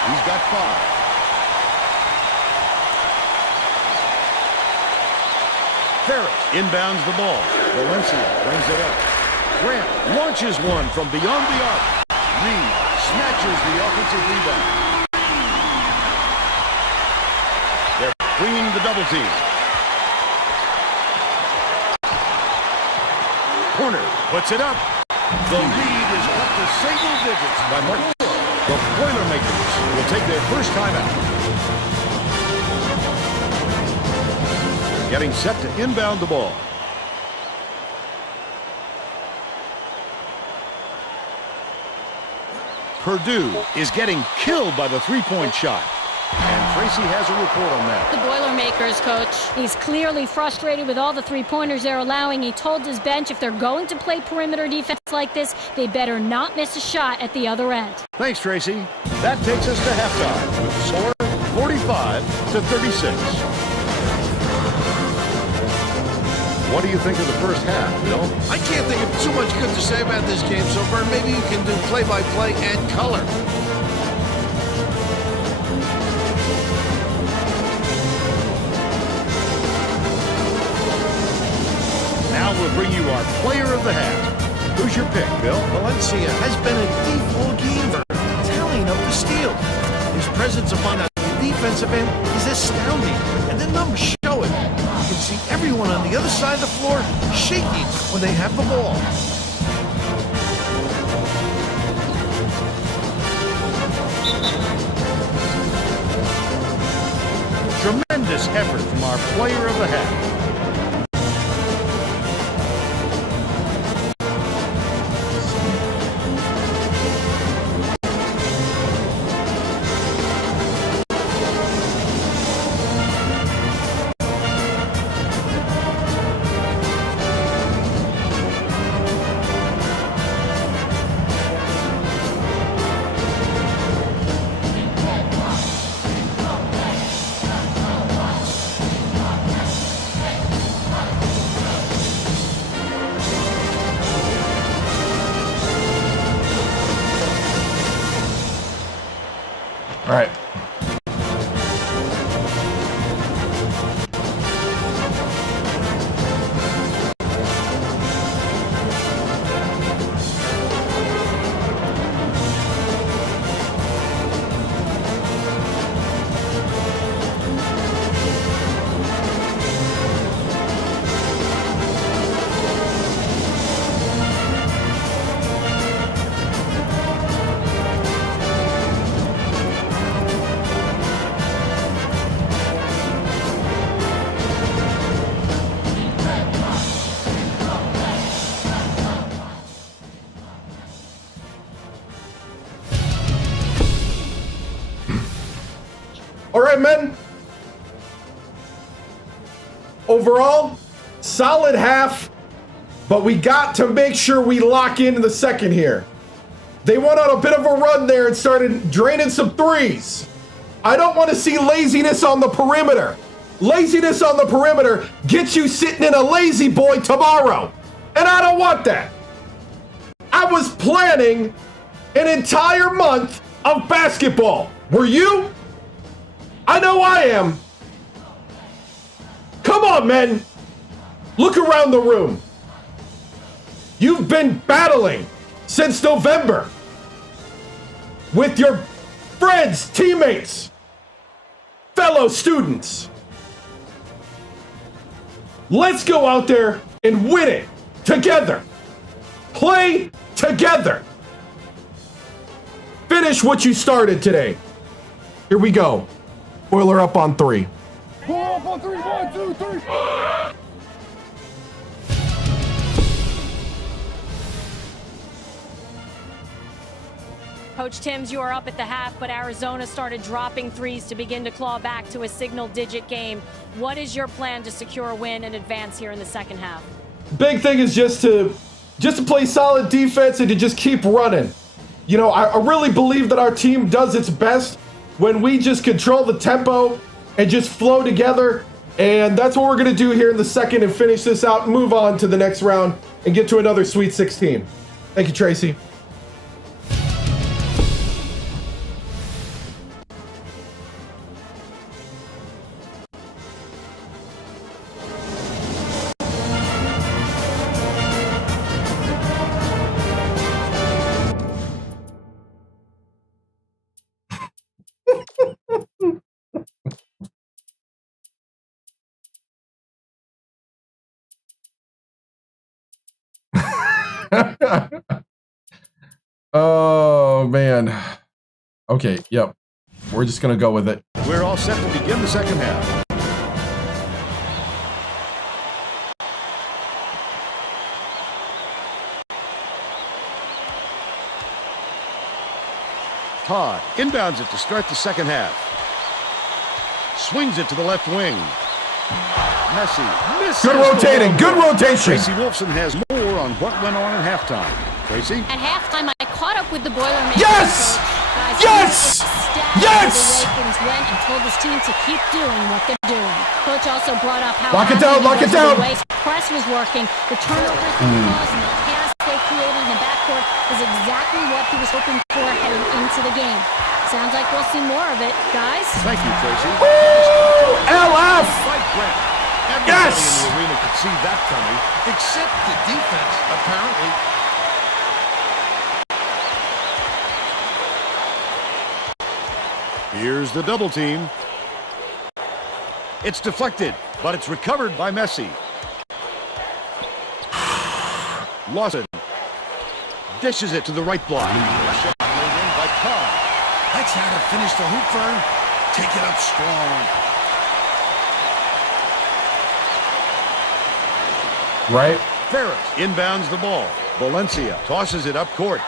He's got 5. Ferris inbounds the ball. Valencia brings it up. Grant launches one from beyond the arc. Reed snatches the offensive rebound. They're bringing the double team. Corner puts it up. The lead is up to single digits by Mark. The Boilermakers will take their first timeout. Getting set to inbound the ball. Purdue is getting killed by the three-point shot. And Tracy has a report on that. The Boilermakers coach. He's clearly frustrated with all the three-pointers they're allowing. He told his bench if they're going to play perimeter defense like this, they better not miss a shot at the other end. Thanks, Tracy. That takes us to halftime with the score 45-36. What do you think of the first half, Bill? I can't think of too much good to say about this game, so Vern, maybe you can do play-by-play and color. Now we'll bring you our player of the half. Who's your pick, Bill? Valencia has been a deep all game, Vern, tallying up the steals. His presence upon the defensive end is astounding, and the numbers show it. You can see everyone on the other side of the floor shaking when they have the ball. Tremendous effort from our player of the half. All right. All right, men. Overall, solid half, but we got to make sure we lock in the second here. They went on a bit of a run there and started draining some threes. I don't want to see laziness on the perimeter. Laziness on the perimeter gets you sitting in a lazy boy tomorrow. And I don't want that. I was planning an entire month of basketball. Were you? I know I am. Come on, men. Look around the room. You've been battling since November with your friends, teammates, fellow students. Let's go out there and win it together. Play together. Finish what you started today. Here we go. Boiler up on 3. Up on 3. 1, 2, 3. Coach Timms, you are up at the half, but Arizona started dropping threes to begin to claw back to a single-digit game. What is your plan to secure a win and advance here in the second half? Big thing is just to play solid defense and to just keep running. You know, I really believe that our team does its best when we just control the tempo and just flow together. And that's what we're going to do here in the second and finish this out and move on to the next round and get to another Sweet 16. Thank you, Tracy. Oh, man. Okay, yep. We're just going to go with it. We're all set to begin the second half. Todd inbounds it to start the second half. Swings it to the left wing. Messi misses. Good rotating. Good rotation. Tracy Wolfson has more on what went on at halftime. Tracy? At halftime, I caught up with the Boilermakers. Yes! Guys, Yes! Yes! The way things went and told his team to keep doing what they're doing. Coach also brought up how lock it down, lock it down. The way press was working, the turnovers he caused, and the chaos they created in the backcourt is exactly what he was hoping for heading into the game. Sounds like we'll see more of it, guys. Thank you, Tracy. Woo! LF! Everybody yes! in the arena could see that coming, except the defense, apparently. Here's the double team. It's deflected, but it's recovered by Messi. Lawson dishes it to the right block. Shot laid in by Todd. That's how to finish the hoop, Vern. Take it up strong. Right. Ferris inbounds the ball. Valencia tosses it up court.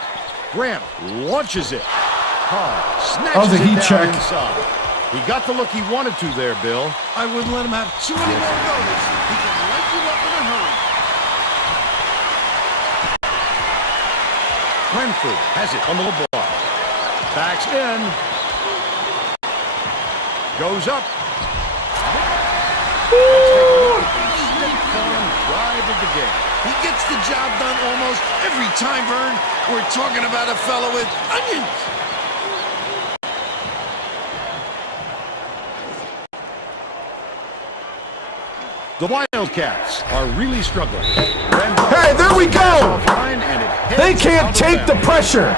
Grant launches it. Todd snatches it down inside. He got the look he wanted to there, Bill. I wouldn't let him have too many more goals. He can light you up in a hurry. Cranford has it on the low block. Backs in. Goes up. Let's take a look at the state-farm drive of the game. He gets the job done almost every time, Vern. We're talking about a fellow with onions. The Wildcats are really struggling. Hey, there we go! They can't take the pressure.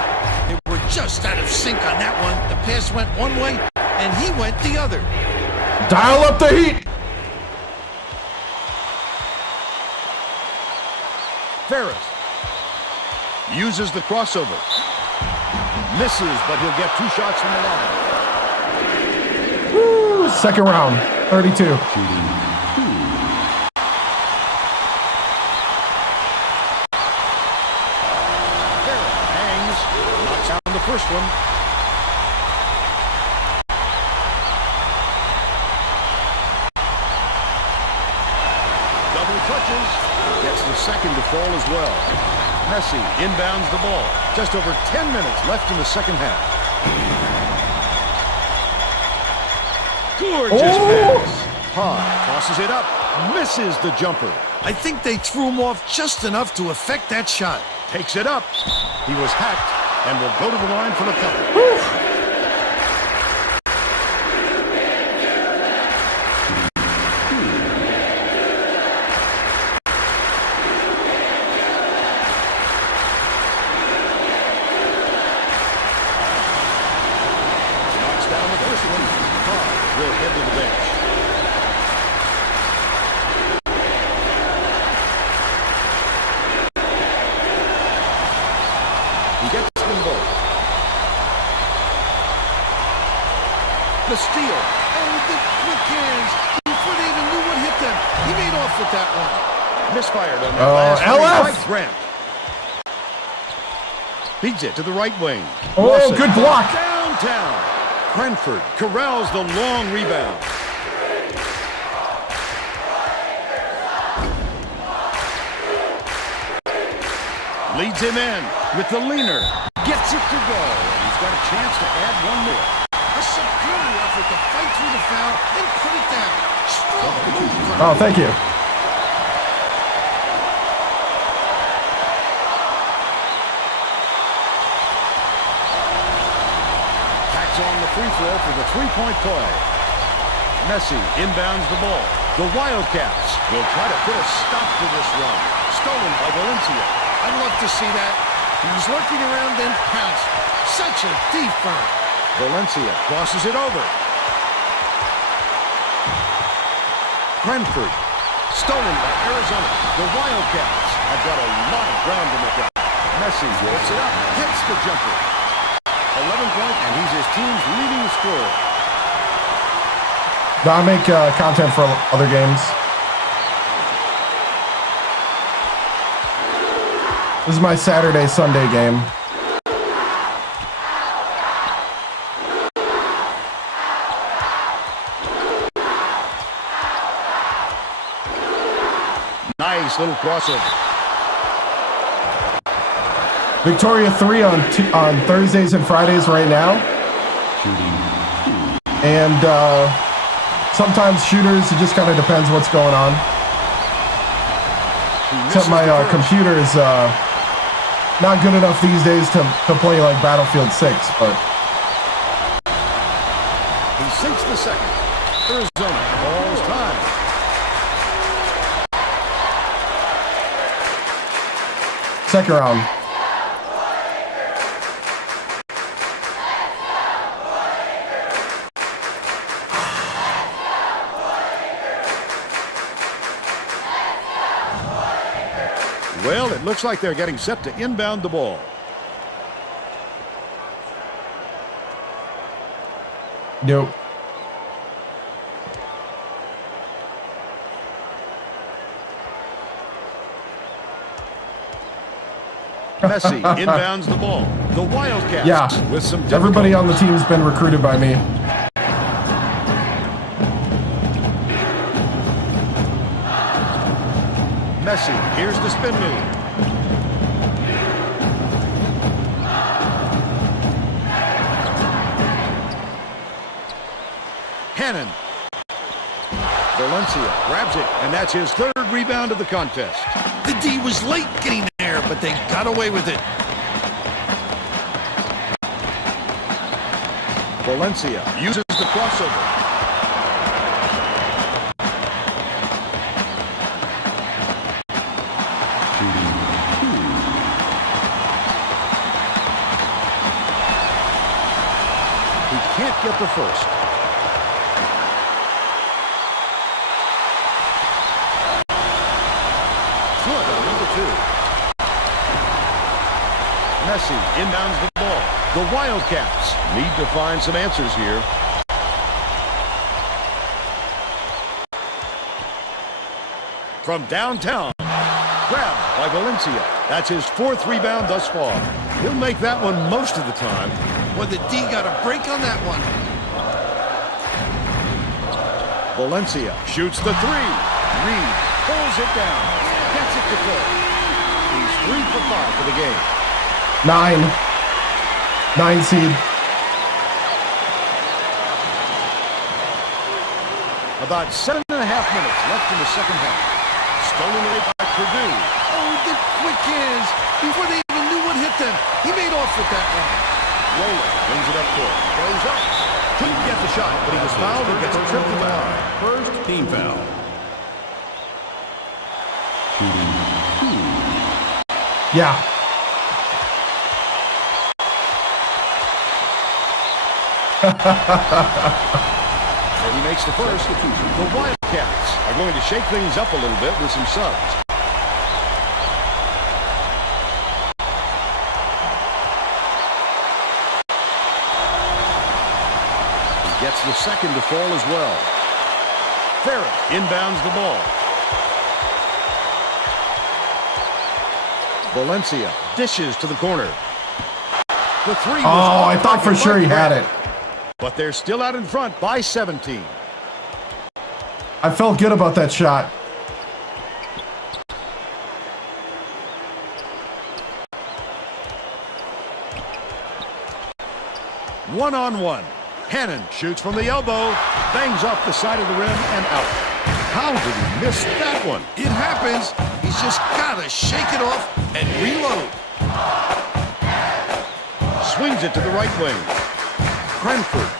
They were just out of sync on that one. The pass went one way, and he went the other. Dial up the heat. Ferris uses the crossover. Misses, but he'll get 2 shots from the line. Woo, second round, 32. First one. misses. Gets the second to fall as well. Messi inbounds the ball. Just over 10 minutes left in the second half. Gorgeous pass. High, tosses it up, misses the jumper. I think they threw him off just enough to affect that shot. Takes it up. He was hacked and will go to the line for the couple. The steal. Oh, the quick hands. Before they even knew what hit them. He made off with that one. Misfired on that last LF! Grant. Feeds it to the right wing. Oh, Lawson good block. Downtown. Brentford corrals the long rebound. Leads him in with the leaner. Gets it to go. He's got a chance to add one more. A superior effort to fight through the foul and put it down. Strong move. Oh, thank you. Tacks on the free throw for the three-point play. Messi inbounds the ball. The Wildcats will try to put a stop to this run. Stolen by Valencia. I'd love to see that. He was lurking around and pounced. Such a deep burn. Valencia crosses it over. Brentford, stolen by Arizona. The Wildcats have got a lot of ground to make up. Messi whips it up, hits the jumper. 11 points, and he's his team's leading scorer. I make content for other games. This is my Saturday, Sunday game. Nice little crossover. Victoria 3 on Thursdays and Fridays right now. And sometimes shooters, it just kind of depends what's going on. Except my computer is not good enough these days to play like Battlefield 6, but... He sinks the second. Arizona calls time. Second round. Well, it looks like they're getting set to inbound the ball. Nope. Messi inbounds the ball. The Wildcats. Yeah. With some everybody on the team's been recruited by me. Messi, here's the spin move. Hannon. Valencia grabs it, and that's his third rebound of the contest. The D was late getting there, but they got away with it. Valencia uses the crossover. He can't get the first. Good on number two. Messi inbounds the ball. The Wildcats need to find some answers here. From downtown, grabbed by Valencia. That's his fourth rebound thus far. He'll make that one most of the time. Well, the D got a break on that one. Valencia shoots the three. Reed pulls it down. to throw. He's 3 for 5 for the game. 9 seed. About 7.5 minutes left in the second half. Stolen away by Purdue. Oh, the quick hands. Before they even knew what hit them, he made off with that one. Roller brings it up court. Goes up. Couldn't get the shot, but he was fouled and gets a trip to the line. First team foul. Yeah. And he makes the first. The Wildcats are going to shake things up a little bit with some subs. He gets the second to fall as well. Ferris inbounds the ball. Valencia dishes to the corner. The three was I thought for sure he had it. But they're still out in front by 17. I felt good about that shot. One-on-one. Hannon shoots from the elbow, bangs off the side of the rim and out. How did he miss that one? It happens. He's just got to shake it off and reload. Swings it to the right wing. Cranford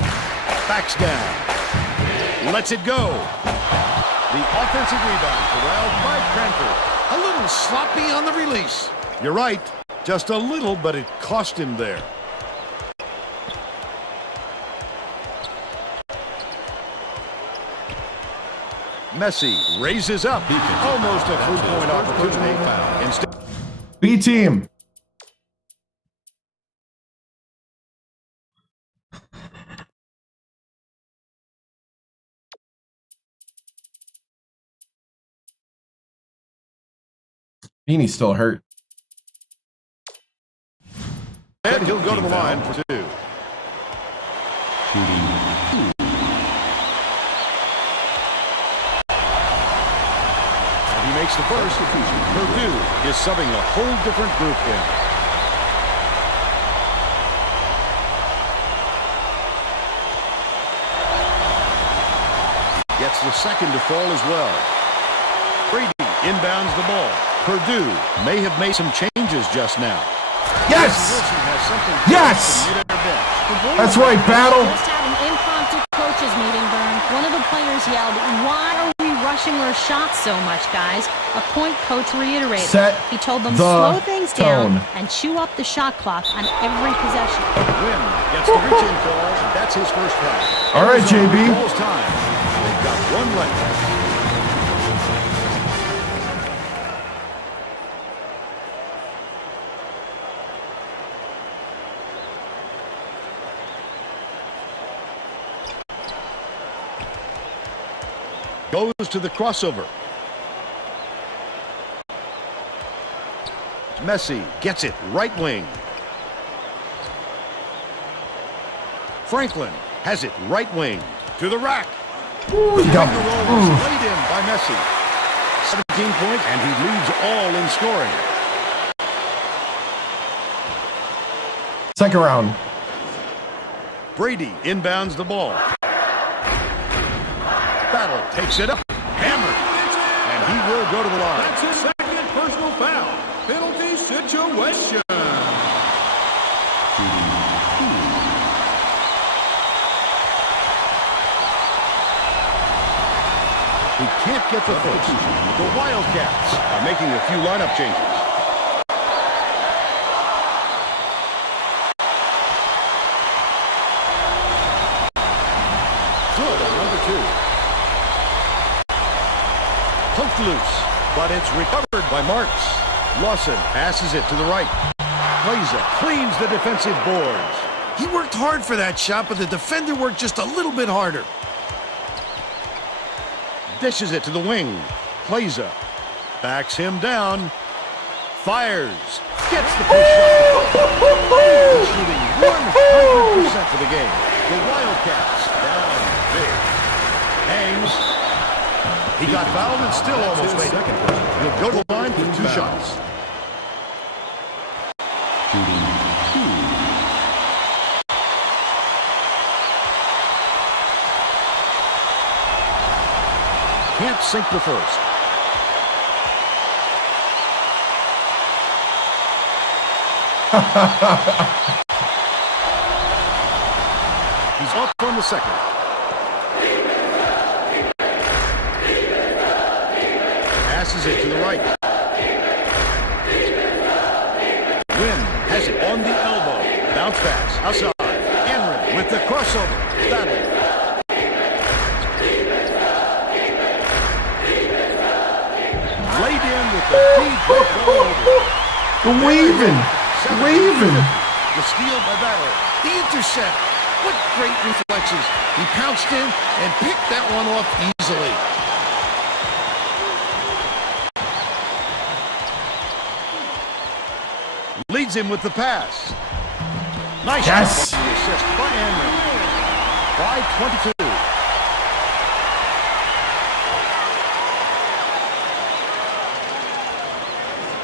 backs down. Lets it go. The offensive rebound corralled by Cranford. A little sloppy on the release. You're right. Just a little, but it cost him there. Messi raises up. Almost a three-point opportunity. Instead, B team. Beanie's still hurt. and he'll go to the line for 2. He makes the first. Purdue is subbing a whole different group in. Gets the second to fall as well. Brady inbounds the ball. Purdue may have made some changes just now. Yes! Yes! That's right, Battle. Just had an impromptu coaches meeting, Vern. One of the players yelled, "Why are we rushing our shots so much, guys?" A point coach reiterated. He told them slow things down and chew up the shot clock on every possession. Wynn gets the reach-in call, and that's his first foul. All right, JB. Ball's time. They've got one left. Goes to the crossover. Messi gets it right wing. Franklin has it right wing to the rack. Ooh, the roll was laid in by Messi. 17 points, and he leads all in scoring. Second round. Brady inbounds the ball. Battle takes it up, hammered, and he will go to the line. That's his second personal foul. Penalty situation. He can't get the first. The Wildcats are making a few lineup changes. Good on number 2. Poked loose, but it's recovered by Marks. Lawson passes it to the right. Plaza cleans the defensive boards. He worked hard for that shot, but the defender worked just a little bit harder. Dishes it to the wing. Plaza backs him down. Fires. Gets the push shot. Shooting 100% for the game. The Wildcats down big. Hangs. He got fouled and still almost made it. He'll go to the line for 2 shots. Shooting 2. Can't sink the first. He's off on the second. Passes it to the right. Wynn has it on the elbow. Bounce pass outside. Enron with the crossover. Battle. Laid in with the deep The waving. The steal by Battle. The intercept. What great reflexes. He pounced in and picked that one off easily. Leads him with the pass. Nice. Yes. The assist by Enron. By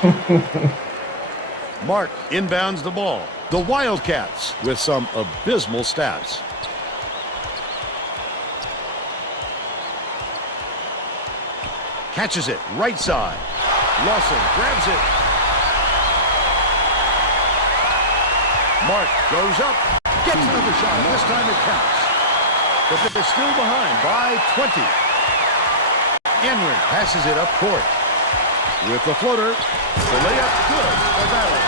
22. Mark inbounds the ball. The Wildcats with some abysmal stats. Catches it right side. Lawson grabs it. Mark goes up. Gets another shot. And this time it counts. But they're still behind by 20. Enron passes it up court. With the floater. The layup good for Valley.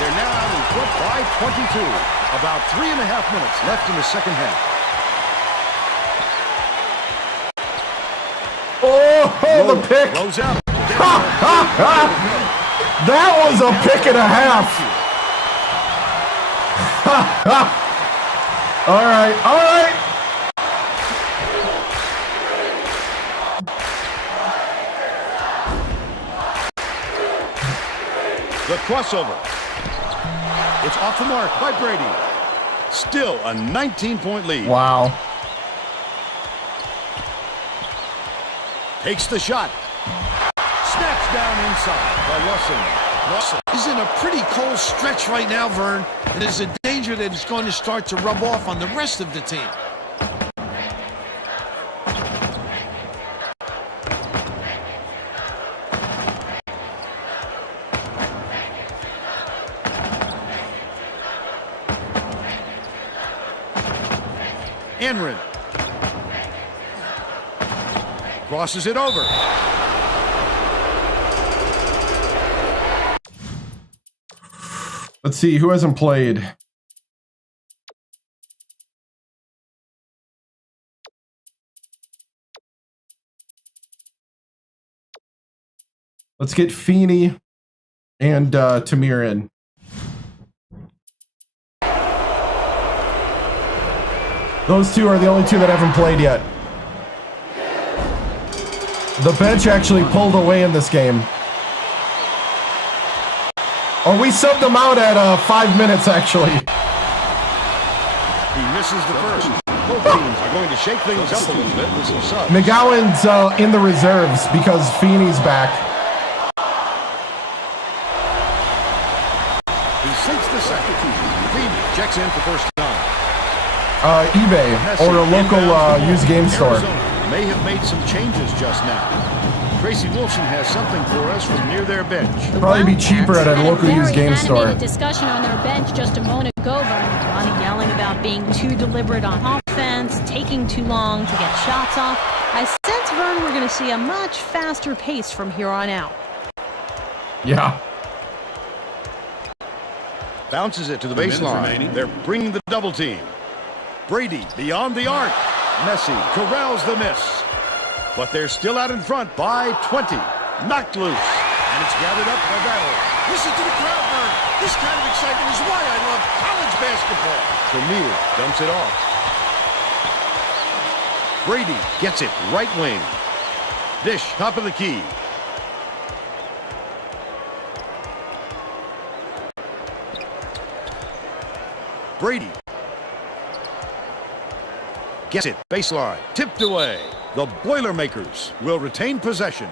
They're now out in front by 22. About 3.5 minutes left in the second half. Oh, the pick. Blows out. That was a pick and a half. All right. The crossover. It's off the mark by Brady. Still a 19-point lead. Wow. Takes the shot. Snaps down inside by Lawson. Lawson is in a pretty cold stretch right now, Vern. And there's a danger that it's going to start to rub off on the rest of the team. Enron. Crosses it over. Let's see, who hasn't played? Let's get Feeney and Tamir in. Those two are the only two that haven't played yet. The bench actually pulled away in this game. Or we subbed them out at 5 minutes, actually. He misses the first. Both teams are going to shake things up a little bit with some subs. McGowan's in the reserves because Feeney's back. He sinks the second. Feeney checks in for first time. eBay or a local used game store. Arizona may have made some changes just now. Tracy Wolfson has something for us from near their bench. Probably be cheaper at a local used game store. A discussion on their bench just a moment ago, Vern. A lot of yelling about being too deliberate on offense, taking too long to get shots off. I sense, Vern, we're going to see a much faster pace from here on out. Yeah. Bounces it to the baseline. They're bringing the double team. Brady beyond the arc. Messi corrals the miss. But they're still out in front by 20. Knocked loose. And it's gathered up by Battle. Listen to the crowd, Vern. This kind of excitement is why I love college basketball. Tamir dumps it off. Brady gets it right wing. Dish top of the key. Brady gets it baseline. Tipped away. The Boilermakers will retain possession.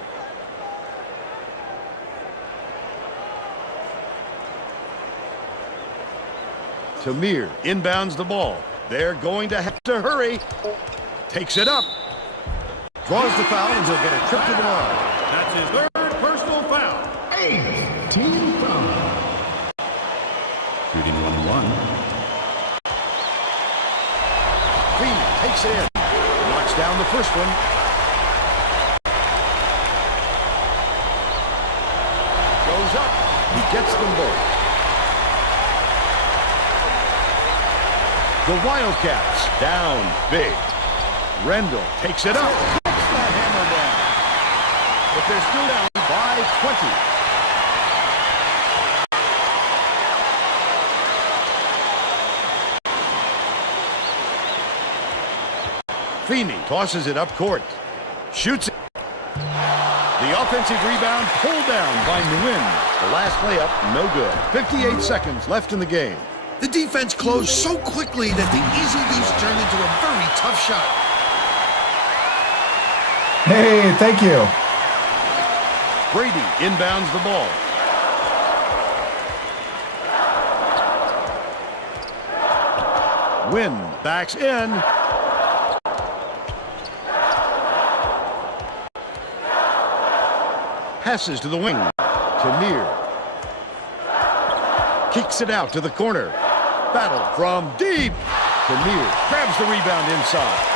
Tamir inbounds the ball. They're going to have to hurry. Takes it up. Draws the foul, and he'll get a trip to the line. That's his third personal foul. Team foul. Shooting 1-1. Feeney takes it in. Knocks down the first one. Goes up. He gets them both. The Wildcats down big. Rendell takes it up. Kicks that hammer down. But they're still down by 20. Feeney tosses it up court. Shoots it. The offensive rebound pulled down by Nguyen. The last layup, no good. 58 seconds left in the game. The defense closed so quickly that the easy deuce turned into a very tough shot. Hey, thank you. Brady inbounds the ball. Nguyen backs in. Passes to the wing. Tamir kicks it out to the corner. Battle from deep. Tamir grabs the rebound inside.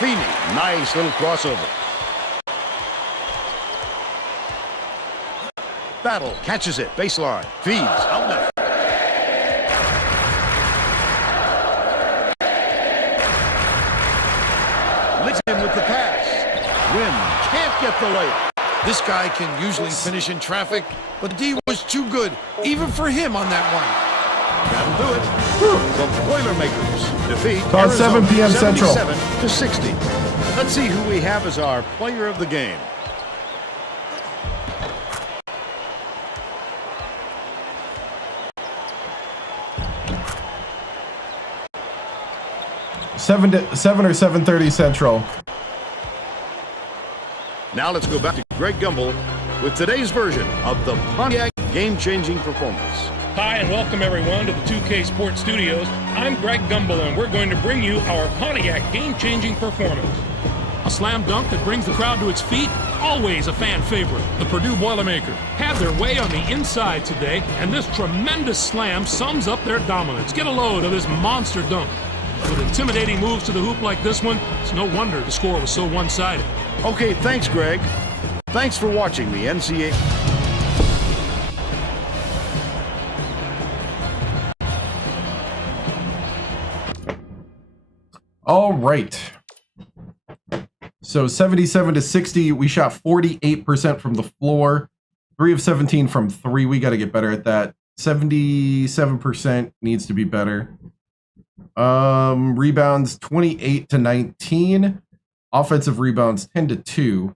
Feeney, nice little crossover. Battle catches it, baseline, feeds, out left. Leads him with the pass. Nguyen can't get the layup. This guy can usually finish in traffic, but the D was too good, even for him on that one. That'll do it. The Boilermakers defeat About 7 p.m. Central. 77-60. Let's see who we have as our player of the game. Seven or 7:30 Central. Now let's go back to Greg Gumbel with today's version of the Pontiac game-changing performance. Hi, and welcome everyone to the 2K Sports Studios. I'm Greg Gumbel, and we're going to bring you our Pontiac game-changing performance. A slam dunk that brings the crowd to its feet, always a fan favorite. The Purdue Boilermakers had their way on the inside today, and this tremendous slam sums up their dominance. Get a load of this monster dunk. With intimidating moves to the hoop like this one, it's no wonder the score was so one-sided. Okay, thanks, Greg. Thanks for watching the NCAA. All right. So 77-60, we shot 48% from the floor, 3 of 17 from 3. We got to get better at that. 77% needs to be better. Rebounds 28-19. Offensive rebounds 10-2.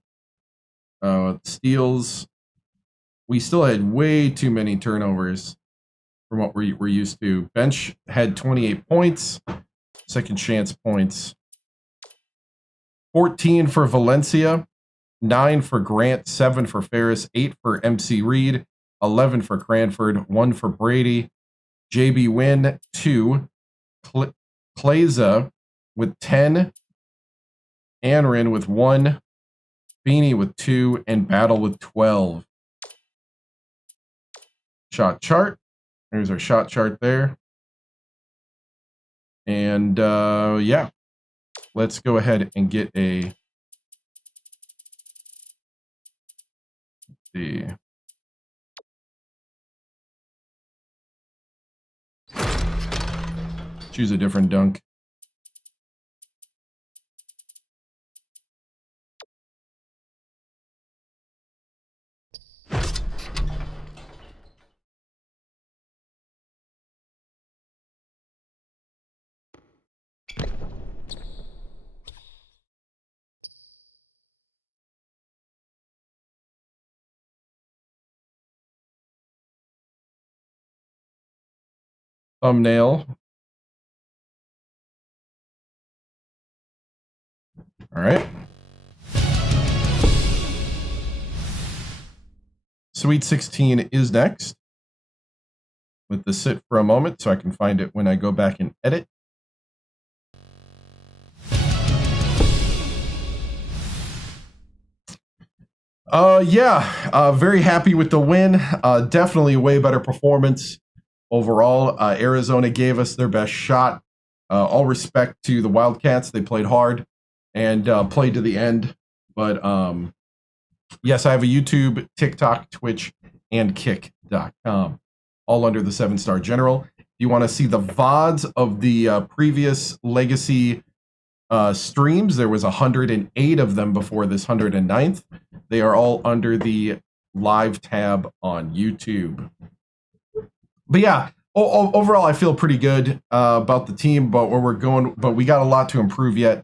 Steals, we still had way too many turnovers from what we're used to. Bench had 28 points. Second chance points. 14 for Valencia, 9 for Grant, 7 for Ferris, 8 for MC Reed, 11 for Cranford, 1 for Brady, JB Wynn, 2, Kleza with 10, Anrin with 1, Feeney with 2, and Battle with 12. Shot chart. There's our shot chart there. And yeah, let's go ahead and get a choose a different dunk. Thumbnail. All right. Sweet 16 is next. Let this sit for a moment so I can find it when I go back and edit. Very happy with the win. Definitely a way better performance overall. Arizona gave us their best shot. All respect to the Wildcats. They played hard and played to the end. But yes, I have a YouTube, TikTok, Twitch, and Kick.com, all under the 7-Star General. If you want to see the VODs of the previous Legacy streams, there was 108 of them before this 109th. They are all under the live tab on YouTube. But yeah, overall, I feel pretty good about the team, but where we're going, but we got a lot to improve yet.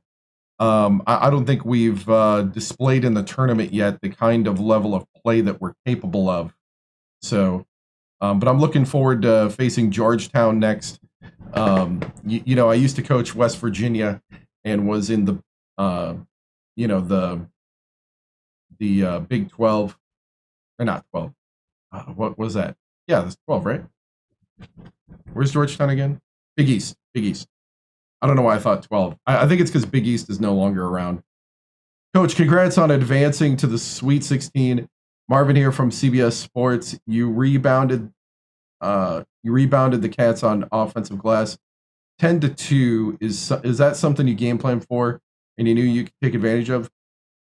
I don't think we've displayed in the tournament yet the kind of level of play that we're capable of. So, but I'm looking forward to facing Georgetown next. You know, I used to coach West Virginia and was in the, the Big 12, or not 12. What was that? Yeah, that's 12, right? Where's Georgetown again? Big East. Big East. I don't know why I thought 12. I think it's because Big East is no longer around. Coach, congrats on advancing to the Sweet 16. Marvin here from CBS Sports. You rebounded the Cats on offensive glass 10-2. Is that something you game plan for and you knew you could take advantage of?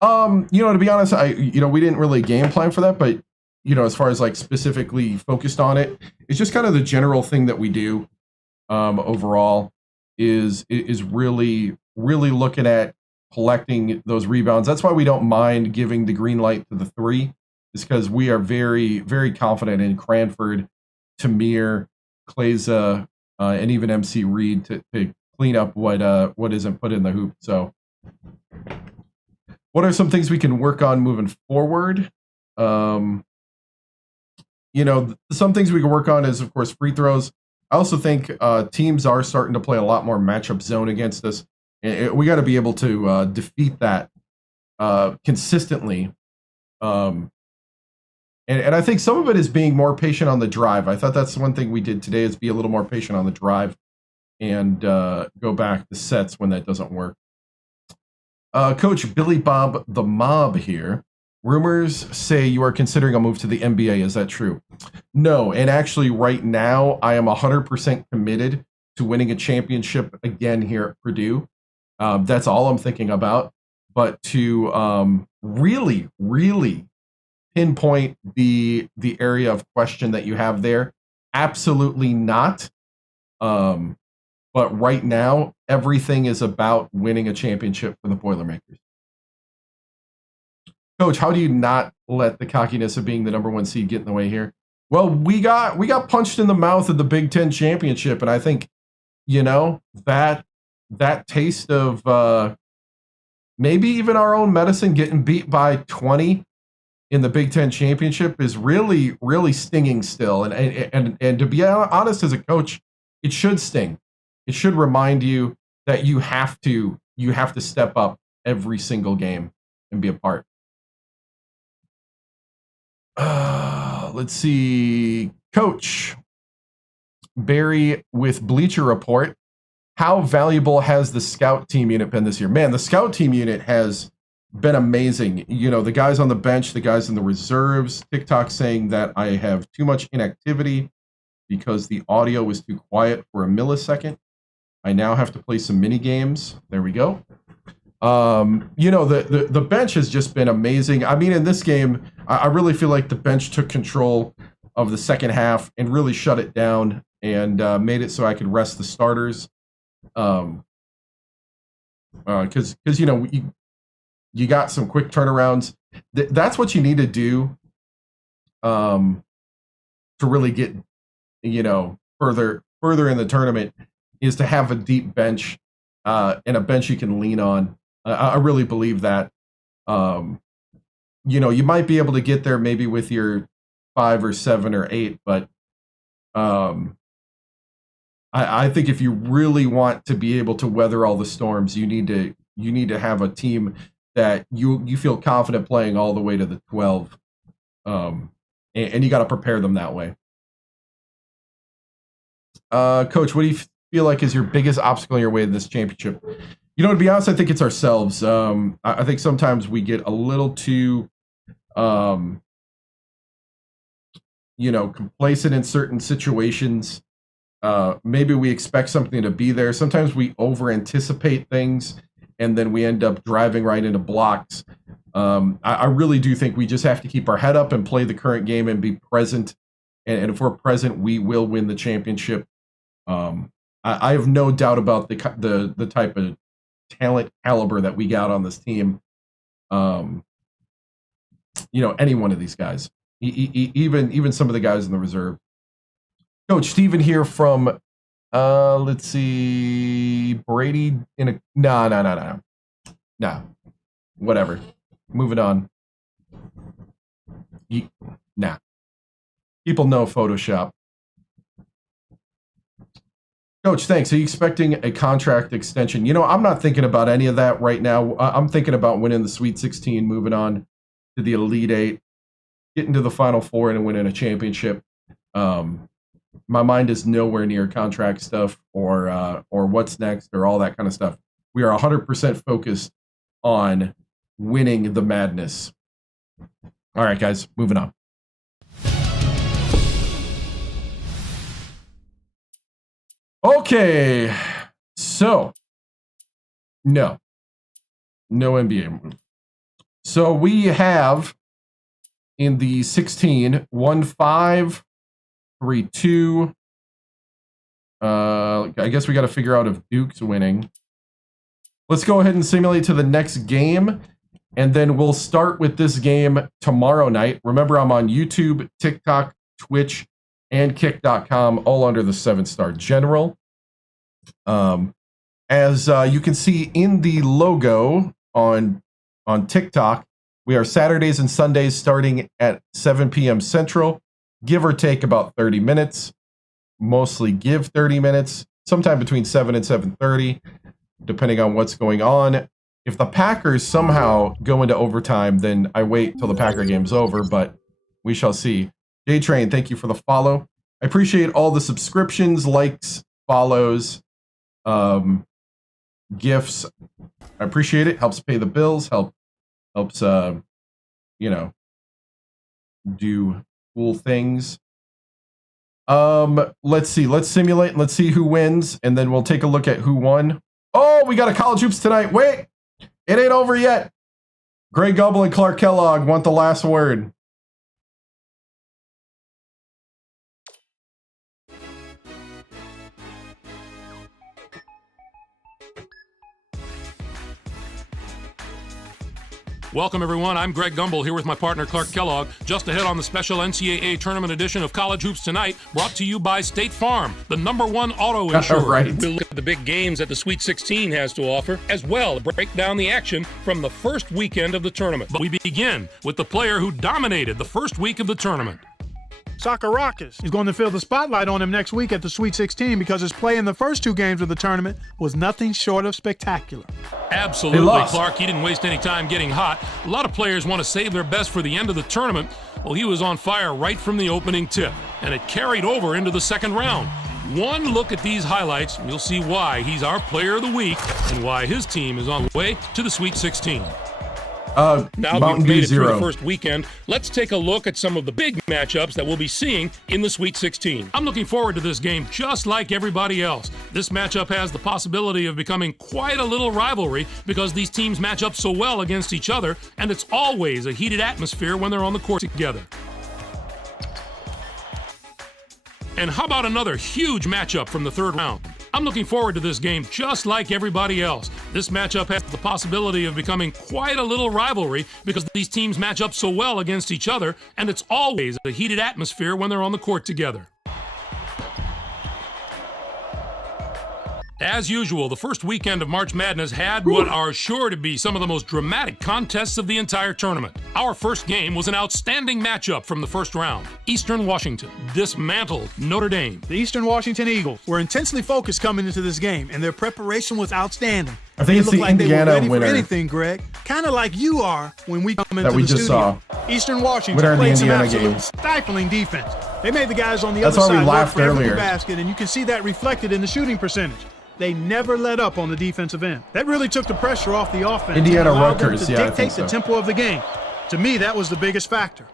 To be honest, we didn't really game plan for that, but as far as like specifically focused on it, it's just kind of the general thing that we do overall is really looking at collecting those rebounds. That's why we don't mind giving the green light to the 3, is because we are very, very confident in Cranford, Tamir, Kleza, and even MC Reed to clean up what isn't put in the hoop. So what are some things we can work on moving forward? Some things we can work on is, of course, free throws. I also think teams are starting to play a lot more matchup zone against us. We got to be able to defeat that consistently. And I think some of it is being more patient on the drive. I thought that's one thing we did today, is be a little more patient on the drive and go back to sets when that doesn't work. Coach Billy Bob the Mob here. Rumors say you are considering a move to the NBA. Is that true? No, and actually right now I am 100% committed to winning a championship again here at Purdue. That's all I'm thinking about. But to really pinpoint the area of question that you have there, absolutely not. But right now, everything is about winning a championship for the Boilermakers. Coach, how do you not let the cockiness of being the #1 seed get in the way here? Well, we got punched in the mouth at the Big Ten championship, and I think that taste of maybe even our own medicine, getting beat by 20 in the Big Ten championship, is really stinging still. And to be honest, as a coach, it should sting. It should remind you that you have to step up every single game and be a part. Let's see. Coach Barry with Bleacher Report. How valuable has the scout team unit been this year? Man, the scout team unit has been amazing. The guys on the bench, the guys in the reserves. TikTok saying that I have too much inactivity because the audio was too quiet for a millisecond. I now have to play some mini games. There we go. The bench has just been amazing. I mean, in this game, I really feel like the bench took control of the second half and really shut it down and made it so I could rest the starters. Because you got some quick turnarounds. That's what you need to do to really get further in the tournament, is to have a deep bench and a bench you can lean on. I really believe that. You might be able to get there maybe with your 5 or 7 or 8, but I think if you really want to be able to weather all the storms, you need you need to have a team that you feel confident playing all the way to the 12. And you got to prepare them that way. Coach, what do you feel like is your biggest obstacle in your way to this championship? You know, to be honest, I think it's ourselves. I think sometimes we get a little too, complacent in certain situations. Maybe we expect something to be there. Sometimes we over-anticipate things, and then we end up driving right into blocks. I really do think we just have to keep our head up and play the current game and be present. And if we're present, we will win the championship. I have no doubt about the type of talent caliber that we got on this team. Any one of these guys, even some of the guys in the reserve. Coach Steven here from, let's see, Brady in a no. Whatever. Moving on. Nah. People know Photoshop. Coach, thanks. Are you expecting a contract extension? I'm not thinking about any of that right now. I'm thinking about winning the Sweet 16, moving on to the Elite 8, getting to the Final Four and winning a championship. My mind is nowhere near contract stuff or what's next or all that kind of stuff. We are 100% focused on winning the madness. All right, guys, moving on. Okay, so no NBA move. So we have in the 16 1-5, 3-2. I guess we got to figure out if Duke's winning. Let's go ahead and simulate to the next game, and then we'll start with this game tomorrow night. Remember, I'm on YouTube, TikTok, Twitch, and Kick.com, all under the 7-Star General. As you can see in the logo on TikTok, we are Saturdays and Sundays starting at 7 p.m. Central, give or take about 30 minutes. Mostly give 30 minutes, sometime between 7 and 7:30, depending on what's going on. If the Packers somehow go into overtime, then I wait till the Packer game's over, but we shall see. J-Train, thank you for the follow. I appreciate all the subscriptions, likes, follows, gifts. I appreciate it. Helps pay the bills. Helps do cool things. Let's see. Let's simulate. Let's see who wins, and then we'll take a look at who won. Oh, we got a college hoops tonight. Wait, it ain't over yet. Greg Gumbel and Clark Kellogg want the last word. Welcome, everyone. I'm Greg Gumbel here with my partner, Clark Kellogg. Just ahead on the special NCAA tournament edition of College Hoops Tonight, brought to you by State Farm, the #1 auto insurer. Right. We'll look at the big games that the Sweet 16 has to offer, as well as break down the action from the first weekend of the tournament. But we begin with the player who dominated the first week of the tournament. Sakarakis is going to feel the spotlight on him next week at the Sweet 16 because his play in the first two games of the tournament was nothing short of spectacular. Absolutely, Clark. He didn't waste any time getting hot. A lot of players want to save their best for the end of the tournament. Well, he was on fire right from the opening tip, and it carried over into the second round. One look at these highlights, and you'll see why he's our player of the week and why his team is on the way to the Sweet 16. Now that we've made it through the first weekend, let's take a look at some of the big matchups that we'll be seeing in the Sweet 16. I'm looking forward to this game just like everybody else. This matchup has the possibility of becoming quite a little rivalry because these teams match up so well against each other, and it's always a heated atmosphere when they're on the court together. And how about another huge matchup from the third round? I'm looking forward to this game just like everybody else. This matchup has the possibility of becoming quite a little rivalry because these teams match up so well against each other, and it's always a heated atmosphere when they're on the court together. As usual, the first weekend of March Madness had what are sure to be some of the most dramatic contests of the entire tournament. Our first game was an outstanding matchup from the first round. Eastern Washington dismantled Notre Dame. The Eastern Washington Eagles were intensely focused coming into this game, and their preparation was outstanding. I think it's the like Indiana they were ready winner. For anything, Greg. Kind of like you are when we come into That we the just studio. saw. Eastern Washington Winner of the played some Indiana absolute game. stifling defense. They made the guys on the That's other why we side work laughed for every earlier. basket, and you can see that reflected in the shooting percentage. They never let up on the defensive end. That really took the pressure off the offense. Indiana and allowed them Rutgers, to yeah, I dictate think so. the tempo of the game. To me, that was the biggest factor.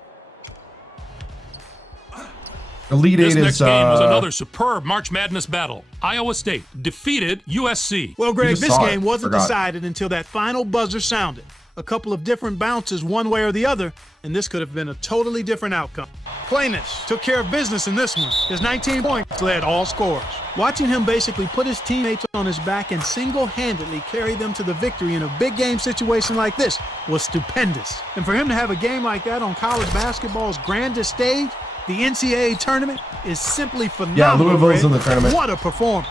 Elite This Eight next is game was another superb March Madness battle. Iowa State defeated USC. Well, Greg, just this saw it. game wasn't Forgot. decided until that final buzzer sounded. A couple of different bounces one way or the other, and this could have been a totally different outcome. Plainus took care of business in this one. His 19 points led all scorers. Watching him basically put his teammates on his back and single-handedly carry them to the victory in a big game situation like this was stupendous. And for him to have a game like that on college basketball's grandest stage, the NCAA tournament, is simply phenomenal. Yeah, Louisville's Greg. in the tournament. What a performance.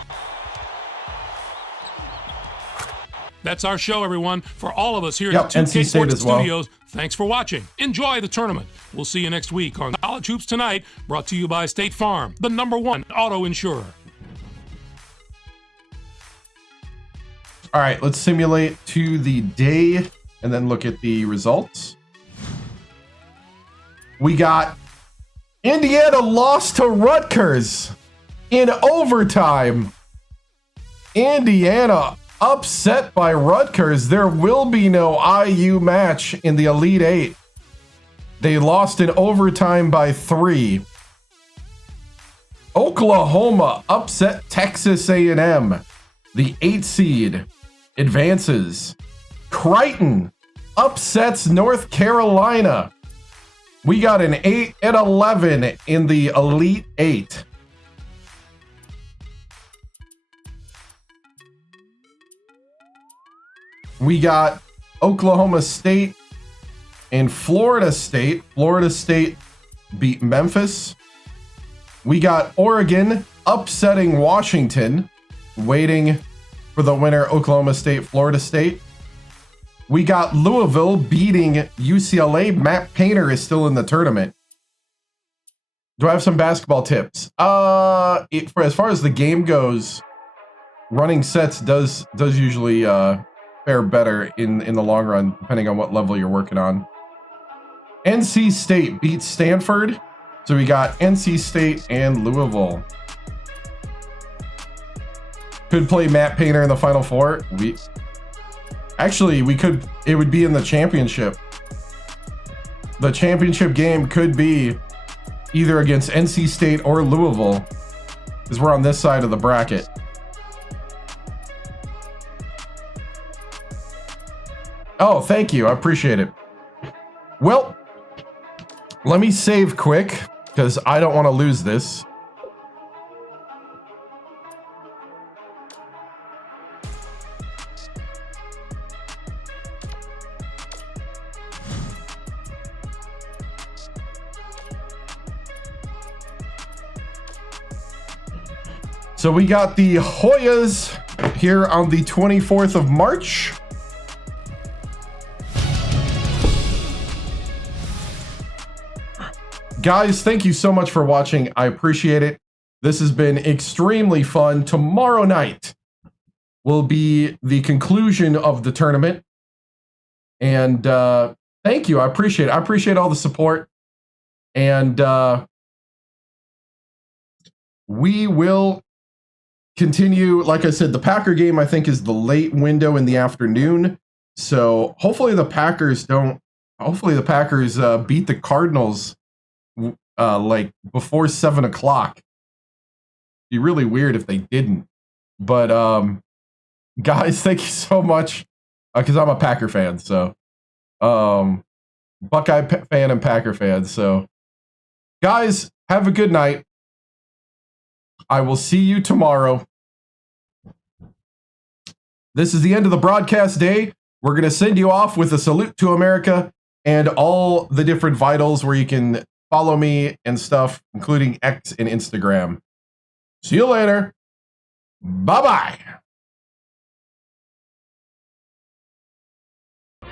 That's our show, everyone. For all of us here Yep, at the 2K NC State Sports as well. Studios, thanks for watching. Enjoy the tournament. We'll see you next week on College Hoops Tonight, brought to you by State Farm, the #1 auto insurer. All right, let's simulate to the day and then look at the results. We got Indiana lost to Rutgers in overtime. Indiana upset by Rutgers. There will be no IU match in the Elite Eight. They lost in overtime by 3. Oklahoma upset Texas A&M. The 8 seed advances. Creighton upsets North Carolina. We got an 8 and 11 in the Elite Eight. We got Oklahoma State and Florida State. Florida State beat Memphis. We got Oregon upsetting Washington, waiting for the winner, Oklahoma State, Florida State. We got Louisville beating UCLA. Matt Painter is still in the tournament. Do I have some basketball tips? As far as the game goes, running sets does usually fare better in the long run, depending on what level you're working on. NC State beats Stanford. So we got NC State and Louisville. Could play Matt Painter in the Final Four. We could. It would be in the championship. The championship game could be either against NC State or Louisville, because we're on this side of the bracket. Oh, thank you. I appreciate it. Well, let me save quick, because I don't want to lose this. So we got the Hoyas here on the 24th of March. Guys, thank you so much for watching. I appreciate it. This has been extremely fun. Tomorrow night will be the conclusion of the tournament. And thank you. I appreciate it. I appreciate all the support. And we will continue. Like I said, the Packer game, I think, is the late window in the afternoon. So hopefully the Packers beat the Cardinals like before 7 o'clock. Be really weird if they didn't. But guys, thank you so much, because I'm a Packer fan. So Buckeye fan and Packer fan. So guys, have a good night. I will see you tomorrow. This is the end of the broadcast day. We're going to send you off with a salute to America and all the different vitals where you can follow me and stuff, including X and Instagram. See you later. Bye-bye.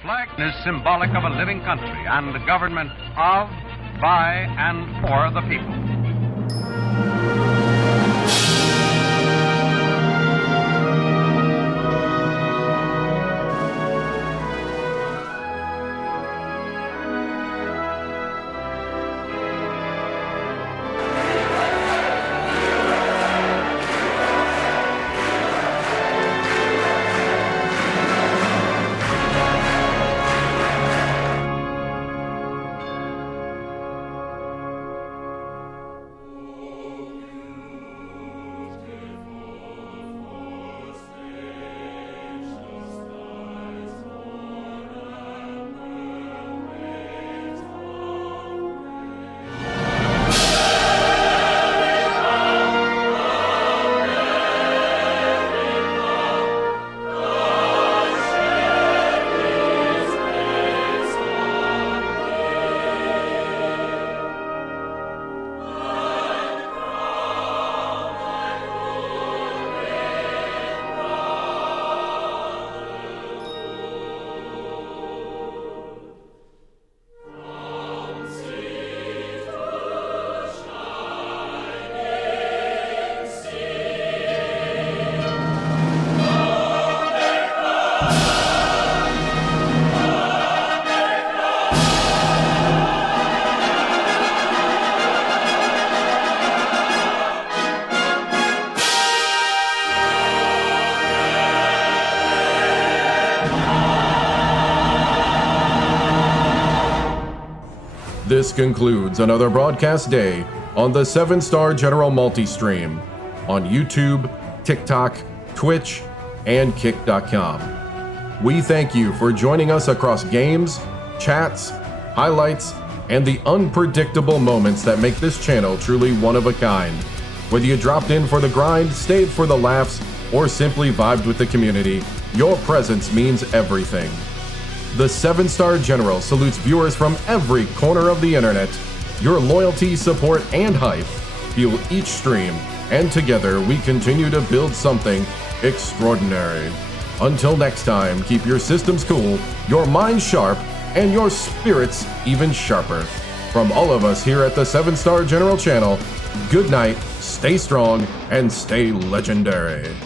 flag is symbolic of a living country and a government of, by, and for the people. This concludes another broadcast day on the 7-Star General Multi-Stream on YouTube, TikTok, Twitch, and Kick.com. We thank you for joining us across games, chats, highlights, and the unpredictable moments that make this channel truly one of a kind. Whether you dropped in for the grind, stayed for the laughs, or simply vibed with the community, your presence means everything. The 7-Star General salutes viewers from every corner of the internet. Your loyalty, support, and hype fuel each stream, and together we continue to build something extraordinary. Until next time, keep your systems cool, your minds sharp, and your spirits even sharper. From all of us here at the 7-Star General channel, good night, stay strong, and stay legendary.